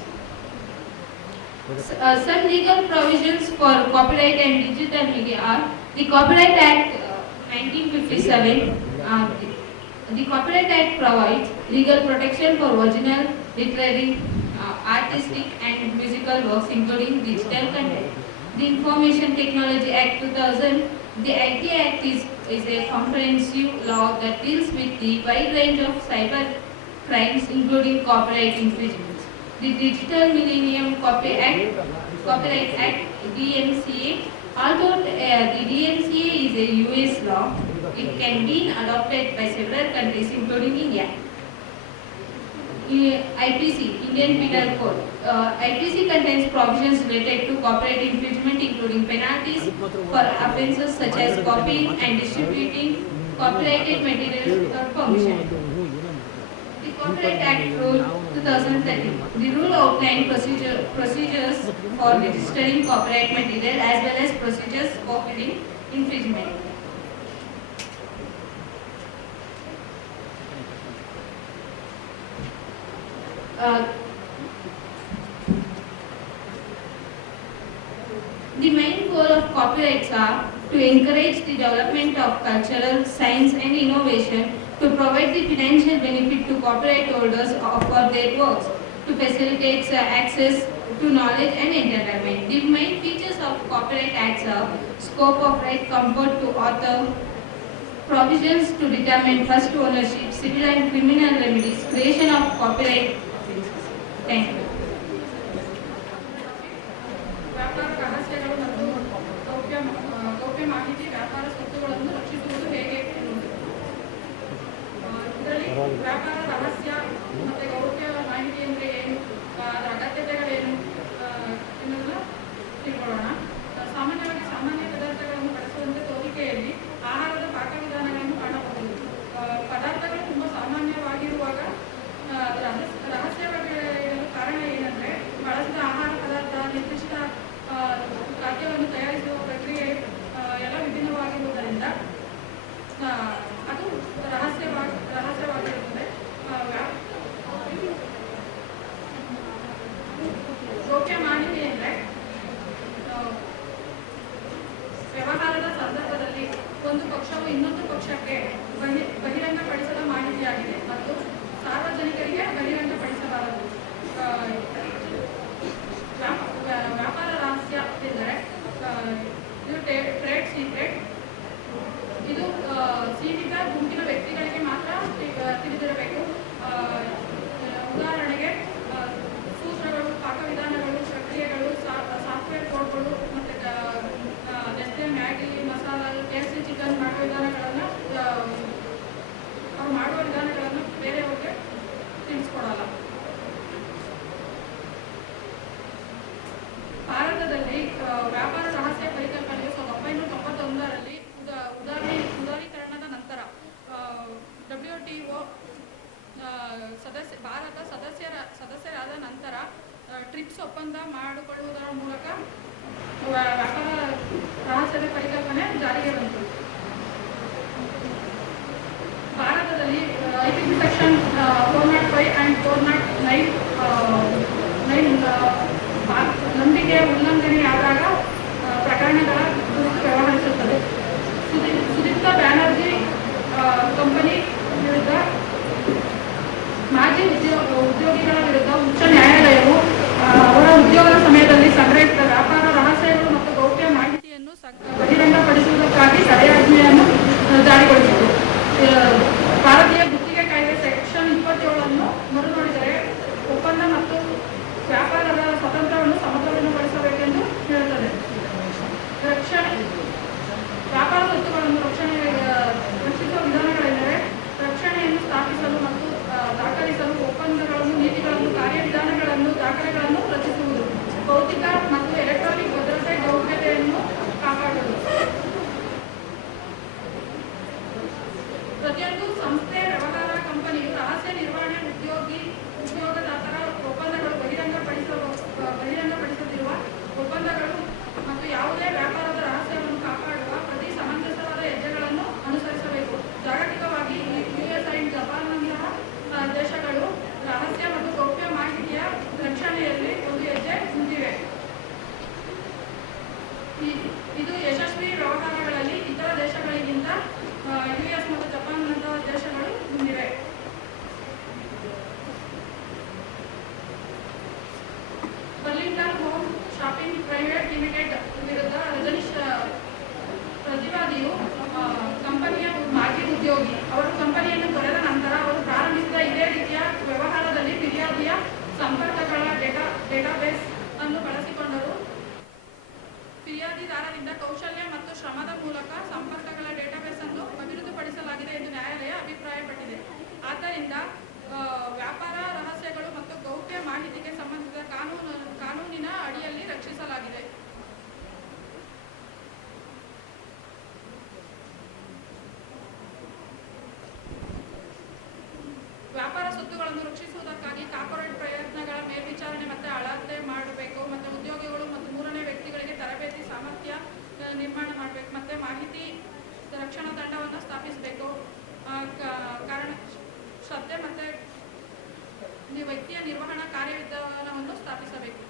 Some legal provisions for copyright and digital media are the Copyright Act 1957. The Copyright Act provides legal protection for original, literary, artistic and musical works including digital content. The Information Technology Act 2000, the IT Act is a comprehensive law that deals with the wide range of cyber crimes including copyright infringements. The Digital Millennium Copyright Act DMCA, although the DMCA is a US law, it can be adopted by several countries including India. IPC, Indian Penal Code. IPC contains provisions related to copyright infringement including penalties for offences such as copying and distributing copyrighted materials without permission. The Copyright Act Rule 2013. The rule outlined procedures for registering copyright material as well as procedures for filing infringement. The main goal of copyrights are to encourage the development of cultural, science and innovation, to provide the financial benefit to copyright holders for their works, to facilitate access to knowledge and entertainment. The main features of copyright acts are scope of right comfort to author, provisions to determine first ownership, civil and criminal remedies, creation of copyright offences. Thank you. ವ್ಯಾಪಾರ ರಹಸ್ಯಗಳು ಮತ್ತು ಗೌಪ್ಯ ಮಾಹಿತಿ ವ್ಯಾಪಾರ ಸ್ವತ್ತುಗಳನ್ನು ರಕ್ಷಿಸುವುದು ಹೇಗೆ ಇದರಲ್ಲಿ ವ್ಯಾಪಾರ ರಹಸ್ಯ ಮತ್ತು ಗೌಪ್ಯ ಮಾಹಿತಿ ಅಂದರೆ ಏನು, ಅದರ ಅಗತ್ಯತೆಗಳೇನು ಎನ್ನುವುದನ್ನು ತಿಳ್ಕೊಳ್ಳೋಣ. ಸಾಮಾನ್ಯವಾಗಿ ಸಾಮಾನ್ಯ ಪದಾರ್ಥಗಳನ್ನು ಬಳಸುವಂತೆ ತೋರಿಕೆಯಲ್ಲಿ ಆಹಾರದ ಪಾಕವಿಧಾನಗಳನ್ನು ಕಾಣಬಹುದು. ಪದಾರ್ಥಗಳು ತುಂಬ ಸಾಮಾನ್ಯವಾಗಿರುವಾಗ ರಹಸ್ಯವಾಗಿರಲು ಕಾರಣ ಏನಂದರೆ ಬಳಸಿದ ಆಹಾರ ಪದಾರ್ಥ ನಿರ್ದಿಷ್ಟ ಖಾದ್ಯ ಭಾರತದಲ್ಲಿ ವ್ಯಾಪಾರ ರಹಸ್ಯ ಪರಿಕಲ್ಪನೆಯು 1991ರಲ್ಲಿ ಉದಾರೀಕರಣದ ನಂತರ WTO ಸದಸ್ಯರಾದ ನಂತರ ಟ್ರಿಪ್ಸ್ ಒಪ್ಪಂದ ಮಾಡಿಕೊಳ್ಳುವುದರ ಮೂಲಕ ವ್ಯಾಪಾರ ರಹಸ್ಯದ ಪರಿಕಲ್ಪನೆ ಜಾರಿಗೆ ಬಂತು. ಭಾರತದಲ್ಲಿ IPC ಸೆಕ್ಷನ್ 405 and 409 ನಂಬಿಕೆಯ ಉಲ್ಲಂಘನೆಯಾದಾಗ ಪ್ರಕರಣಗಳ ಕುರಿತು ವ್ಯವಹರಿಸುತ್ತದೆ. ಸುದೀಪ್ತಾ ಬ್ಯಾನರ್ಜಿ ಕಂಪನಿ ವಿರುದ್ಧ ಮಾಜಿ ಉದ್ಯೋಗಿಗಳ ವಿರುದ್ಧ ಉಚ್ಚ ನ್ಯಾಯಾಲಯವು ಅವರ ಉದ್ಯೋಗದ ಸಮಯದಲ್ಲಿ ಸಂಗ್ರಹಿಸಿದ ವ್ಯಾಪಾರ ರಹಸ್ಯಗಳು ಮತ್ತು ಗೌಪ್ಯ ಮಾಹಿತಿಯನ್ನು ಬಹಿರಂಗಪಡಿಸುವುದಕ್ಕಾಗಿ ತಡೆಯಾಜ್ಞೆಯನ್ನು ಜಾರಿಗೊಳಿಸಿತು. ಭಾರತೀಯ ಗುತ್ತಿಗೆ ಕಾಯ್ದೆ ಸೆಕ್ಷನ್ 27 ಮರು ನೋಡಿದರೆ ಒಪ್ಪಂದ ಮತ್ತು ವ್ಯಾಪಾರದ ಸ್ವಾತಂತ್ರ್ಯವನ್ನು ಸಮತೋಲನಗೊಳಿಸಬೇಕೆಂದು ಹೇಳುತ್ತದೆ. ವ್ಯಾಪಾರ ಸ್ವತ್ತುಗಳನ್ನು ರಕ್ಷಿಸುವ ವಿಧಾನಗಳೆಂದರೆ ರಕ್ಷಣೆಯನ್ನು ಸ್ಥಾಪಿಸಲು ಮತ್ತು ದಾಖಲಿಸಲು ಒಪ್ಪಂದಗಳನ್ನು, ನೀತಿಗಳನ್ನು, ಕಾರ್ಯವಿಧಾನಗಳನ್ನು, ದಾಖಲೆಗಳನ್ನು ರಚಿಸುವುದು, ಭೌತಿಕ ಮತ್ತು ಎಲೆಕ್ಟ್ರಾನಿಕ್ ಭದ್ರತೆ ಗೌಪ್ಯತೆಯನ್ನು ಕಾಪಾಡುವುದು. ಪ್ರತಿಯೊಂದು ಸಂಸ್ಥೆ, ವ್ಯವಹಾರ ಕಂಪನಿಯು ರಹಸ್ಯ ನಿರ್ವಹಣೆ ಉದ್ಯೋಗದಾತರ ಒಪ್ಪಂದಗಳು, ಬಹಿರಂಗಪಡಿಸದಿರುವ ಒಪ್ಪಂದಗಳು ಮತ್ತು ಯಾವುದೇ ವ್ಯಾಪಾರದ ರಹಸ್ಯವನ್ನು ಕಾಪಾಡುವ ಪ್ರತಿ ಸಮಂಜಸವಾದ ಹೆಜ್ಜೆಗಳನ್ನು ಅನುಸರಿಸಬೇಕು. ಜಾಗತಿಕವಾಗಿ US and ಜಪಾನ್ನಂತಹ ದೇಶಗಳು ರಹಸ್ಯ ಮತ್ತು ಗೌಪ್ಯ ಮಾಹಿತಿಯ ರಕ್ಷಣೆಯಲ್ಲಿ ಒಂದು ಹೆಜ್ಜೆ ಮುಂದಿವೆ. ಇದು ಯಶಸ್ವಿ ವ್ಯವಹಾರಗಳಲ್ಲಿ ಇತರ ದೇಶಗಳಿಗಿಂತ US ಮತ್ತು ಜಪಾನ್ನಂತಹ ದೇಶಗಳು ಮುಂದಿವೆ. ಬರ್ಲಿಂಗ್ಟನ್ ಹೋಮ್ ಶಾಪಿಂಗ್ ಪ್ರೈವೇಟ್ ಲಿಮಿಟೆಡ್ ವಿರುದ್ಧ ರಜನೀಶ್ ಪ್ರತಿವಾದಿಯು ಕಂಪನಿಯ ಮಾಜಿ ಉದ್ಯೋಗಿ. ಅವರು ಕಂಪನಿಯನ್ನು ತೊರೆದ ನಂತರ ಅವರು ಪ್ರಾರಂಭಿಸಿದ ಇದೇ ರೀತಿಯ ವ್ಯವಹಾರದಲ್ಲಿ ಫಿರ್ಯಾದಿಯ ಸಂಪರ್ಕಗಳ ಡೇಟಾಬೇಸ್ ಅನ್ನು ಬಳಸಿಕೊಂಡರು. ಫಿರ್ಯಾದಿದಾರರಿಂದ ಕೌಶಲ್ಯ ಮತ್ತು ಶ್ರಮದ ಮೂಲಕ ಸಂಪರ್ಕಗಳ ಡೇಟಾಬೇಸ್ ಅನ್ನು ಅಭಿವೃದ್ಧಿಪಡಿಸಲಾಗಿದೆ ಎಂದು ನ್ಯಾಯಾಲಯ ಅಭಿಪ್ರಾಯಪಟ್ಟಿದೆ. ಆದ್ದರಿಂದ ವ್ಯಾಪಾರ ರಹಸ್ಯಗಳು ಮತ್ತು ಗೌಪ್ಯ ಮಾಹಿತಿಗೆ ಸಂಬಂಧಿಸಿದ ಕಾನೂನಿನ ಅಡಿಯಲ್ಲಿ ರಕ್ಷಿಸಲಾಗಿದೆ. ವ್ಯಾಪಾರ ಸ್ವತ್ತುಗಳನ್ನು ರಕ್ಷಿಸುವುದಕ್ಕಾಗಿ ಕಾರ್ಪೊರೇಟ್ ಪ್ರಯತ್ನಗಳ ಮೇಲ್ವಿಚಾರಣೆ ಮತ್ತು ಅಳತೆ ಮಾಡಬೇಕು ಮತ್ತು ಉದ್ಯೋಗಿಗಳು ಮತ್ತು ಮೂರನೇ ವ್ಯಕ್ತಿಗಳಿಗೆ ತರಬೇತಿ ಸಾಮರ್ಥ್ಯ ನಿರ್ಮಾಣ ಮಾಡಬೇಕು ಮತ್ತು ಮಾಹಿತಿ ರಕ್ಷಣಾ ತಂಡವನ್ನು ಸ್ಥಾಪಿಸಬೇಕು. ಕಾರಣ ಶ್ರದ್ಧೆ ಮತ್ತು ವ್ಯಕ್ತಿಯ ನಿರ್ವಹಣಾ ಕಾರ್ಯವಿಧಾನವನ್ನು ಸ್ಥಾಪಿಸಬೇಕು.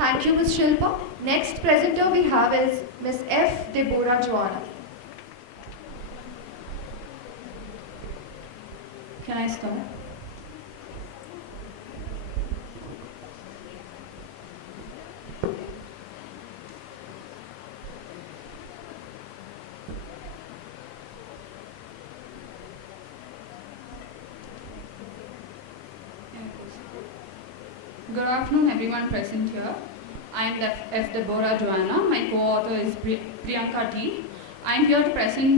Thank you, Ms. Shilpa. Next presenter we have is Ms. F. Deborah Joanna. Can I start? Good afternoon, everyone present here. I am F. Deborah Joanna. My co-author is Priyanka T. I am here to present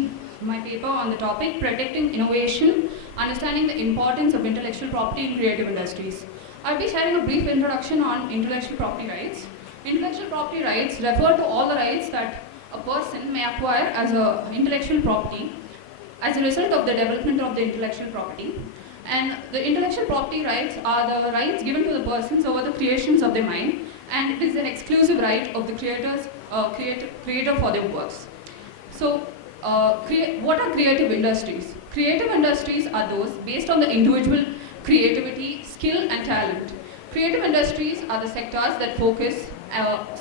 my paper on the topic Protecting Innovation, Understanding the Importance of Intellectual Property in Creative Industries. I'll be sharing a brief introduction on intellectual property rights. Intellectual property rights refer to all the rights that a person may acquire as a intellectual property as a result of the development of the intellectual property. And the intellectual property rights are the rights given to the persons over the creations of their mind, and it is an exclusive right of the creator for their works. So, what are creative industries? Creative industries are those based on the individual creativity, skill, and talent. Creative industries are the sectors that focus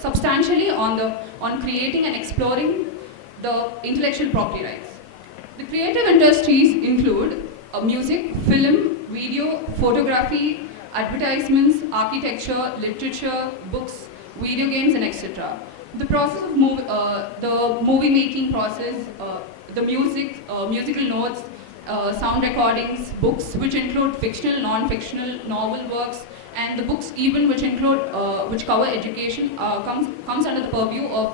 substantially on creating and exploring the intellectual property rights. The creative industries include music, film, video, photography, advertisements, architecture, literature, books, video games, and etc. The process of the movie making process, the musical notes, sound recordings, books which include fictional, non-fictional, novel works, and the books even which cover education comes under the purview of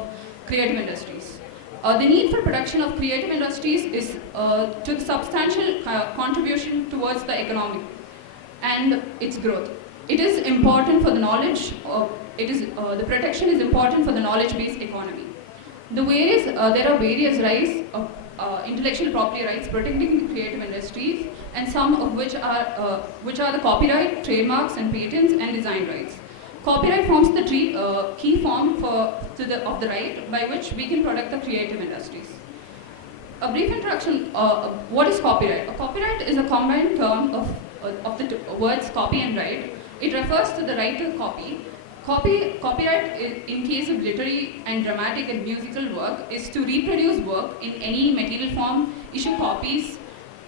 creative industries. The need for production of creative industries is to the substantial contribution towards the economy and its growth. It is important for the knowledge, the protection is important for the knowledge-based economy. There are various rights of intellectual property rights protecting the creative industries, and some of which are the copyright, trademarks, and patents and design rights. Copyright forms the key form of the right by which we can protect the creative industries. A brief introduction, what is copyright? A copyright is a combined term of the words copy and write. It refers to the right to copy. Copyright in case of literary and dramatic and musical work is to reproduce work in any material form, issue copies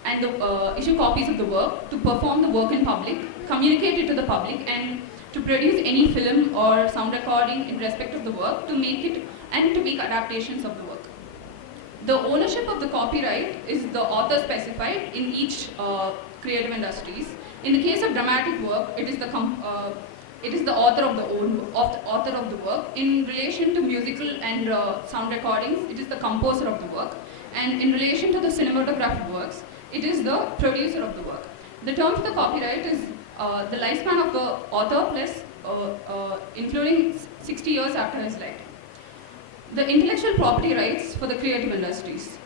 of the work, to perform the work in public, communicate it to the public, and to produce any film or sound recording in respect of the work, to make adaptations of the work. The ownership of the copyright is the author specified in each creative industries. In the case of dramatic work, it is the author of the work. In relation to musical and sound recordings, it is the composer of the work. And in relation to the cinematographic works, it is the producer of the work. The term for the copyright is the lifespan of the author plus including 60 years after his life. The intellectual property rights for the creative industries.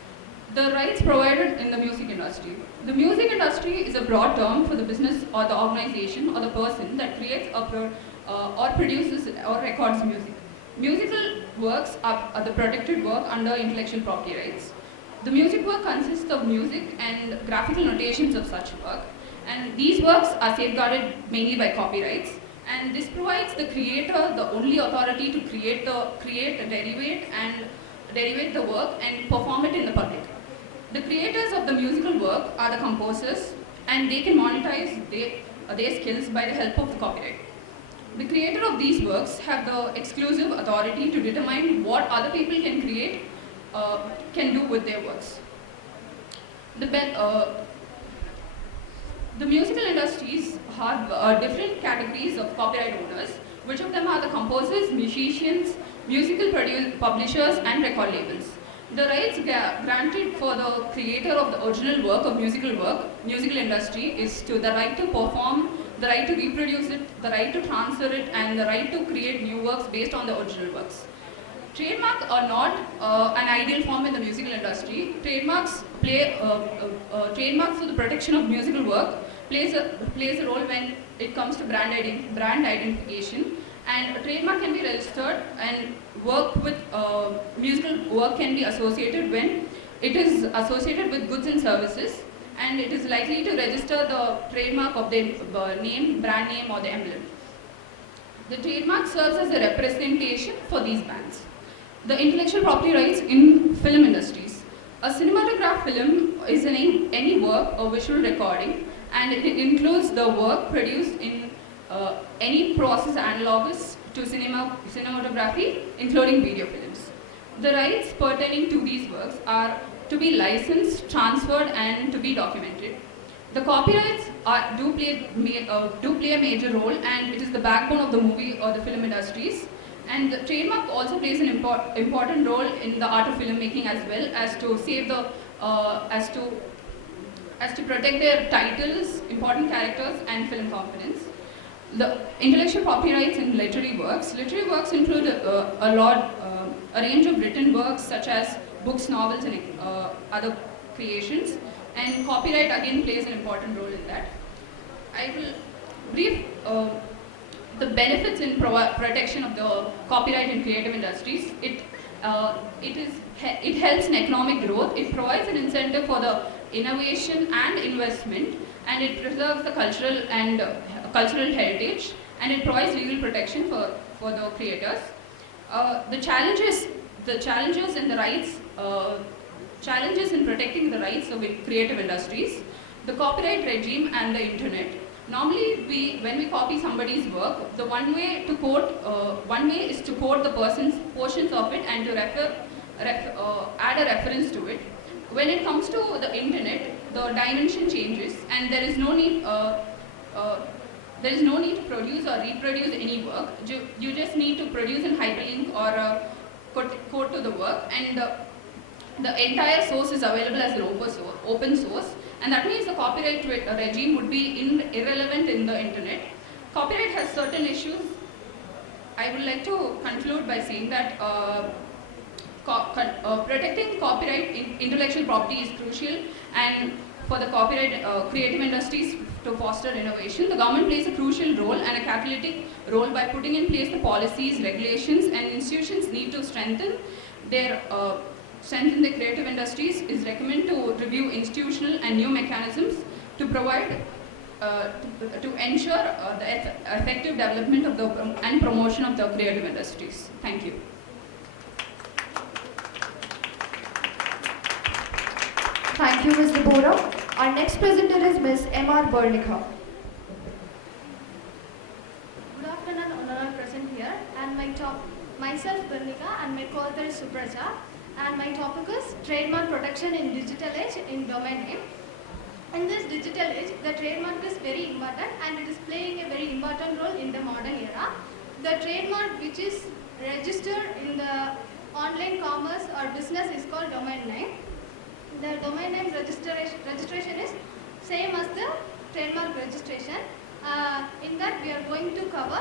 The rights provided in the music industry. The music industry is a broad term for the business or the organization or the person that creates or produces or records music. Musical works are the protected work under intellectual property rights. The music work consists of music and graphical notations of such work, and these works are safeguarded mainly by copyrights, and this provides the creator the only authority to derivate the work and perform it in the public. The creators of the musical work are the composers, and they can monetize their skills by the help of the copyright. The creator of these works have the exclusive authority to determine what other people can do with their works. The musical industries have different categories of copyright owners, which of them are the composers, musicians, musical publishers, and record labels. The rights granted for the creator of the original work of musical industry is to the right to perform, the right to reproduce it, the right to transfer it, and the right to create new works based on the original works. Trademarks are not an ideal form in the musical industry. Trademarks for the protection of musical work plays a role when it comes to brand identification. And a trademark can be registered, and musical work can be associated when it is associated with goods and services, and it is likely to register the trademark of the name, brand name, or the emblem. The trademark serves as a representation for these brands. The intellectual property rights in film industries. A cinematograph film is any work or visual recording, and it includes the work produced in any process analogous to cinematography, including video films. The rights pertaining to these works are to be licensed, transferred, and to be documented. The copyrights do play a major role, and it is the backbone of the movie or the film industries. And the trademark also plays an important role in the art of filmmaking, as well as to save the as to protect their titles, important characters, and film components. The intellectual property rights in literary works. Literary works include a range of written works such as books, novels, and other creations. And copyright again plays an important role in that. I will brief the benefits in protection of the copyright in creative industries. It helps in economic growth. It provides an incentive for the innovation and investment, and it preserves the cultural heritage, and it provides legal protection for the creators. The challenges in the rights, challenges in protecting the rights of creative industries, the copyright regime, and the internet. Normally, when we copy somebody's work, the one way is to quote the person's portions of it and to add a reference to it. When it comes to the internet, the dimension changes, and there is no need to produce or reproduce any work. You just need to produce a hyperlink or a quote to the work, and the entire source is available as an open source, and that means the copyright regime would be irrelevant in the internet. Copyright has certain issues. I would like to conclude by saying that protecting copyright intellectual property is crucial, and for the copyright creative industries to foster innovation, the government plays a crucial role and a catalytic role by putting in place the policies, regulations, and institutions need to strengthen the creative industries. Is recommended to review institutional and new mechanisms to provide to ensure the effective development of and promotion of the creative industries. Thank you. Thank you, Ms. Deborah. Our next presenter is Ms. M.R. Bernica. Good afternoon, honorable present here, and myself Bernica, and my co-author is Supraja, and my topic is trademark protection in digital age in domain name. In this digital age, the trademark is very important, and it is playing a very important role in the modern era. The trademark which is registered in the online commerce or business is called domain name. The domain name registration is same as the trademark registration. In that we are going to cover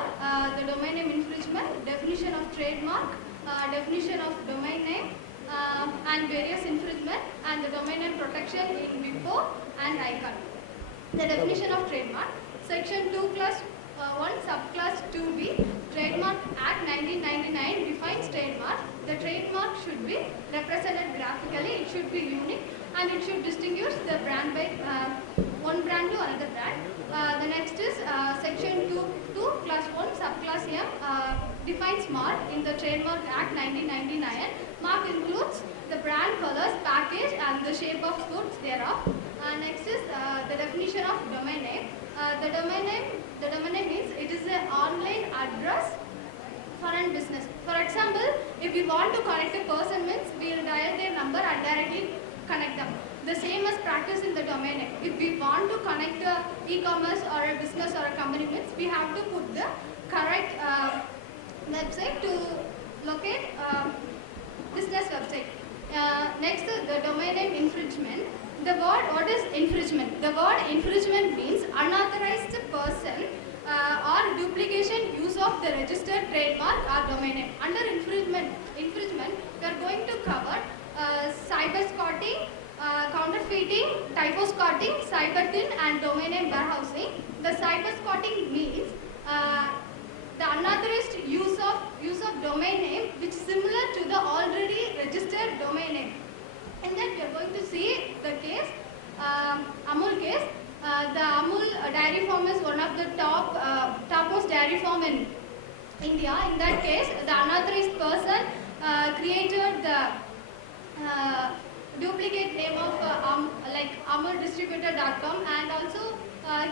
the domain name infringement, definition of trademark, definition of domain name, and various infringement, and the domain name protection in WIPO and ICANN. The definition of trademark, section 2 class 1 subclass 2b, Trademark Act 1999 defines trademark. The trademark should be represented graphically, it should be unique, and it should distinguish the brand by one brand to another brand. The next is section 2 class 1 subclass M defines mark in the Trademark Act 1999. Mark includes the brand, colors, package, and the shape of goods thereof. Next is the definition of domain name. The domain name means it is an online address for a business. For example, if we want to connect a person means we will dial their number and directly connect them. The same as practice in the domain name. If we want to connect a e-commerce or a business or a company means we have to put the correct website to locate business website. Next, the domain name infringement. What is infringement? The word infringement means unauthorized person or duplication use of the registered trademark or domain name. Under infringement, we are going to cover cyber squatting, counterfeiting, typo squatting, cyber tin, and domain name warehousing. The cyber squatting means the unauthorized use of domain name which is similar to the already registered domain name. In that we are going to see the case, Amul case. The Amul dairy farm is one of the topmost dairy farm in India. In that case, the unauthorized person created the duplicate name of amuldistributor.com, and also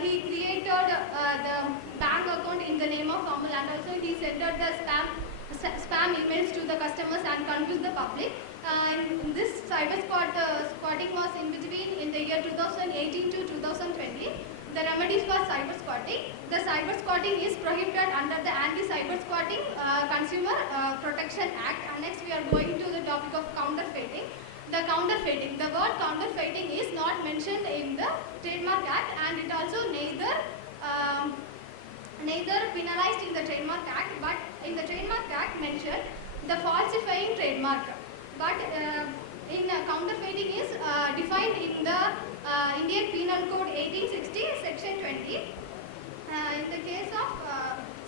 he created the bank account in the name of Amul, and also he sent out the spam emails to the customers and confused the public. This cyber squatting was in between in the year 2018 to 2020. The remedies for cyber squatting. The cyber squatting is prohibited under the Anti-Cyber Squatting Consumer Protection Act. And next we are going to the topic of counterfeiting. The counterfeiting. The word counterfeiting is not mentioned in the Trademark Act, and it also neither penalized in the Trademark Act, but in the Trademark Act mentioned the falsifying trademark. But in counterfeiting is defined in the Indian Penal Code 1860 section 20. In the case of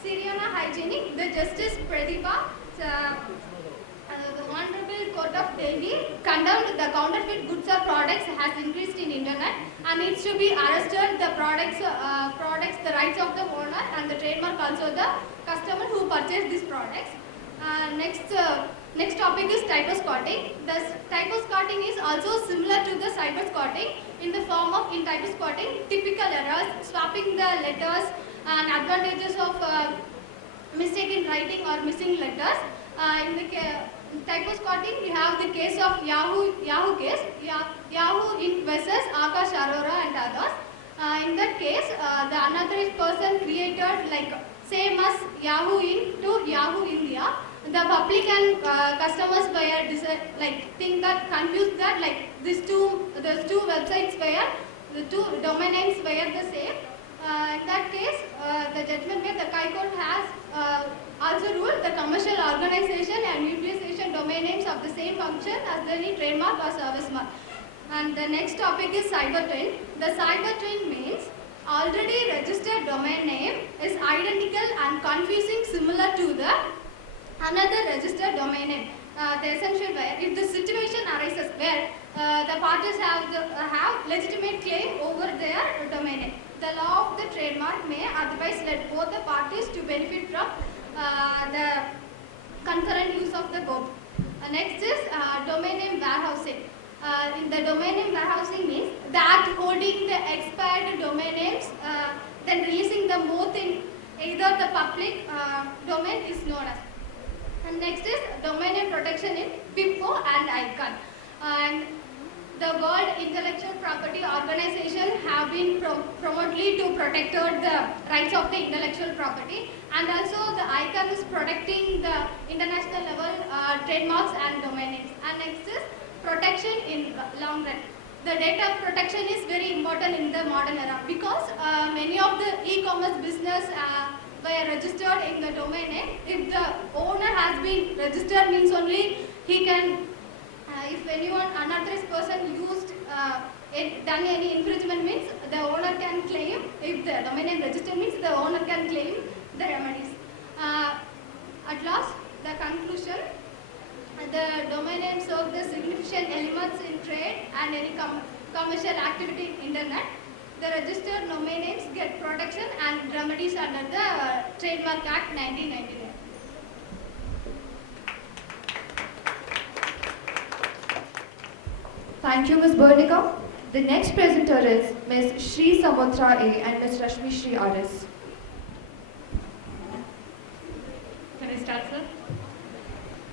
Syriana Hygienic, the Justice Pratibha, the Honorable Court of Delhi condemned the counterfeit goods or products has increased in internet and needs to be arrested the products, the rights of the owner and the trademark also the customer who purchased these products. Next topic is typo squatting. The typo squatting is also similar to the cyber squatting in the form of in typo squatting typical errors, swapping the letters and advantages of mistaken writing or missing letters. In the typo squatting, we have the case of Yahoo case, Yahoo Inc. versus Akash Arora and others. In that case, the unauthorized person created like same as Yahoo Inc. to Yahoo India. The public and customers were think that confused that these two websites were the two domain names were the same. In that case, the judgment where the High Court has also ruled the commercial organization and utilization domain names of the same function as any trademark or service mark. And the next topic is cyber twin. The cyber twin means already registered domain name is identical and confusing similar to the another registered domain name. The essential where if the situation arises where the parties have legitimate claim over their domain name, the law of the trademark may otherwise let both the parties to benefit from the concurrent use of the both. Next is domain name warehousing. In the domain name warehousing means the act holding the expired domain names, then releasing them both in either the public domain is known as. And next is domain name protection in WIPO and ICANN. And the World Intellectual Property Organization have been promoted to protect the rights of the intellectual property, and also the ICANN is protecting the international level trademarks and domain names. And next is protection in long run. The data protection is very important in the modern era because many of the e-commerce business were registered in the domain name. If the owner has been registered means only he can, if anyone unauthorized person used done any infringement means the owner can claim. If the domain name registered means the owner can claim the remedies. At last, the conclusion. The domain name serves the significant elements in trade and any commercial activity in internet. The registered domain names get protection and remedies under the Trademark Act 1999. Thank you, Ms. Bernica. The next presenter is Ms. Shri Samutra A and Ms. Rashmi Shri RS. Can I start, sir?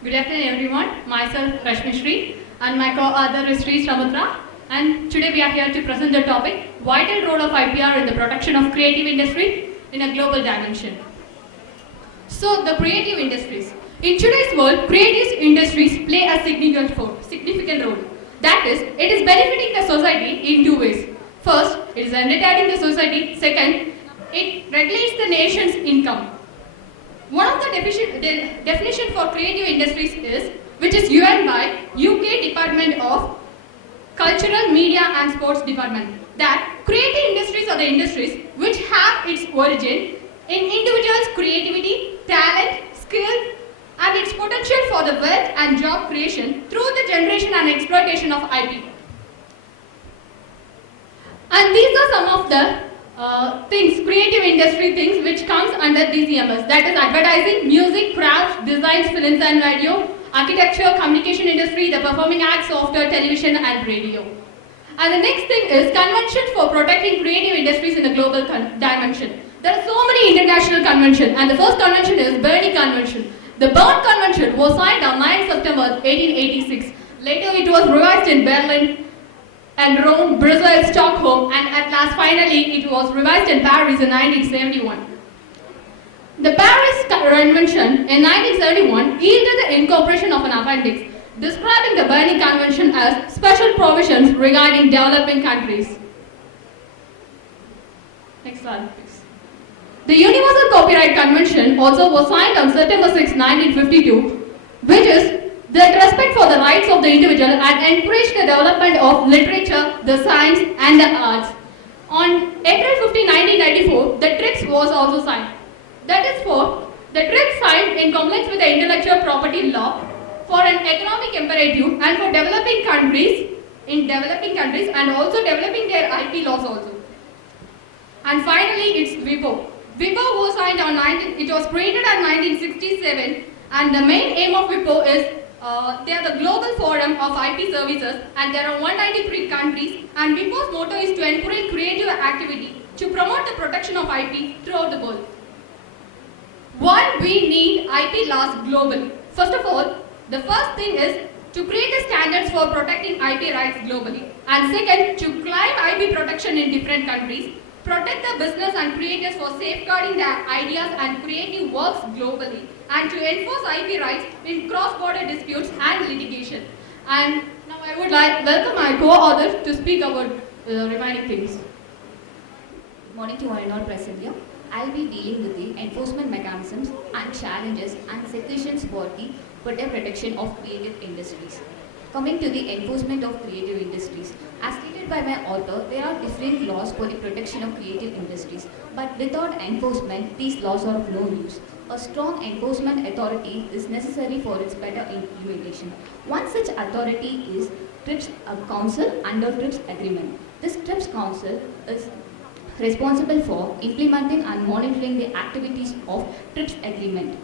Good afternoon, everyone. Myself, Rashmi Shri, and my co-author is Shri Samutra. And today we are here to present the topic, Vital Role of IPR in the Protection of Creative Industry in a Global Dimension. So, the creative industries. In today's world, creative industries play a significant role. That is, it is benefiting the society in two ways. First, it is entertaining the society. Second, it regulates the nation's income. One of the definition for creative industries is, which is given by UK Department of Cultural, Media and Sports Department, that creative industries are the industries which have its origin in individuals' creativity, talent, skill and its potential for the wealth and job creation through the generation and exploitation of IP. And these are some of the creative industry things which comes under DCMS, that is advertising, music, crafts, designs, films and video, architecture, communication industry, the performing arts, software, television and radio. And the next thing is Convention for Protecting Creative Industries in the Global Dimension. There are so many international conventions, and the first convention is Berne Convention. The Berne Convention was signed on 9 September 1886. Later it was revised in Berlin and Rome, Brazil, Stockholm, and at last finally it was revised in Paris in 1971. The Paris Convention in 1971 yielded the incorporation of an appendix describing the Berne Convention as special provisions regarding developing countries. Next slide, please. The Universal Copyright Convention also was signed on September 6, 1952, which is that respect for the rights of the individual and encourage the development of literature, the science and the arts. On April 15, 1994, the TRIPS was also signed. That is for the TRIPS signed in compliance with the intellectual property law for an economic imperative and for developing countries and also developing their IP laws also. And finally, it's WIPO. WIPO was signed on it was created in 1967, and the main aim of WIPO is they are the global forum of IP services, and there are 193 countries, and WIPO's motto is to encourage creative activity to promote the protection of IP throughout the world. Why we need IP laws globally? First of all, the first thing is to create the standards for protecting IP rights globally, and second, to claim IP protection in different countries, protect the business and creators for safeguarding their ideas and creative works globally, and to enforce IP rights in cross-border disputes and litigation. And now I would like welcome my co-author to speak about remaining things. Good morning to all present here. I'll be dealing with the enforcement mechanisms and challenges and suggestions for the protection of creative industries. Coming to the enforcement of creative industries, as stated by my author, there are different laws for the protection of creative industries, but without enforcement, these laws are of no use. A strong enforcement authority is necessary for its better implementation. One such authority is TRIPS Council under TRIPS Agreement. This TRIPS Council is responsible for implementing and monitoring the activities of TRIPS Agreement.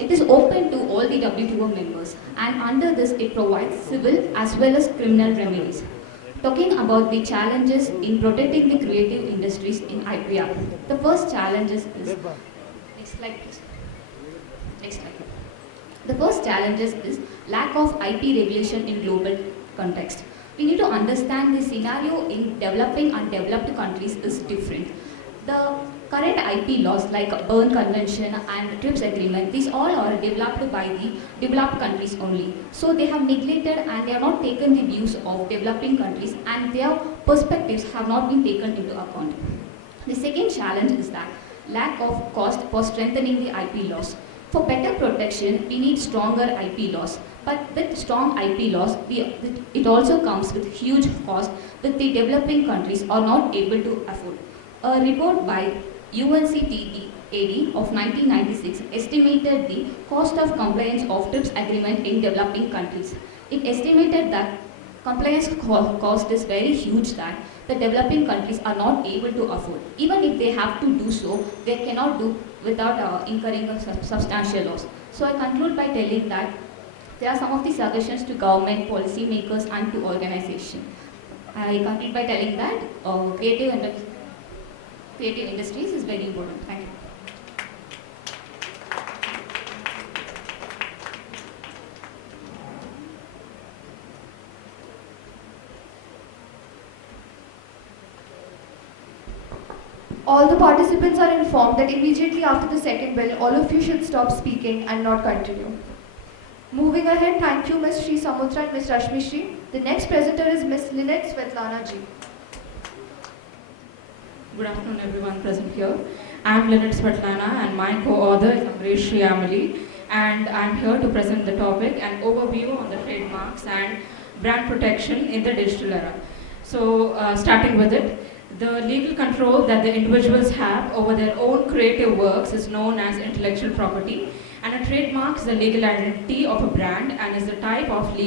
It is open to all the WTO members, and under this it provides civil as well as criminal remedies. Talking about the challenges in protecting the creative industries in IPR. The first challenge is next slide please. Next slide. The first challenge is lack of IP regulation in global context. We need to understand the scenario in developing and developed countries is different. The current IP laws like Berne Convention and TRIPS Agreement, these all are developed by the developed countries only. So they have neglected and they have not taken the views of developing countries, and their perspectives have not been taken into account. The second challenge is that lack of cost for strengthening the IP laws. For better protection, we need stronger IP laws. But with strong IP laws, it also comes with huge cost that the developing countries are not able to afford. A report by UNCTAD of 1996 estimated the cost of compliance of TRIPS agreement in developing countries. It estimated that compliance cost is very huge that the developing countries are not able to afford. Even if they have to do so, they cannot do without incurring a substantial loss. So I conclude by telling that there are some of the suggestions to government, policy makers and to organizations. I conclude by telling that creative industries is very important. Thank you. All the participants are informed that immediately after the second bell, all of you should stop speaking and not continue. Moving ahead, thank you Ms. Shri Samutra and Ms. Rashmi Shri. The next presenter is Ms. Lynette Svetlana Ji. Good afternoon everyone present here. I am Lynette Svetlana and my co-author is Amresh Shri Amali, and I am here to present the topic, an overview on the trademarks and brand protection in the digital era. So starting with it, the legal control that the individuals have over their own creative works is known as intellectual property, and a trademark is the legal identity of a brand and is a type of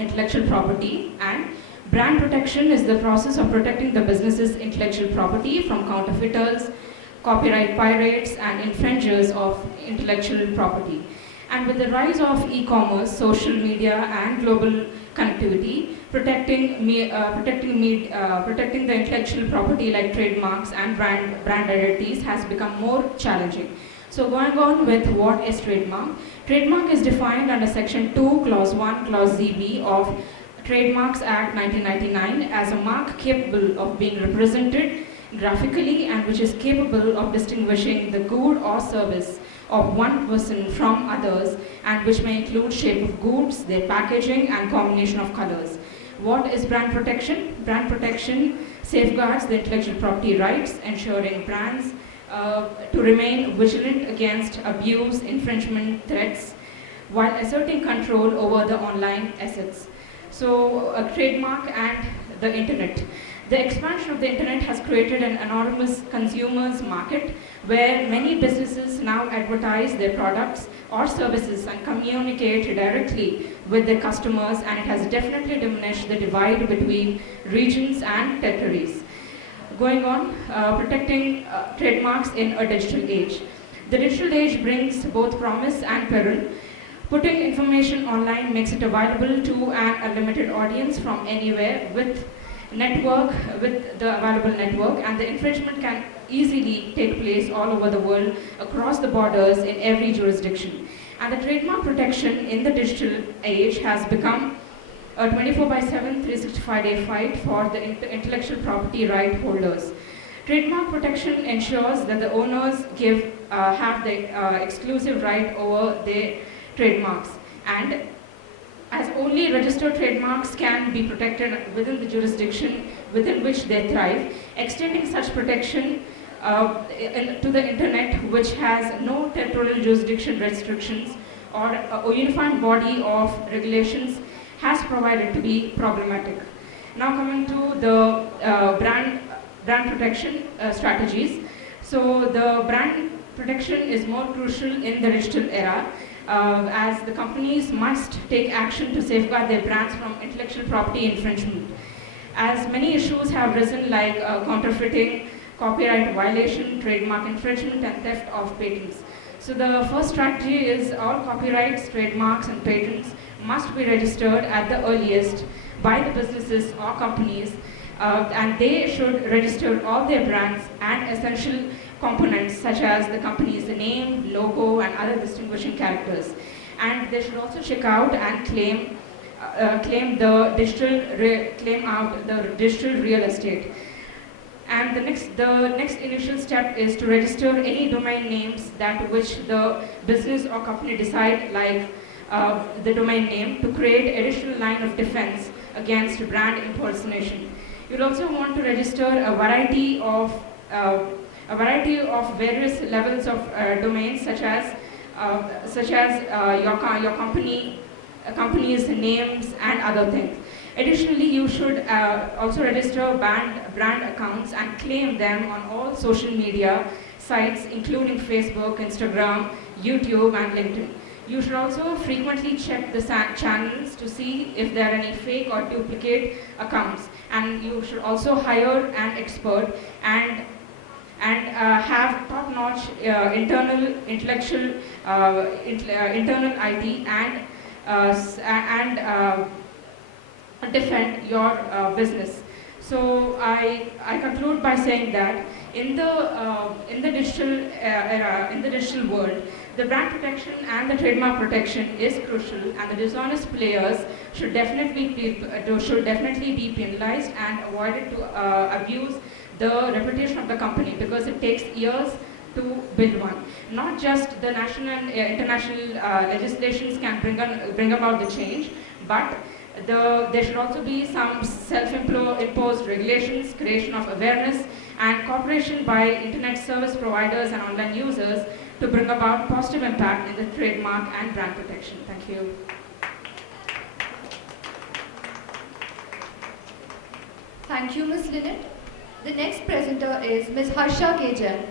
intellectual property, and brand protection is the process of protecting the business's intellectual property from counterfeiters, copyright pirates and infringers of intellectual property. And with the rise of e-commerce, social media and global connectivity, protecting the intellectual property like trademarks and brand identities has become more challenging. So going on with what is trademark? Trademark is defined under Section 2, Clause 1, Clause ZB of Trademarks Act 1999 as a mark capable of being represented graphically and which is capable of distinguishing the good or service of one person from others, and which may include shape of goods, their packaging and combination of colors. What is brand protection? Brand protection safeguards the intellectual property rights, ensuring brands to remain vigilant against abuse, infringement, threats, while asserting control over the online assets. So a trademark and the internet. The expansion of the internet has created an enormous consumers market where many businesses now advertise their products or services and communicate directly with their customers, and it has definitely diminished the divide between regions and territories. Going on, protecting trademarks in a digital age. The digital age brings both promise and peril. Putting information online makes it available to an unlimited audience from anywhere with the available network, and the infringement can easily take place all over the world, across the borders, in every jurisdiction. And the trademark protection in the digital age has become a 24/7, 365-day fight for the intellectual property right holders. Trademark protection ensures that the owners have the exclusive right over their trademarks, and as only registered trademarks can be protected within the jurisdiction within which they thrive, extending such protection to the internet, which has no territorial jurisdiction restrictions or a uniform body of regulations, has provided to be problematic. Now coming to the brand protection strategies. So the brand protection is more crucial in the digital era, as the companies must take action to safeguard their brands from intellectual property infringement. As many issues have risen like counterfeiting, copyright violation, trademark infringement, and theft of patents. So the first strategy is all copyrights, trademarks, and patents must be registered at the earliest by the businesses or companies, and they should register all their brands and essential components such as the company's name, logo, and other distinguishing characters. And they should also check out and claim out the digital real estate. And the next initial step is to register any domain names that which the business or company decide, like the domain name, to create additional line of defense against brand impersonation. You'll also want to register a variety of various levels of domains, such as your company's names and other things. Additionally, you should also register brand accounts and claim them on all social media sites, including Facebook, Instagram, YouTube, and LinkedIn. You should also frequently check the channels to see if there are any fake or duplicate accounts. And you should also hire an expert and have top-notch internal IT and defend your business. So I conclude by saying that in the digital era, in the digital world, the brand protection and the trademark protection is crucial, and the dishonest players should definitely be penalized and avoided to abuse the reputation of the company, because it takes years to build one. Not just the national and international legislations can bring about the change, but there should also be some self-imposed regulations, creation of awareness, and cooperation by internet service providers and online users to bring about positive impact in the trademark and brand protection. Thank you. Thank you, Ms. Lynette. The next presenter is Ms. Harsha K. Jain.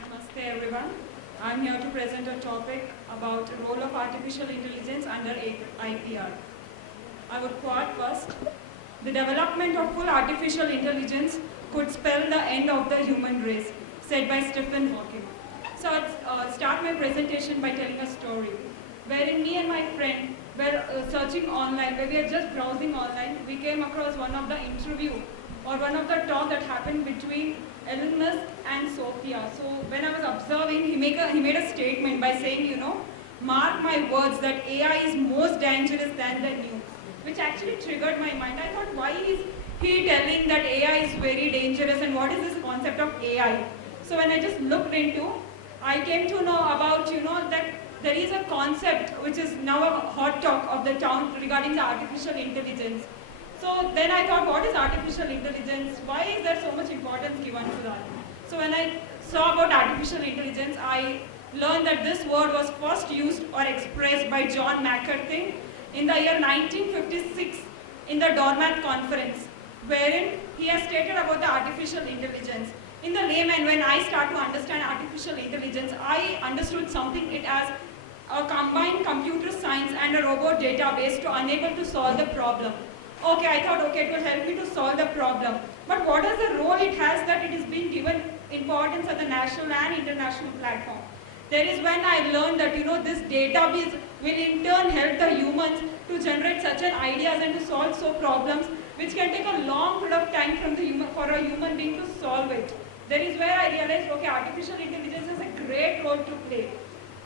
Namaste everyone. I'm here to present a topic about the role of artificial intelligence under IPR. I would quote first: the development of full artificial intelligence could spell the end of the human race, said by Stephen Hawking. So I'll start my presentation by telling a story, wherein me and my friend were searching online, where we were just browsing online. We came across one of the interview or one of the talk that happened between Elon Musk and Sophia. So when I was observing, he made a statement by saying, mark my words that AI is most dangerous than the nukes, which actually triggered my mind. I thought, why is he telling that AI is very dangerous, and what is this concept of AI? So when I just looked into, I came to know about, that there is a concept which is now a hot talk of the town regarding the artificial intelligence. So then I thought, what is artificial intelligence? Why is there so much importance given to that? So when I saw about artificial intelligence, I learned that this word was first used or expressed by John McCarthy in the year 1956 in the Dormant Conference, wherein he has stated about the artificial intelligence. In the layman, when I start to understand artificial intelligence, I understood something it as a combined computer science and a robot database to enable to solve the problem. Okay, I thought, okay, it will help me to solve the problem. But what is the role it has that it is being given importance at the national and international platform? There is when I learned that, this database will in turn help the humans to generate such an ideas and to solve so problems, which can take a long period of time for a human being to solve it. That is where I realized, okay, artificial intelligence has a great role to play.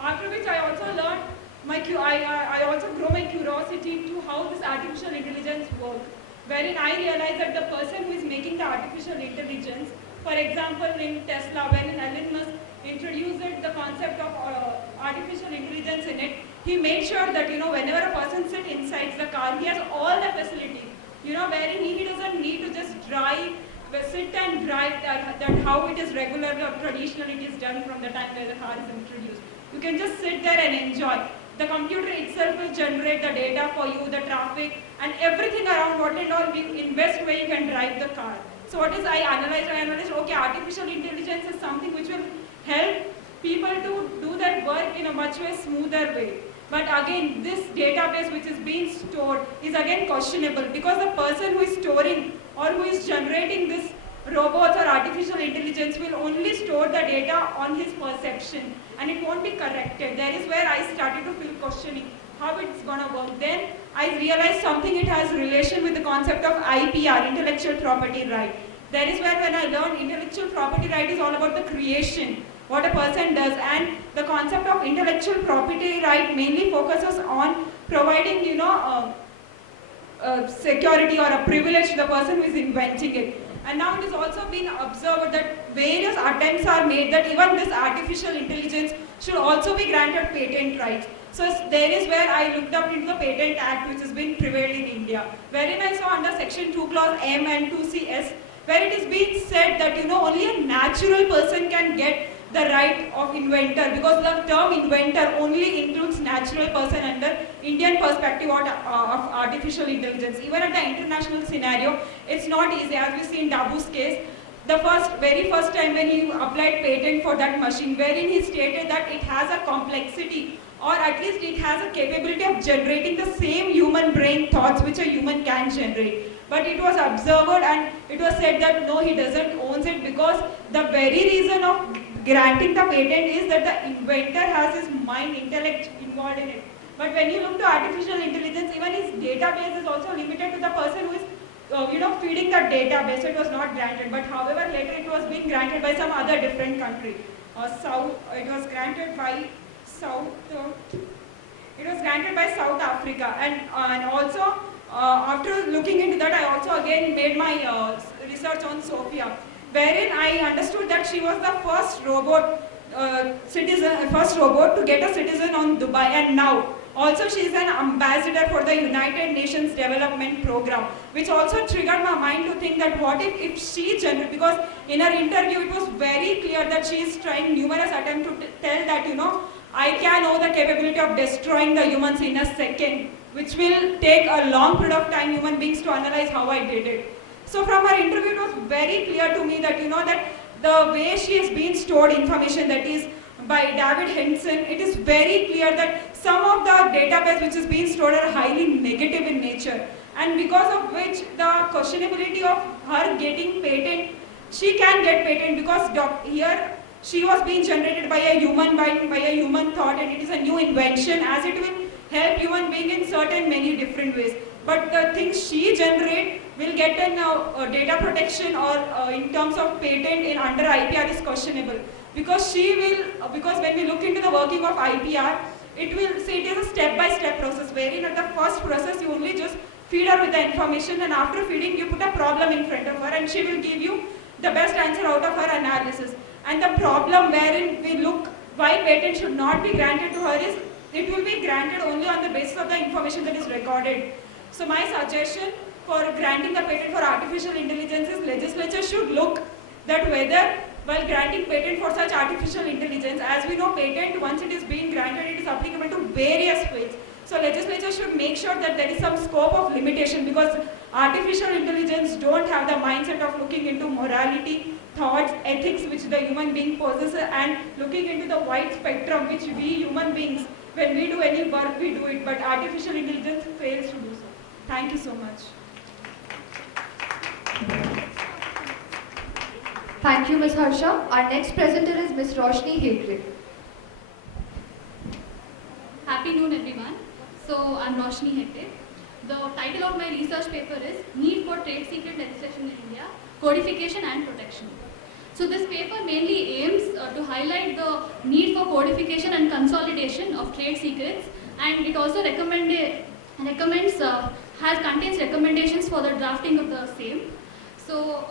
After which I also learned I also grow my curiosity to how this artificial intelligence works, wherein I realize that the person who is making the artificial intelligence, for example in Tesla, when Elon Musk introduced the concept of artificial intelligence in it, he made sure that, whenever a person sits inside the car, he has all the facilities, wherein he doesn't need to just drive, sit and drive that how it is regularly or traditionally it is done from the time where the car is introduced. You can just sit there and enjoy. The computer itself will generate the data for you, the traffic, and everything around what and all we invest where you can drive the car. So what is I analyzed, okay, artificial intelligence is something which will help people to do that work in a much more smoother way. But again, this database which is being stored is again questionable, because the person who is storing or who is generating this robots or artificial intelligence will only store the data on his perception and it won't be corrected. That is where I started to feel questioning how it's gonna work. Then I realized something, it has relation with the concept of IPR, intellectual property right. That is where when I learned intellectual property right is all about the creation, what a person does, and the concept of intellectual property right mainly focuses on providing, security or a privilege to the person who is inventing it. And now it is also been observed that various attempts are made that even this artificial intelligence should also be granted patent rights. So there is where I looked up into the Patent Act which has been prevailed in India, wherein I saw under section 2 clause M and 2CS, where it is being said that only a natural person can get the right of inventor, because the term inventor only includes natural person under Indian perspective of artificial intelligence. Even at the international scenario, it's not easy. As we see in Dabu's case, the very first time when he applied patent for that machine, wherein he stated that it has a complexity, or at least it has a capability of generating the same human brain thoughts which a human can generate. But it was observed and it was said that no, he doesn't own it, because the very reason of granting the patent is that the inventor has his mind, intellect involved in it. But when you look to artificial intelligence, even his database is also limited to the person who is feeding the database. So it was not granted. But however, later it was being granted by some other different country. It was granted by South Africa. And also, after looking into that, I also again made my research on Sophia, wherein I understood that she was the first robot to get a citizen on Dubai, and now also she is an ambassador for the United Nations Development Program, which also triggered my mind to think that what if she generated, because in her interview it was very clear that she is trying numerous attempts to tell that I can know the capability of destroying the humans in a second, which will take a long period of time human beings to analyze how I did it. So from her interview, it was very clear to me that that the way she has been stored information, that is by David Henson, it is very clear that some of the database which is being stored are highly negative in nature, and because of which the questionability of her getting patent, she can get patent because here she was being generated by a human mind, by a human thought, and it is a new invention as it will help human being in certain many different ways. But the things she generate will get an data protection or in terms of patent in under IPR is questionable, because because when we look into the working of IPR, it will say it is a step-by-step process, wherein at the first process you only just feed her with the information, and after feeding you put a problem in front of her and she will give you the best answer out of her analysis. And the problem wherein we look why patent should not be granted to her is it will be granted only on the basis of the information that is recorded. So my suggestion for granting the patent for artificial intelligence is legislature should look that whether while granting patent for such artificial intelligence, as we know patent once it is being granted it is applicable to various fields. So legislature should make sure that there is some scope of limitation, because artificial intelligence don't have the mindset of looking into morality, thoughts, ethics which the human being possesses, and looking into the wide spectrum which we human beings, when we do any work we do it, but artificial intelligence fails to do so. Thank you so much. Thank you, Ms. Harsha. Our next presenter is Ms. Roshni Hegde. Happy noon, everyone. So, I'm Roshni Hegde. The title of my research paper is Need for Trade Secret Legislation in India, Codification and Protection. So, this paper mainly aims to highlight the need for codification and consolidation of trade secrets and it also contains recommendations for the drafting of the same. So,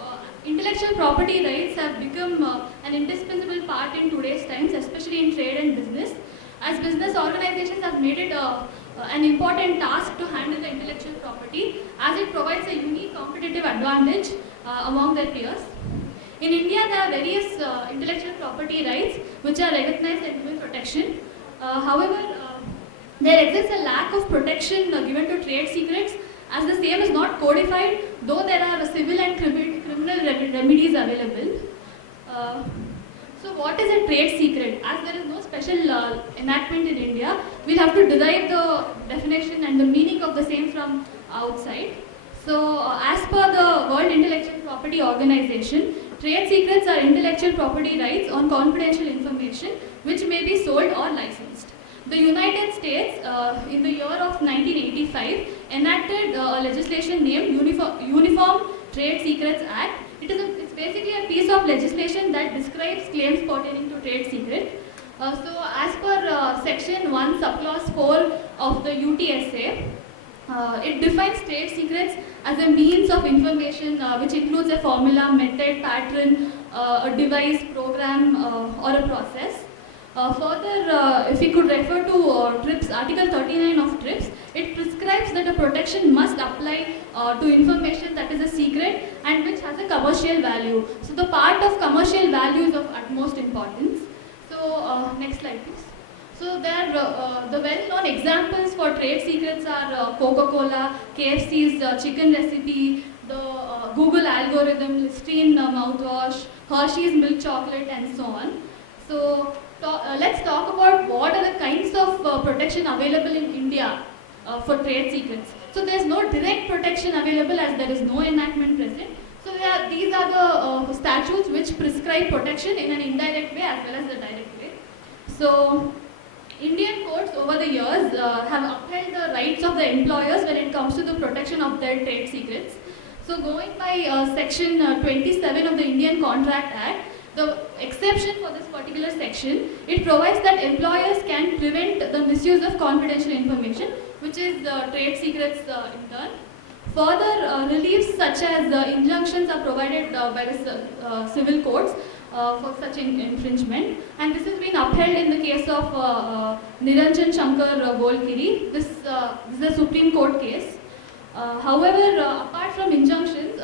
intellectual property rights have become an indispensable part in today's times, especially in trade and business, as business organizations have made it an important task to handle the intellectual property, as it provides a unique competitive advantage among their peers. In India, there are various intellectual property rights which are recognized and given protection. However, there exists a lack of protection given to trade secrets, as the same is not codified, though there are civil and criminal remedies available. So what is a trade secret? As there is no special enactment in India, we'll have to derive the definition and the meaning of the same from outside. So as per the World Intellectual Property Organization, trade secrets are intellectual property rights on confidential information which may be sold or licensed. The United States, in the year of 1985, enacted legislation named Uniform Trade Secrets Act. It's basically a piece of legislation that describes claims pertaining to trade secret. So as per section 1 subclause 4 of the UTSA, it defines trade secrets as a means of information which includes a formula, method, pattern, a device, program, or a process. Further, if we could refer to TRIPS, Article 39 of TRIPS, it prescribes that a protection must apply to information that is a secret and which has a commercial value. So the part of commercial value is of utmost importance. So next slide please. So there, the well-known examples for trade secrets are Coca-Cola, KFC's chicken recipe, the Google algorithm, Listerine mouthwash, Hershey's milk chocolate, and so on. So let's talk about what are the kinds of protection available in India for trade secrets. So there's no direct protection available as there is no enactment present. So these are the statutes which prescribe protection in an indirect way as well as the direct way. So Indian courts over the years have upheld the rights of the employers when it comes to the protection of their trade secrets. So going by section 27 of the Indian Contract Act, the exception for this particular section, it provides that employers can prevent the misuse of confidential information, which is trade secrets in turn. Further, reliefs such as injunctions are provided by the civil courts for such infringement, and this has been upheld in the case of Niranjan Shankar Golkiri. This is a Supreme Court case. However, apart from injunctions,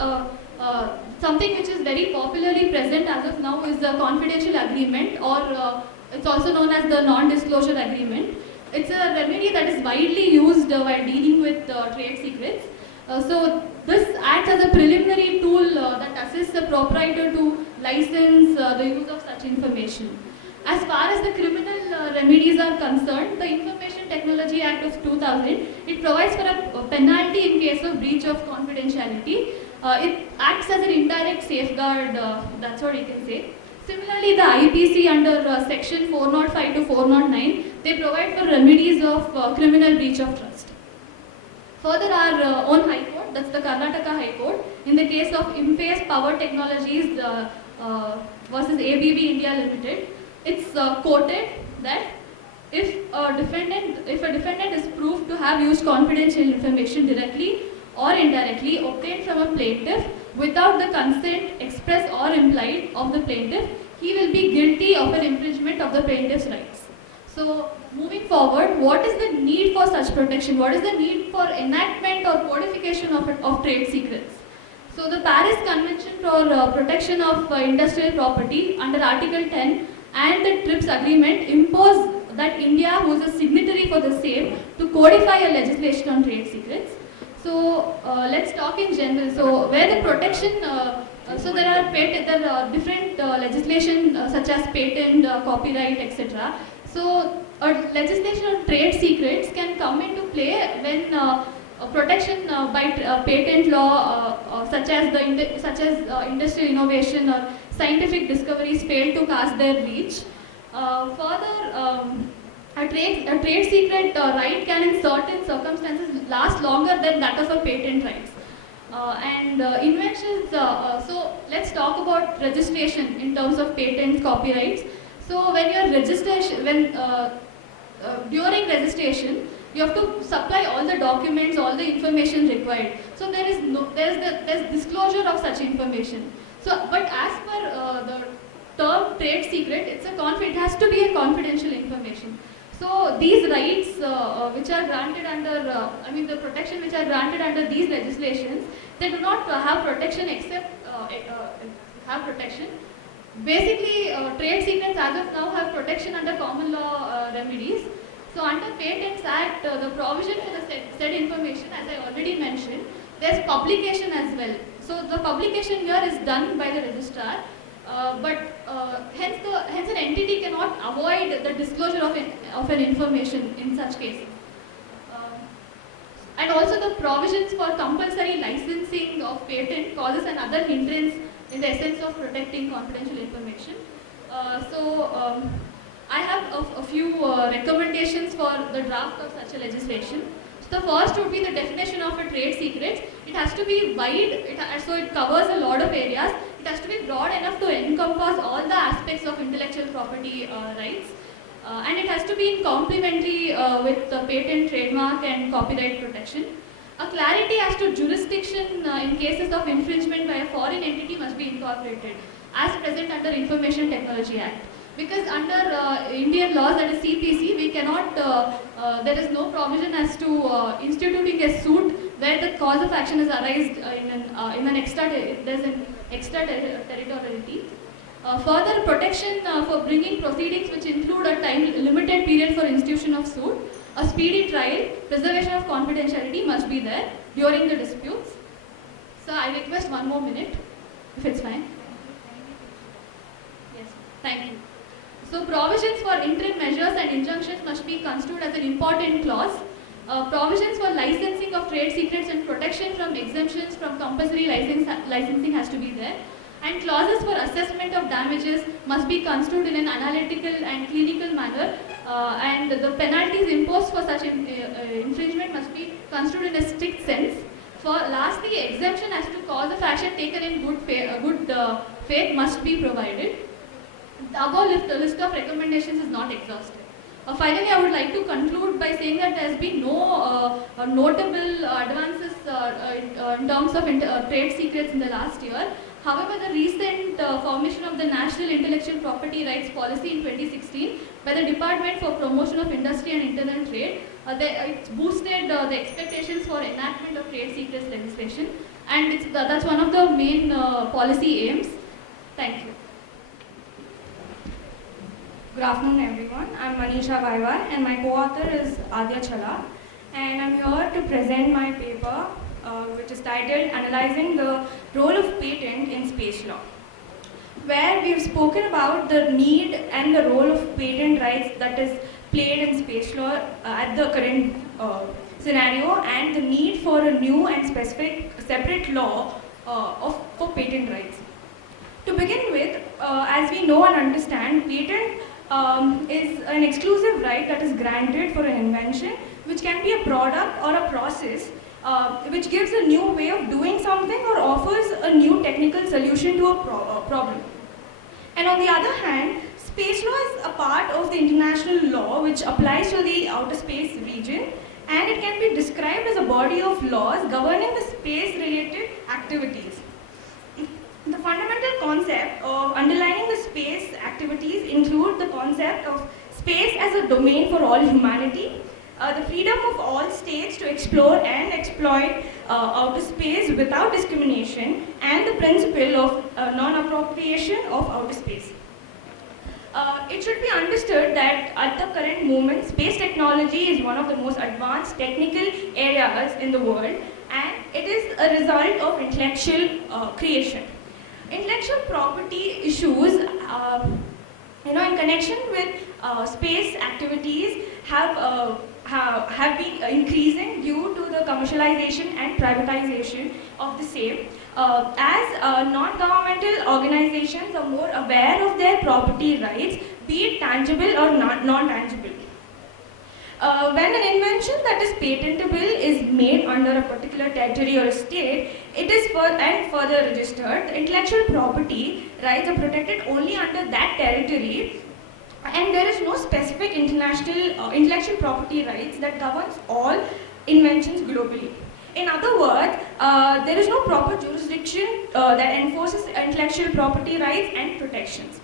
something which is very popularly present as of now is the confidential agreement, or it's also known as the non-disclosure agreement. It's a remedy that is widely used while dealing with trade secrets. So this acts as a preliminary tool that assists the proprietor to license the use of such information. As far as the criminal remedies are concerned, the Information Technology Act of 2000, it provides for a penalty in case of breach of confidentiality. It acts as an indirect safeguard, that's what you can say. Similarly, the IPC under section 405 to 409, they provide for remedies of criminal breach of trust. Further, our own High Court, that's the Karnataka High Court, in the case of Imphase Power Technologies versus ABB India Limited, it's quoted that if a defendant is proved to have used confidential information directly or indirectly obtained from a plaintiff without the consent express or implied of the plaintiff, he will be guilty of an infringement of the plaintiff's rights. So moving forward, what is the need for such protection? What is the need for enactment or codification of trade secrets? So the Paris Convention for Protection of Industrial Property under Article 10 and the TRIPS Agreement impose that India, who is a signatory for the same, to codify a legislation on trade secrets. So let's talk in general. So where the protection, so there are different legislation such as patent, copyright, etc. So legislation on trade secrets can come into play when protection by patent law, such as industrial innovation or scientific discoveries, fail to cast their reach. Further, a trade secret right can in certain circumstances last longer than that of a patent rights. Inventions, so let's talk about registration in terms of patents, copyrights. So when your registration, during registration, You have to supply all the documents, all the information required. So there's disclosure of such information. So, but as per the term trade secret, it has to be a confidential information. So these rights which are granted under, the protection which are granted under these legislations, they do not have protection except have protection. Basically, trade secrets as of now have protection under common law remedies. So under Patents Act, the provision for the said information, as I already mentioned, there's publication as well. So the publication here is done by the registrar, hence an entity cannot avoid the disclosure of an information in such cases. And also the provisions for compulsory licensing of patent causes another hindrance in the essence of protecting confidential information. I have a few recommendations for the draft of such a legislation. So the first would be the definition of a trade secret. It has to be wide, so it covers a lot of areas. It has to be broad enough to encompass all the aspects of intellectual property rights. And it has to be in complementary with the patent, trademark and copyright protection. A clarity as to jurisdiction in cases of infringement by a foreign entity must be incorporated as present under Information Technology Act. Because under Indian laws, that is CPC, we cannot, there is no provision as to instituting a suit where the cause of action is arised in an extraterritoriality. Further protection for bringing proceedings which include a limited period for institution of suit, a speedy trial, preservation of confidentiality must be there during the disputes. So I request 1 more minute, if it's fine. Yes, thank you. So provisions for interim measures and injunctions must be construed as an important clause. Provisions for licensing of trade secrets and protection from exemptions from compulsory licensing has to be there. And clauses for assessment of damages must be construed in an analytical and clinical manner, and the penalties imposed for such infringement must be construed in a strict sense. Lastly, exemption as to cause of action taken in good faith must be provided. The above list of recommendations is not exhaustive. Finally, I would like to conclude by saying that there has been no notable advances in terms of trade secrets in the last year. However, the recent formation of the National Intellectual Property Rights Policy in 2016 by the Department for Promotion of Industry and Internal Trade, it boosted the expectations for enactment of trade secrets legislation, and that's one of the main policy aims. Thank you. Good afternoon, everyone. I'm Manisha Vaivar, and my co-author is Adya Chala, and I'm here to present my paper, which is titled Analyzing the Role of Patent in Space Law, where we've spoken about the need and the role of patent rights that is played in space law at the current scenario, and the need for a new and specific separate law for patent rights. To begin with, as we know and understand, patent is an exclusive right that is granted for an invention, which can be a product or a process which gives a new way of doing something or offers a new technical solution to a problem. And on the other hand, space law is a part of the international law which applies to the outer space region, and it can be described as a body of laws governing the space-related activities. The fundamental concept of underlying the space activities include the concept of space as a domain for all humanity, the freedom of all states to explore and exploit outer space without discrimination, and the principle of non-appropriation of outer space. It should be understood that at the current moment, space technology is one of the most advanced technical areas in the world, and it is a result of intellectual creation. Intellectual property issues, in connection with space activities have been increasing due to the commercialization and privatization of the same. As non-governmental organizations are more aware of their property rights, be it tangible or non-tangible. When an invention that is patentable is made under a particular territory or a state, it is further registered. The intellectual property rights are protected only under that territory, and there is no specific international intellectual property rights that governs all inventions globally. In other words, there is no proper jurisdiction that enforces intellectual property rights and protections.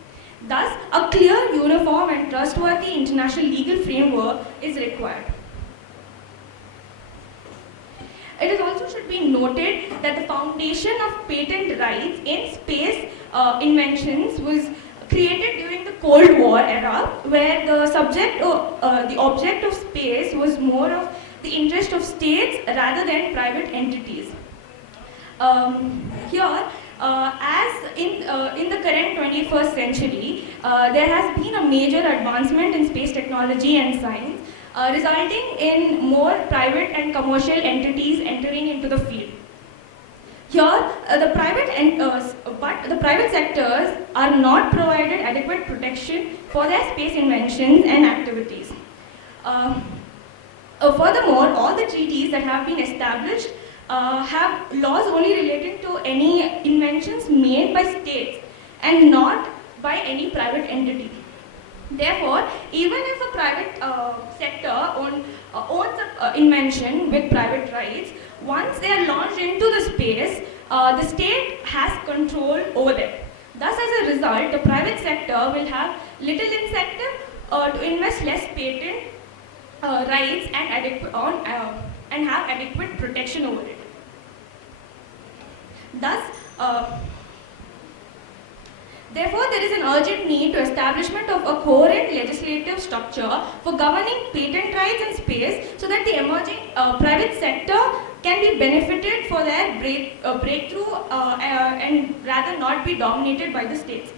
Thus, a clear, uniform and trustworthy international legal framework is required. It is also should be noted that the foundation of patent rights in space inventions was created during the Cold War era, where the object of space was more of the interest of states rather than private entities. As in the current 21st century, there has been a major advancement in space technology and science, resulting in more private and commercial entities entering into the field. Here, the private sectors are not provided adequate protection for their space inventions and activities. Furthermore, all the treaties that have been established have laws only relating to any inventions made by states and not by any private entity. Therefore, even if a private sector owns an invention with private rights, once they are launched into the space, the state has control over them. Thus, as a result, the private sector will have little incentive to invest less patent rights and have adequate protection over it. Thus, therefore, there is an urgent need to establishment of a coherent legislative structure for governing patent rights in space, so that the emerging private sector can be benefited for their breakthrough and rather not be dominated by the states.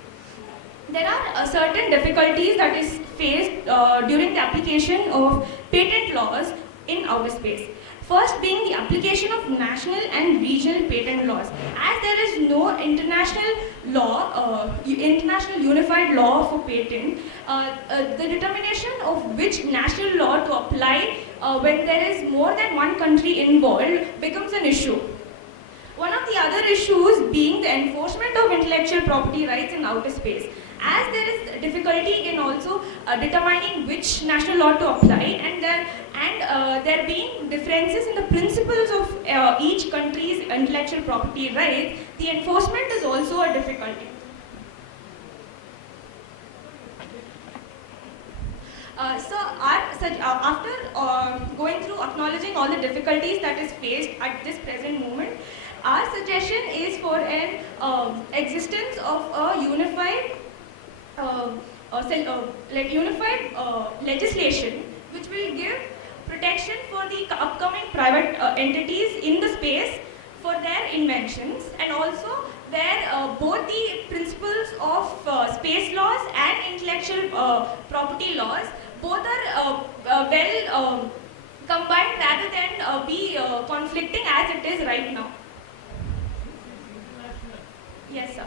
There are certain difficulties that is faced during the application of patent laws in outer space. First being the application of national and regional patent laws. As there is no international law, international unified law for patent, the determination of which national law to apply when there is more than one country involved becomes an issue. One of the other issues being the enforcement of intellectual property rights in outer space. As there is difficulty in also determining which national law to apply, and there being differences in the principles of each country's intellectual property rights, the enforcement is also a difficulty. After going through acknowledging all the difficulties that is faced at this present moment, our suggestion is for an existence of a unified legislation which will give protection for the upcoming private entities in the space for their inventions, and also their both the principles of space laws and intellectual property laws both are well combined rather than be conflicting as it is right now. Yes, sir.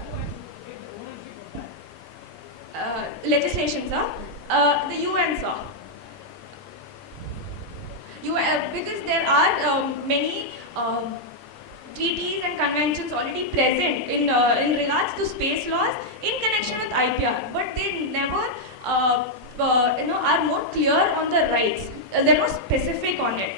Legislation, sir. The UN, sir. Because there are many treaties and conventions already present in regards to space laws in connection with IPR, but they never are more clear on the rights. They're not specific on it.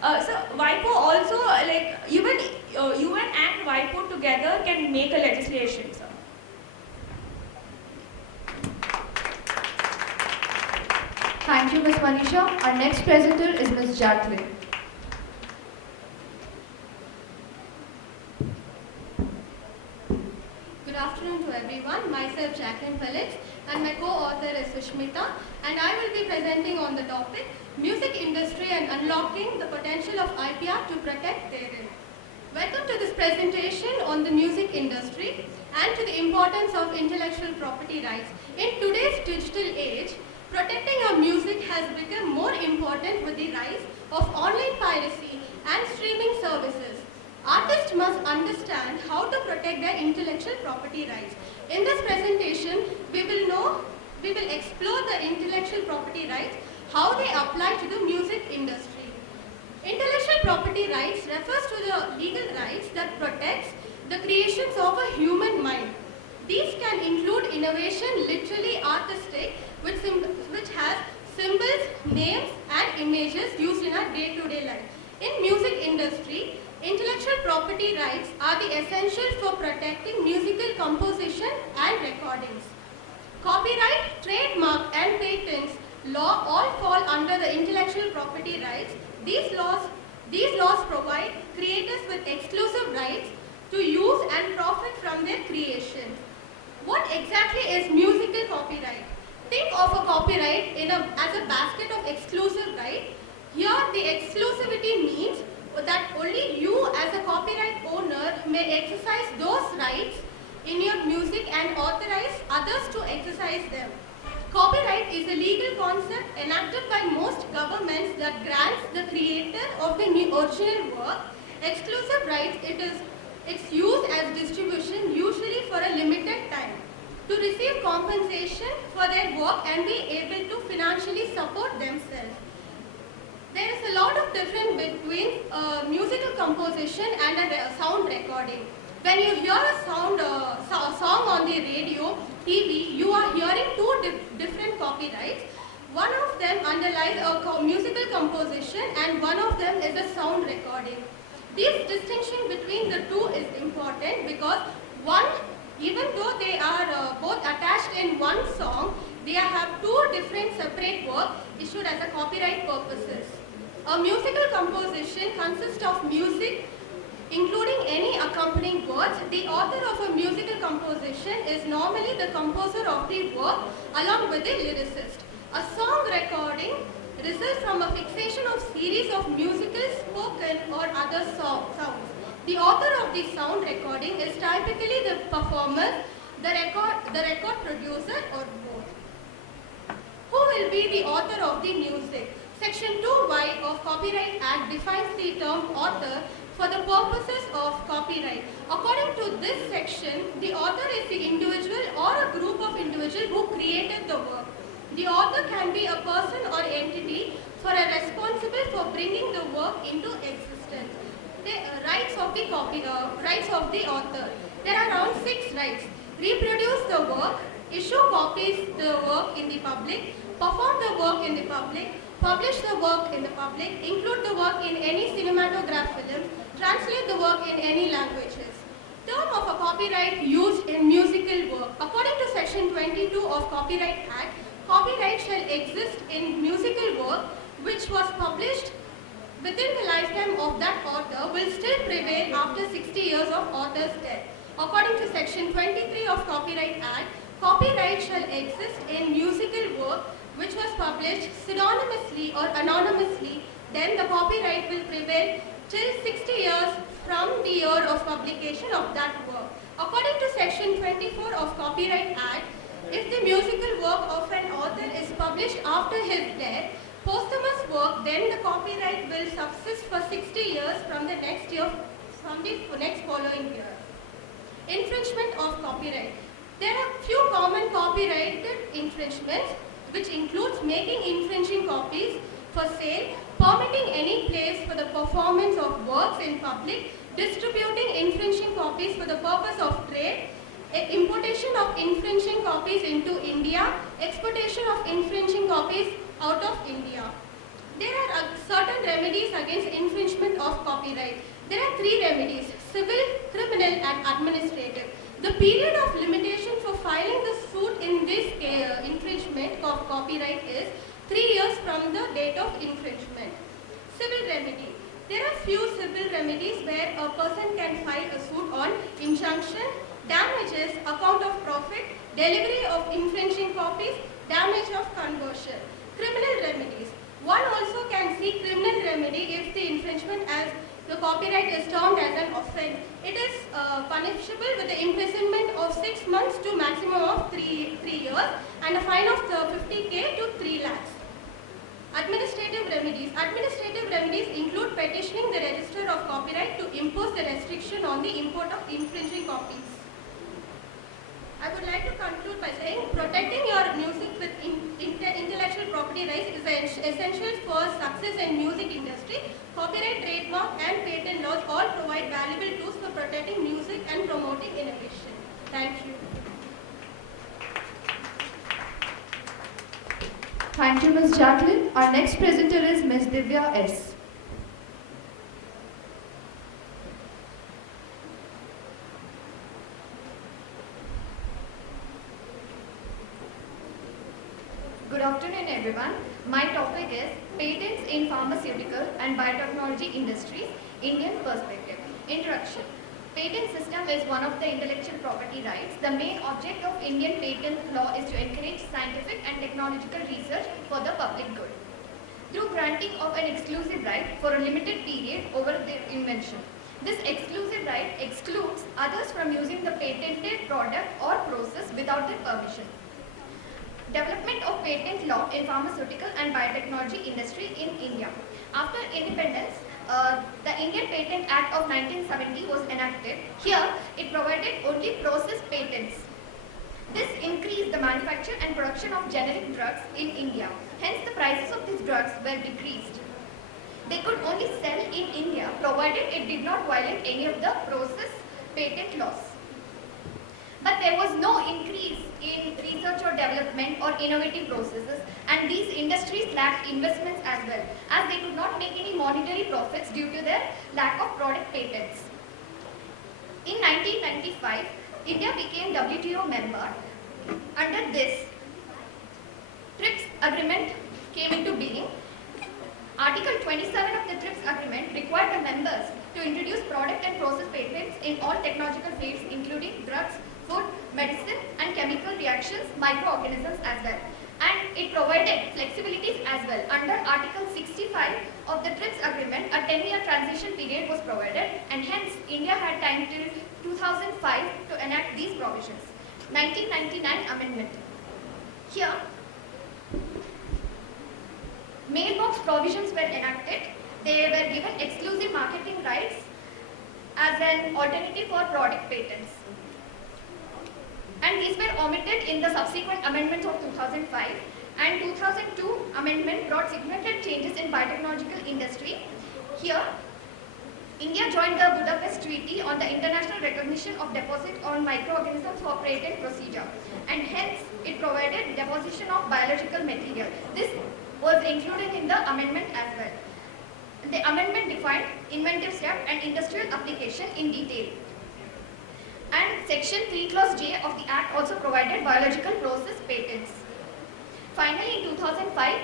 So WIPO also, like even UN and WIPO together can make a legislation, sir. Thank you, Ms. Manisha. Our next presenter is Ms. Jacqueline. Good afternoon to everyone. Myself Jacqueline Felix and my co-author is Sushmita, and I will be presenting on the topic Music Industry and Unlocking the Potential of IPR to Protect Therein. Welcome to this presentation on the music industry and to the importance of intellectual property rights. In today's digital age, protecting our music has become more important with the rise of online piracy and streaming services. Artists must understand how to protect their intellectual property rights. In this presentation, we will explore the intellectual property rights, how they apply to the music industry. Intellectual property rights refers to the legal rights that protects the creations of a human mind. These can include innovation, literally artistic, which has symbols, names and images used in our day-to-day life. In music industry, intellectual property rights are the essential for protecting musical composition and recordings. Copyright, trademark and patents law all fall under the intellectual property rights. These laws provide creators with exclusive rights to use and profit from their creations. What exactly is musical copyright? Think of a copyright as a basket of exclusive rights. Here the exclusivity means that only you as a copyright owner may exercise those rights in your music and authorize others to exercise them. Copyright is a legal concept enacted by most governments that grants the creator of the original work exclusive rights. It's used as distribution, usually for a limited time, to receive compensation for their work and be able to financially support themselves. There is a lot of difference between musical composition and a sound recording. When you hear a song on the radio, TV, you are hearing two different copyrights. One of them underlies a musical composition and one of them is a sound recording. This distinction between the two is important because one, even though they are both attached in one song, they have two different separate works issued as a copyright purposes. A musical composition consists of music including any accompanying words. The author of a musical composition is normally the composer of the work along with the lyricist. A song recording results from a fixation of series of musical, spoken or other sounds. The author of the sound recording is typically the performer, the record producer or both. Who will be the author of the music? Section 2Y of Copyright Act defines the term author for the purposes of copyright. According to this section, the author is the individual or a group of individuals who created the work. The author can be a person or entity responsible for bringing the work into existence. The rights of the author. There are around 6 rights. Reproduce the work, issue copies the work in the public, perform the work in the public, publish the work in the public, include the work in any cinematograph film, translate the work in any languages. Term of a copyright used in musical work. According to section 22 of Copyright Act, copyright shall exist in musical work which was published within the lifetime of that author will still prevail after 60 years of author's death. According to section 23 of Copyright Act, copyright shall exist in musical work which was published pseudonymously or anonymously, then the copyright will prevail till 60 years from the year of publication of that work. According to section 24 of Copyright Act, if the musical work of an author is published after his death, posthumous work, then the copyright will subsist for 60 years from the next following year. Infringement of copyright. There are few common copyrighted infringements, which includes making infringing copies for sale, permitting any place for the performance of works in public, distributing infringing copies for the purpose of trade, importation of infringing copies into India, exportation of infringing copies out of India. There are certain remedies against infringement of copyright. There are 3 remedies: civil, criminal and administrative. The period of limitation for filing the suit in this infringement of copyright is 3 years from the date of infringement. Civil remedy. There are few civil remedies where a person can file a suit on injunction, damages, account of profit, delivery of infringing copies, damage of conversion. Criminal remedies. One also can seek criminal remedy if the infringement as the copyright is termed as an offence. It is punishable with the imprisonment of 6 months to maximum of 3 years and a fine of 50,000 to 3 lakhs. Administrative remedies. Administrative remedies include petitioning the Register of Copyright to impose the restriction on the import of infringing copies. I would like to conclude by saying protecting your music with intellectual property rights is essential for success in music industry. Copyright, trademark and patent laws all provide valuable tools for protecting music and promoting innovation. Thank you. Thank you, Ms. Jacqueline. Our next presenter is Ms. Divya S. Good afternoon, everyone. My topic is Patents in Pharmaceutical and Biotechnology Industries, Indian Perspective. Introduction. Patent system is one of the intellectual property rights. The main object of Indian patent law is to encourage scientific and technological research for the public good, through granting of an exclusive right for a limited period over their invention. This exclusive right excludes others from using the patented product or process without their permission. Development of patent law in pharmaceutical and biotechnology industry in India. After independence, the Indian Patent Act of 1970 was enacted. Here, it provided only process patents. This increased the manufacture and production of generic drugs in India. Hence, the prices of these drugs were decreased. They could only sell in India provided it did not violate any of the process patent laws. But there was no increase in research or development or innovative processes, and these industries lacked investments as well, as they could not make any monetary profits due to their lack of product patents. In 1995, India became WTO member. Under this, TRIPS agreement came into being. Article 27 of the TRIPS agreement required the members to introduce product and process patents in all technological fields, including drugs, food, medicine, and chemical reactions, microorganisms as well. And it provided flexibilities as well. Under Article 65 of the TRIPS agreement, a 10-year transition period was provided, and hence India had time till 2005 to enact these provisions. 1999 amendment. Here, mailbox provisions were enacted. They were given exclusive marketing rights as an alternative for product patents. And these were omitted in the subsequent amendments of 2005, and 2002 amendment brought significant changes in biotechnological industry. Here, India joined the Budapest Treaty on the international recognition of deposit on microorganisms for patent procedure, and hence it provided deposition of biological material. This was included in the amendment as well. The amendment defined inventive step and industrial application in detail. And Section 3 Clause J of the Act also provided biological process patents. Finally, in 2005,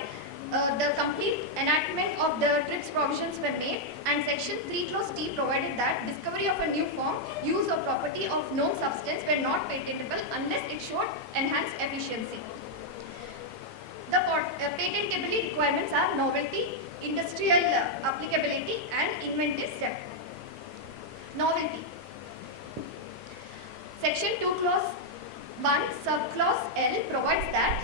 the complete enactment of the TRIPS provisions were made, and Section 3 Clause T provided that discovery of a new form, use or property of known substance were not patentable unless it showed enhanced efficiency. The patentability requirements are novelty, industrial applicability, and inventive step. Novelty. Section 2 Clause 1 Subclause L provides that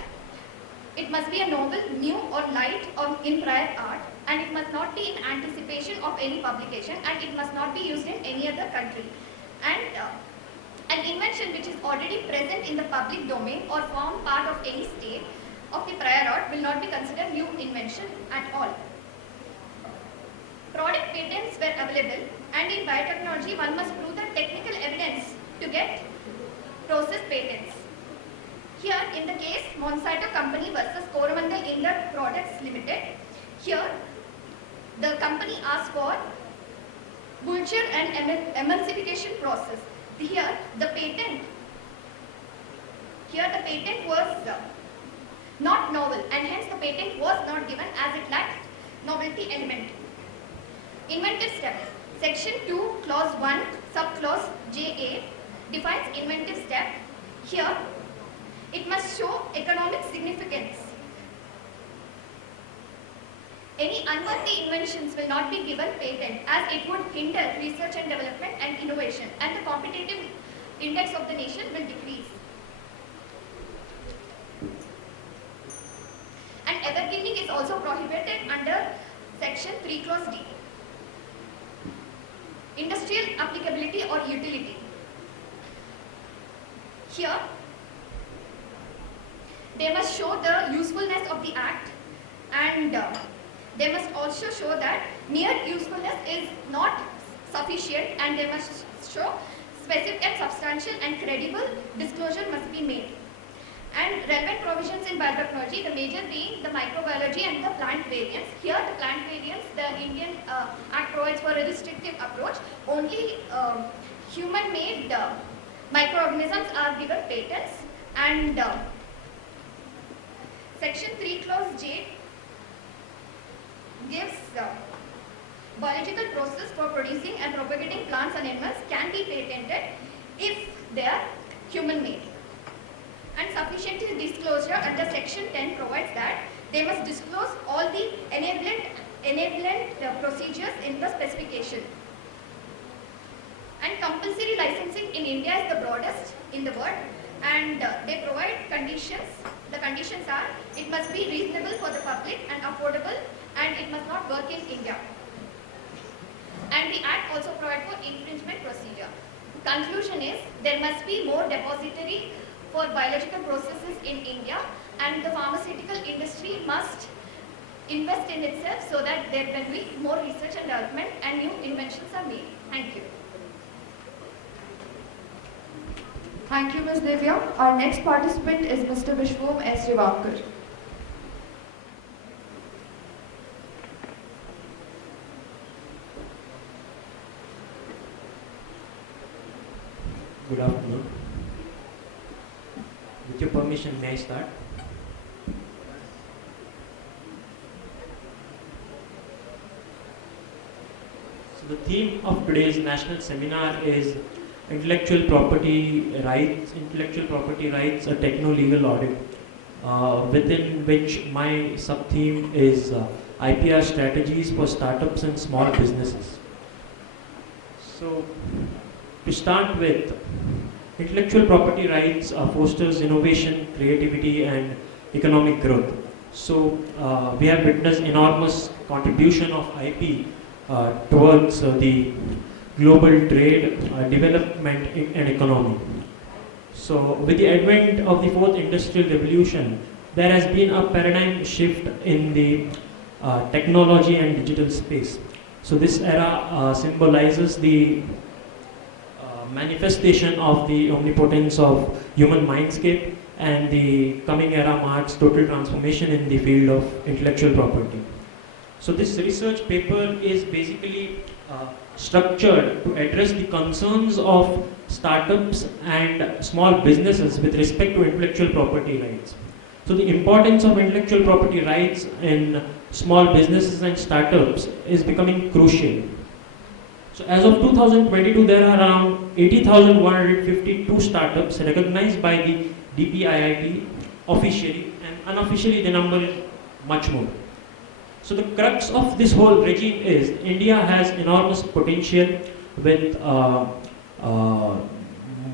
it must be a novel, new or light in prior art, and it must not be in anticipation of any publication, and it must not be used in any other country. And an invention which is already present in the public domain or form part of any state of the prior art will not be considered new invention at all. Product patents were available, and in biotechnology one must prove the technical evidence to get process patents. Here, in the case Monsanto Company versus Coromandel India Products Limited, here the company asked for culture and emulsification process. Here the patent was not novel, and hence the patent was not given as it lacked novelty element. Inventive step. Section 2 Clause 1 Subclause JA defines inventive step. Here, it must show economic significance. Any unworthy inventions will not be given patent, as it would hinder research and development and innovation, and the competitive index of the nation will decrease. And evergreening is also prohibited under Section 3 Clause D. Industrial applicability or utility. Here, they must show the usefulness of the act, and they must also show that mere usefulness is not sufficient, and they must show specific and substantial and credible disclosure must be made. And relevant provisions in biotechnology, the major being the microbiology and the plant variants. Here the plant variants, the Indian Act provides for a restrictive approach. Only human-made microorganisms are given patents. And Section 3 Clause J gives biological process for producing and propagating plants and animals can be patented if they are human-made. And sufficient disclosure under Section 10 provides that they must disclose all the enablant procedures in the specification. And compulsory licensing in India is the broadest in the world, and they provide conditions. The conditions are, it must be reasonable for the public and affordable, and it must not work in India. And the Act also provides for infringement procedure. Conclusion is, there must be more depository for biological processes in India, and the pharmaceutical industry must invest in itself so that there will be more research and development and new inventions are made. Thank you. Thank you, Ms. Divya. Our next participant is Mr. Vishwam S. Rivakar. Good afternoon. With your permission, may I start? So the theme of today's national seminar is intellectual property rights, a techno-legal audit, within which my sub-theme is IPR strategies for startups and small businesses. So to start with, intellectual property rights fosters innovation, creativity and economic growth. So we have witnessed enormous contribution of IP towards the global trade, development and economy. So with the advent of the fourth industrial revolution, there has been a paradigm shift in the technology and digital space. So this era symbolizes the manifestation of the omnipotence of human mindscape, and the coming era marks total transformation in the field of intellectual property. So this research paper is basically structured to address the concerns of startups and small businesses with respect to intellectual property rights. So the importance of intellectual property rights in small businesses and startups is becoming crucial. So as of 2022, there are around 80,152 startups recognized by the DPIIT officially, and unofficially the number is much more. So the crux of this whole regime is India has enormous potential with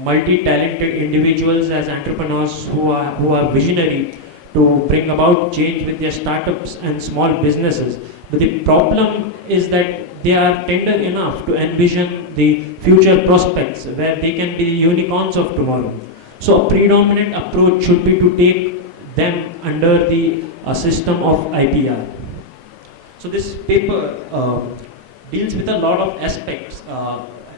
multi-talented individuals as entrepreneurs who are visionary to bring about change with their startups and small businesses. But the problem is that they are tender enough to envision the future prospects where they can be the unicorns of tomorrow. So a predominant approach should be to take them under the system of IPR. So this paper deals with a lot of aspects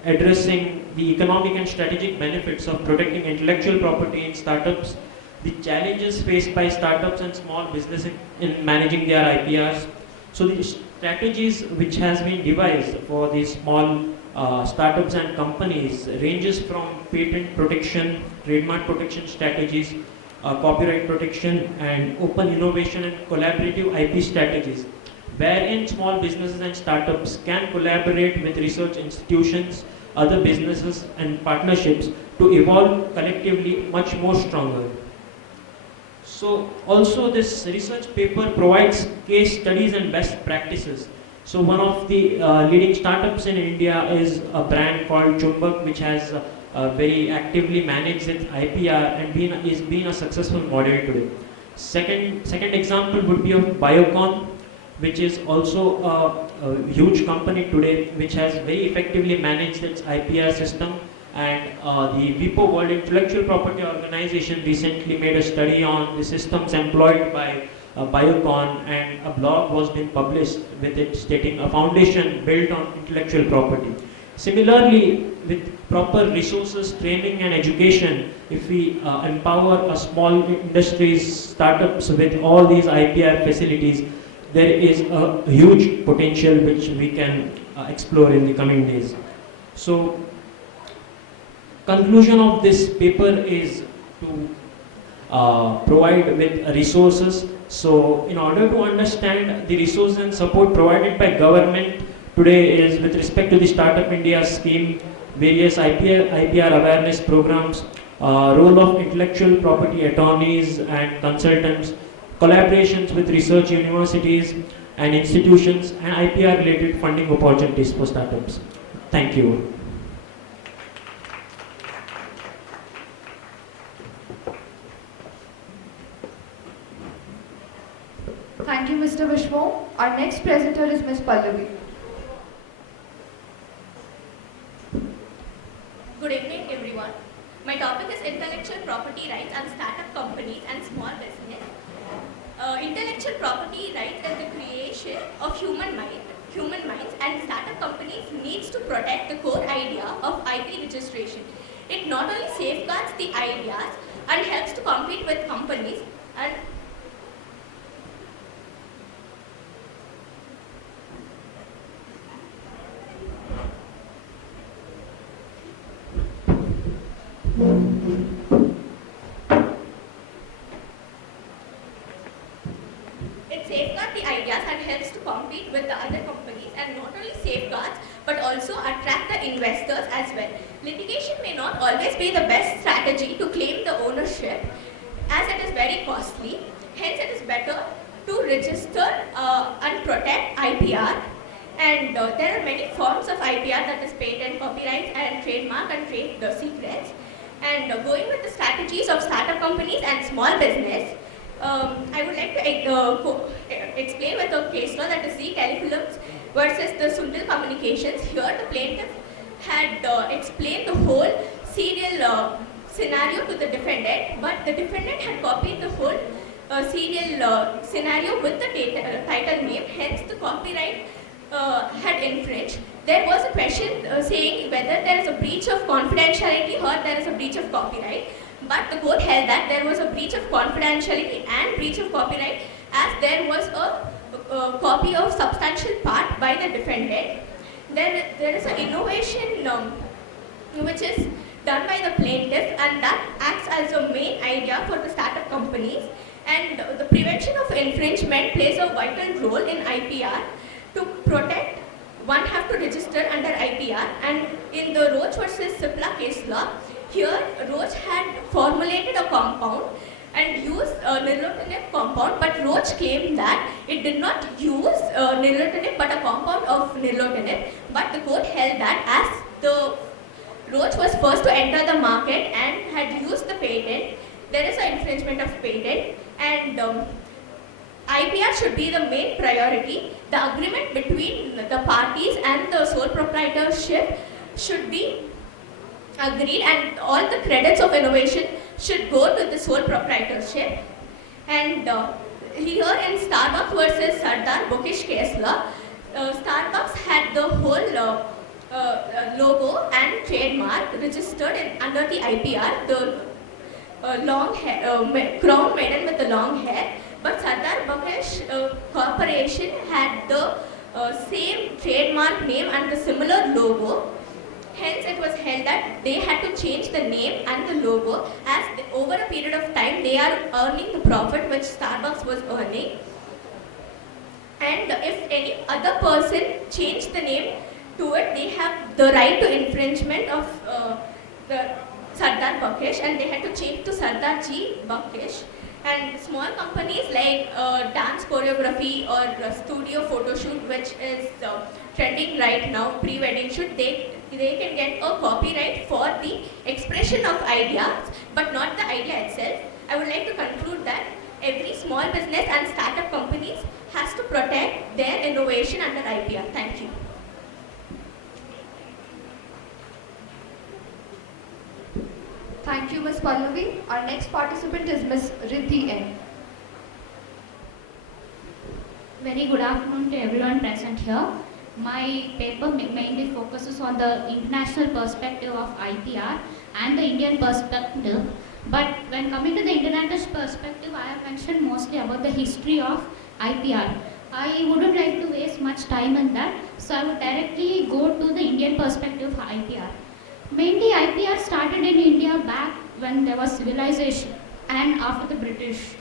addressing the economic and strategic benefits of protecting intellectual property in startups, the challenges faced by startups and small businesses in managing their IPRs. So the strategies which has been devised for these small startups and companies ranges from patent protection, trademark protection strategies, copyright protection, and open innovation and collaborative IP strategies, wherein small businesses and startups can collaborate with research institutions, other businesses and partnerships to evolve collectively much more stronger. So also this research paper provides case studies and best practices. So one of the leading startups in India is a brand called Chumbak, which has very actively managed its IPR and is being a successful model today. Second example would be of Biocon, which is also a huge company today, which has very effectively managed its IPR system. And the WIPO World Intellectual Property Organization recently made a study on the systems employed by Biocon, and a blog was been published with it stating a foundation built on intellectual property. Similarly, with proper resources, training and education, if we empower a small industries, startups with all these IPR facilities, there is a huge potential which we can explore in the coming days. So, conclusion of this paper is to provide with resources. So, in order to understand the resources and support provided by government today is with respect to the Startup India scheme, various IPR awareness programs, role of intellectual property attorneys and consultants, collaborations with research universities and institutions, and IPR related funding opportunities for startups. Thank you. Thank you, Mr. Vishmo. Our next presenter is Ms. Pallavi. Good evening, everyone. My topic is intellectual property rights and startup companies and small business. Intellectual property rights is the creation of human minds, and startup companies needs to protect the core idea of IP registration. It not only safeguards the ideas and helps to compete with companies and it safeguards the ideas and helps to compete with the other companies, and not only safeguards but also attract the investors as well. Litigation may not always be the best strategy to claim the ownership as it is very costly. Hence it is better to register and protect IPR. And there are many forms of IPR, that is patent, copyright and trademark and trade secrets. And going with the strategies of startup companies and small business, I would like to explain with a case law, that is the Telecfilms versus the Sundal Communications. Here the plaintiff had explained the whole serial scenario to the defendant, but the defendant had copied the whole serial scenario with the title name, hence the copyright had infringed. There was a question saying whether there is a breach of confidentiality or there is a breach of copyright, but the court held that there was a breach of confidentiality and breach of copyright, as there was a copy of substantial part by the defendant. There is an innovation which is done by the plaintiff, and that acts as a main idea for the startup companies, and the prevention of infringement plays a vital role in IPR. To protect, one have to register under IPR, and in the Roach versus Cipla case law, here Roach had formulated a compound and used nilotinib compound, but Roach claimed that it did not use nilotinib but a compound of nilotinib, but the court held that as the Roach was first to enter the market and had used the patent, there is an infringement of patent, and IPR should be the main priority. The agreement between the parties and the sole proprietorship should be agreed, and all the credits of innovation should go to the sole proprietorship. And here in Starbucks versus Sardar Bookish case law, Starbucks had the whole logo and trademark registered under the IPR, the long hair, crown maiden with the long hair. But Sardar Bookish Corporation had the same trademark name and the similar logo. Hence, it was held that they had to change the name and the logo, as over a period of time they are earning the profit which Starbucks was earning. And if any other person changed the name to it, they have the right to infringement of the Sardar Bookish, and they had to change to Sardar Ji Bookish. And small companies like dance choreography or studio photo shoot, which is trending right now, pre-wedding shoot, they can get a copyright for the expression of ideas, but not the idea itself. I would like to conclude that every small business and startup companies has to protect their innovation under IPR. Thank you. Thank you, Ms. Pallavi. Our next participant is Ms. Riddhi N. Very good afternoon to everyone present here. My paper mainly focuses on the international perspective of IPR and the Indian perspective. But when coming to the international perspective, I have mentioned mostly about the history of IPR. I wouldn't like to waste much time in that, so I would directly go to the Indian perspective of IPR. Mainly IPR started in India back when there was civilization and after the British.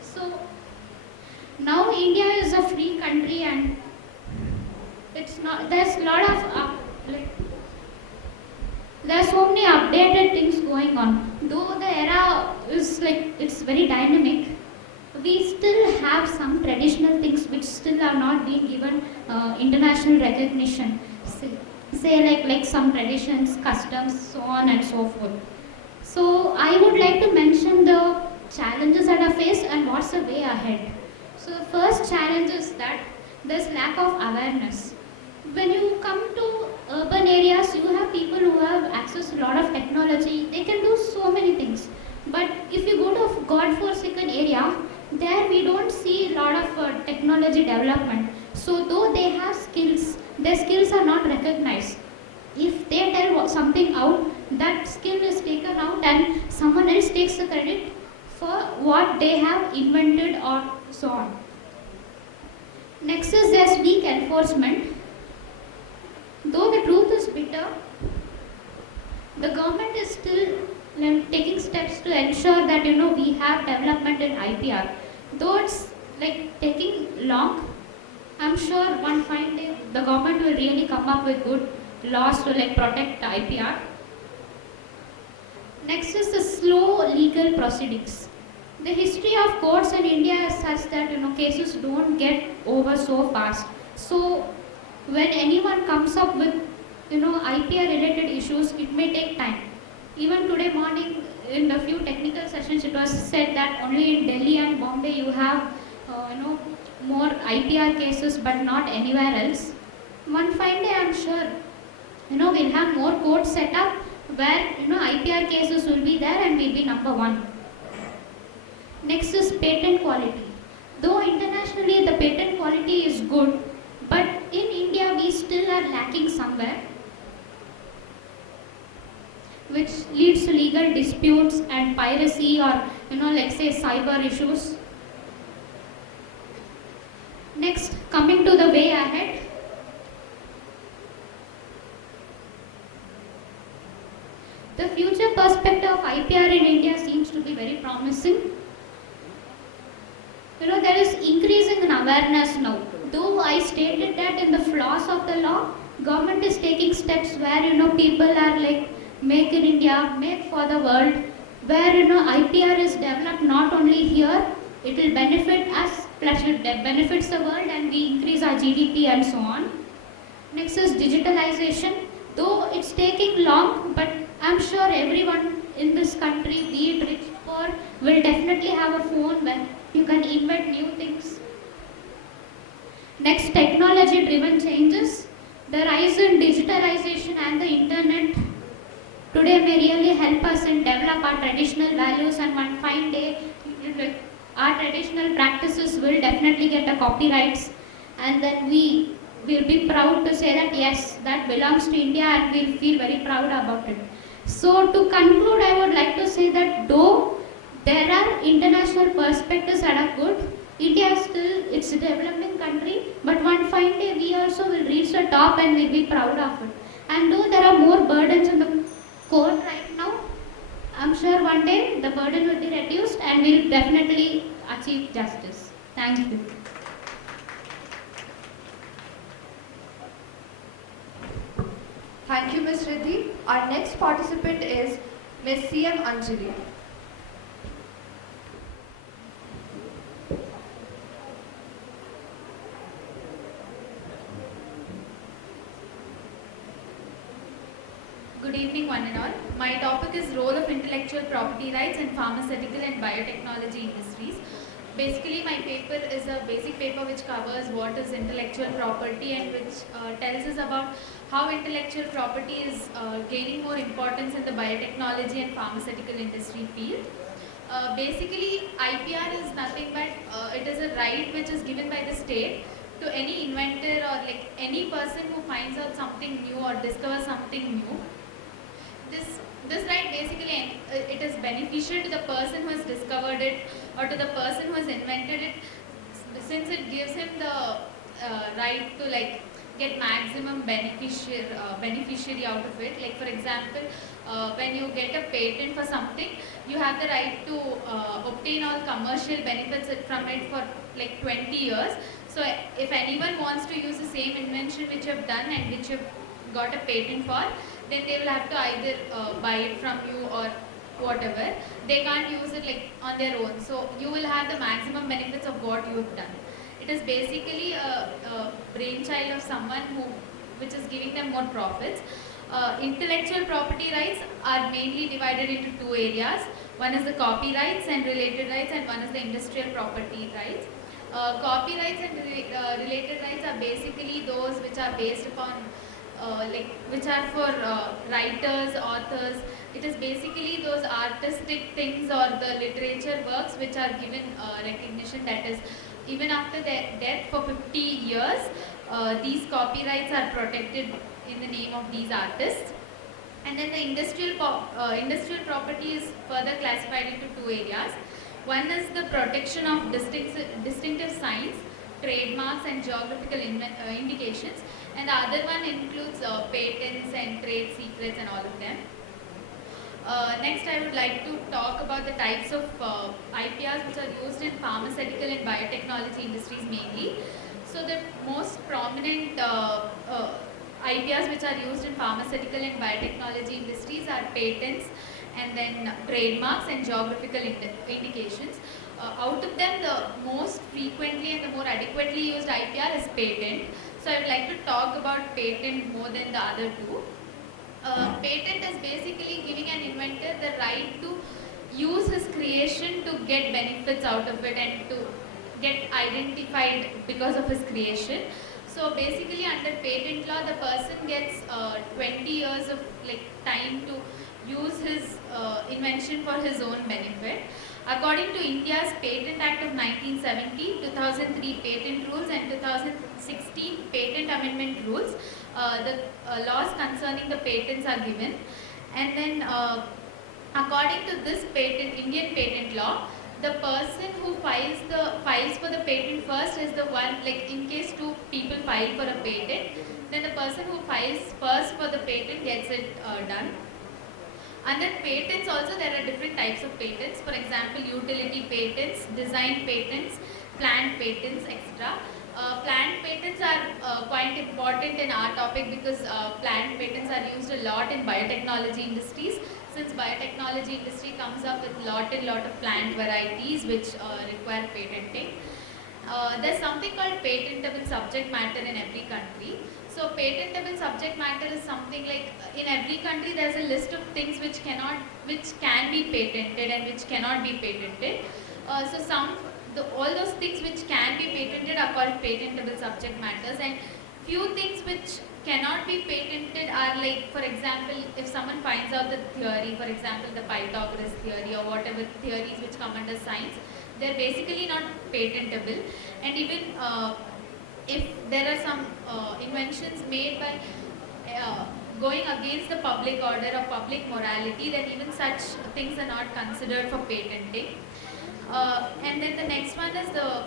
So now India is a free country and it's not, there's a lot of there's so many updated things going on. Though the era is it's very dynamic, we still have some traditional things which still are not being given international recognition. Say like some traditions, customs, so on and so forth. So I would like to mention the challenges that are faced and what's the way ahead. So the first challenge is that there's lack of awareness. When you come to urban areas, you have people who have access to a lot of technology. They can do so many things. But if you go to a God-forsaken area, there we don't see a lot of technology development. So though they have skills, their skills are not recognized. If they tell something out, that skill is taken out and someone else takes the credit for what they have invented or so on. Next is there's weak enforcement. Though the truth is bitter, the government is still taking steps to ensure that we have development in IPR. Though it's taking long, I'm sure one fine day the government will really come up with good laws to protect the IPR. Next is the slow legal proceedings. The history of courts in India is such that cases don't get over so fast. So when anyone comes up with IPR related issues, it may take time. Even today morning in a few technical sessions it was said that only in Delhi and Bombay you have more IPR cases but not anywhere else. One fine day I'm sure we'll have more courts set up where IPR cases will be there and we'll be number one. Next is patent quality. Though internationally the patent quality is good, but in India we still are lacking somewhere, which leads to legal disputes and piracy or say cyber issues. Next, coming to the way ahead. The future perspective of IPR in India seems to be very promising. There is increasing in awareness now. Though I stated that in the flaws of the law, government is taking steps where people are make in India, make for the world, where IPR is developed not only here, it will benefit us, plus it benefits the world and we increase our GDP and so on. Next is digitalization. Though it's taking long, but I'm sure everyone in this country, be it rich or poor, will definitely have a phone where you can invent new things. Next, technology-driven changes. The rise in digitalization and the internet today may really help us in develop our traditional values, and one fine day our traditional practices will definitely get the copyrights, and then we will be proud to say that yes, that belongs to India and we'll feel very proud about it. So to conclude, I would like to say that though there are international perspectives that are good, India is still, it's a developing country, but one fine day we also will reach the top and we'll be proud of it. And though there are more burdens in the court right now, I'm sure one day the burden will be reduced and we'll definitely achieve justice. Thank you. Thank you, Ms. Riddhi. Our next participant is Ms. C.M. Anjali. Good evening, one and all. My topic is role of intellectual property rights in pharmaceutical and biotechnology industries. Basically, my paper is a basic paper which covers what is intellectual property and which tells us about how intellectual property is gaining more importance in the biotechnology and pharmaceutical industry field. Basically, IPR is nothing but it is a right which is given by the state to any inventor or like any person who finds out something new or discovers something new. This right basically it is beneficial to the person who has discovered it or to the person who has invented it, since it gives him the right to like get maximum beneficiary out of it. Like for example, when you get a patent for something, you have the right to obtain all commercial benefits from it for like 20 years. So if anyone wants to use the same invention which you have done and which you have got a patent for, then they will have to either buy it from you or whatever. They can't use it like on their own. So you will have the maximum benefits of what you have done. It is basically a brainchild of someone which is giving them more profits. Intellectual property rights are mainly divided into two areas. One is the copyrights and related rights, and one is the industrial property rights. Copyrights and related rights are basically those which are based upon which are for writers, authors. It is basically those artistic things or the literature works which are given recognition, that is even after their death for 50 years, these copyrights are protected in the name of these artists. And then the industrial property is further classified into two areas. One is the protection of distinctive signs, trademarks and geographical indications, and the other one includes patents and trade secrets and all of them. Next, I would like to talk about the types of IPRs which are used in pharmaceutical and biotechnology industries mainly. So the most prominent IPRs which are used in pharmaceutical and biotechnology industries are patents, and then trademarks and geographical indications. Out of them, the most frequently and the more adequately used IPR is patent. So I would like to talk about patent more than the other two. Patent is basically giving an inventor the right to use his creation to get benefits out of it and to get identified because of his creation. So basically under patent law, the person gets 20 years of time to use his invention for his own benefit. According to India's Patent Act of 1970, 2003 Patent Rules and 2016 Patent Amendment Rules, the laws concerning the patents are given. And then according to this Indian patent law, the person who files for the patent first is the one, in case two people file for a patent, then the person who files first for the patent gets it done. Under patents also there are different types of patents. For example, utility patents, design patents, plant patents, etc. Plant patents are quite important in our topic because plant patents are used a lot in biotechnology industries, since biotechnology industry comes up with lot of plant varieties which require patenting. There's something called patentable subject matter in every country. So patentable subject matter is something like in every country there's a list of things which can be patented and which cannot be patented. All those things which can be patented are called patentable subject matters, and few things which cannot be patented are like, for example, if someone finds out the theory, for example the Pythagoras theory or whatever theories which come under science, they're basically not patentable. And even if there are some inventions made by going against the public order or public morality, then even such things are not considered for patenting. And then the next one is the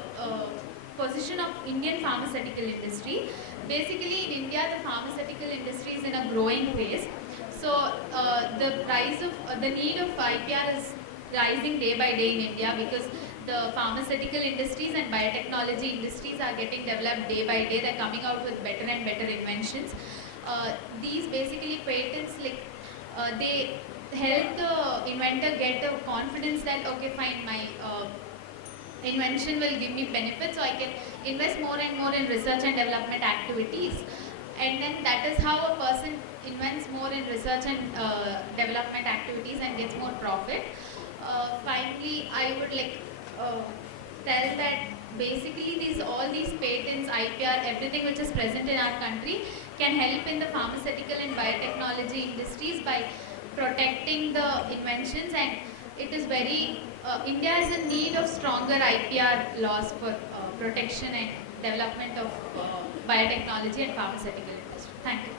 position of Indian pharmaceutical industry. Basically in India, the pharmaceutical industry is in a growing phase. So the need of IPR is rising day by day in India because the pharmaceutical industries and biotechnology industries are getting developed day by day. They're coming out with better and better inventions. These basically patents, they help the inventor get the confidence that, okay, fine, my invention will give me benefits, so I can invest more and more in research and development activities. And then that is how a person invents more in research and development activities and gets more profit. Finally, I would tell that basically all these patents, IPR, everything which is present in our country can help in the pharmaceutical and biotechnology industries by protecting the inventions, and it is very, India is in need of stronger IPR laws for protection and development of biotechnology and pharmaceutical industry. Thank you.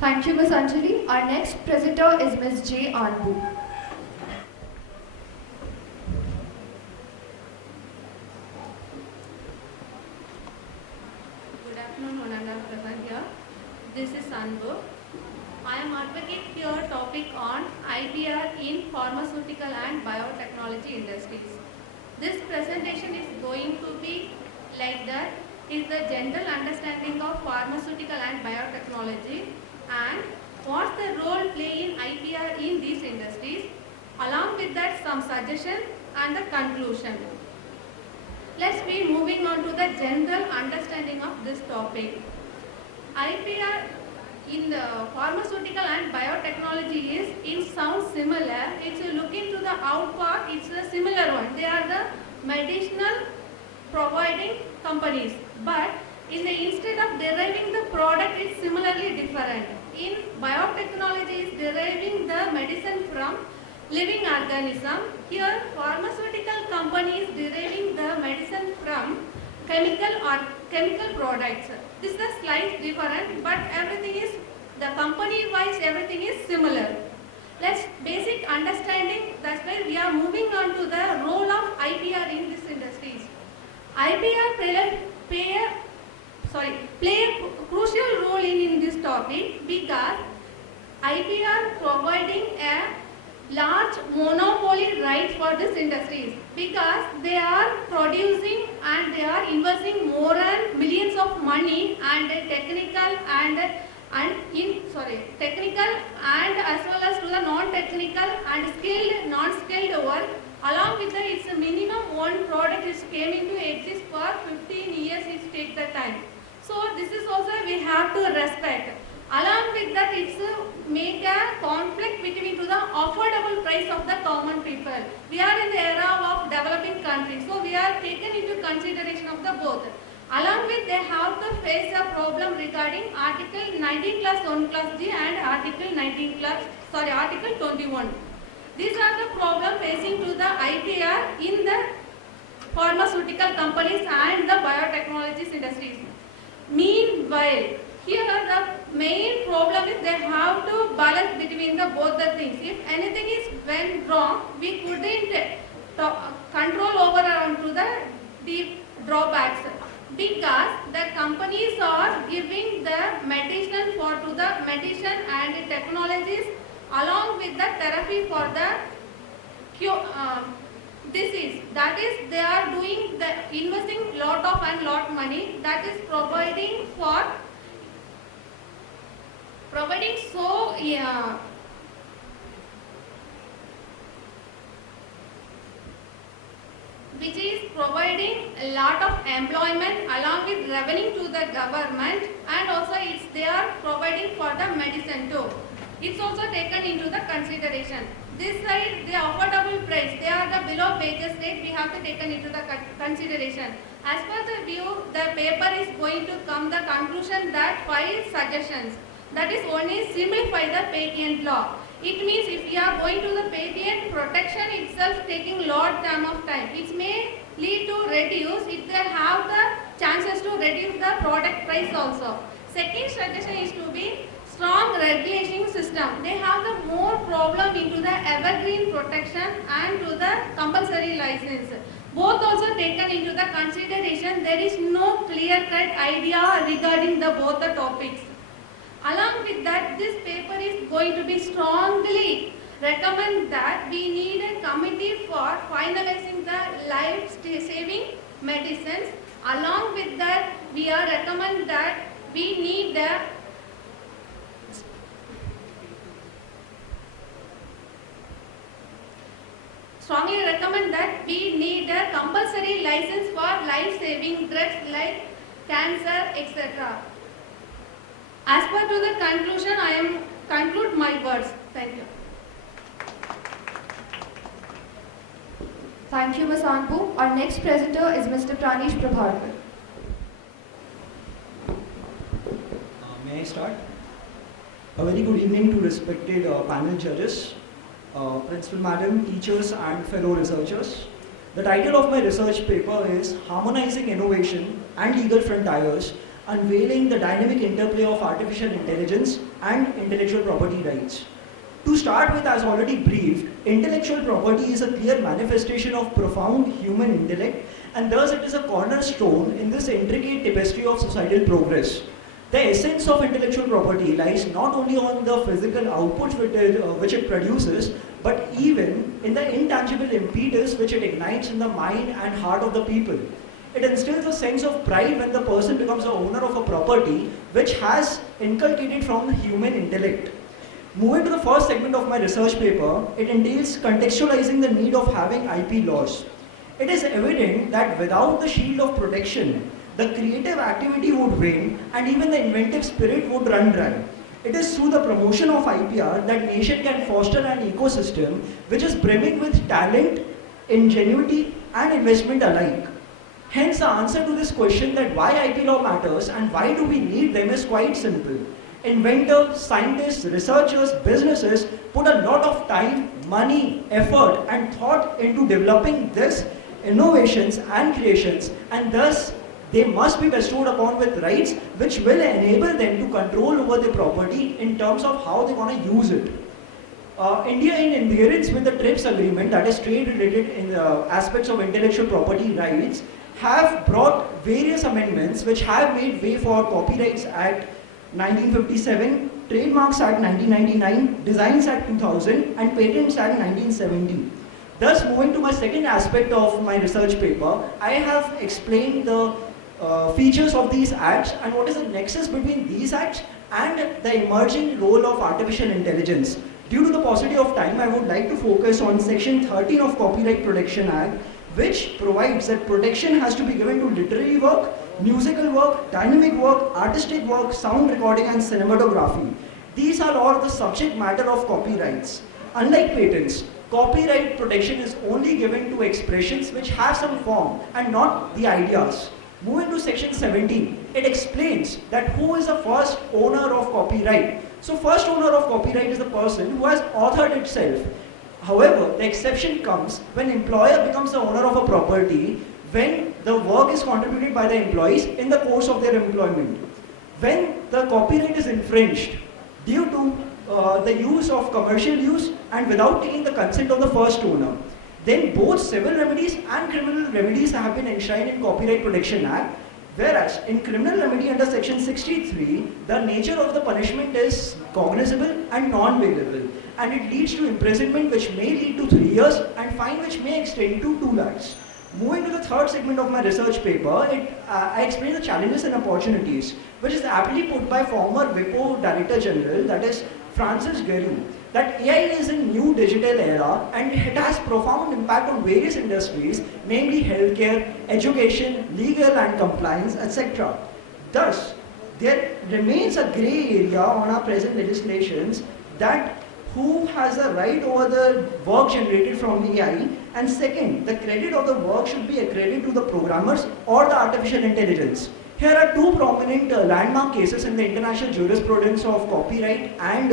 Thank you, Ms. Anjali. Our next presenter is Ms. J. Anbu. Good afternoon, Honorable Present here. This is Anbu. I am advocate here topic on IPR in pharmaceutical and biotechnology industries. This presentation is going to be like that is the general understanding of pharmaceutical and biotechnology and what's the role play in IPR in these industries. Along with that, some suggestion and the conclusion. Let's be moving on to the general understanding of this topic. IPR in the pharmaceutical and biotechnology is, it sounds similar. It's a look into the out part, it's a similar one. They are the medicinal providing companies. But instead of deriving the product, it's similarly different. In biotechnology, is deriving the medicine from living organism. Here, pharmaceutical companies deriving the medicine from chemical products. This is the slight different, but everything is, the company-wise, everything is similar. Let's basic understanding, that's why we are moving on to the role of IPR in these industries. IPR play a crucial role in this topic because IPR providing a large monopoly rights for these industries because they are producing and they are investing more than millions of money and technical and as well as to the non-technical and skilled, non-skilled work. Along with that, it's a minimum one product which came into exist for 15 years, it takes the time. So this is also we have to respect. Along with that, it's make a conflict between to the affordable price of the common people. We are in the era of developing countries, so we are taken into consideration of the both. Along with, they have to face a problem regarding Article 19 class 1 class G and Article 21. These are the problems facing to the IPR in the pharmaceutical companies and the biotechnologies industries. Meanwhile, here the main problem is they have to balance between the both the things. If anything is went wrong, we couldn't control over onto the drawbacks because the companies are giving the medicine for to the medicine and the technologies along with the therapy for the cure, disease. That is, they are doing the investing lot money. That is providing so which is providing a lot of employment along with revenue to the government, and also they are providing for the medicine too. It's also taken into the consideration. This side, the affordable price, they are the below wages rate, we have to taken into the consideration. As per the view, the paper is going to come the conclusion that 5 suggestions. That is, one is simplify the patent law. It means if you are going to the patent, protection itself taking lot term of time. It may lead to reduce, it will have the chances to reduce the product price also. Second suggestion is to be strong regulation system. They have the more problem into the evergreen protection and to the compulsory license. Both also taken into the consideration. There is no clear-cut idea regarding the both the topics. Along with that, this paper is going to be strongly recommend that we need a committee for finalizing the life-saving medicines. Along with that, we are recommend that we need the strongly recommend that we need a compulsory license for life-saving drugs like cancer, etc. As per to the conclusion, I am conclude my words. Thank you. Thank you, Ms. Anbu. Our next presenter is Mr. Pranish Prabharkar. May I start? A very good evening to respected panel judges, principal madam, teachers and fellow researchers. The title of my research paper is Harmonizing Innovation and Legal Frontiers, Unveiling the Dynamic Interplay of Artificial Intelligence and Intellectual Property Rights. To start with, as already briefed, intellectual property is a clear manifestation of profound human intellect, and thus it is a cornerstone in this intricate tapestry of societal progress. The essence of intellectual property lies not only on the physical outputs which it produces, but even in the intangible impetus which it ignites in the mind and heart of the people. It instills a sense of pride when the person becomes the owner of a property which has inculcated from the human intellect. Moving to the first segment of my research paper, it entails contextualizing the need of having IP laws. It is evident that without the shield of protection, the creative activity would wane and even the inventive spirit would run dry. It is through the promotion of IPR that nation can foster an ecosystem which is brimming with talent, ingenuity and investment alike. Hence, the answer to this question that why IP law matters and why do we need them is quite simple. Inventors, scientists, researchers, businesses put a lot of time, money, effort and thought into developing these innovations and creations, and thus they must be bestowed upon with rights which will enable them to control over the property in terms of how they want to use it. India, in adherence with the TRIPS agreement, that is trade related in aspects of intellectual property rights, have brought various amendments which have made way for Copyrights Act 1957, Trademarks Act 1999, Designs Act 2000 and Patents Act 1970. Thus, moving to my second aspect of my research paper, I have explained the features of these acts and what is the nexus between these acts and the emerging role of artificial intelligence. Due to the paucity of time, I would like to focus on Section 13 of Copyright Protection Act, which provides that protection has to be given to literary work, musical work, dynamic work, artistic work, sound recording and cinematography. These are all the subject matter of copyrights. Unlike patents, copyright protection is only given to expressions which have some form and not the ideas. Moving to Section 17, it explains that who is the first owner of copyright. So first owner of copyright is the person who has authored itself. However, the exception comes when employer becomes the owner of a property when the work is contributed by the employees in the course of their employment. When the copyright is infringed due to the use of commercial use and without taking the consent of the first owner, then both civil remedies and criminal remedies have been enshrined in Copyright Protection Act. Whereas in criminal remedy under Section 63, the nature of the punishment is cognizable and non-bailable, and it leads to imprisonment which may lead to 3 years and fine which may extend to 2 lakhs. Moving to the third segment of my research paper, I explain the challenges and opportunities, which is aptly put by former WIPO Director General, that is Francis Geroux, that AI is a new digital era and it has profound impact on various industries, namely healthcare, education, legal and compliance, etc. Thus, there remains a grey area on our present legislations that who has a right over the work generated from AI, and second, the credit of the work should be accredited to the programmers or the artificial intelligence. Here are two prominent landmark cases in the international jurisprudence of copyright and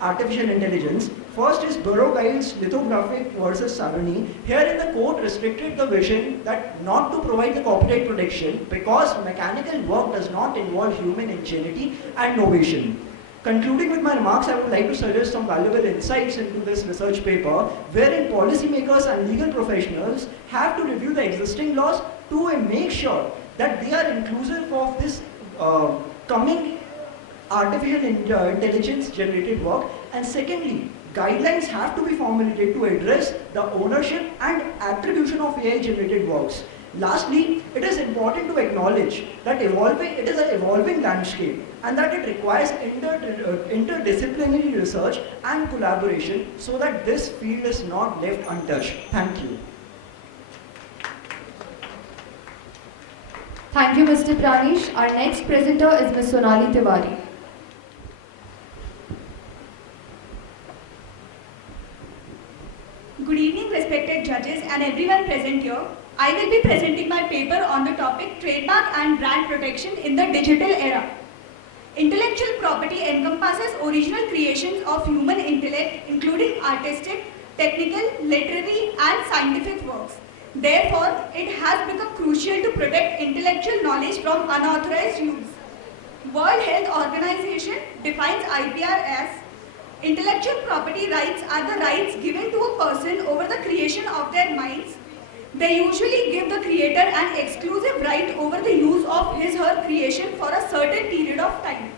artificial intelligence. First is Burrow-Giles lithographic versus Saroni. Herein the court restricted the vision that not to provide the copyright protection because mechanical work does not involve human ingenuity and innovation. Concluding with my remarks, I would like to suggest some valuable insights into this research paper, wherein policymakers and legal professionals have to review the existing laws to make sure that they are inclusive of this coming artificial intelligence generated work, and secondly, guidelines have to be formulated to address the ownership and attribution of AI generated works. Lastly, it is important to acknowledge that it is an evolving landscape and that it requires interdisciplinary research and collaboration so that this field is not left untouched. Thank you. Thank you, Mr. Pranish. Our next presenter is Ms. Sonali Tiwari. Good evening, respected judges and everyone present here. I will be presenting my paper on the topic Trademark and Brand Protection in the Digital Era. Intellectual property encompasses original creations of human intellect, including artistic, technical, literary, and scientific works. Therefore, it has become crucial to protect intellectual knowledge from unauthorized use. World Health Organization defines IPR as intellectual property rights are the rights given to a person over the creation of their minds. They usually give the creator an exclusive right over the use of his/her creation for a certain period of time.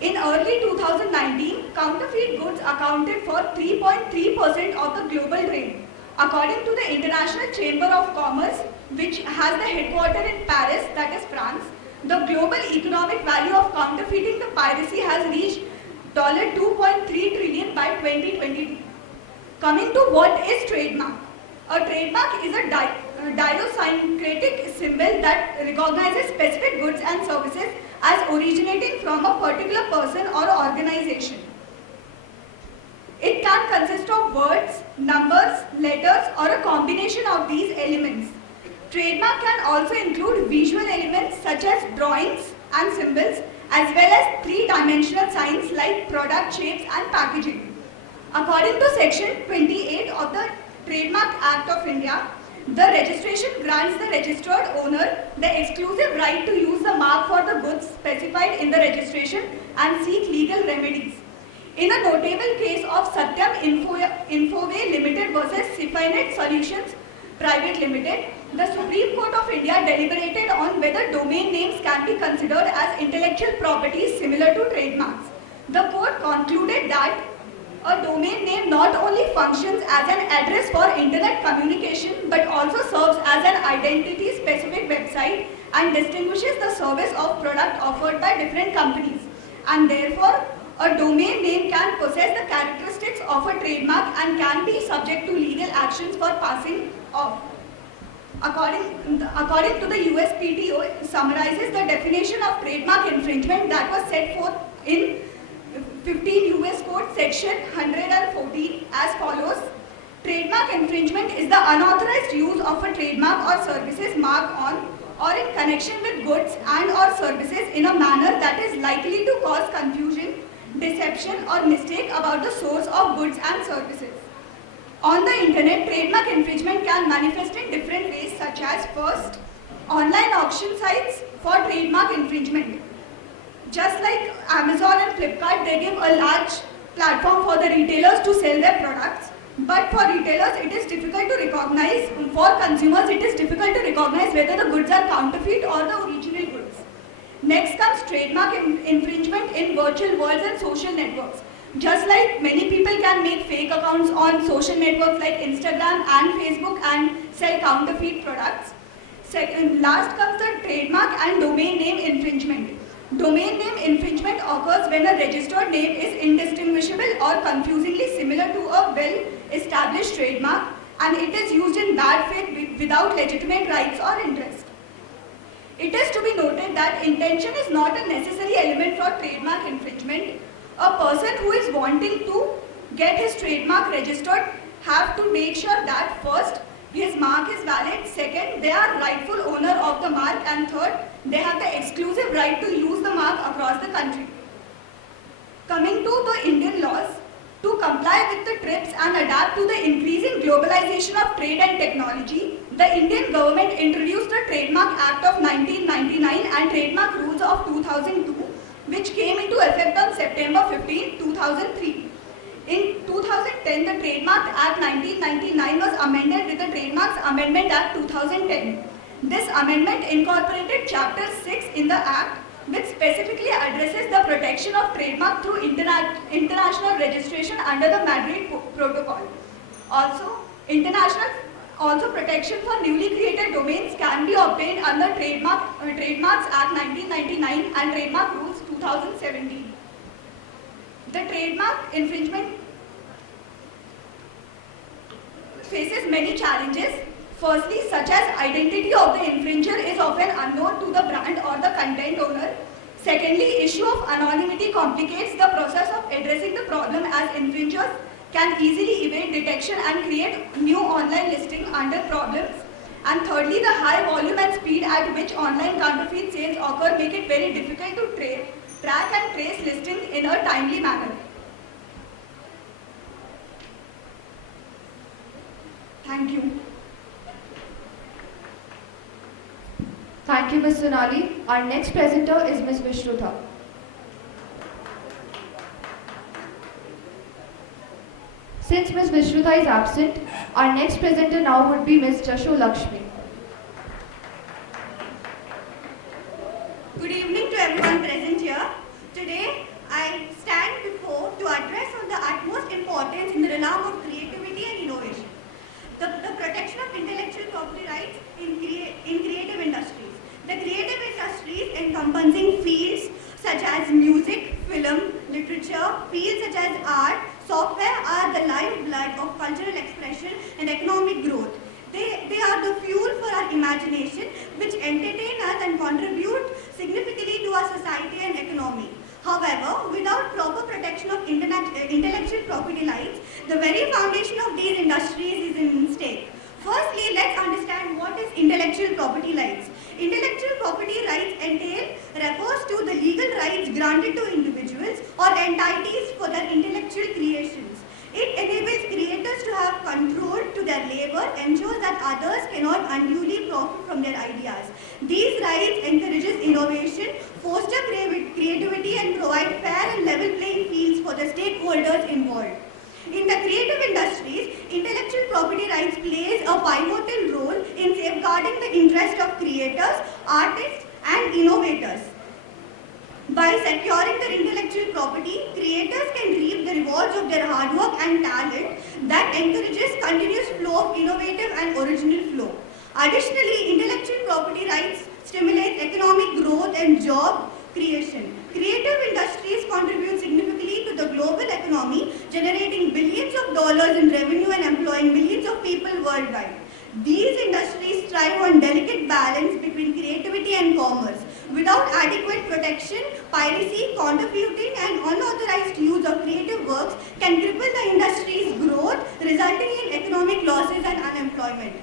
In early 2019, counterfeit goods accounted for 3.3% of the global trade. According to the International Chamber of Commerce, which has the headquarters in Paris, that is France, the global economic value of counterfeiting the piracy has reached $2.3 trillion by 2022. Coming to what is trademark. A trademark is a idiosyncratic symbol that recognizes specific goods and services as originating from a particular person or organization. It can consist of words, numbers, letters, or a combination of these elements. Trademark can also include visual elements such as drawings and symbols, as well as three-dimensional signs like product shapes and packaging. According to Section 28 of the Trademark Act of India, the registration grants the registered owner the exclusive right to use the mark for the goods specified in the registration and seek legal remedies. In a notable case of Satyam Infoway Limited versus Sifinet Solutions Private Limited, the Supreme Court of India deliberated on whether domain names can be considered as intellectual properties similar to trademarks. The court concluded that a domain name not only functions as an address for internet communication but also serves as an identity-specific website and distinguishes the service of product offered by different companies. And therefore, a domain name can possess the characteristics of a trademark and can be subject to legal actions for passing off. According to the USPTO, it summarizes the definition of trademark infringement that was set forth in 15 US Code section 114 as follows. Trademark infringement is the unauthorized use of a trademark or services mark on or in connection with goods and or services in a manner that is likely to cause confusion, deception or mistake about the source of goods and services. On the internet, trademark infringement can manifest in different ways such as first, online auction sites for trademark infringement. Just like Amazon and Flipkart, they give a large platform for the retailers to sell their products. But for retailers, it is difficult to recognize, for consumers, it is difficult to recognize whether the goods are counterfeit or the original goods. Next comes trademark infringement in virtual worlds and social networks. Just like many people can make fake accounts on social networks like Instagram and Facebook and sell counterfeit products. Last comes the trademark and domain name infringement. Domain name infringement occurs when a registered name is indistinguishable or confusingly similar to a well-established trademark and it is used in bad faith without legitimate rights or interest. It is to be noted that intention is not a necessary element for trademark infringement. A person who is wanting to get his trademark registered have to make sure that first, his mark is valid, second, they are rightful owner of the mark, and third, they have the exclusive right to use the mark across the country. Coming to the Indian laws, to comply with the TRIPS and adapt to the increasing globalization of trade and technology, the Indian government introduced the Trademark Act of 1999 and Trademark Rules of 2002, which came into effect on September 15, 2003. In 2010, the Trademark Act 1999 was amended with the Trademarks Amendment Act 2010. This amendment incorporated Chapter 6 in the Act, which specifically addresses the protection of trademark through international registration under the Madrid Protocol. Also, protection for newly created domains can be obtained under Trademarks Act 1999 and Trademark Rules 2017. The trademark infringement faces many challenges. Firstly, such as identity of the infringer is often unknown to the brand or the content owner. Secondly, issue of anonymity complicates the process of addressing the problem as infringers can easily evade detection and create new online listings under problems. And thirdly, the high volume and speed at which online counterfeit sales occur make it very difficult to track and trace listings in a timely manner. Thank you. you, Ms. Sonali. Our next presenter is Ms. Vishrutha. Since Ms. Vishrutha is absent, our next presenter now would be Ms. Jashu Lakshmi. Good evening to everyone present here. Today, I stand before to address on the utmost importance in the realm of creativity and innovation. The protection of intellectual property rights in creative industries. The creative industries encompassing fields such as music, film, literature, fields such as art, software are the lifeblood of cultural expression and economic growth. They are the fuel for our imagination, which entertain us and contribute significantly to our society and economy. However, without proper protection of intellectual property rights, the very foundation of these industries is in stake. Firstly, let's understand what is intellectual property rights. Intellectual property rights refers to the legal rights granted to individuals or entities for their intellectual creations. It enables creators to have control to their labor, ensures that others cannot unduly profit from their ideas. These rights encourages innovation, foster creativity and provide fair and level playing fields for the stakeholders involved. In the creative industries, intellectual property rights plays a pivotal role in safeguarding the interest of creators, artists and innovators. By securing their intellectual property, creators can reap the rewards of their hard work and talent that encourages continuous flow of innovative and original flow. Additionally, intellectual property rights stimulate economic growth and job creation. Creative industries contribute significantly to the global economy, generating billions of dollars in revenue and employing millions of people worldwide. These industries strive on delicate balance between creativity and commerce. Without adequate protection, piracy, counterfeiting and unauthorized use of creative works can cripple the industry's growth, resulting in economic losses and unemployment.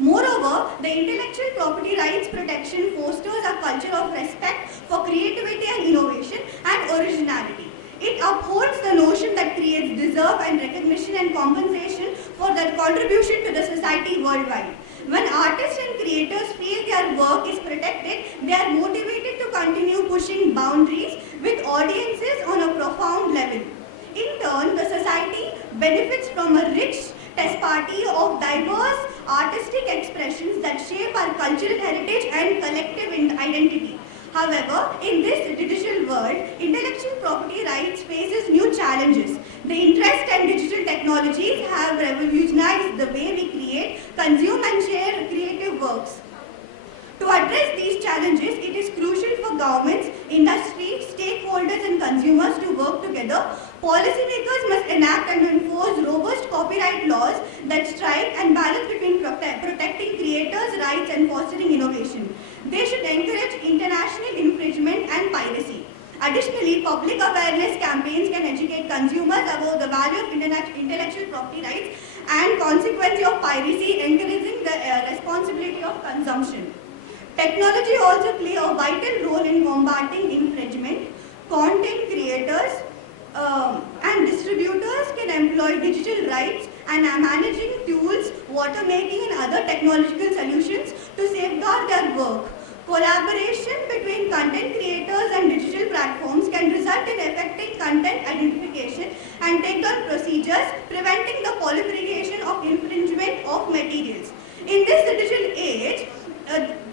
Moreover, the intellectual property rights protection fosters a culture of respect for creativity and innovation and originality. It upholds the notion that creates deserve and recognition and compensation for their contribution to the society worldwide. When artists and creators feel their work is protected, they are motivated to continue pushing boundaries with audiences on a profound level. In turn, the society benefits from a rich tapestry of diverse artistic expressions that shape our cultural heritage and collective identity. However, in this digital world, intellectual property rights faces new challenges. The interest and digital technologies have revolutionized the way we create, consume and share creative works. To address these challenges, it is crucial for governments, industry, stakeholders and consumers to work together. Policymakers must enact and enforce robust copyright laws that strike and balance between protecting creators' rights and fostering innovation. They should encourage international infringement and piracy. Additionally, public awareness campaigns can educate consumers about the value of intellectual property rights and consequences of piracy, encouraging the responsibility of consumption. Technology also plays a vital role in combating infringement. Content creators and distributors can employ digital rights and are managing tools, watermaking and other technological solutions to safeguard their work. Collaboration between content creators and digital platforms can result in effective content identification and takedown procedures, preventing the proliferation of infringement of materials. In this digital age,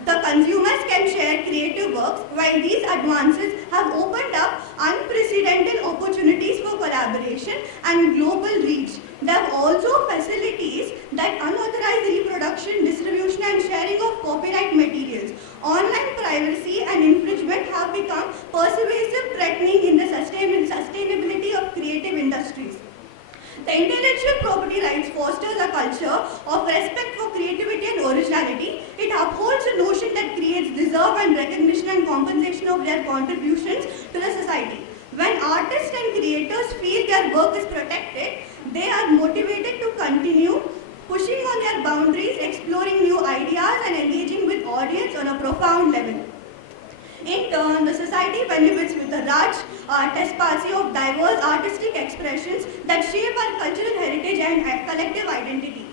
the consumers can share creative works, while these advances have opened up unprecedented opportunities for collaboration and global reach. There are also facilities that unauthorized reproduction, distribution and sharing of copyright materials. Online privacy and infringement have become pervasive, threatening in the sustainability of creative industries. The intellectual property rights fosters a culture of respect for creativity and originality. It upholds the notion that creates deserve and recognition and compensation of their contributions to the society. When artists and creators feel their work is protected, they are motivated to continue pushing on their boundaries, exploring new ideas and engaging with audience on a profound level. In turn, the society benefits with the rich tapestry of diverse artistic expressions that shape our cultural heritage and collective identity.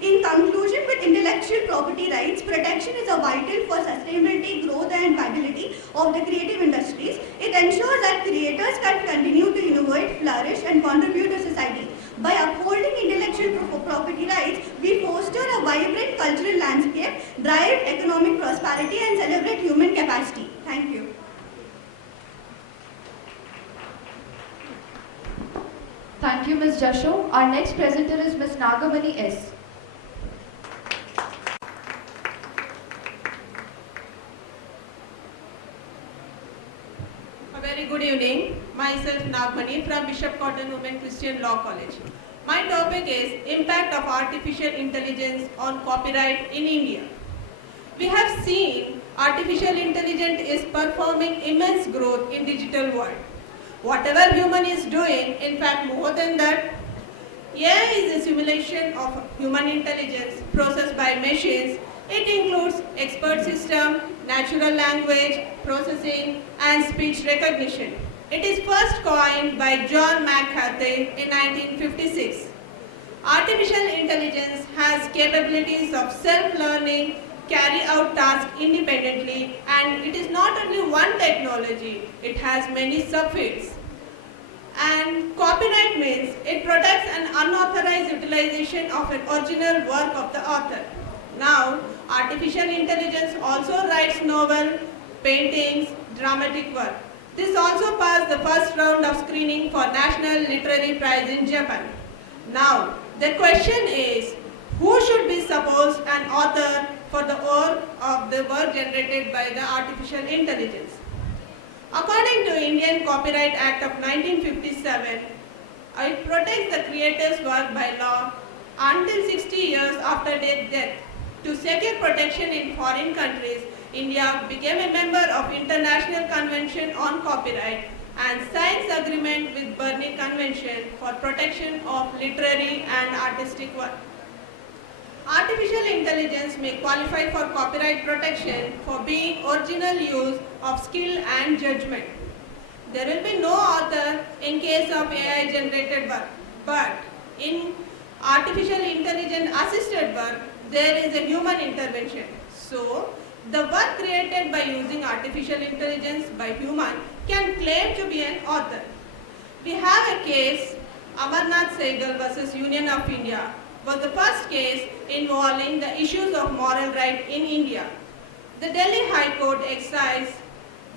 In conclusion, with intellectual property rights, protection is a vital for sustainability, growth and viability of the creative industries. It ensures that creators can continue to innovate, flourish and contribute to society. By upholding intellectual property rights, we foster a vibrant cultural landscape, drive economic prosperity and celebrate human capacity. Thank you. Thank you, Ms. Jasho. Our next presenter is Ms. Nagamani S. A very good evening. Myself Nagamani from Bishop Cotton Women Christian Law College. My topic is Impact of Artificial Intelligence on Copyright in India. We have seen artificial intelligence is performing immense growth in digital world. Whatever human is doing, in fact more than that, AI is a simulation of human intelligence processed by machines. It includes expert system, natural language processing and speech recognition. It is first coined by John McCarthy in 1956. Artificial intelligence has capabilities of self-learning, carry out tasks independently, and it is not only one technology, it has many subfields. And copyright means it protects an unauthorized utilization of an original work of the author. Now, artificial intelligence also writes novel, paintings, dramatic work. This also passed the first round of screening for National Literary Prize in Japan. Now, the question is, who should be supposed an author for the work of the work generated by the artificial intelligence? According to Indian Copyright Act of 1957, it protects the creator's work by law until 60 years after their death. To secure protection in foreign countries, India became a member of International Convention on Copyright and signs agreement with Berne Convention for protection of literary and artistic work. Artificial intelligence may qualify for copyright protection for being original use of skill and judgment. There will be no author in case of AI generated work, but in artificial intelligence assisted work, there is a human intervention. So, the work created by using artificial intelligence by human can claim to be an author. We have a case, Amarnath Sehgal versus Union of India, was the first case involving the issues of moral right in India. The Delhi High Court excised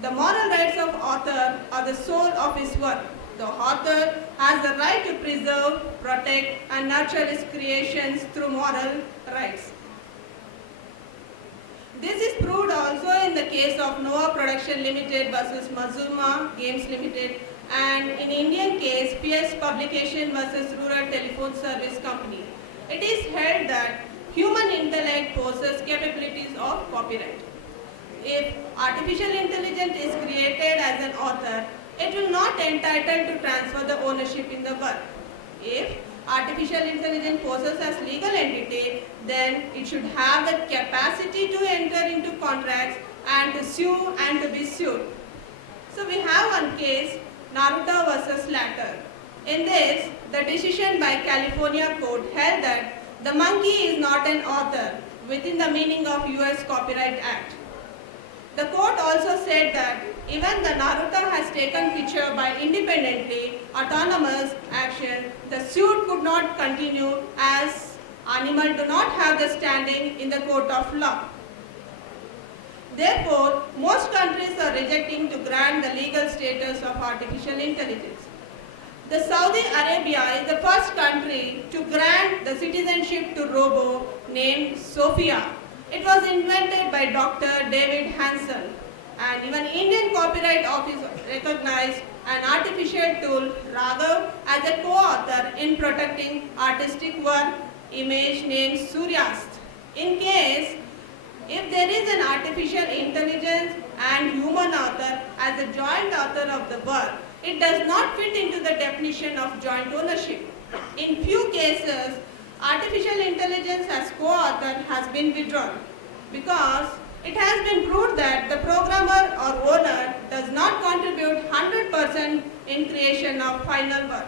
the moral rights of author are the soul of his work. The author has the right to preserve, protect and nurture his creations through moral rights. This is proved also in the case of Noah Production Limited versus Mazuma Games Limited and in Indian case PS Publication versus Rural Telephone Service Company. It is held that human intellect possesses capabilities of copyright. If artificial intelligence is created as an author, it will not entitled to transfer the ownership in the work. If artificial intelligence poses as legal entity, then it should have the capacity to enter into contracts and to sue and to be sued. So we have one case, Naruto versus Slatter. In this, the decision by California court held that the monkey is not an author within the meaning of US Copyright Act. The court also said that even the Naruto has taken picture by independently autonomous action, the suit could not continue as animal do not have the standing in the court of law. Therefore, most countries are rejecting to grant the legal status of artificial intelligence. The Saudi Arabia is the first country to grant the citizenship to robo named Sophia. It was invented by Dr. David Hansel, and even Indian Copyright Office recognized an artificial tool, Raghav, as a co-author in protecting artistic work image named Suryast. In case, if there is an artificial intelligence and human author as a joint author of the work, it does not fit into the definition of joint ownership. In few cases, artificial intelligence as co-author has been withdrawn because it has been proved that the programmer or owner does not contribute 100% in creation of final work.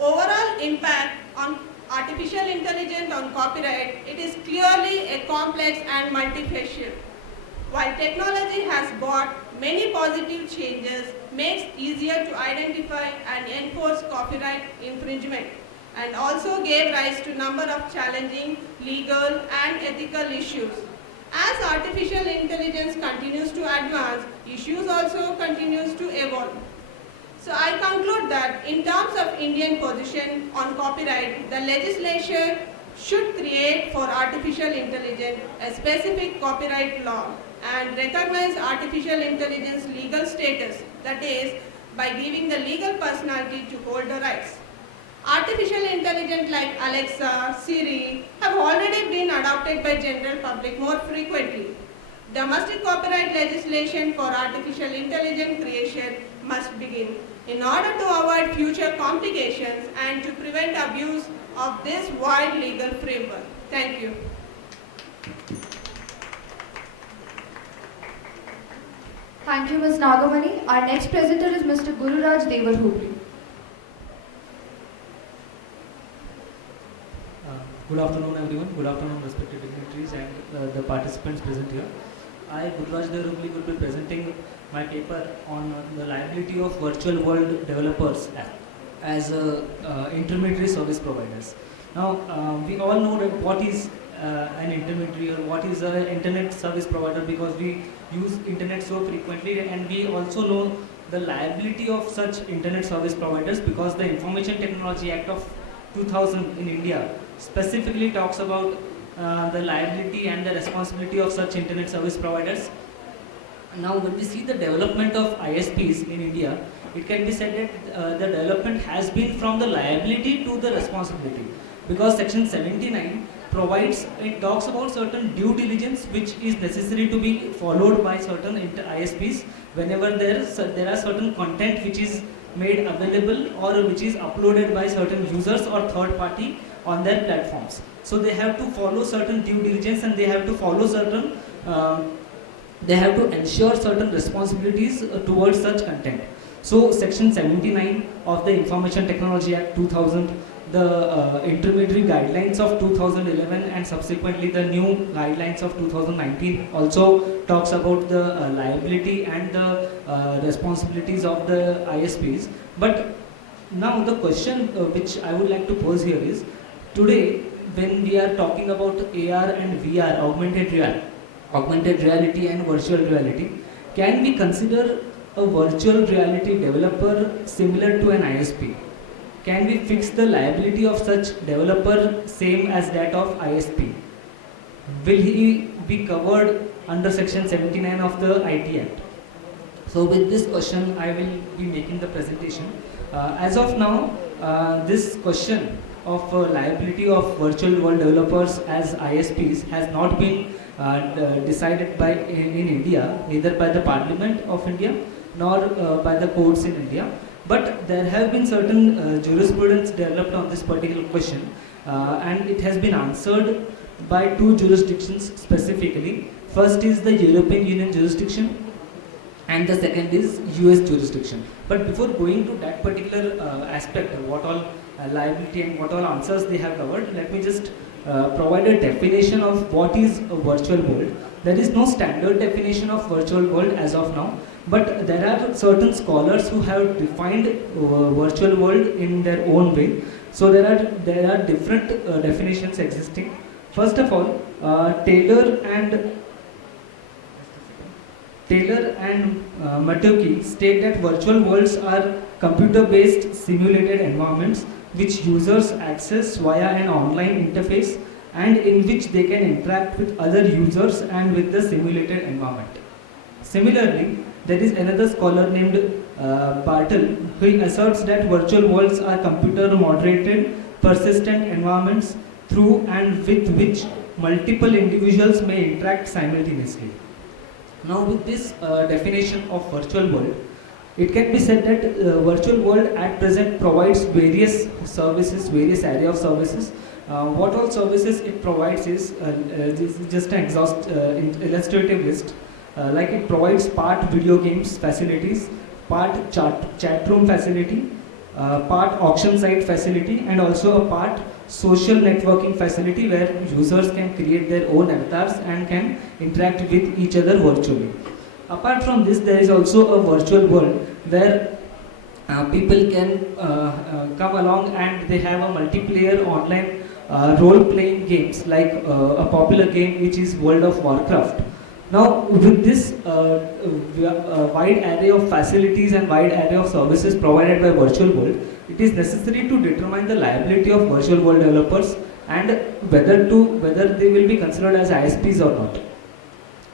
Overall impact on artificial intelligence on copyright, it is clearly a complex and multifaceted. While technology has brought many positive changes, makes it easier to identify and enforce copyright infringement, and also gave rise to a number of challenging legal and ethical issues. As artificial intelligence continues to advance, issues also continues to evolve. So I conclude that in terms of Indian position on copyright, the legislation should create for artificial intelligence a specific copyright law and recognize artificial intelligence legal status, that is, by giving the legal personality to hold the rights. Artificial intelligence like Alexa, Siri have already been adopted by general public more frequently. Domestic copyright legislation for artificial intelligence creation must begin in order to avoid future complications and to prevent abuse of this wide legal framework. Thank you. Thank you, Ms. Nagamani. Our next presenter is Mr. Gururaj Devarhubli. Good afternoon, everyone. Good afternoon, respected dignitaries and the participants present here. I, Gururaj Devarhubli, will be presenting my paper on the liability of virtual world developers as intermediary service providers. Now, we all know that what is an intermediary or what is an internet service provider, because we use internet so frequently, and we also know the liability of such internet service providers, because the Information Technology Act of 2000 in India specifically talks about the liability and the responsibility of such internet service providers. Now, when we see the development of ISPs in India, it can be said that the development has been from the liability to the responsibility, because Section 79 provides, it talks about certain due diligence which is necessary to be followed by certain ISPs whenever there are certain content which is made available or which is uploaded by certain users or third party on their platforms. So they have to follow certain due diligence, and they have to follow certain, they have to ensure certain responsibilities towards such content. So Section 79 of the Information Technology Act 2000, the intermediary guidelines of 2011 and subsequently the new guidelines of 2019 also talks about the liability and the responsibilities of the ISPs. But now the question which I would like to pose here is, today when we are talking about AR and VR, augmented reality and virtual reality, can we consider a virtual reality developer similar to an ISP? Can we fix the liability of such developer same as that of ISP? Will he be covered under Section 79 of the IT Act? So with this question, I will be making the presentation. As of now, this question of liability of virtual world developers as ISPs has not been decided by in India, neither by the Parliament of India nor by the courts in India. But there have been certain jurisprudence developed on this particular question, and it has been answered by two jurisdictions specifically. First is the European Union jurisdiction, and the second is US jurisdiction. But before going to that particular aspect, what all liability and what all answers they have covered, let me just provide a definition of what is a virtual world. There is no standard definition of virtual world as of now, but there are certain scholars who have defined virtual world in their own way. So there are different definitions existing. First of all, Taylor and Matuki state that virtual worlds are computer-based simulated environments which users access via an online interface and in which they can interact with other users and with the simulated environment. Similarly, there is another scholar named Bartle who asserts that virtual worlds are computer-moderated, persistent environments through and with which multiple individuals may interact simultaneously. Now, with this definition of virtual world, it can be said that virtual world at present provides various services, various area of services. What all services it provides is just an illustrative list. Like it provides part video games facilities, part chat room facility, part auction site facility, and also a part social networking facility where users can create their own avatars and can interact with each other virtually. Apart from this, there is also a virtual world where people can come along and they have a multiplayer online role-playing games like a popular game which is World of Warcraft. Now, with this wide array of facilities and wide array of services provided by virtual world, it is necessary to determine the liability of virtual world developers and whether they will be considered as ISPs or not.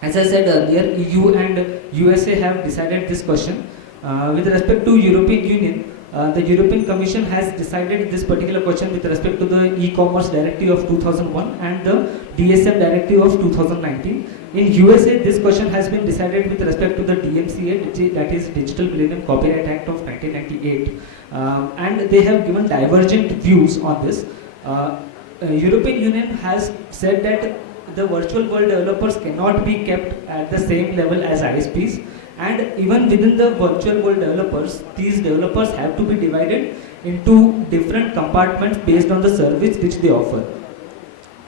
As I said earlier, EU and USA have decided this question. With respect to European Union, the European Commission has decided this particular question with respect to the e-commerce directive of 2001 and the DSM directive of 2019. In USA, this question has been decided with respect to the DMCA, that is Digital Millennium Copyright Act of 1998, and they have given divergent views on this. European Union has said that the virtual world developers cannot be kept at the same level as ISPs, and even within the virtual world developers, these developers have to be divided into different compartments based on the service which they offer.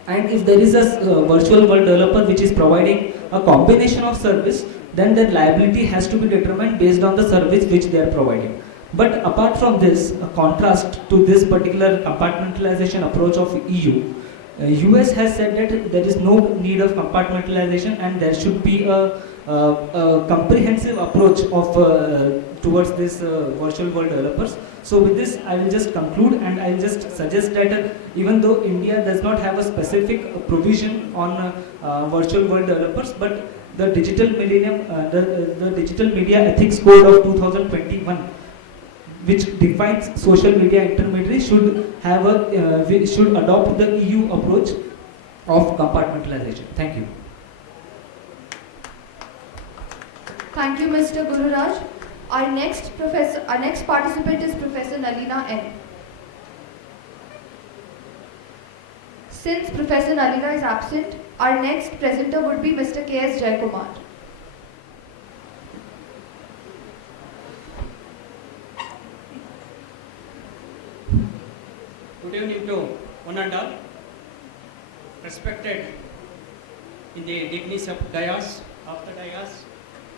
And if there is a virtual world developer which is providing a combination of service, then their liability has to be determined based on the service which they are providing. But apart from this, a contrast to this particular compartmentalization approach of EU, US has said that there is no need of compartmentalization and there should be a comprehensive approach of towards this virtual world developers. So with this, I will just conclude and I will just suggest that even though India does not have a specific provision on virtual world developers, but the Digital Millennium, the Digital Media Ethics Code of 2021, which defines social media intermediaries, should have should adopt the EU approach of compartmentalization. Thank you. Thank you, Mr. Gururaj. Our next participant is Professor Nalina N. Since Professor Nalina is absent, our next presenter would be Mr. K.S. Jayakumar. Good evening to one and all. Respected in the dignity of the dais,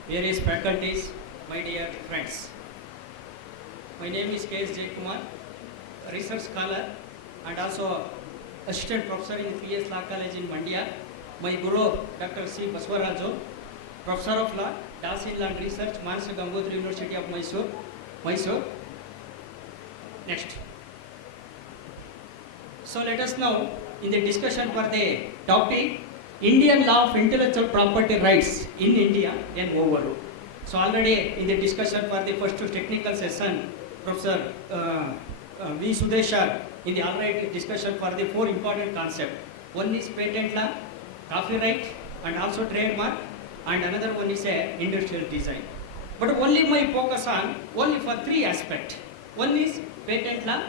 various faculties, my dear friends. My name is K.S. Jayakumar, research scholar and also assistant professor in PS Law College in Mandya. My guru, Dr. C. Baswaraju, professor of law, Das in Law and Research, Manasa Gangotri University of Mysore. Next. So let us now in the discussion for the topic Indian law of intellectual property rights in India and overall. So already in the discussion for the first technical session, Professor V. Sudeshar in the already discussion for the four important concepts. One is patent law, copyright and also trademark, and another one is industrial design. But only my focus on only for three aspects. One is patent law,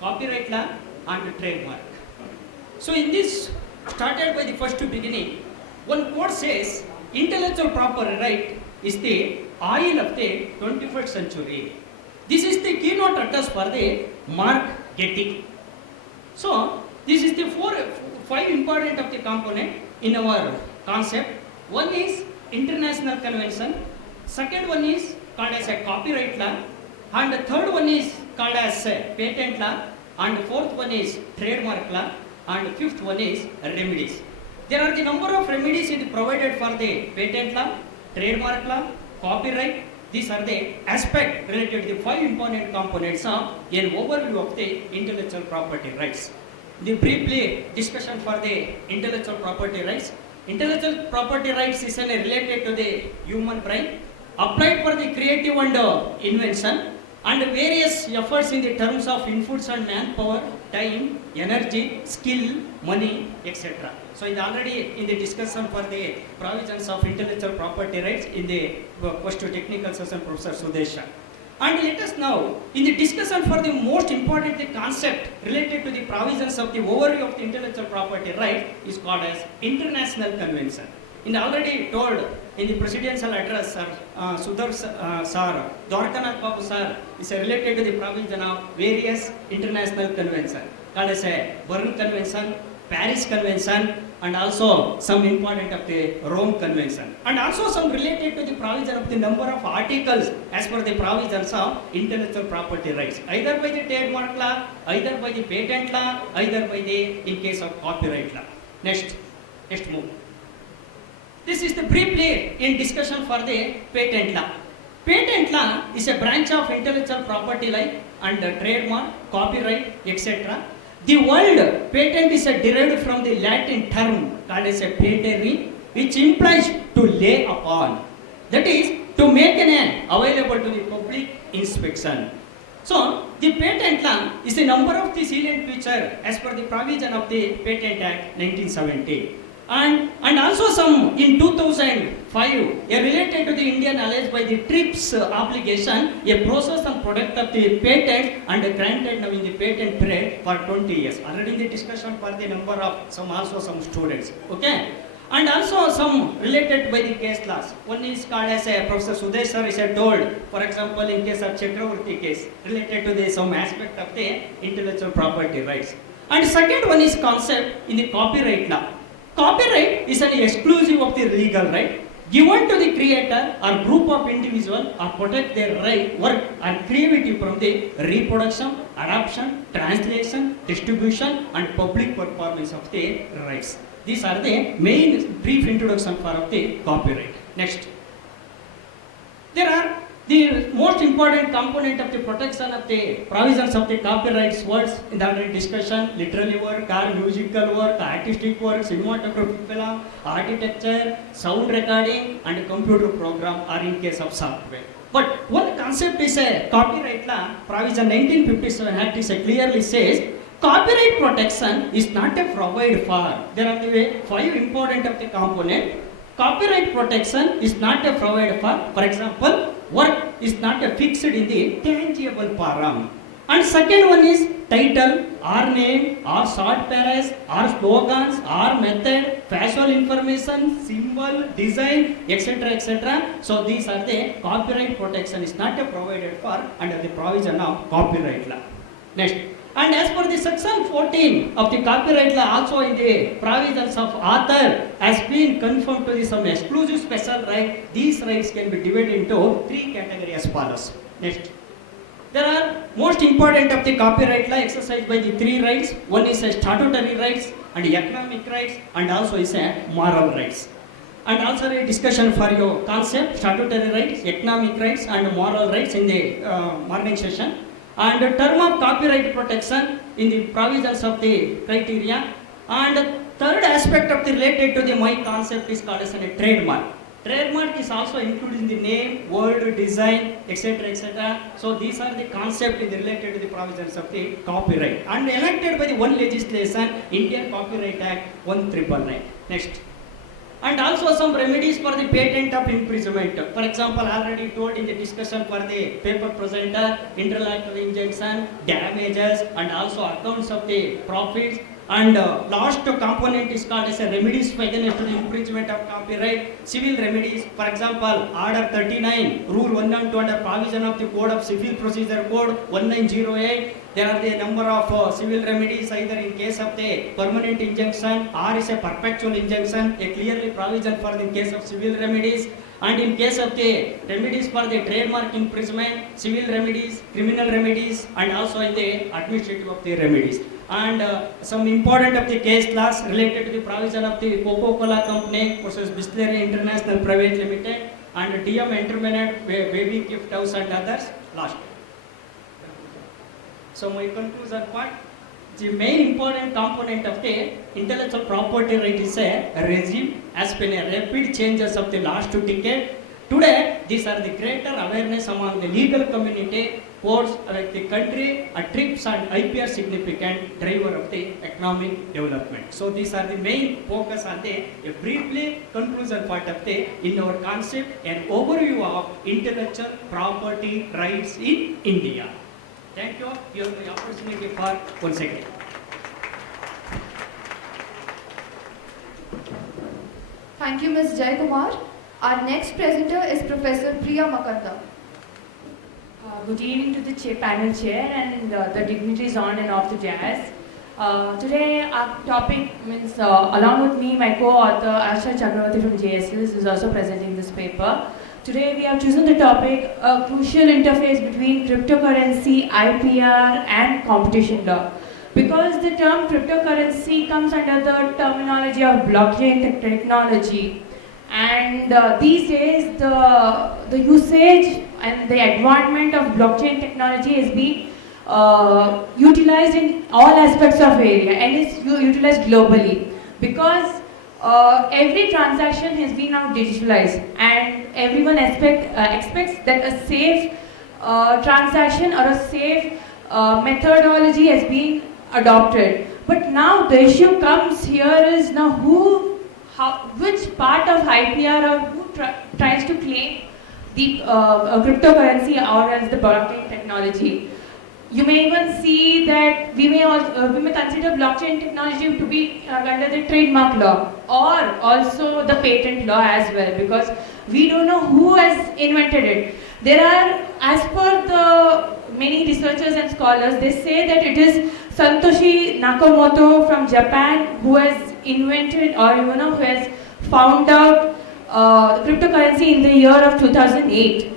copyright law and trademark. So in this started by the first beginning, one quote says intellectual property right is the oil of the 21st century. This is the keynote address for the Mark Getty. So this is the five important of the component in our concept. One is international convention, second one is called as a copyright law, and the third one is called as a patent law, and fourth one is trademark law, and fifth one is remedies. There are the number of remedies provided for the patent law, trademark law, copyright. These are the aspects related to the five important components of an overview of the intellectual property rights. The briefly discussion for the intellectual property rights. Intellectual property rights is related to the human brain, applied for the creative and invention, and various efforts in the terms of inputs and manpower, time, energy, skill, money, etc. So already in the discussion for the provisions of intellectual property rights in the first technical session, Professor Sudesha. And let us now in the discussion for the most important concept related to the provisions of the overview of the intellectual property right is called as international convention. In already told in the presidential address, Sudhar Sir, Dwarkanath Babu Sir is related to the provision of various international conventions. called as a Bern Convention, Paris Convention, and also some important of the Rome Convention, and also some related to the provision of the number of articles as per the provisions of intellectual property rights, either by the trademark law, either by the patent law, either by the in case of copyright law. Next move. This is the briefly in discussion for the patent law. Patent law is a branch of intellectual property like and trademark, copyright, etc. The word patent is derived from the Latin term called as a patere, which implies to lay upon. That is, to make an end available to the public inspection. So, the patent law is the number of the salient feature as per the provision of the Patent Act 1970. And also some in 2005, related to the Indian alleged by the TRIPS obligation, a process and product of the patent and granted now in the patent period for 20 years. Already in the discussion for the number of some students. Okay. And also some related by the case laws. One is called as a Professor Sudesh sir is told, for example, in case of Chakravarti case, related to the some aspect of the intellectual property rights. And second one is concept in the copyright law. Copyright is an exclusive of the legal right given to the creator or group of individuals or protect their right, work and creativity from the reproduction, adoption, translation, distribution and public performance of the rights. These are the main brief introduction for the copyright. Next. There are the most important component of the protection of the provisions of the copyrights words in the already discussion, literary work, or musical work, artistic work, cinematographic film, architecture, sound recording, and computer program, or in case of software. But one concept is a copyright law, provision 1957 Act is clearly says, copyright protection is not a provide for. There are the 5 important of the component. Copyright protection is not a provide for example, work is not fixed in the tangible form. And second one is title, or name, or short paras, or slogans, or method, facial information, symbol, design, etc. etc. So these are the copyright protection is not provided for under the provision of copyright law. Next. And as per the section 14 of the copyright law, also in the provisions of author has been confirmed to the some exclusive special right. These rights can be divided into 3 categories as follows. Next. There are most important of the copyright law exercised by the 3 rights. One is a statutory rights and economic rights and also is a moral rights. And also a discussion for your concept, statutory rights, economic rights and moral rights in the morning session. And the term of copyright protection in the provisions of the criteria. And the third aspect of the related to the my concept is called as a trademark. Trademark is also included in the name, word, design, etc. etc. So these are the concept related to the provisions of the copyright. And enacted by the one legislation, Indian Copyright Act 1999. Next. And also some remedies for the patent of infringement. For example, already told in the discussion for the paper presenter, interlocutory injunction, damages, and also accounts of the profits. And last component is called as a remedies against the infringement of copyright, civil remedies. For example, Order 39, Rule 112 under provision of the Code of Civil Procedure Code 1908. There are the number of civil remedies either in case of the permanent injunction or is a perpetual injunction, a clearly provision for the case of civil remedies. And in case of the remedies for the trademark infringement, civil remedies, criminal remedies, and also in the administrative of the remedies. And some important of the case laws related to the provision of the Coca-Cola Company versus Bisleri International Private Limited and DM Interminate, Baby Gift House and others. Last. So my conclusion part, the main important component of the intellectual property right is a regime has been a rapid changes of the last 2 decades. Today, these are the greater awareness among the legal community, courts like the country, TRIPS and IPR significant driver of the economic development. So these are the main focus on the briefly conclusion part of the in our concept and overview of intellectual property rights in India. Thank you. You have the opportunity for 1 second. Thank you, Ms. Jaykumar. Our next presenter is Professor Priya Makanda. Good evening to the panel chair and the dignitaries on and off the dais. Today our topic means along with me, my co-author Asha Chakravarti from JSS is also presenting this paper. Today we have chosen the topic a crucial interface between cryptocurrency, IPR and competition law. Because the term cryptocurrency comes under the terminology of blockchain technology, and these days the usage and the advancement of blockchain technology has been utilized in all aspects of area and is utilized globally, because every transaction has been now digitalized and everyone expects that a safe transaction or a safe methodology has been adopted. But now the issue comes here is now which part of IPR or who tries to claim the cryptocurrency or else the blockchain technology. You may even see that we may consider blockchain technology to be under the trademark law or also the patent law as well, because we don't know who has invented it. There are, as per the many researchers and scholars, they say that it is Satoshi Nakamoto from Japan who has invented or who has found out cryptocurrency in the year of 2008.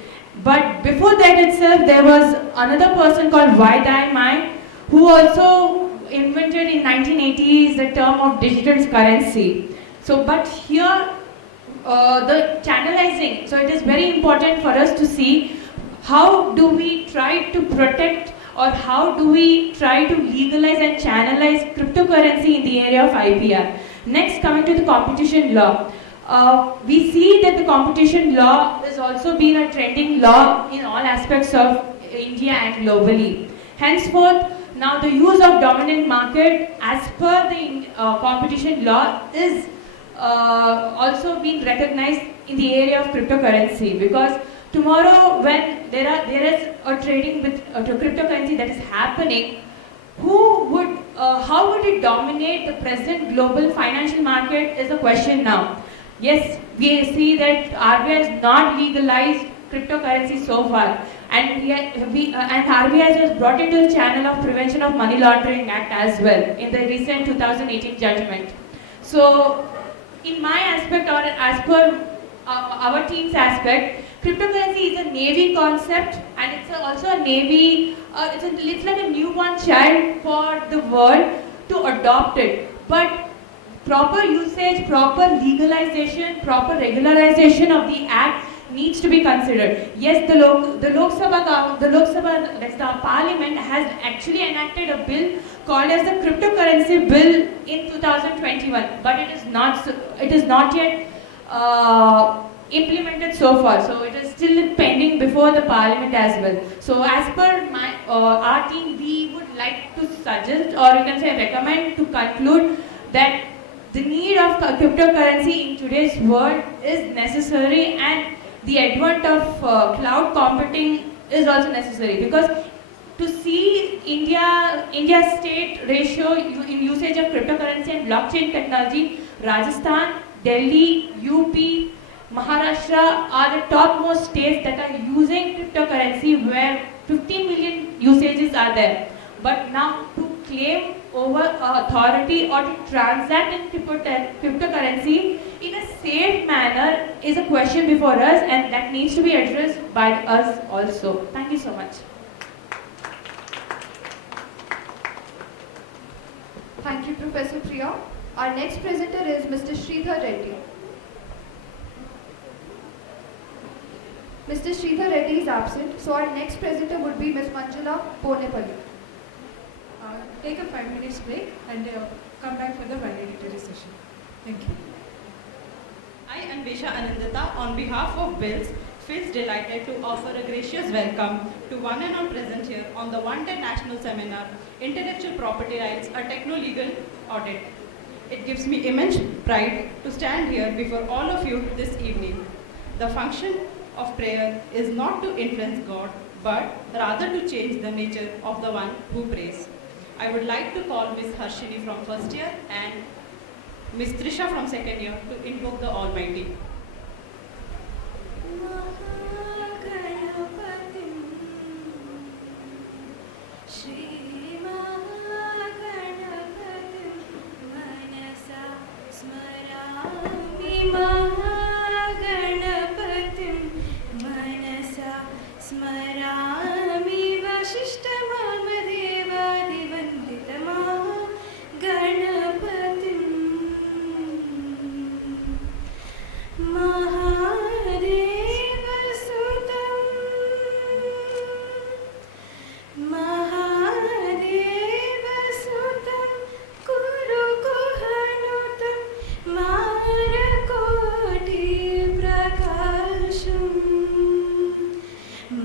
But before that itself, there was another person called Wai Dai Mai who also invented in 1980s the term of digital currency. So, but here the channelizing, so it is very important for us to see how do we try to protect or how do we try to legalize and channelize cryptocurrency in the area of IPR. Next, coming to the competition law. We see that the competition law has also been a trending law in all aspects of India and globally. Henceforth, now the use of dominant market as per the competition law is also being recognized in the area of cryptocurrency, because tomorrow when there is a trading with cryptocurrency that is happening, how would it dominate the present global financial market is a question now. Yes, we see that RBI has not legalized cryptocurrency so far, and RBI has brought it to the channel of Prevention of Money Laundering Act as well in the recent 2018 judgment. So, in my aspect or as per our team's aspect, cryptocurrency is a navy concept, and it's also a navy. It's like a newborn child for the world to adopt it, but proper usage, proper legalization, proper regularization of the act needs to be considered. Yes, the Lok Sabha, that's the Parliament, has actually enacted a bill called as the Cryptocurrency Bill in 2021, but it is not yet implemented so far. So it is still pending before the Parliament as well. So as per our team, we would like to suggest, or you can say recommend, to conclude that the need of cryptocurrency in today's world is necessary, and the advent of cloud computing is also necessary, because to see India's state ratio in usage of cryptocurrency and blockchain technology, Rajasthan, Delhi, UP, Maharashtra are the topmost states that are using cryptocurrency, where 15 million usages are there. But now to claim over authority or to transact in cryptocurrency in a safe manner is a question before us, and that needs to be addressed by us also. Thank you so much. Thank you, Professor Priya. Our next presenter is Mr. Sridhar Reddy. Mr. Sridhar Reddy is absent, so our next presenter would be Ms. Manjula Ponepalli. Take a 5 minutes break and come back for the valedictory session. Thank you. I, Anvesha Anandita, on behalf of BILS, feels delighted to offer a gracious welcome to one and all present here on the one-day national seminar, Intellectual Property Rights, a Techno-Legal Audit. It gives me immense pride to stand here before all of you this evening. The function of prayer is not to influence God, but rather to change the nature of the one who prays. I would like to call Ms. Harshini from first year and Ms. Trisha from second year to invoke the Almighty. Shri Mahaganapati स्मरामि वसिष्ठवामदेवादिवन्दितमा गणपतिं महादेवसुतं महादेवसुतं कुरुकुहनुतं मारकोटिप्रकाशम्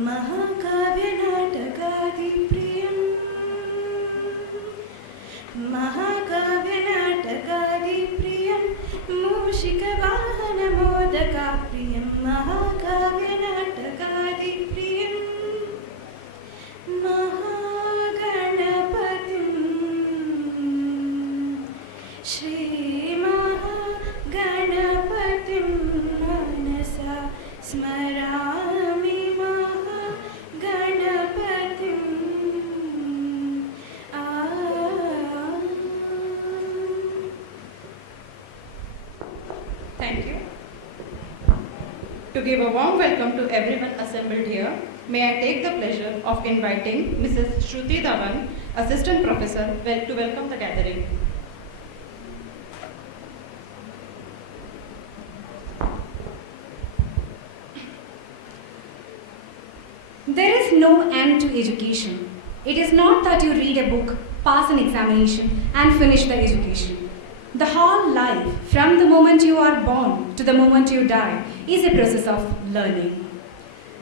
महाकाव्यनाटकादिप्रियं महाकाव्यनाटकादिप्रियं मूषिकवाहनमोदकाप्रियं महाकाव्यनाटकादिप्रियं महागणपतिं श्रीमहागणपतिं मनसा स्मरामि Thank you. To give a warm welcome to everyone assembled here, may I take the pleasure of inviting Mrs. Shruti Dhawan, Assistant Professor, to welcome the gathering. There is no end to education. It is not that you read a book, pass an examination, and finish the education. The whole life, from the moment you are born to the moment you die, is a process of learning.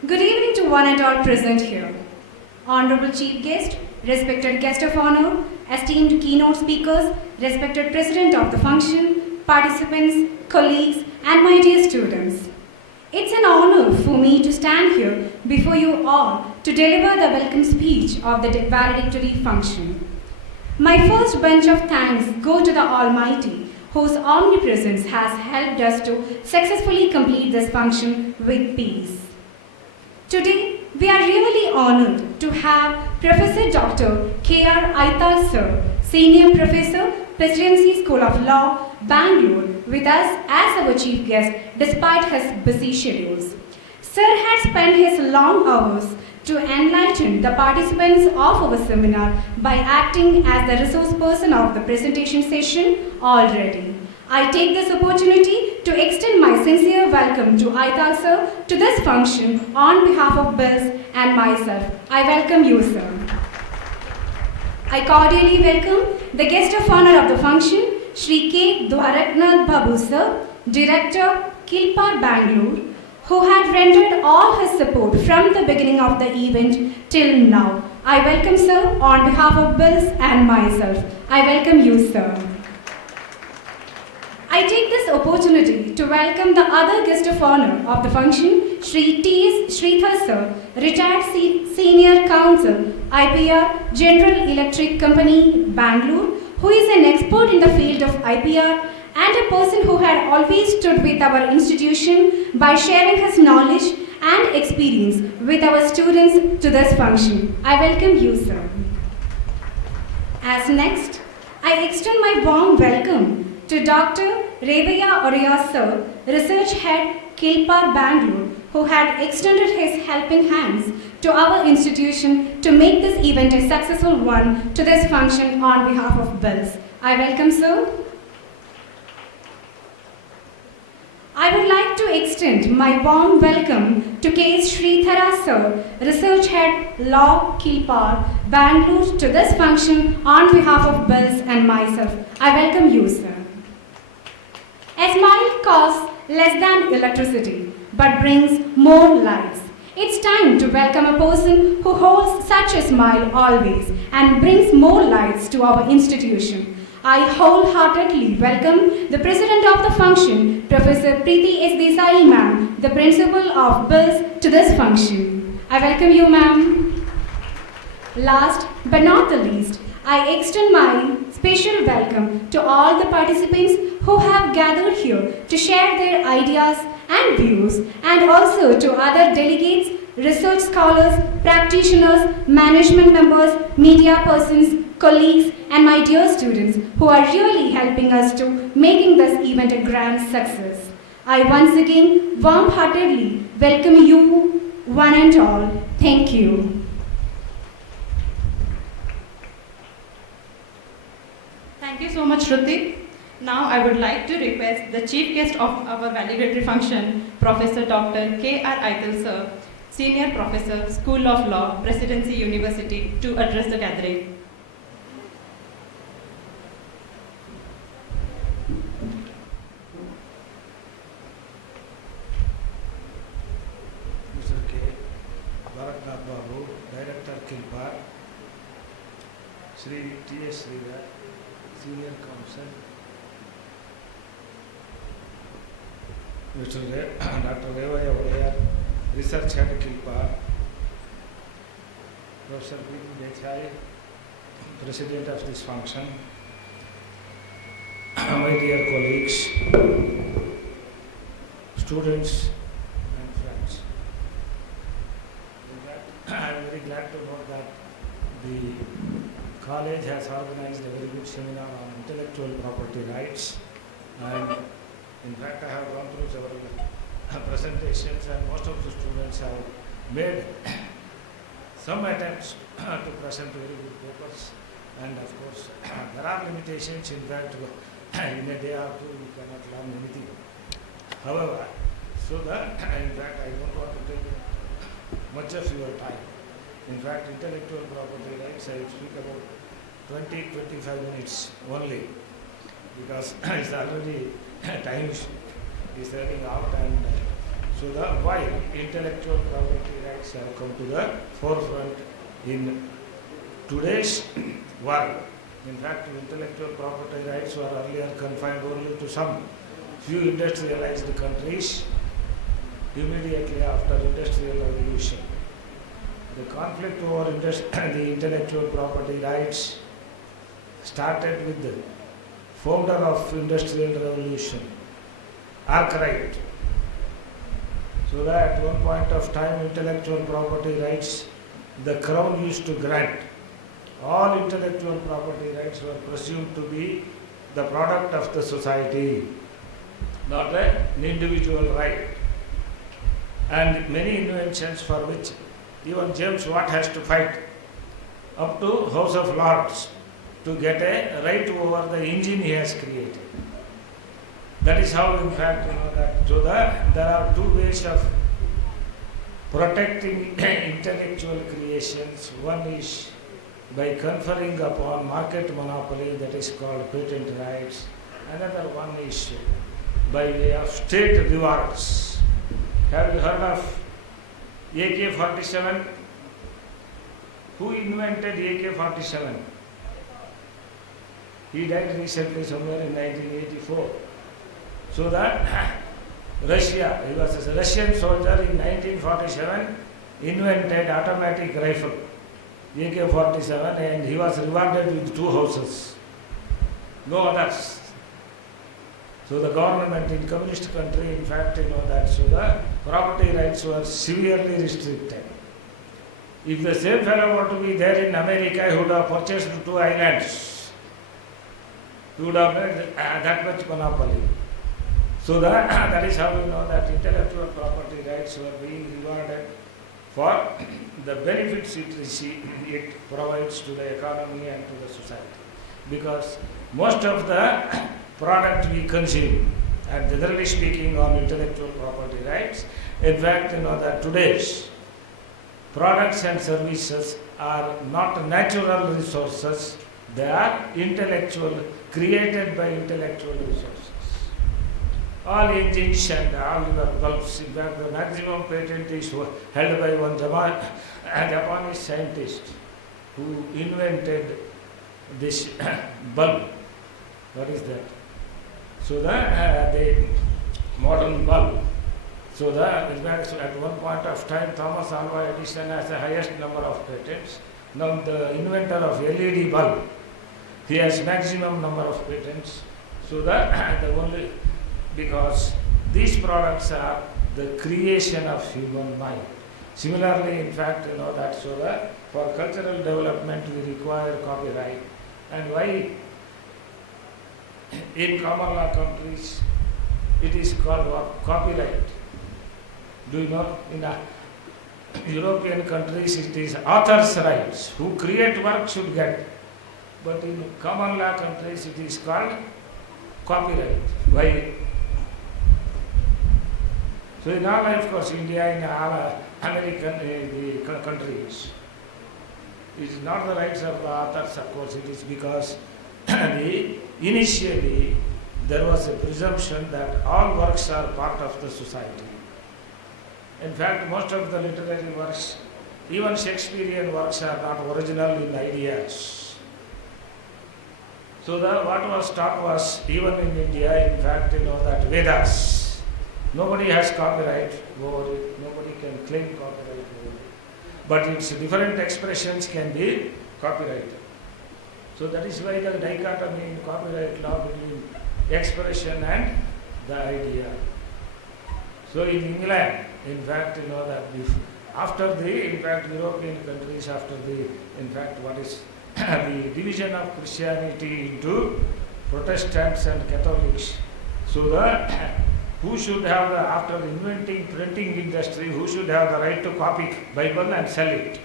Good evening to one and all present here. Honorable Chief Guest, respected guest of honor, esteemed keynote speakers, respected President of the function, participants, colleagues, and my dear students. It's an honor for me to stand here before you all to deliver the welcome speech of the valedictory function. My first bunch of thanks go to the Almighty, whose omnipresence has helped us to successfully complete this function with peace. Today, we are really honored to have Professor Dr. K.R. Aital Sir, Senior Professor, Presidency School of Law, Bangalore, with us as our chief guest despite his busy schedules. Sir has spent his long hours to enlighten the participants of our seminar by acting as the resource person of the presentation session already. I take this opportunity to extend my sincere welcome to Aital Sir to this function on behalf of Bills and myself. I welcome you, sir. I cordially welcome the guest of honor of the function, Shri K. Dwaraknath Babu Sir, Director, Kilpar, Bangalore, who had rendered all his support from the beginning of the event till now. I welcome sir on behalf of Bills and myself. I welcome you, sir. I take this opportunity to welcome the other guest of honor of the function, Shri T.S. Sridhar Sir, retired Senior Counsel, IPR, General Electric Company, Bangalore, who is an expert in the field of IPR and a person who had always stood with our institution by sharing his knowledge and experience with our students to this function. I welcome you, sir. As next, I extend my warm welcome to Dr. Revaya Oriya Sir, Research Head, Kilpar, Bangalore, who had extended his helping hands to our institution to make this event a successful one to this function on behalf of Bills. I welcome, sir. I would like to extend my warm welcome to K. Sridhara Sir, Research Head, Law, Kilpar, Bangalore, to this function on behalf of Bills and myself. I welcome you, sir. A smile costs less than electricity, but brings more lives. It's time to welcome a person who holds such a smile always and brings more lights to our institution. I wholeheartedly welcome the President of the function, Professor Preeti S. Desai ma'am, the Principal of Bills, to this function. I welcome you, ma'am. Last but not the least, I extend my special welcome to all the participants who have gathered here to share their ideas and views, and also to other delegates, research scholars, practitioners, management members, media persons, colleagues, and my dear students who are really helping us to making this event a grand success. I once again warm-heartedly welcome you one and all Thank you. Thank you so much, Shruti. Now I would like to request the chief guest of our valedictory function, Professor Dr. K.R. Aital sir, Senior Professor, School of Law, Presidency University, to address the gathering. Mr. K. Bharatnath Babu, Director Kilpar, Sri T.S. Sridhar, Senior Counsel, Mr. Dr. Revaya Vadayar, Research Head Kilpar, Professor P. Desai, President of this function, my dear colleagues, students and friends. I am very glad to note that the college has organized a very good seminar on intellectual property rights, and in fact I have gone through several presentations, and most of the students have made some attempts to present very good papers, and of course there are limitations. In fact, in a day or two you cannot learn anything. However, so that in fact I don't want to take much of your time. In fact, intellectual property rights I speak about 20-25 minutes only, because it's already time is running out, and so the why intellectual property rights have come to the forefront in today's world. In fact, intellectual property rights were earlier confined only to some few industrialized countries immediately after Industrial Revolution. The conflict over the intellectual property rights started with the founder of Industrial Revolution, Arkwright. So that at one point of time, intellectual property rights, the Crown used to grant. All intellectual property rights were presumed to be the product of the society, not an individual right. And many inventions for which even James Watt has to fight up to House of Lords to get a right over the engine he has created. That is how, in fact, that so that there are two ways of protecting intellectual creations. One is by conferring upon market monopoly, that is called patent rights. Another one is by way of state rewards. Have you heard of AK-47? Who invented AK-47? He died recently, somewhere in 1984. So that Russia, he was a Russian soldier in 1947, invented automatic rifle, AK-47, and he was rewarded with 2 houses, no others. So the government in communist country, in fact, that, so the property rights were severely restricted. If the same fellow were to be there in America, he would have purchased 2 islands. He would have made that much monopoly. So that is how we know that intellectual property rights were being rewarded for the benefits it provides to the economy and to the society. Because most of the product we consume, and generally speaking on intellectual property rights, in fact, that today's products and services are not natural resources, they are intellectual, created by intellectual resources. All engines and all your bulbs, in fact, the maximum patent is held by one Japanese scientist who invented this bulb. What is that? So the modern bulb. So in fact, at one point of time, Thomas Alva Edison has the highest number of patents. Now the inventor of LED bulb, he has maximum number of patents. So the only, because these products are the creation of human mind. Similarly, in fact, that so that for cultural development we require copyright. And why in common law countries it is called what? Copyright. Do you know? European countries it is author's rights. Who create work should get. But in common law countries it is called copyright. Why? So in all, of course, India, in all American countries, it is not the rights of the authors, of course, it is because initially there was a presumption that all works are part of the society. In fact, most of the literary works, even Shakespearean works, are not original in ideas. So what was taught was, even in India, in fact, that Vedas, nobody has copyright over it, nobody can claim copyright over it. But its different expressions can be copyrighted. So that is why the dichotomy in copyright law between expression and the idea. So in England, in fact, that after the, in fact, European countries, after the, in fact, what is the division of Christianity into Protestants and Catholics. So who should have after inventing printing industry, who should have the right to copy Bible and sell it?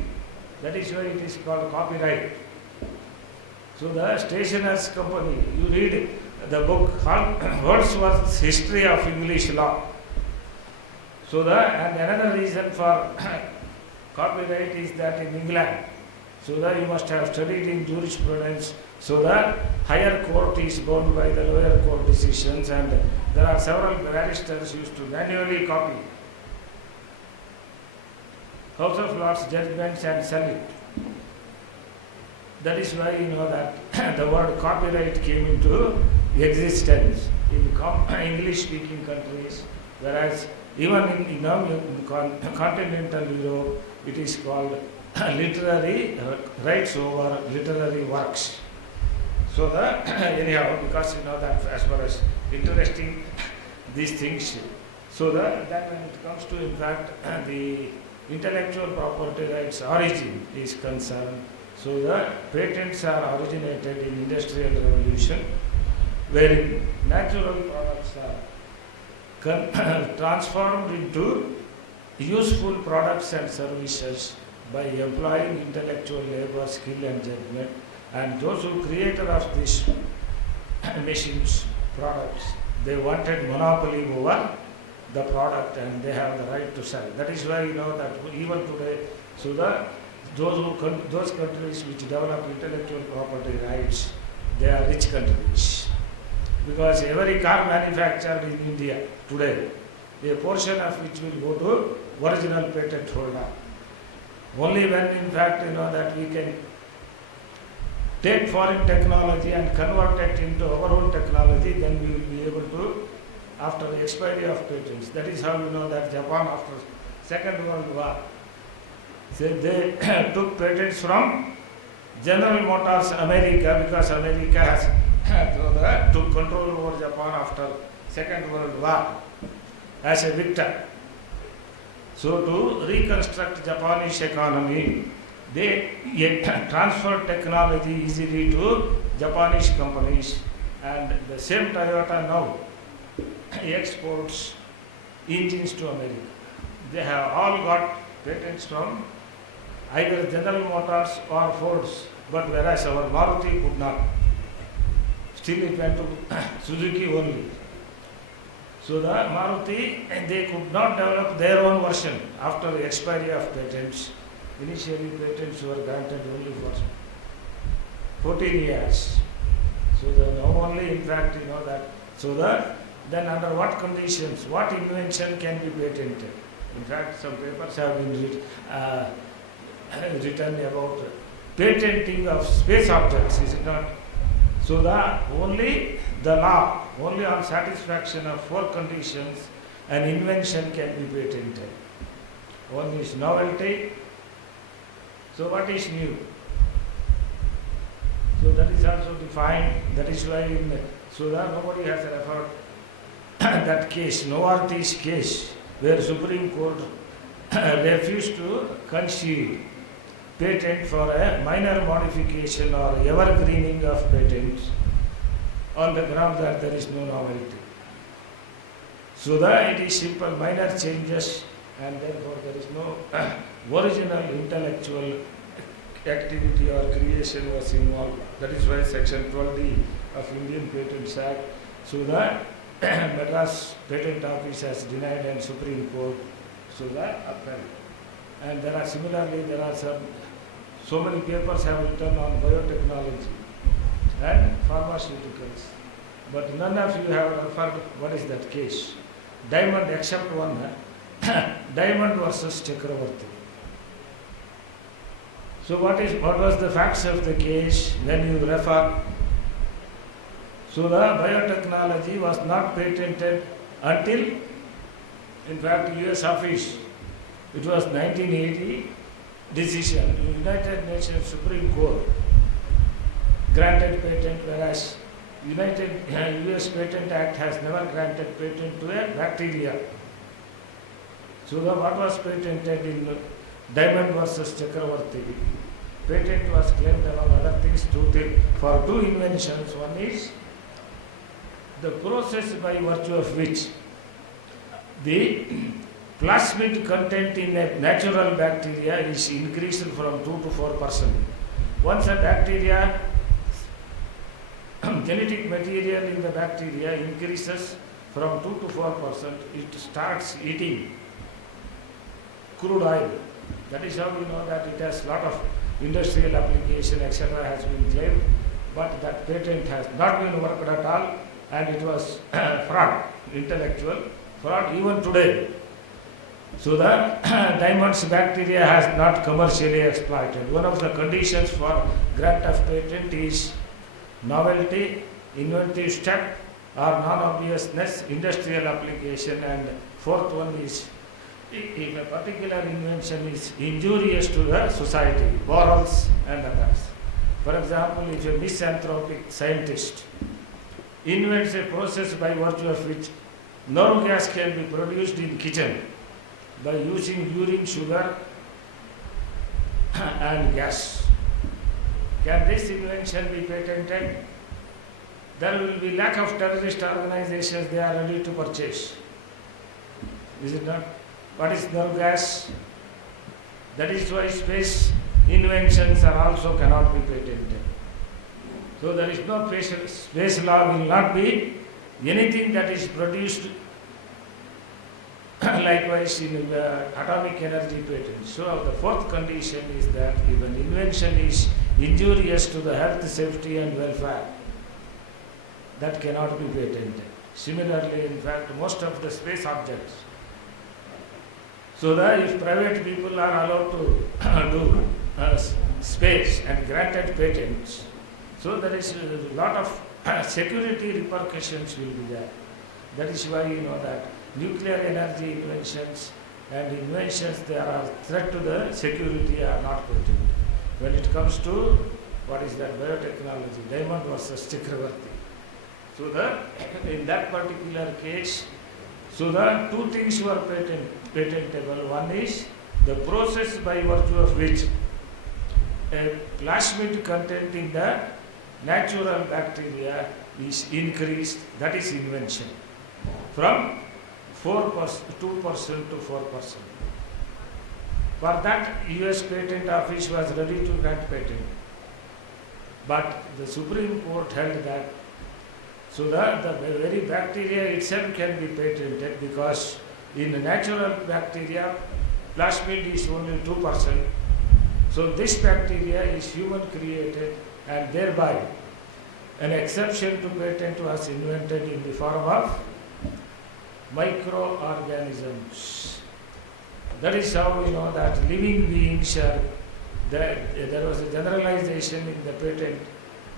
That is why it is called copyright. So the stationer's company, you read the book Wordsworth's History of English Law. So and another reason for copyright is that in England, so you must have studied in jurisprudence, so the higher court is bound by the lower court decisions, and there are several barristers used to manually copy House of Lords judgments and sell it. That is why that the word copyright came into existence in English-speaking countries, whereas even in continental Europe, it is called literary rights over literary works. So anyhow, because that as far as interesting these things, so that when it comes to, in fact, the intellectual property rights origin is concerned, so the patents are originated in Industrial Revolution, wherein natural products are transformed into useful products and services by employing intellectual labor, skill and judgment, and those who created of these machines, products, they wanted monopoly over the product and they have the right to sell. That is why that even today, so those countries which develop intellectual property rights, they are rich countries. Because every car manufactured in India today, a portion of which will go to original patent holder. Only when, in fact, that we can take foreign technology and convert it into our own technology, then we will be able to, after the expiry of patents. That is how that Japan, after Second World War, they took patents from General Motors America, because America has took control over Japan after Second World War as a victor. So to reconstruct Japanese economy, they transferred technology easily to Japanese companies, and the same Toyota now exports engines to America. They have all got patents from either General Motors or Ford's, but whereas our Maruti could not. Still it went to Suzuki only. So the Maruti, they could not develop their own version after the expiry of patents. Initially patents were granted only for 14 years. So now only, in fact, that. So then under what conditions, what invention can be patented? In fact, some papers have been written about patenting of space objects, is it not? So only the law, only on satisfaction of 4 conditions, an invention can be patented. One is novelty. So what is new? So that is also defined. That is why nobody has referred that case, Novartis case, where Supreme Court refused to concede patent for a minor modification or evergreening of patents on the ground that there is no novelty. So it is simple minor changes, and therefore there is no original intellectual activity or creation was involved. That is why Section 12D of Indian Patents Act. So the Madras Patent Office has denied and Supreme Court so that upheld. And there are so many papers have written on biotechnology and pharmaceuticals. But none of you have referred what is that case. Diamond, except one, Diamond versus Chakravarti. So what was the facts of the case when you refer? So the biotechnology was not patented until, in fact, US office, it was 1980 decision, United Nations Supreme Court granted patent, whereas US Patent Act has never granted patent to a bacteria. So what was patented in Diamond versus Chakravarti? Patent was claimed among other things for two inventions. One is the process by virtue of which the plasmid content in a natural bacteria is increased from 2 to 4%. Once a bacteria, genetic material in the bacteria increases from 2 to 4%, it starts eating crude oil. That is how we know that it has a lot of industrial application, etc. has been claimed, but that patent has not been worked at all, and it was fraud, intellectual fraud even today. So the Diamond's bacteria has not commercially exploited. One of the conditions for grant of patent is novelty, inventive step, or non-obviousness, industrial application, and fourth one is if a particular invention is injurious to the society, morals and others. For example, if a misanthropic scientist invents a process by virtue of which nerve gas can be produced in kitchen by using urine, sugar and gas, can this invention be patented? There will be lack of terrorist organizations they are ready to purchase. Is it not? What is nerve gas? That is why space inventions are also cannot be patented. So there is no space law will not be anything that is produced likewise in atomic energy patent. So the fourth condition is that if an invention is injurious to the health, safety and welfare, that cannot be patented. Similarly, in fact, most of the space objects. So that if private people are allowed to do space and granted patents, so there is a lot of security repercussions will be there. That is why you know that nuclear energy inventions and inventions that are threat to the security are not patented. When it comes to what is that biotechnology, Diamond versus Chakravarti. So in that particular case, so the two things were patentable. One is the process by virtue of which a plasmid content in the natural bacteria is increased, that is invention, from 2% to 4%. For that, US Patent Office was ready to grant patent. But the Supreme Court held that so the very bacteria itself can be patented because in natural bacteria, plasmid is only 2%. So this bacteria is human created and thereby an exception to patent was invented in the form of microorganisms. That is how we know that living beings are, there was a generalization in the patent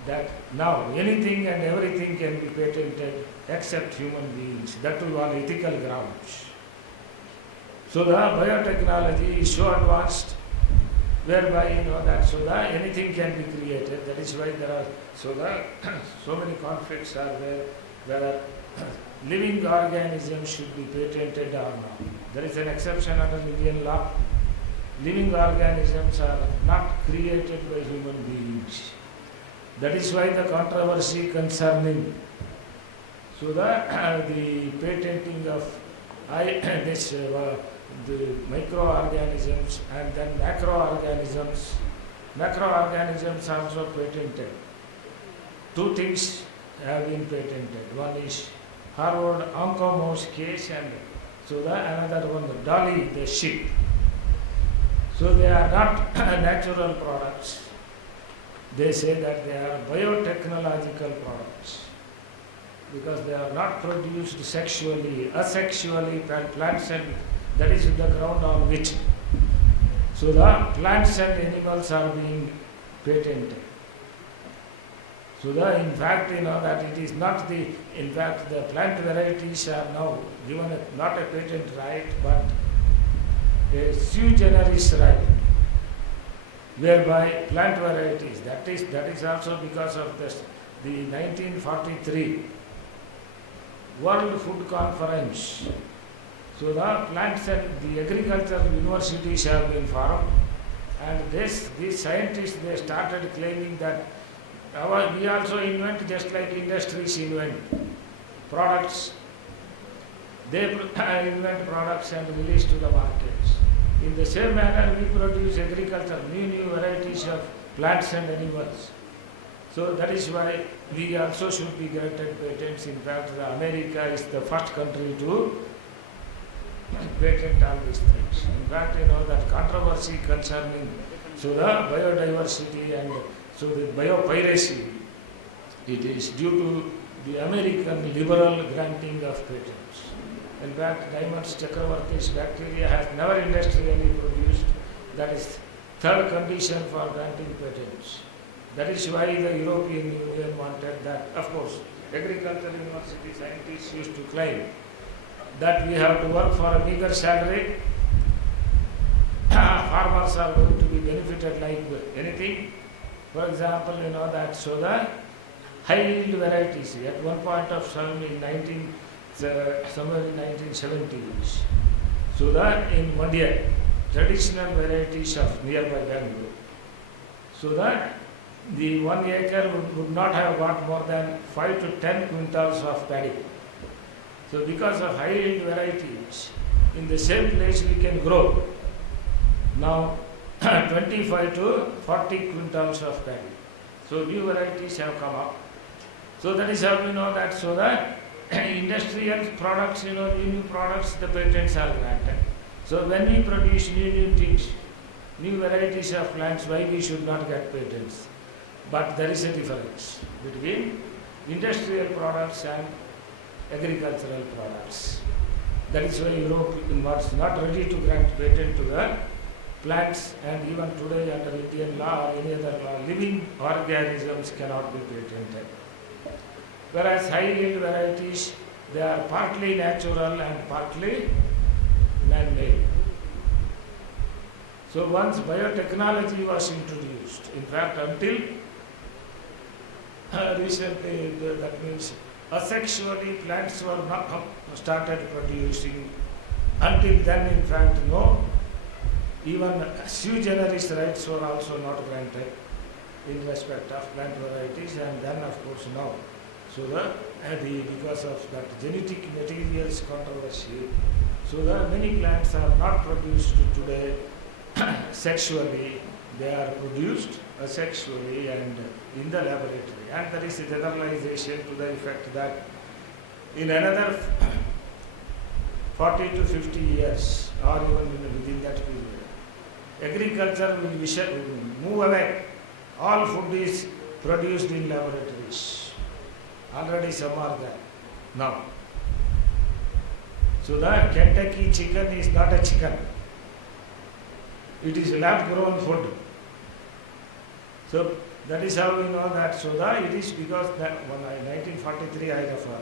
that now anything and everything can be patented except human beings, that too on ethical grounds. So the biotechnology is so advanced whereby you know that so that anything can be created. That is why there are so many conflicts are there whether living organisms should be patented or not. There is an exception under Indian law. Living organisms are not created by human beings. That is why the controversy concerning the patenting of the microorganisms and then macroorganisms. Macroorganisms also patented. Two things have been patented. One is Harvard Oncomouse case, and so the another one, the Dolly, the ship. So they are not natural products. They say that they are biotechnological products because they are not produced sexually, asexually, plant cell, that is the ground on which. So the plants and animals are being patented. So in fact, that it is not the, in fact, the plant varieties are now given not a patent right, but a sui generis right, whereby plant varieties, that is also because of this, the 1943 World Food Conference. So the plants and the agricultural universities have been formed, and these scientists, they started claiming that we also invent just like industries invent products. They invent products and release to the markets. In the same manner, we produce agriculture, new varieties of plants and animals. So that is why we also should be granted patents. In fact, America is the first country to patent all these things. In fact, that controversy concerning the biodiversity and so the biopiracy, it is due to the American liberal granting of patents. In fact, Diamond's Chakravarti's bacteria has never industrially produced. That is third condition for granting patents. That is why the European Union wanted that. Of course, agricultural university scientists used to claim that we have to work for a meager salary. Farmers are going to be benefited like anything. For example, that so the high yield varieties at one point of time in somewhere in 1970s. So that in Madhya, traditional varieties of nearby Bangalore. So that the 1 acre would not have got more than 5 to 10 quintals of paddy. So because of high yield varieties, in the same place we can grow now 25 to 40 quintals of paddy. So new varieties have come up. So that is how we know that. So that industrial products, new products, the patents are granted. So when we produce new things, new varieties of plants, why we should not get patents? But there is a difference between industrial products and agricultural products. That is why Europe was not ready to grant patent to the plants, and even today under Indian law or any other law, living organisms cannot be patented. Whereas high yield varieties, they are partly natural and partly man-made. So once biotechnology was introduced, in fact until recently, that means asexually plants were not started producing. Until then, in fact, no. Even sui generis rights were also not granted in respect of plant varieties, and then of course now. So because of that genetic materials controversy, so many plants are not produced today sexually, they are produced asexually and in the laboratory. And there is a generalization to the effect that in another 40 to 50 years, or even within that period, agriculture will move away. All food is produced in laboratories. Already some are there now. So the Kentucky chicken is not a chicken. It is lab-grown food. So that is how we know that. So it is because that 1943 I refer.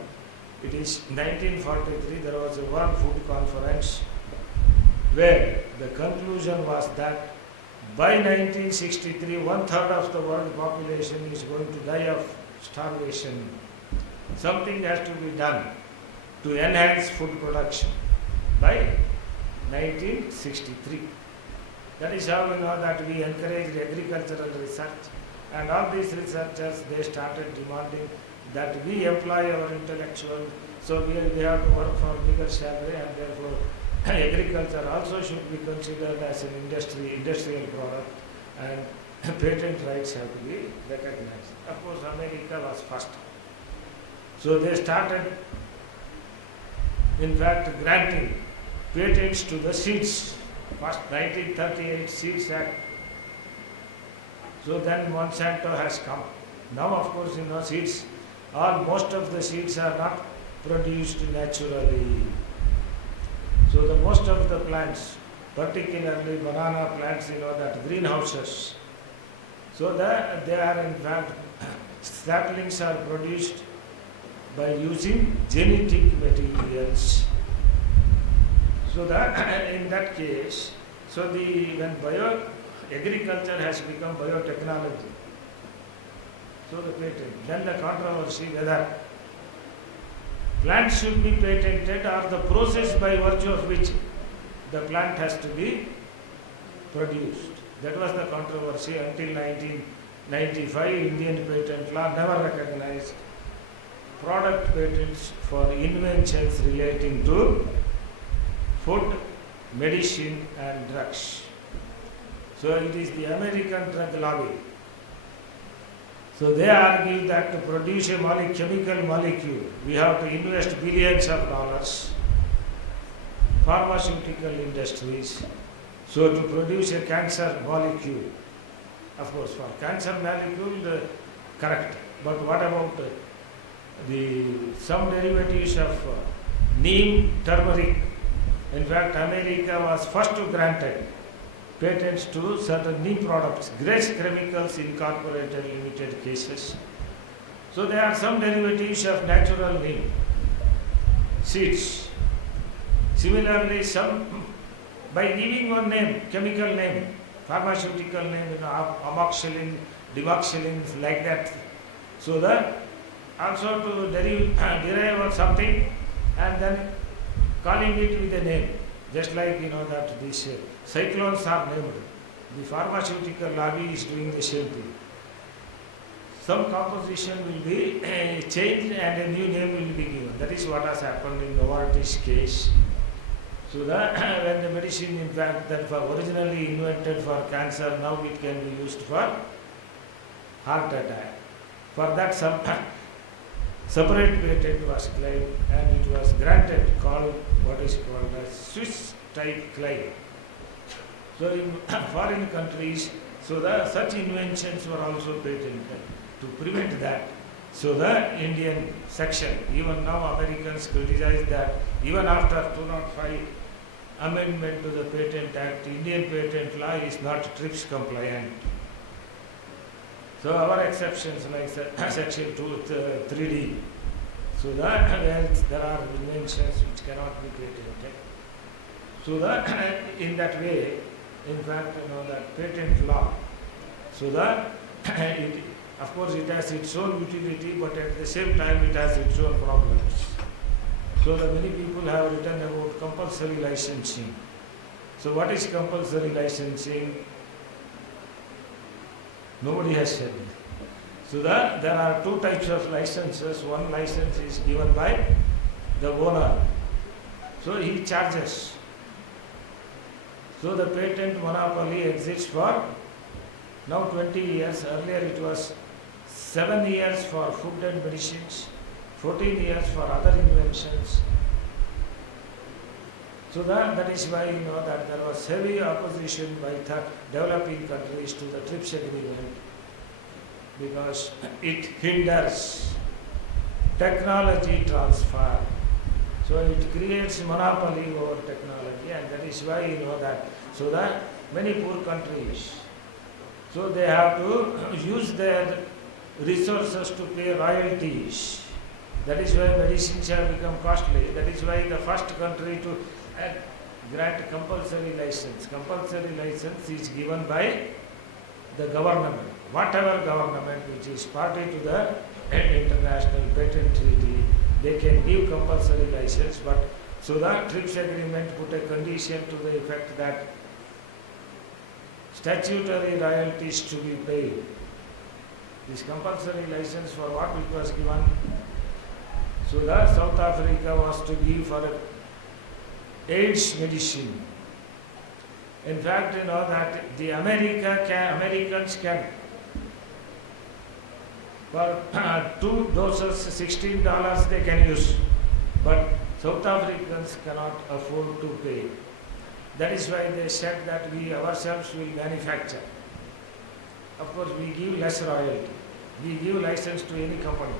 It is 1943 there was a World Food Conference where the conclusion was that by 1963 1/3 of the world population is going to die of starvation. Something has to be done to enhance food production by 1963. That is how we know that we encouraged agricultural research, and all these researchers, they started demanding that we employ our intellectual, so we have to work for bigger salary, and therefore agriculture also should be considered as an industrial product, and patent rights have to be recognized. Of course, America was first. So they started, in fact, granting patents to the seeds. First, 1938 Seeds Act. So then Monsanto has come. Now, of course, seeds, most of the seeds are not produced naturally. So the most of the plants, particularly banana plants, that greenhouses. So they are, in fact, saplings are produced by using genetic materials. So that in that case, when agriculture has become biotechnology, so the patent, then the controversy whether plants should be patented or the process by virtue of which the plant has to be produced. That was the controversy until 1995. Indian patent law never recognized product patents for inventions relating to food, medicine and drugs. So it is the American drug lobby. So they argue that to produce a chemical molecule, we have to invest billions of dollars. Pharmaceutical industries. So to produce a cancer molecule, of course for cancer molecule, correct. But what about some derivatives of neem, turmeric? In fact, America was first to grant patents to certain neem products, Grace Chemicals Incorporated Limited cases. So there are some derivatives of natural neem seeds. Similarly, some by giving one name, chemical name, pharmaceutical name, amoxicillin, demoxicillin, like that. So that also to derive or something, and then calling it with a name, just like that these cyclones are named. The pharmaceutical lobby is doing the same thing. Some composition will be changed and a new name will be given. That is what has happened in Novartis case. So that when the medicine, in fact, that was originally invented for cancer, now it can be used for heart attack. For that, some separate patent was claimed and it was granted, called what is called as Swiss type claim. So in foreign countries, such inventions were also patented to prevent that. So the Indian section, even now Americans criticize that even after 205 amendment to the Patent Act, Indian patent law is not TRIPS compliant. So our exceptions like section 3D. So that there are inventions which cannot be patented. So that in that way, in fact, that patent law. So that of course it has its own utility, but at the same time it has its own problems. So that many people have written about compulsory licensing. So what is compulsory licensing? Nobody has said it. So that there are two types of licenses. One license is given by the owner. So he charges. So the patent monopoly exists for now 20 years. Earlier it was 7 years for food and medicines, 14 years for other inventions. So that is why that there was heavy opposition by developing countries to the TRIPS agreement, because it hinders technology transfer. So it creates monopoly over technology, and that is why that. So that many poor countries, so they have to use their resources to pay royalties. That is why medicines have become costly. That is why the first country to grant compulsory license. Compulsory license is given by the government. Whatever government which is party to the international patent treaty, they can give compulsory license, but so the TRIPS agreement put a condition to the effect that statutory royalties to be paid. This compulsory license for what it was given. So the South Africa was to give for AIDS medicine. In fact, you know that the Americans can, for 2 doses, $16 they can use, but South Africans cannot afford to pay. That is why they said that we ourselves will manufacture. Of course, we give less royalty. We give license to any company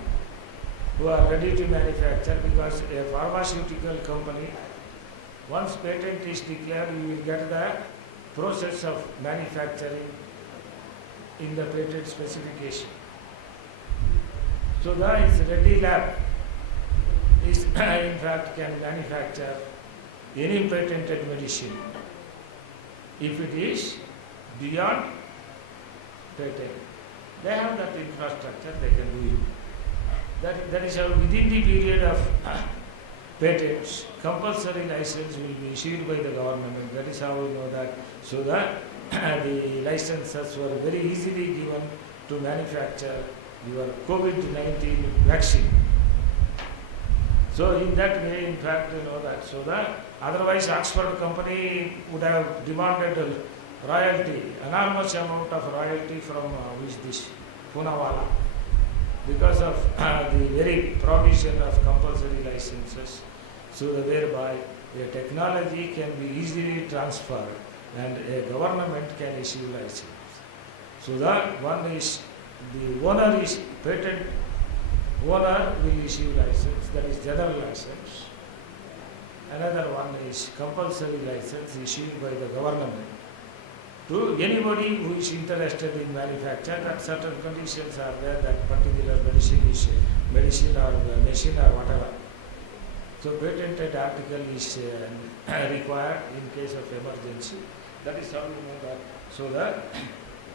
who are ready to manufacture, because a pharmaceutical company, once patent is declared, you will get the process of manufacturing in the patent specification. So that is Ready Lab is in fact can manufacture any patented medicine if it is beyond patent. They have that infrastructure, they can do it. That is how within the period of patents, compulsory license will be issued by the government. That is how we know that. So that the licenses were very easily given to manufacture your COVID-19 vaccine. So in that way, in fact, you know that. So that otherwise Oxford company would have demanded royalty, enormous amount of royalty from this Poonawalla, because of the very provision of compulsory licenses. So that thereby a technology can be easily transferred and a government can issue license. So that one is the owner is patent owner will issue license, that is general license. Another one is compulsory license issued by the government to anybody who is interested in manufacture, that certain conditions are there, that particular medicine is medicine or machine or whatever. So patented article is required in case of emergency. That is how you know that. So the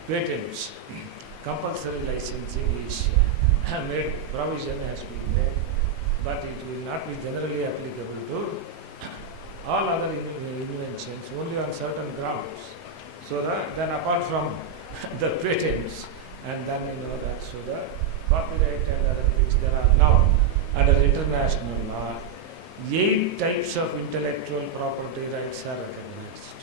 patents, compulsory licensing is made, provision has been made, but it will not be generally applicable to all other inventions, only on certain grounds. So then apart from the patents, and then you know that, so the copyright and other things, there are now under international law 8 types of intellectual property rights are recognized.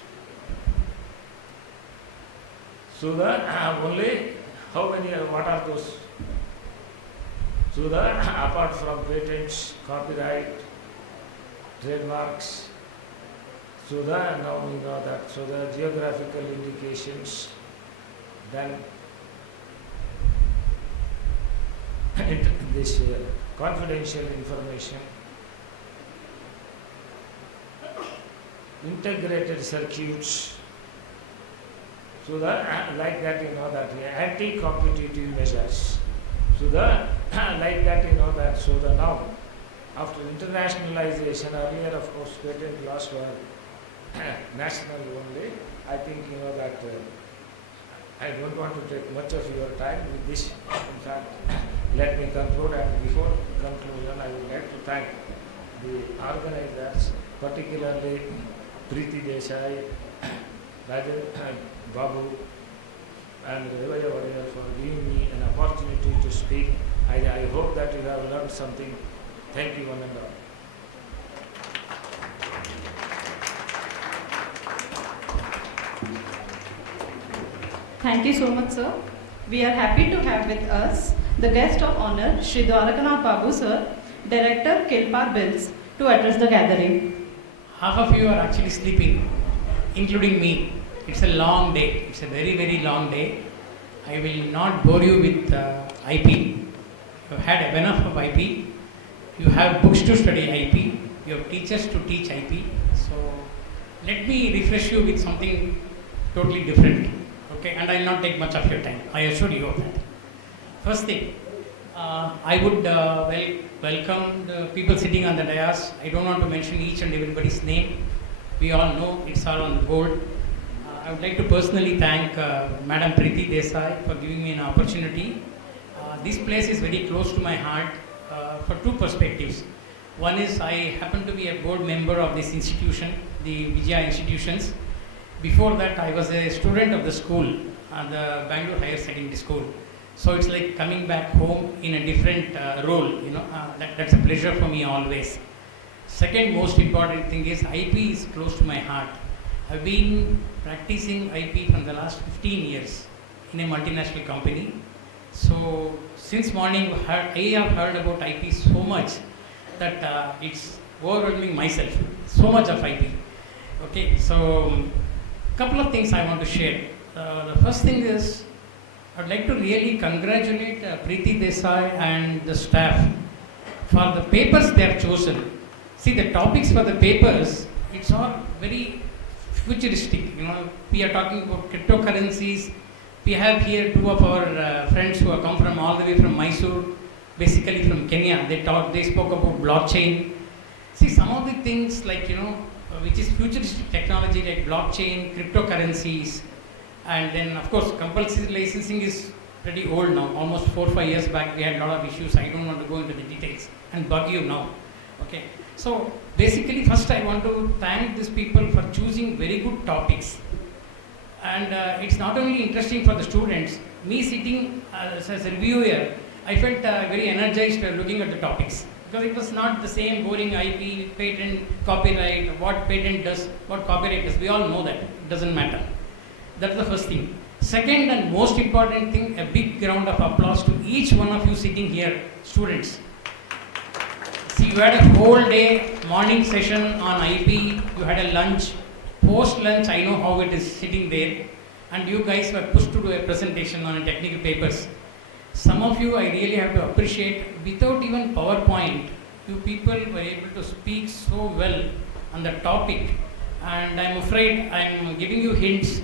So the only how many, what are those? So the apart from patents, copyright, trademarks, so the now we know that, so the geographical indications, then this confidential information, integrated circuits, so the like that you know that anti-competitive measures, so the like that you know that, so the now after internationalization, earlier of course patent laws were national only. I think you know that I don't want to take much of your time with this. In fact, let me conclude, and before conclusion I would like to thank the organizers, particularly Preeti Desai, Rajan Babu and Revaya Warrior for giving me an opportunity to speak. I hope that you have learned something. Thank you one and all. Thank you so much, sir. We are happy to have with us the guest of honor, Shri Dwarakanath Babu, sir, Director, Kilpar Bills, to address the gathering. Half of you are actually sleeping, including me. It's a long day. It's a very, very long day. I will not bore you with IP. You have had enough of IP. You have books to study IP. You have teachers to teach IP. So let me refresh you with something totally different. Okay, and I will not take much of your time. I assure you of that. First thing, I would welcome the people sitting on the dais. I don't want to mention each and everybody's name. We all know it's all on the board. I would like to personally thank Madam Preeti Desai for giving me an opportunity. This place is very close to my heart for two perspectives. One is I happen to be a board member of this institution, the Vijaya institutions. Before that, I was a student of the school, the Bangalore Higher Secondary School. So it's like coming back home in a different role, you know, that's a pleasure for me always. Second most important thing is IP is close to my heart. I've been practicing IP from the last 15 years in a multinational company. So since morning I have heard about IP so much that it's overwhelming myself. So much of IP. Okay, so couple of things I want to share. The first thing is I'd like to really congratulate Preeti Desai and the staff for the papers they have chosen. See, the topics for the papers, it's all very futuristic. We are talking about cryptocurrencies. We have here two of our friends who have come from all the way from Mysore, basically from Kenya. They spoke about blockchain. See, some of the things like, which is futuristic technology like blockchain, cryptocurrencies, and then of course compulsory licensing is pretty old now. Almost 4 or 5 years back we had a lot of issues. I don't want to go into the details and bug you now. Okay. So basically first I want to thank these people for choosing very good topics. And it's not only interesting for the students, me sitting as a reviewer, I felt very energized looking at the topics. Because it was not the same boring IP, patent, copyright, what patent does, what copyright does. We all know that. It doesn't matter. That's the first thing. Second and most important thing, a big round of applause to each one of you sitting here, students. See, you had a whole day morning session on IP, you had a lunch. Post lunch, I know how it is sitting there. And you guys were pushed to do a presentation on technical papers. Some of you I really have to appreciate. Without even PowerPoint, you people were able to speak so well on the topic. And I'm afraid I'm giving you hints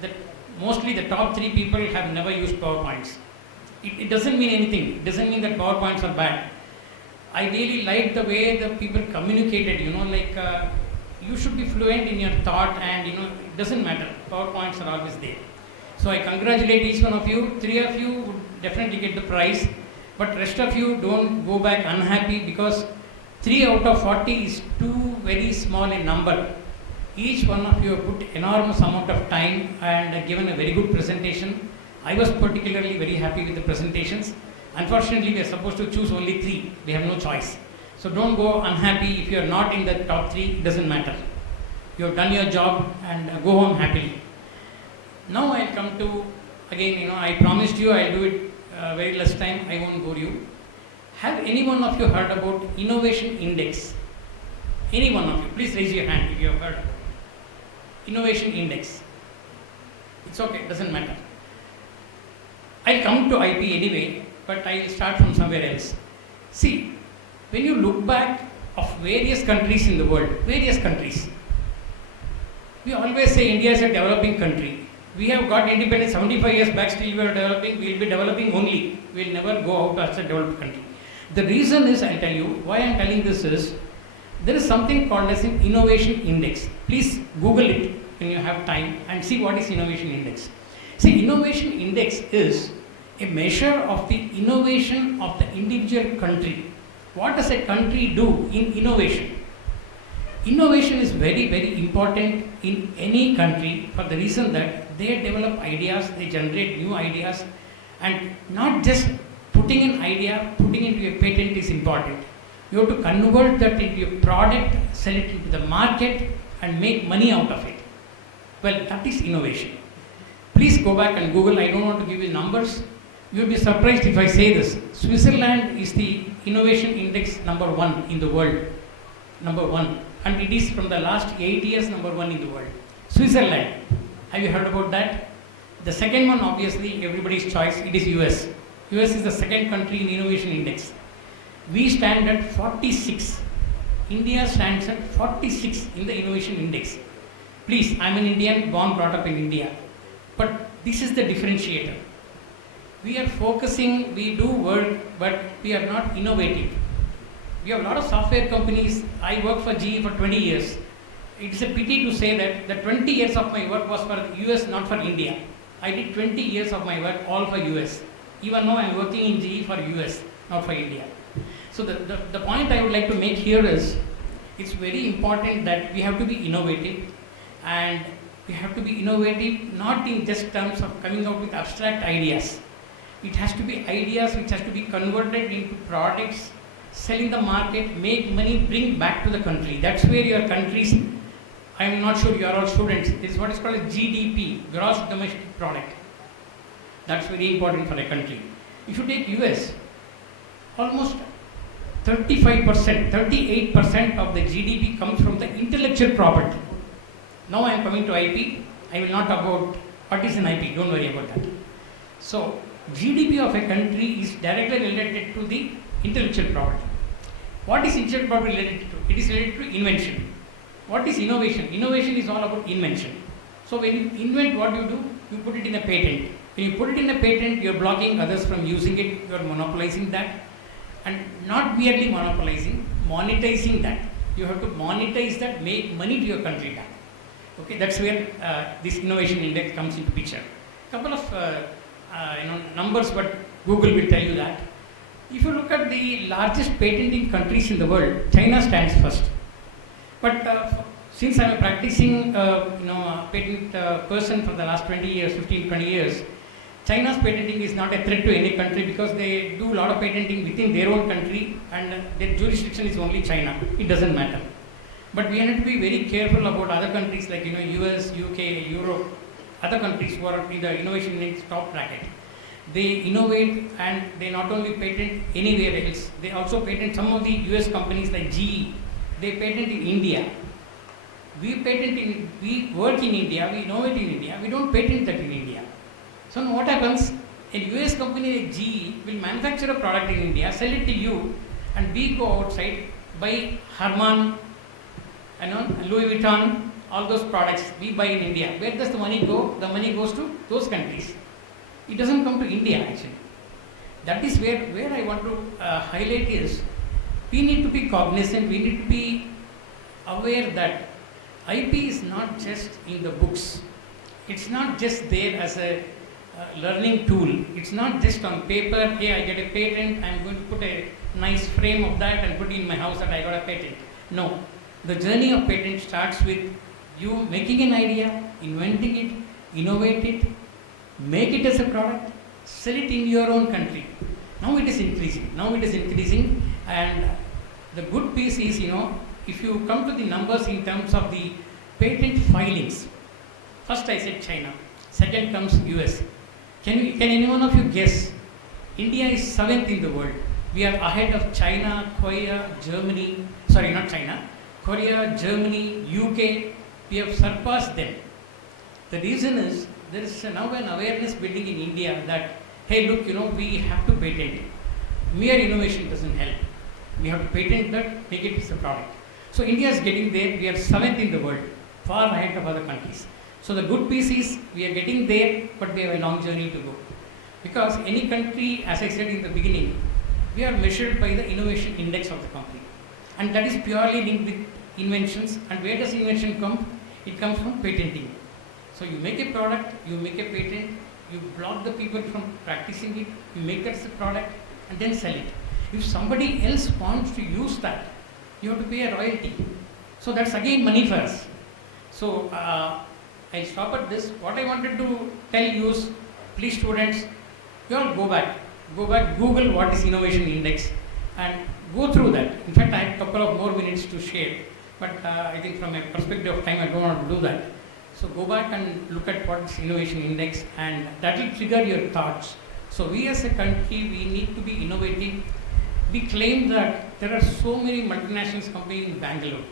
that mostly the top 3 people have never used PowerPoints. It doesn't mean anything. It doesn't mean that PowerPoints are bad. I really like the way the people communicated, you should be fluent in your thought and it doesn't matter. PowerPoints are always there. So I congratulate each one of you. 3 of you would definitely get the prize, but rest of you don't go back unhappy because 3 out of 40 is too very small in number. Each one of you have put enormous amount of time and given a very good presentation. I was particularly very happy with the presentations. Unfortunately, we are supposed to choose only 3. We have no choice. So don't go unhappy if you are not in the top 3. It doesn't matter. You have done your job and go home happily. Now I'll come to, again, I promised you I'll do it very less time. I won't bore you. Have any one of you heard about Innovation Index? Any one of you? Please raise your hand if you have heard. Innovation Index. It's okay, doesn't matter. I'll come to IP anyway, but I'll start from somewhere else. See, when you look back of various countries in the world, various countries, we always say India is a developing country. We have got independence 75 years back, still we are developing, we will be developing only. We will never go out as a developed country. The reason is, I'll tell you, why I am telling this is, there is something called as an Innovation Index. Please Google it when you have time and see what is Innovation Index. See, Innovation Index is a measure of the innovation of the individual country. What does a country do in innovation? Innovation is very, very important in any country for the reason that they develop ideas, they generate new ideas, and not just putting an idea, putting it into a patent is important. You have to convert that into a product, sell it into the market, and make money out of it. Well, that is innovation. Please go back and Google. I don't want to give you numbers. You will be surprised if I say this. Switzerland is the Innovation Index #1 in the world. #1. And it is from the last 8 years #1 in the world. Switzerland. Have you heard about that? The second one, obviously, everybody's choice, it is US. US is the second country in Innovation Index. We stand at 46. India stands at 46 in the Innovation Index. Please, I'm an Indian, born, brought up in India. But this is the differentiator. We are focusing, we do work, but we are not innovative. We have a lot of software companies. I worked for GE for 20 years. It's a pity to say that the 20 years of my work was for US, not for India. I did 20 years of my work all for US. Even though I'm working in GE for US, not for India. So the point I would like to make here is, it's very important that we have to be innovative, and we have to be innovative not in just terms of coming out with abstract ideas. It has to be ideas which has to be converted into products sell in the market, make money, bring back to the country. That's where your countries, I am not sure you are all students, this is what is called a GDP, gross domestic product. That's very important for a country. If you take US, almost 35%, 38% of the GDP comes from the intellectual property. Now I am coming to IP. I will not talk about what is an IP, don't worry about that. So, GDP of a country is directly related to the intellectual property. What is intellectual property related to? It is related to invention. What is innovation? Innovation is all about invention. So when you invent, what do? You put it in a patent. When you put it in a patent, you are blocking others from using it, you are monopolizing that. And not merely monopolizing, monetizing that. You have to monetize that, make money to your country back. Okay, that's where this innovation index comes into picture. Couple of numbers, but Google will tell you that. If you look at the largest patenting countries in the world, China stands first. But since I am a practicing patent person for the last 20 years, 15, 20 years, China's patenting is not a threat to any country because they do a lot of patenting within their own country and their jurisdiction is only China. It doesn't matter. But we have to be very careful about other countries like US, UK, Europe, other countries who are in the innovation index top bracket. They innovate and they not only patent anywhere else, they also patent some of the US companies like GE. They patent in India. We work in India, we innovate in India, we don't patent that in India. So now what happens? A US company like GE will manufacture a product in India, sell it to you, and we go outside, buy Harman, Louis Vuitton, all those products we buy in India. Where does the money go? The money goes to those countries. It doesn't come to India actually. That is where I want to highlight is, we need to be cognizant, we need to be aware that IP is not just in the books. It's not just there as a learning tool. It's not just on paper, hey, I get a patent, I'm going to put a nice frame of that and put it in my house and I got a patent. No. The journey of patent starts with you making an idea, inventing it, innovate it, make it as a product, sell it in your own country. Now it is increasing. And the good piece is, if you come to the numbers in terms of the patent filings, first I said China, second comes US. Can any one of you guess? India is 7th in the world. We are ahead of China, Korea, Germany, sorry, not China, Korea, Germany, UK, we have surpassed them. The reason is, there is now an awareness building in India that, hey look, we have to patent it. Mere innovation doesn't help. We have to patent that, make it as a product. So India is getting there, we are 7th in the world, far ahead of other countries. So the good piece is, we are getting there, but we have a long journey to go. Because any country, as I said in the beginning, we are measured by the innovation index of the country. And that is purely linked with inventions. And where does invention come? It comes from patenting. So you make a product, you make a patent, you block the people from practicing it, you make that as a product, and then sell it. If somebody else wants to use that, you have to pay a royalty. So that's again money for us. So I stop at this. What I wanted to tell you is, please students, you all go back, Google what is innovation index and go through that. In fact, I have a couple of more minutes to share, but I think from a perspective of time, I don't want to do that. So go back and look at what is innovation index, and that will trigger your thoughts. So we as a country, we need to be innovative. We claim that there are so many multinational companies in Bangalore.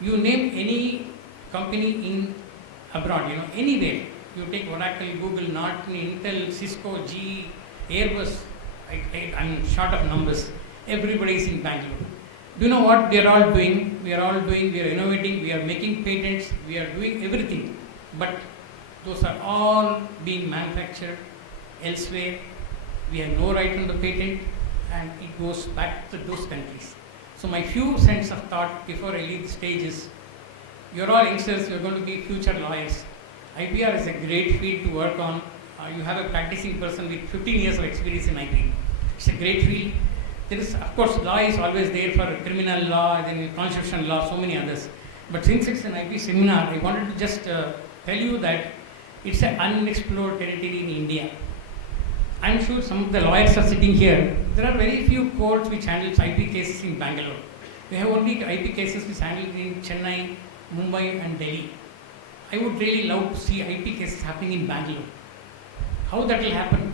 You name any company in abroad, anywhere. You take Oracle, Google, Norton, Intel, Cisco, GE, Airbus, I'm short of numbers. Everybody is in Bangalore. Do you know what they are all doing? We are innovating, we are making patents, we are doing everything. But those are all being manufactured elsewhere. We have no right on the patent, and it goes back to those countries. So my few cents of thought before I leave the stage is, you're all youngsters, you're going to be future lawyers. IPR is a great field to work on. You have a practicing person with 15 years of experience in IP. It's a great field. There is, of course, law is always there for criminal law, then constitutional law, so many others. But since it's an IP seminar, I wanted to just tell you that it's an unexplored territory in India. I'm sure some of the lawyers are sitting here. There are very few courts which handles IP cases in Bangalore. We have only IP cases which handled in Chennai, Mumbai and Delhi. I would really love to see IP cases happening in Bangalore. How that will happen?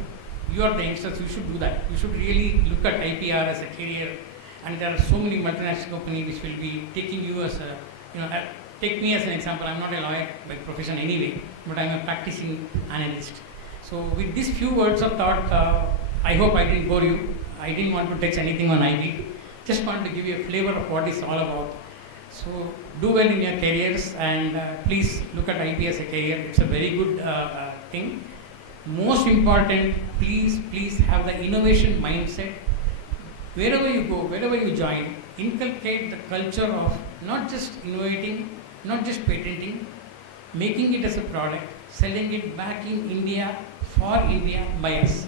You are the youngsters, you should do that. You should really look at IPR as a career, and there are so many multinational companies which will be taking you as a, take me as an example. I'm not a lawyer by profession anyway, but I'm a practicing analyst. So with these few words of thought, I hope I didn't bore you. I didn't want to touch anything on IP. Just wanted to give you a flavor of what it's all about. So do well in your careers, and please look at IP as a career. It's a very good thing. Most important, please have the innovation mindset. Wherever you go, wherever you join, inculcate the culture of not just innovating, not just patenting, making it as a product, selling it back in India, for India, by us.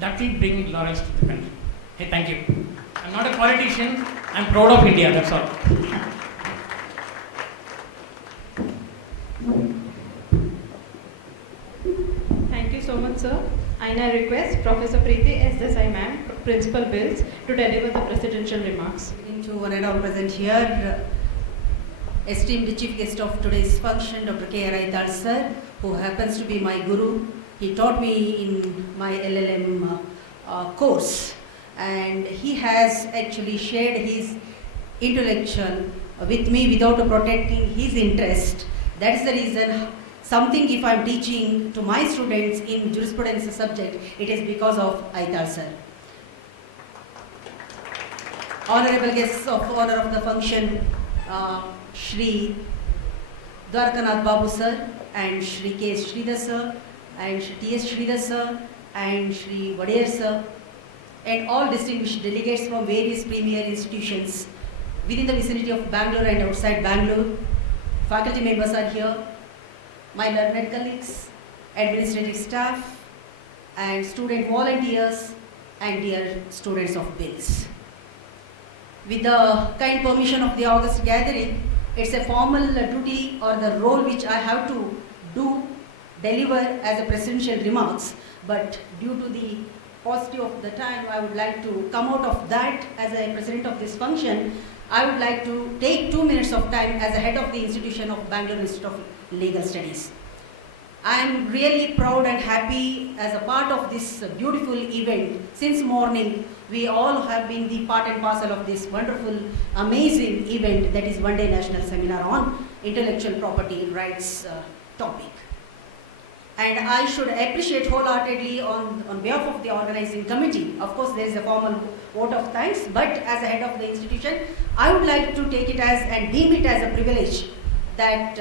That will bring laurels to the country. Hey, thank you. I'm not a politician, I'm proud of India, that's all. Thank you so much, sir. I now request Professor Preeti S. Desai ma'am, Principal Bills, to deliver the presidential remarks. To one and all present here, esteemed chief guest of today's function, Dr. K. Raital sir, who happens to be my guru. He taught me in my LLM course, and he has actually shared his intellectual with me without protecting his interest. That is the reason something if I'm teaching to my students in jurisprudence subject, it is because of Aital sir. Honorable guests of honor of the function, Shri Dwarkanath Babu sir and Shri K. Sridhar sir and Shri T. S. Sridhar sir and Shri Vadeer sir and all distinguished delegates from various premier institutions within the vicinity of Bangalore and outside Bangalore. Faculty members are here, my learned colleagues, administrative staff and student volunteers and dear students of bills. With the kind permission of the August gathering, it's a formal duty or the role which I have to deliver as a presidential remarks, but due to the paucity of the time, I would like to come out of that as a president of this function. I would like to take 2 minutes of time as a head of the institution of Bangalore Institute of Legal Studies. I am really proud and happy as a part of this beautiful event. Since morning, we all have been the part and parcel of this wonderful, amazing event that is one-day national seminar on intellectual property rights topic. And I should appreciate wholeheartedly on behalf of the organizing committee. Of course, there is a formal vote of thanks, but as a head of the institution, I would like to take it as and deem it as a privilege that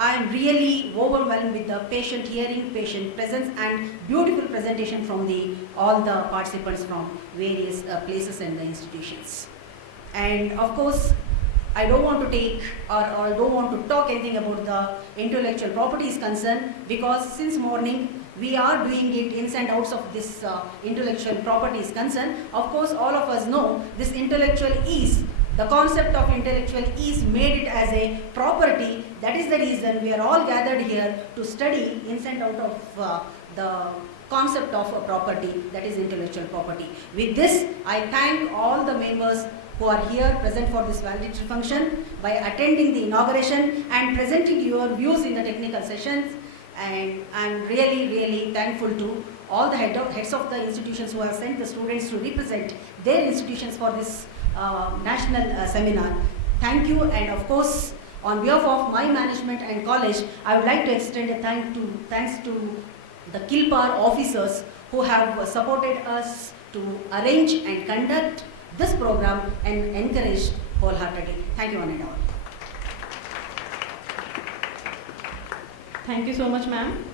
I am really overwhelmed with the patient hearing, patient presence and beautiful presentation from all the participants from various places and the institutions. And of course, I don't want to take or don't want to talk anything about the intellectual property is concerned, because since morning we are doing it ins and outs of this intellectual property is concerned. Of course, all of us know this intellectual is, the concept of intellectual is made it as a property. That is the reason we are all gathered here to study ins and out of the concept of a property, that is intellectual property. With this, I thank all the members who are here present for this valedictory function by attending the inauguration and presenting your views in the technical sessions. And I'm really thankful to all the heads of the institutions who have sent the students to represent their institutions for this national seminar. Thank you, and of course, on behalf of my management and college, I would like to extend a thanks to the Kilpar officers who have supported us to arrange and conduct this program and encouraged wholeheartedly. Thank you one and all. Thank you so much, ma'am.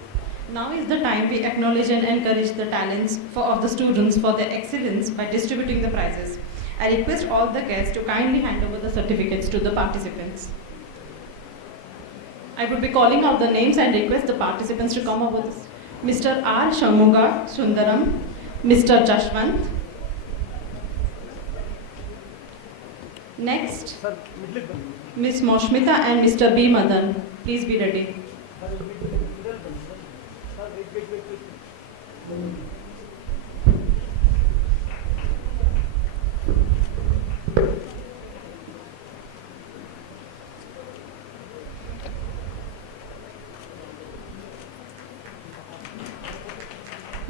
Now is the time we acknowledge and encourage the talents of the students for their excellence by distributing the prizes. I request all the guests to kindly hand over the certificates to the participants. I would be calling out the names and request the participants to come over this. Mr. R. Shamuga Sundaram, Mr. Jashwant. Next, Ms. Moshmita and Mr. B. Madan. Please be ready.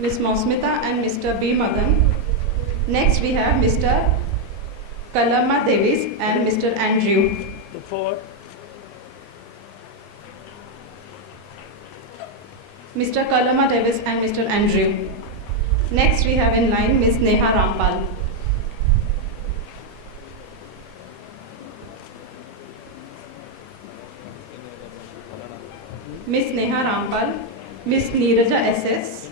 Ms. Mosmita and Mr. B. Madan. Next we have Mr. Kalama Davis and Mr. Andrew. Look forward. Mr. Kalama Davis and Mr. Andrew. Next we have in line Ms. Neha Rampal. Ms. Neha Rampal, Ms. Neeraja SS,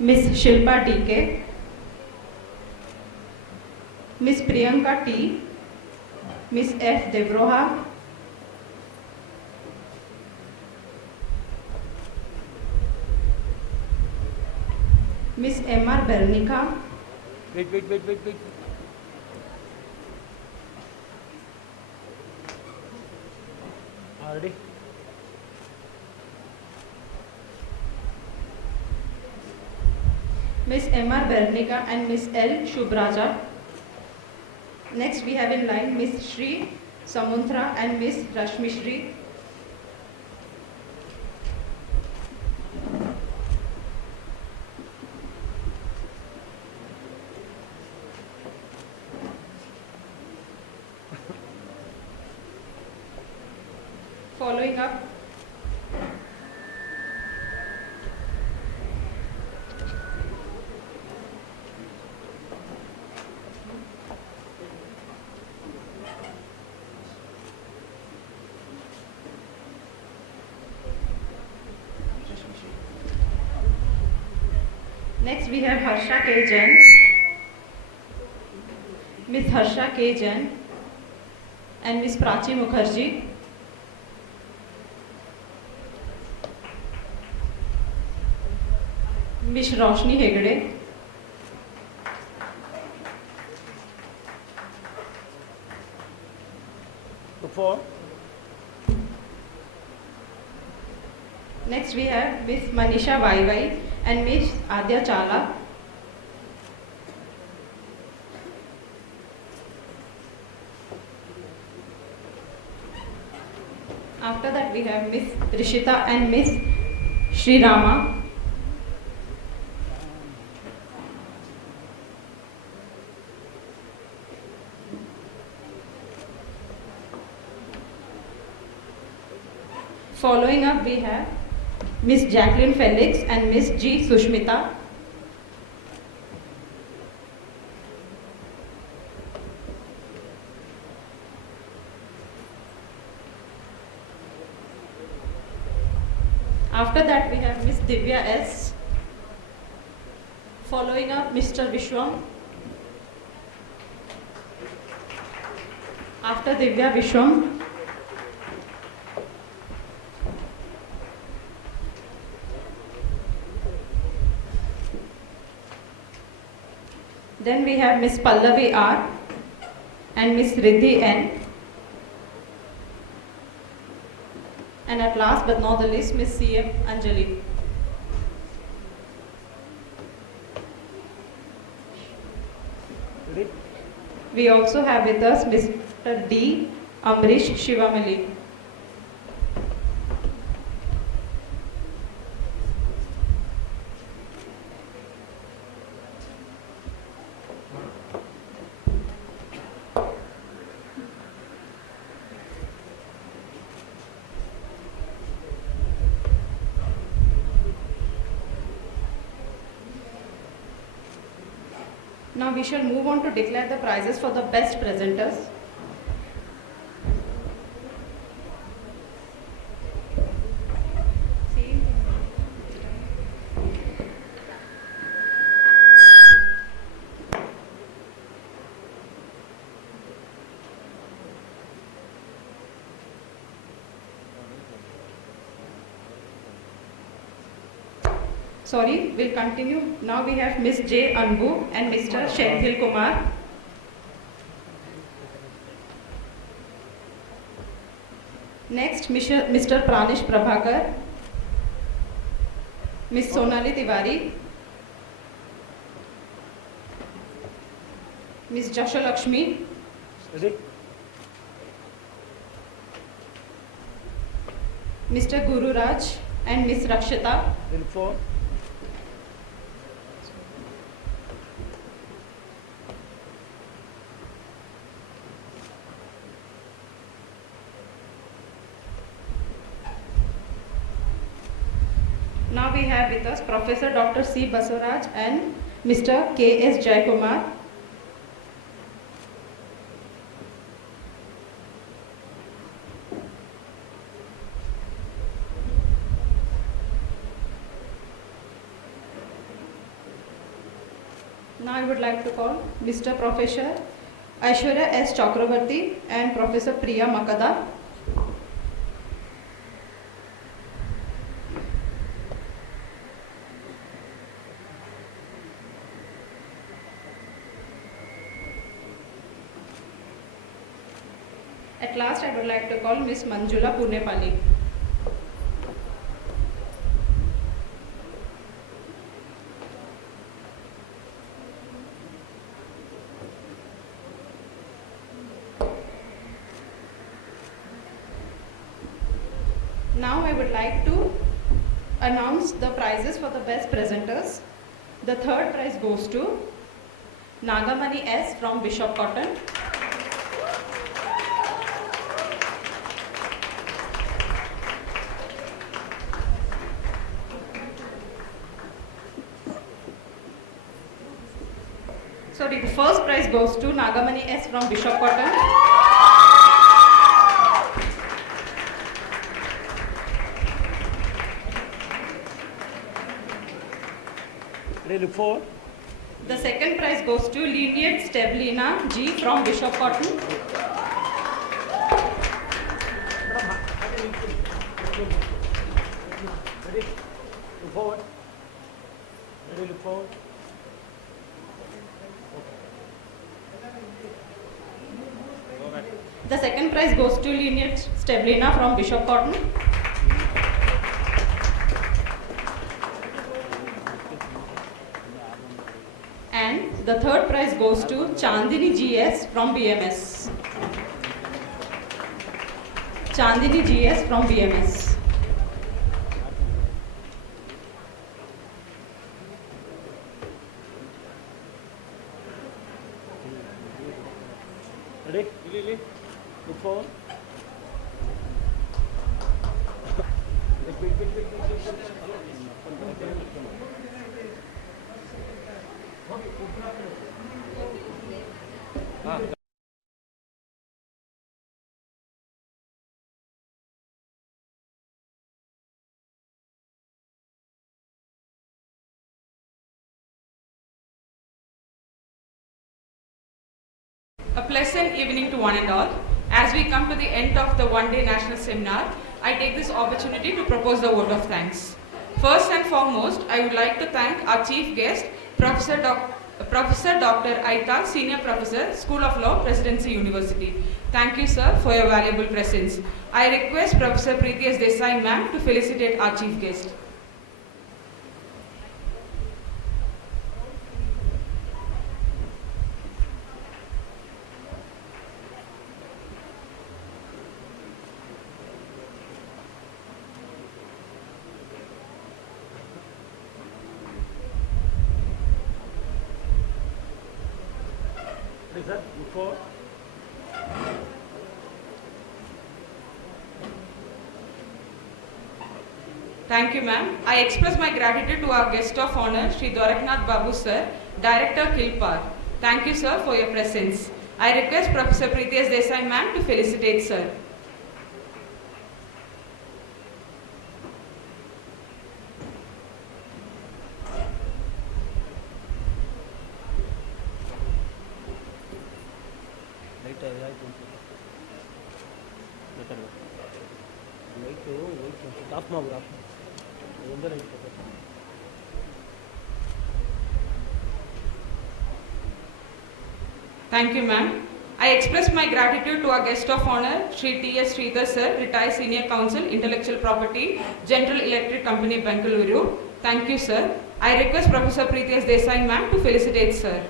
Ms. Shilpa DK, Ms. Priyanka T, Ms. F. Devroha, Ms. M.R. Bernica, Wait. Already? Ms. M.R. Bernica and Ms. L. Shubraja. Next we have in line Ms. Shri Samunthra and Ms. Rashmi Shri. Following up, next we have Harsha K. Jain, Ms. Harsha K. Jain and Ms. Prachi Mukherjee. Ms. Roshni Hegde, Look forward. next we have Ms. Manisha YY and Ms. Adya Chala. After that we have Ms. Rishita and Ms. Sri Rama. Following up we have Ms. Jacqueline Felix and Ms. G. Sushmita. After that we have Ms. Divya S. Following up Mr. Vishwam. After Divya Vishwam, then we have Ms. Pallavi R and Ms. Riddhi N. And at last but not the least, Ms. C.M. Anjali. Ready? We also have with us Mr. D. Amrish Shivamali. Now we shall move on to declare the prizes for the best presenters. Sorry, we'll continue. Now we have Ms. J. Anbu and Mr. Shenthil Kumar. Next, Mr. Pranish Prabhakar, Ms. Sonali Tiwari, Ms. Jasha Lakshmi, Mr. Guru Raj, and Ms. Rakshita. Bill 4. Now we have with us Professor Dr. C. Basuraj and Mr. K.S. Jayakumar. Now I would like to call Mr. Professor Aishwarya S. Chakravarti and Professor Priya Makada. At last, I would like to call Ms. Manjula Punepali. Now I would like to announce the prizes for the best presenters. The third prize goes to Nagamani S. from Bishop Cotton. Sorry, the first prize goes to Nagamani S. from Bishop Cotton. Really 4. The second prize goes to Lineate Stevlina G. from Bishop Cotton. Ready? Look forward. Ready? Look forward. The second prize goes to Lineate Stevlina from Bishop Cotton. And the third prize goes to Chandini GS from BMS. Chandini GS from BMS. Ready? Really? Look forward. A pleasant evening to one and all. As we come to the end of the one-day national seminar, I take this opportunity to propose the vote of thanks. First and foremost, I would like to thank our chief guest, Professor Dr. Aita, Senior Professor, School of Law, Presidency University. Thank you, sir, for your valuable presence. I request Professor Preeti S. Desai, ma'am, to felicitate our chief guest. Ready, sir? Look forward. Thank you, ma'am. I express my gratitude to our guest of honor, Sri Dwaraknath Babu, sir, Director, Kilpar. Thank you, sir, for your presence. I request Professor Preeti S. Desai, ma'am, to felicitate, sir. Thank you, ma'am. I express my gratitude to our guest of honor, Sri T.S. Sridhar, sir, Retired Senior Counsel, Intellectual Property, General Electric Company, Bengaluru. Thank you, sir. I request Professor Preeti S. Desai, ma'am, to felicitate, sir.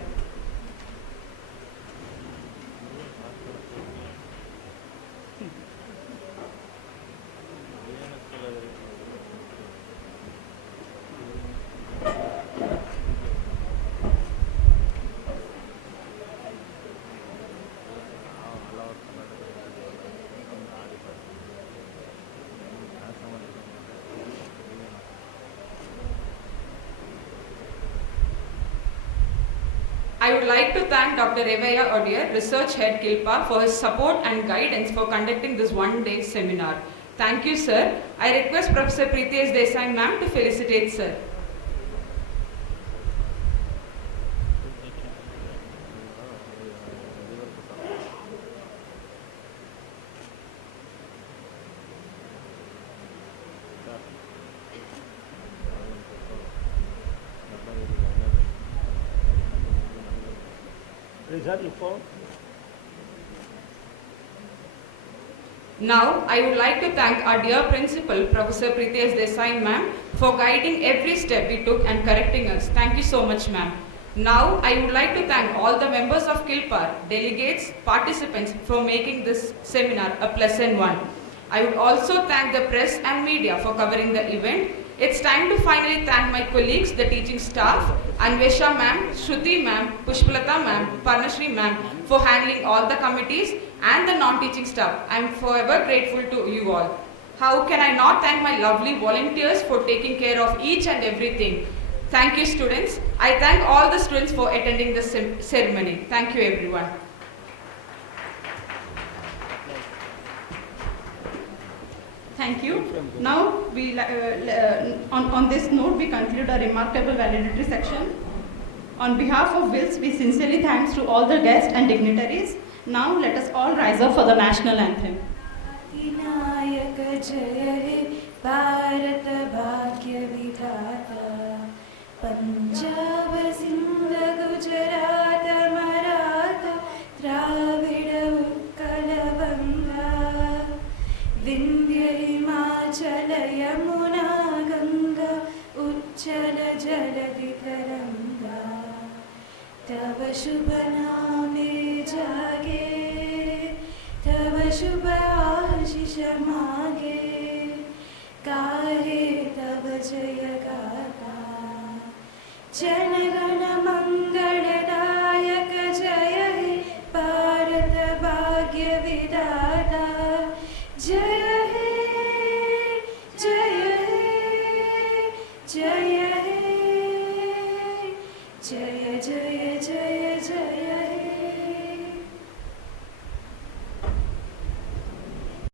I would like to thank Dr. Evaya Odier, Research Head Kilpa, for his support and guidance for conducting this one-day seminar. Thank you, sir. I request Professor Preeti Desai ma'am to felicitate sir. Is that your phone? Now, I would like to thank our dear principal, Professor Preeti Desai ma'am, for guiding every step we took and correcting us. Thank you so much, ma'am. Now, I would like to thank all the members of Kilpar, delegates, participants for making this seminar a pleasant one. I would also thank the press and media for covering the event. It's time to finally thank my colleagues, the teaching staff, Anvesha ma'am, Shruti ma'am, Pushpalata ma'am, Parnashri ma'am for handling all the committees and the non-teaching staff. I'm forever grateful to you all. How can I not thank my lovely volunteers for taking care of each and everything? Thank you, students. I thank all the students for attending this ceremony. Thank you, everyone. Thank you. Now, on this note, we conclude our remarkable valedictory section. On behalf of WILS, we sincerely thanks to all the guests and dignitaries. Now, let us all rise up for the national anthem. Punjab Sindh Gujarat Maratha Dravid Utkal बंगा विंध्य हिमाचल यमुना गंगा उच्चल जलधि तरंगा तव शुभ नामे जागे तव शुभ आशीष मागे गाहे तव जय गाथा जनगण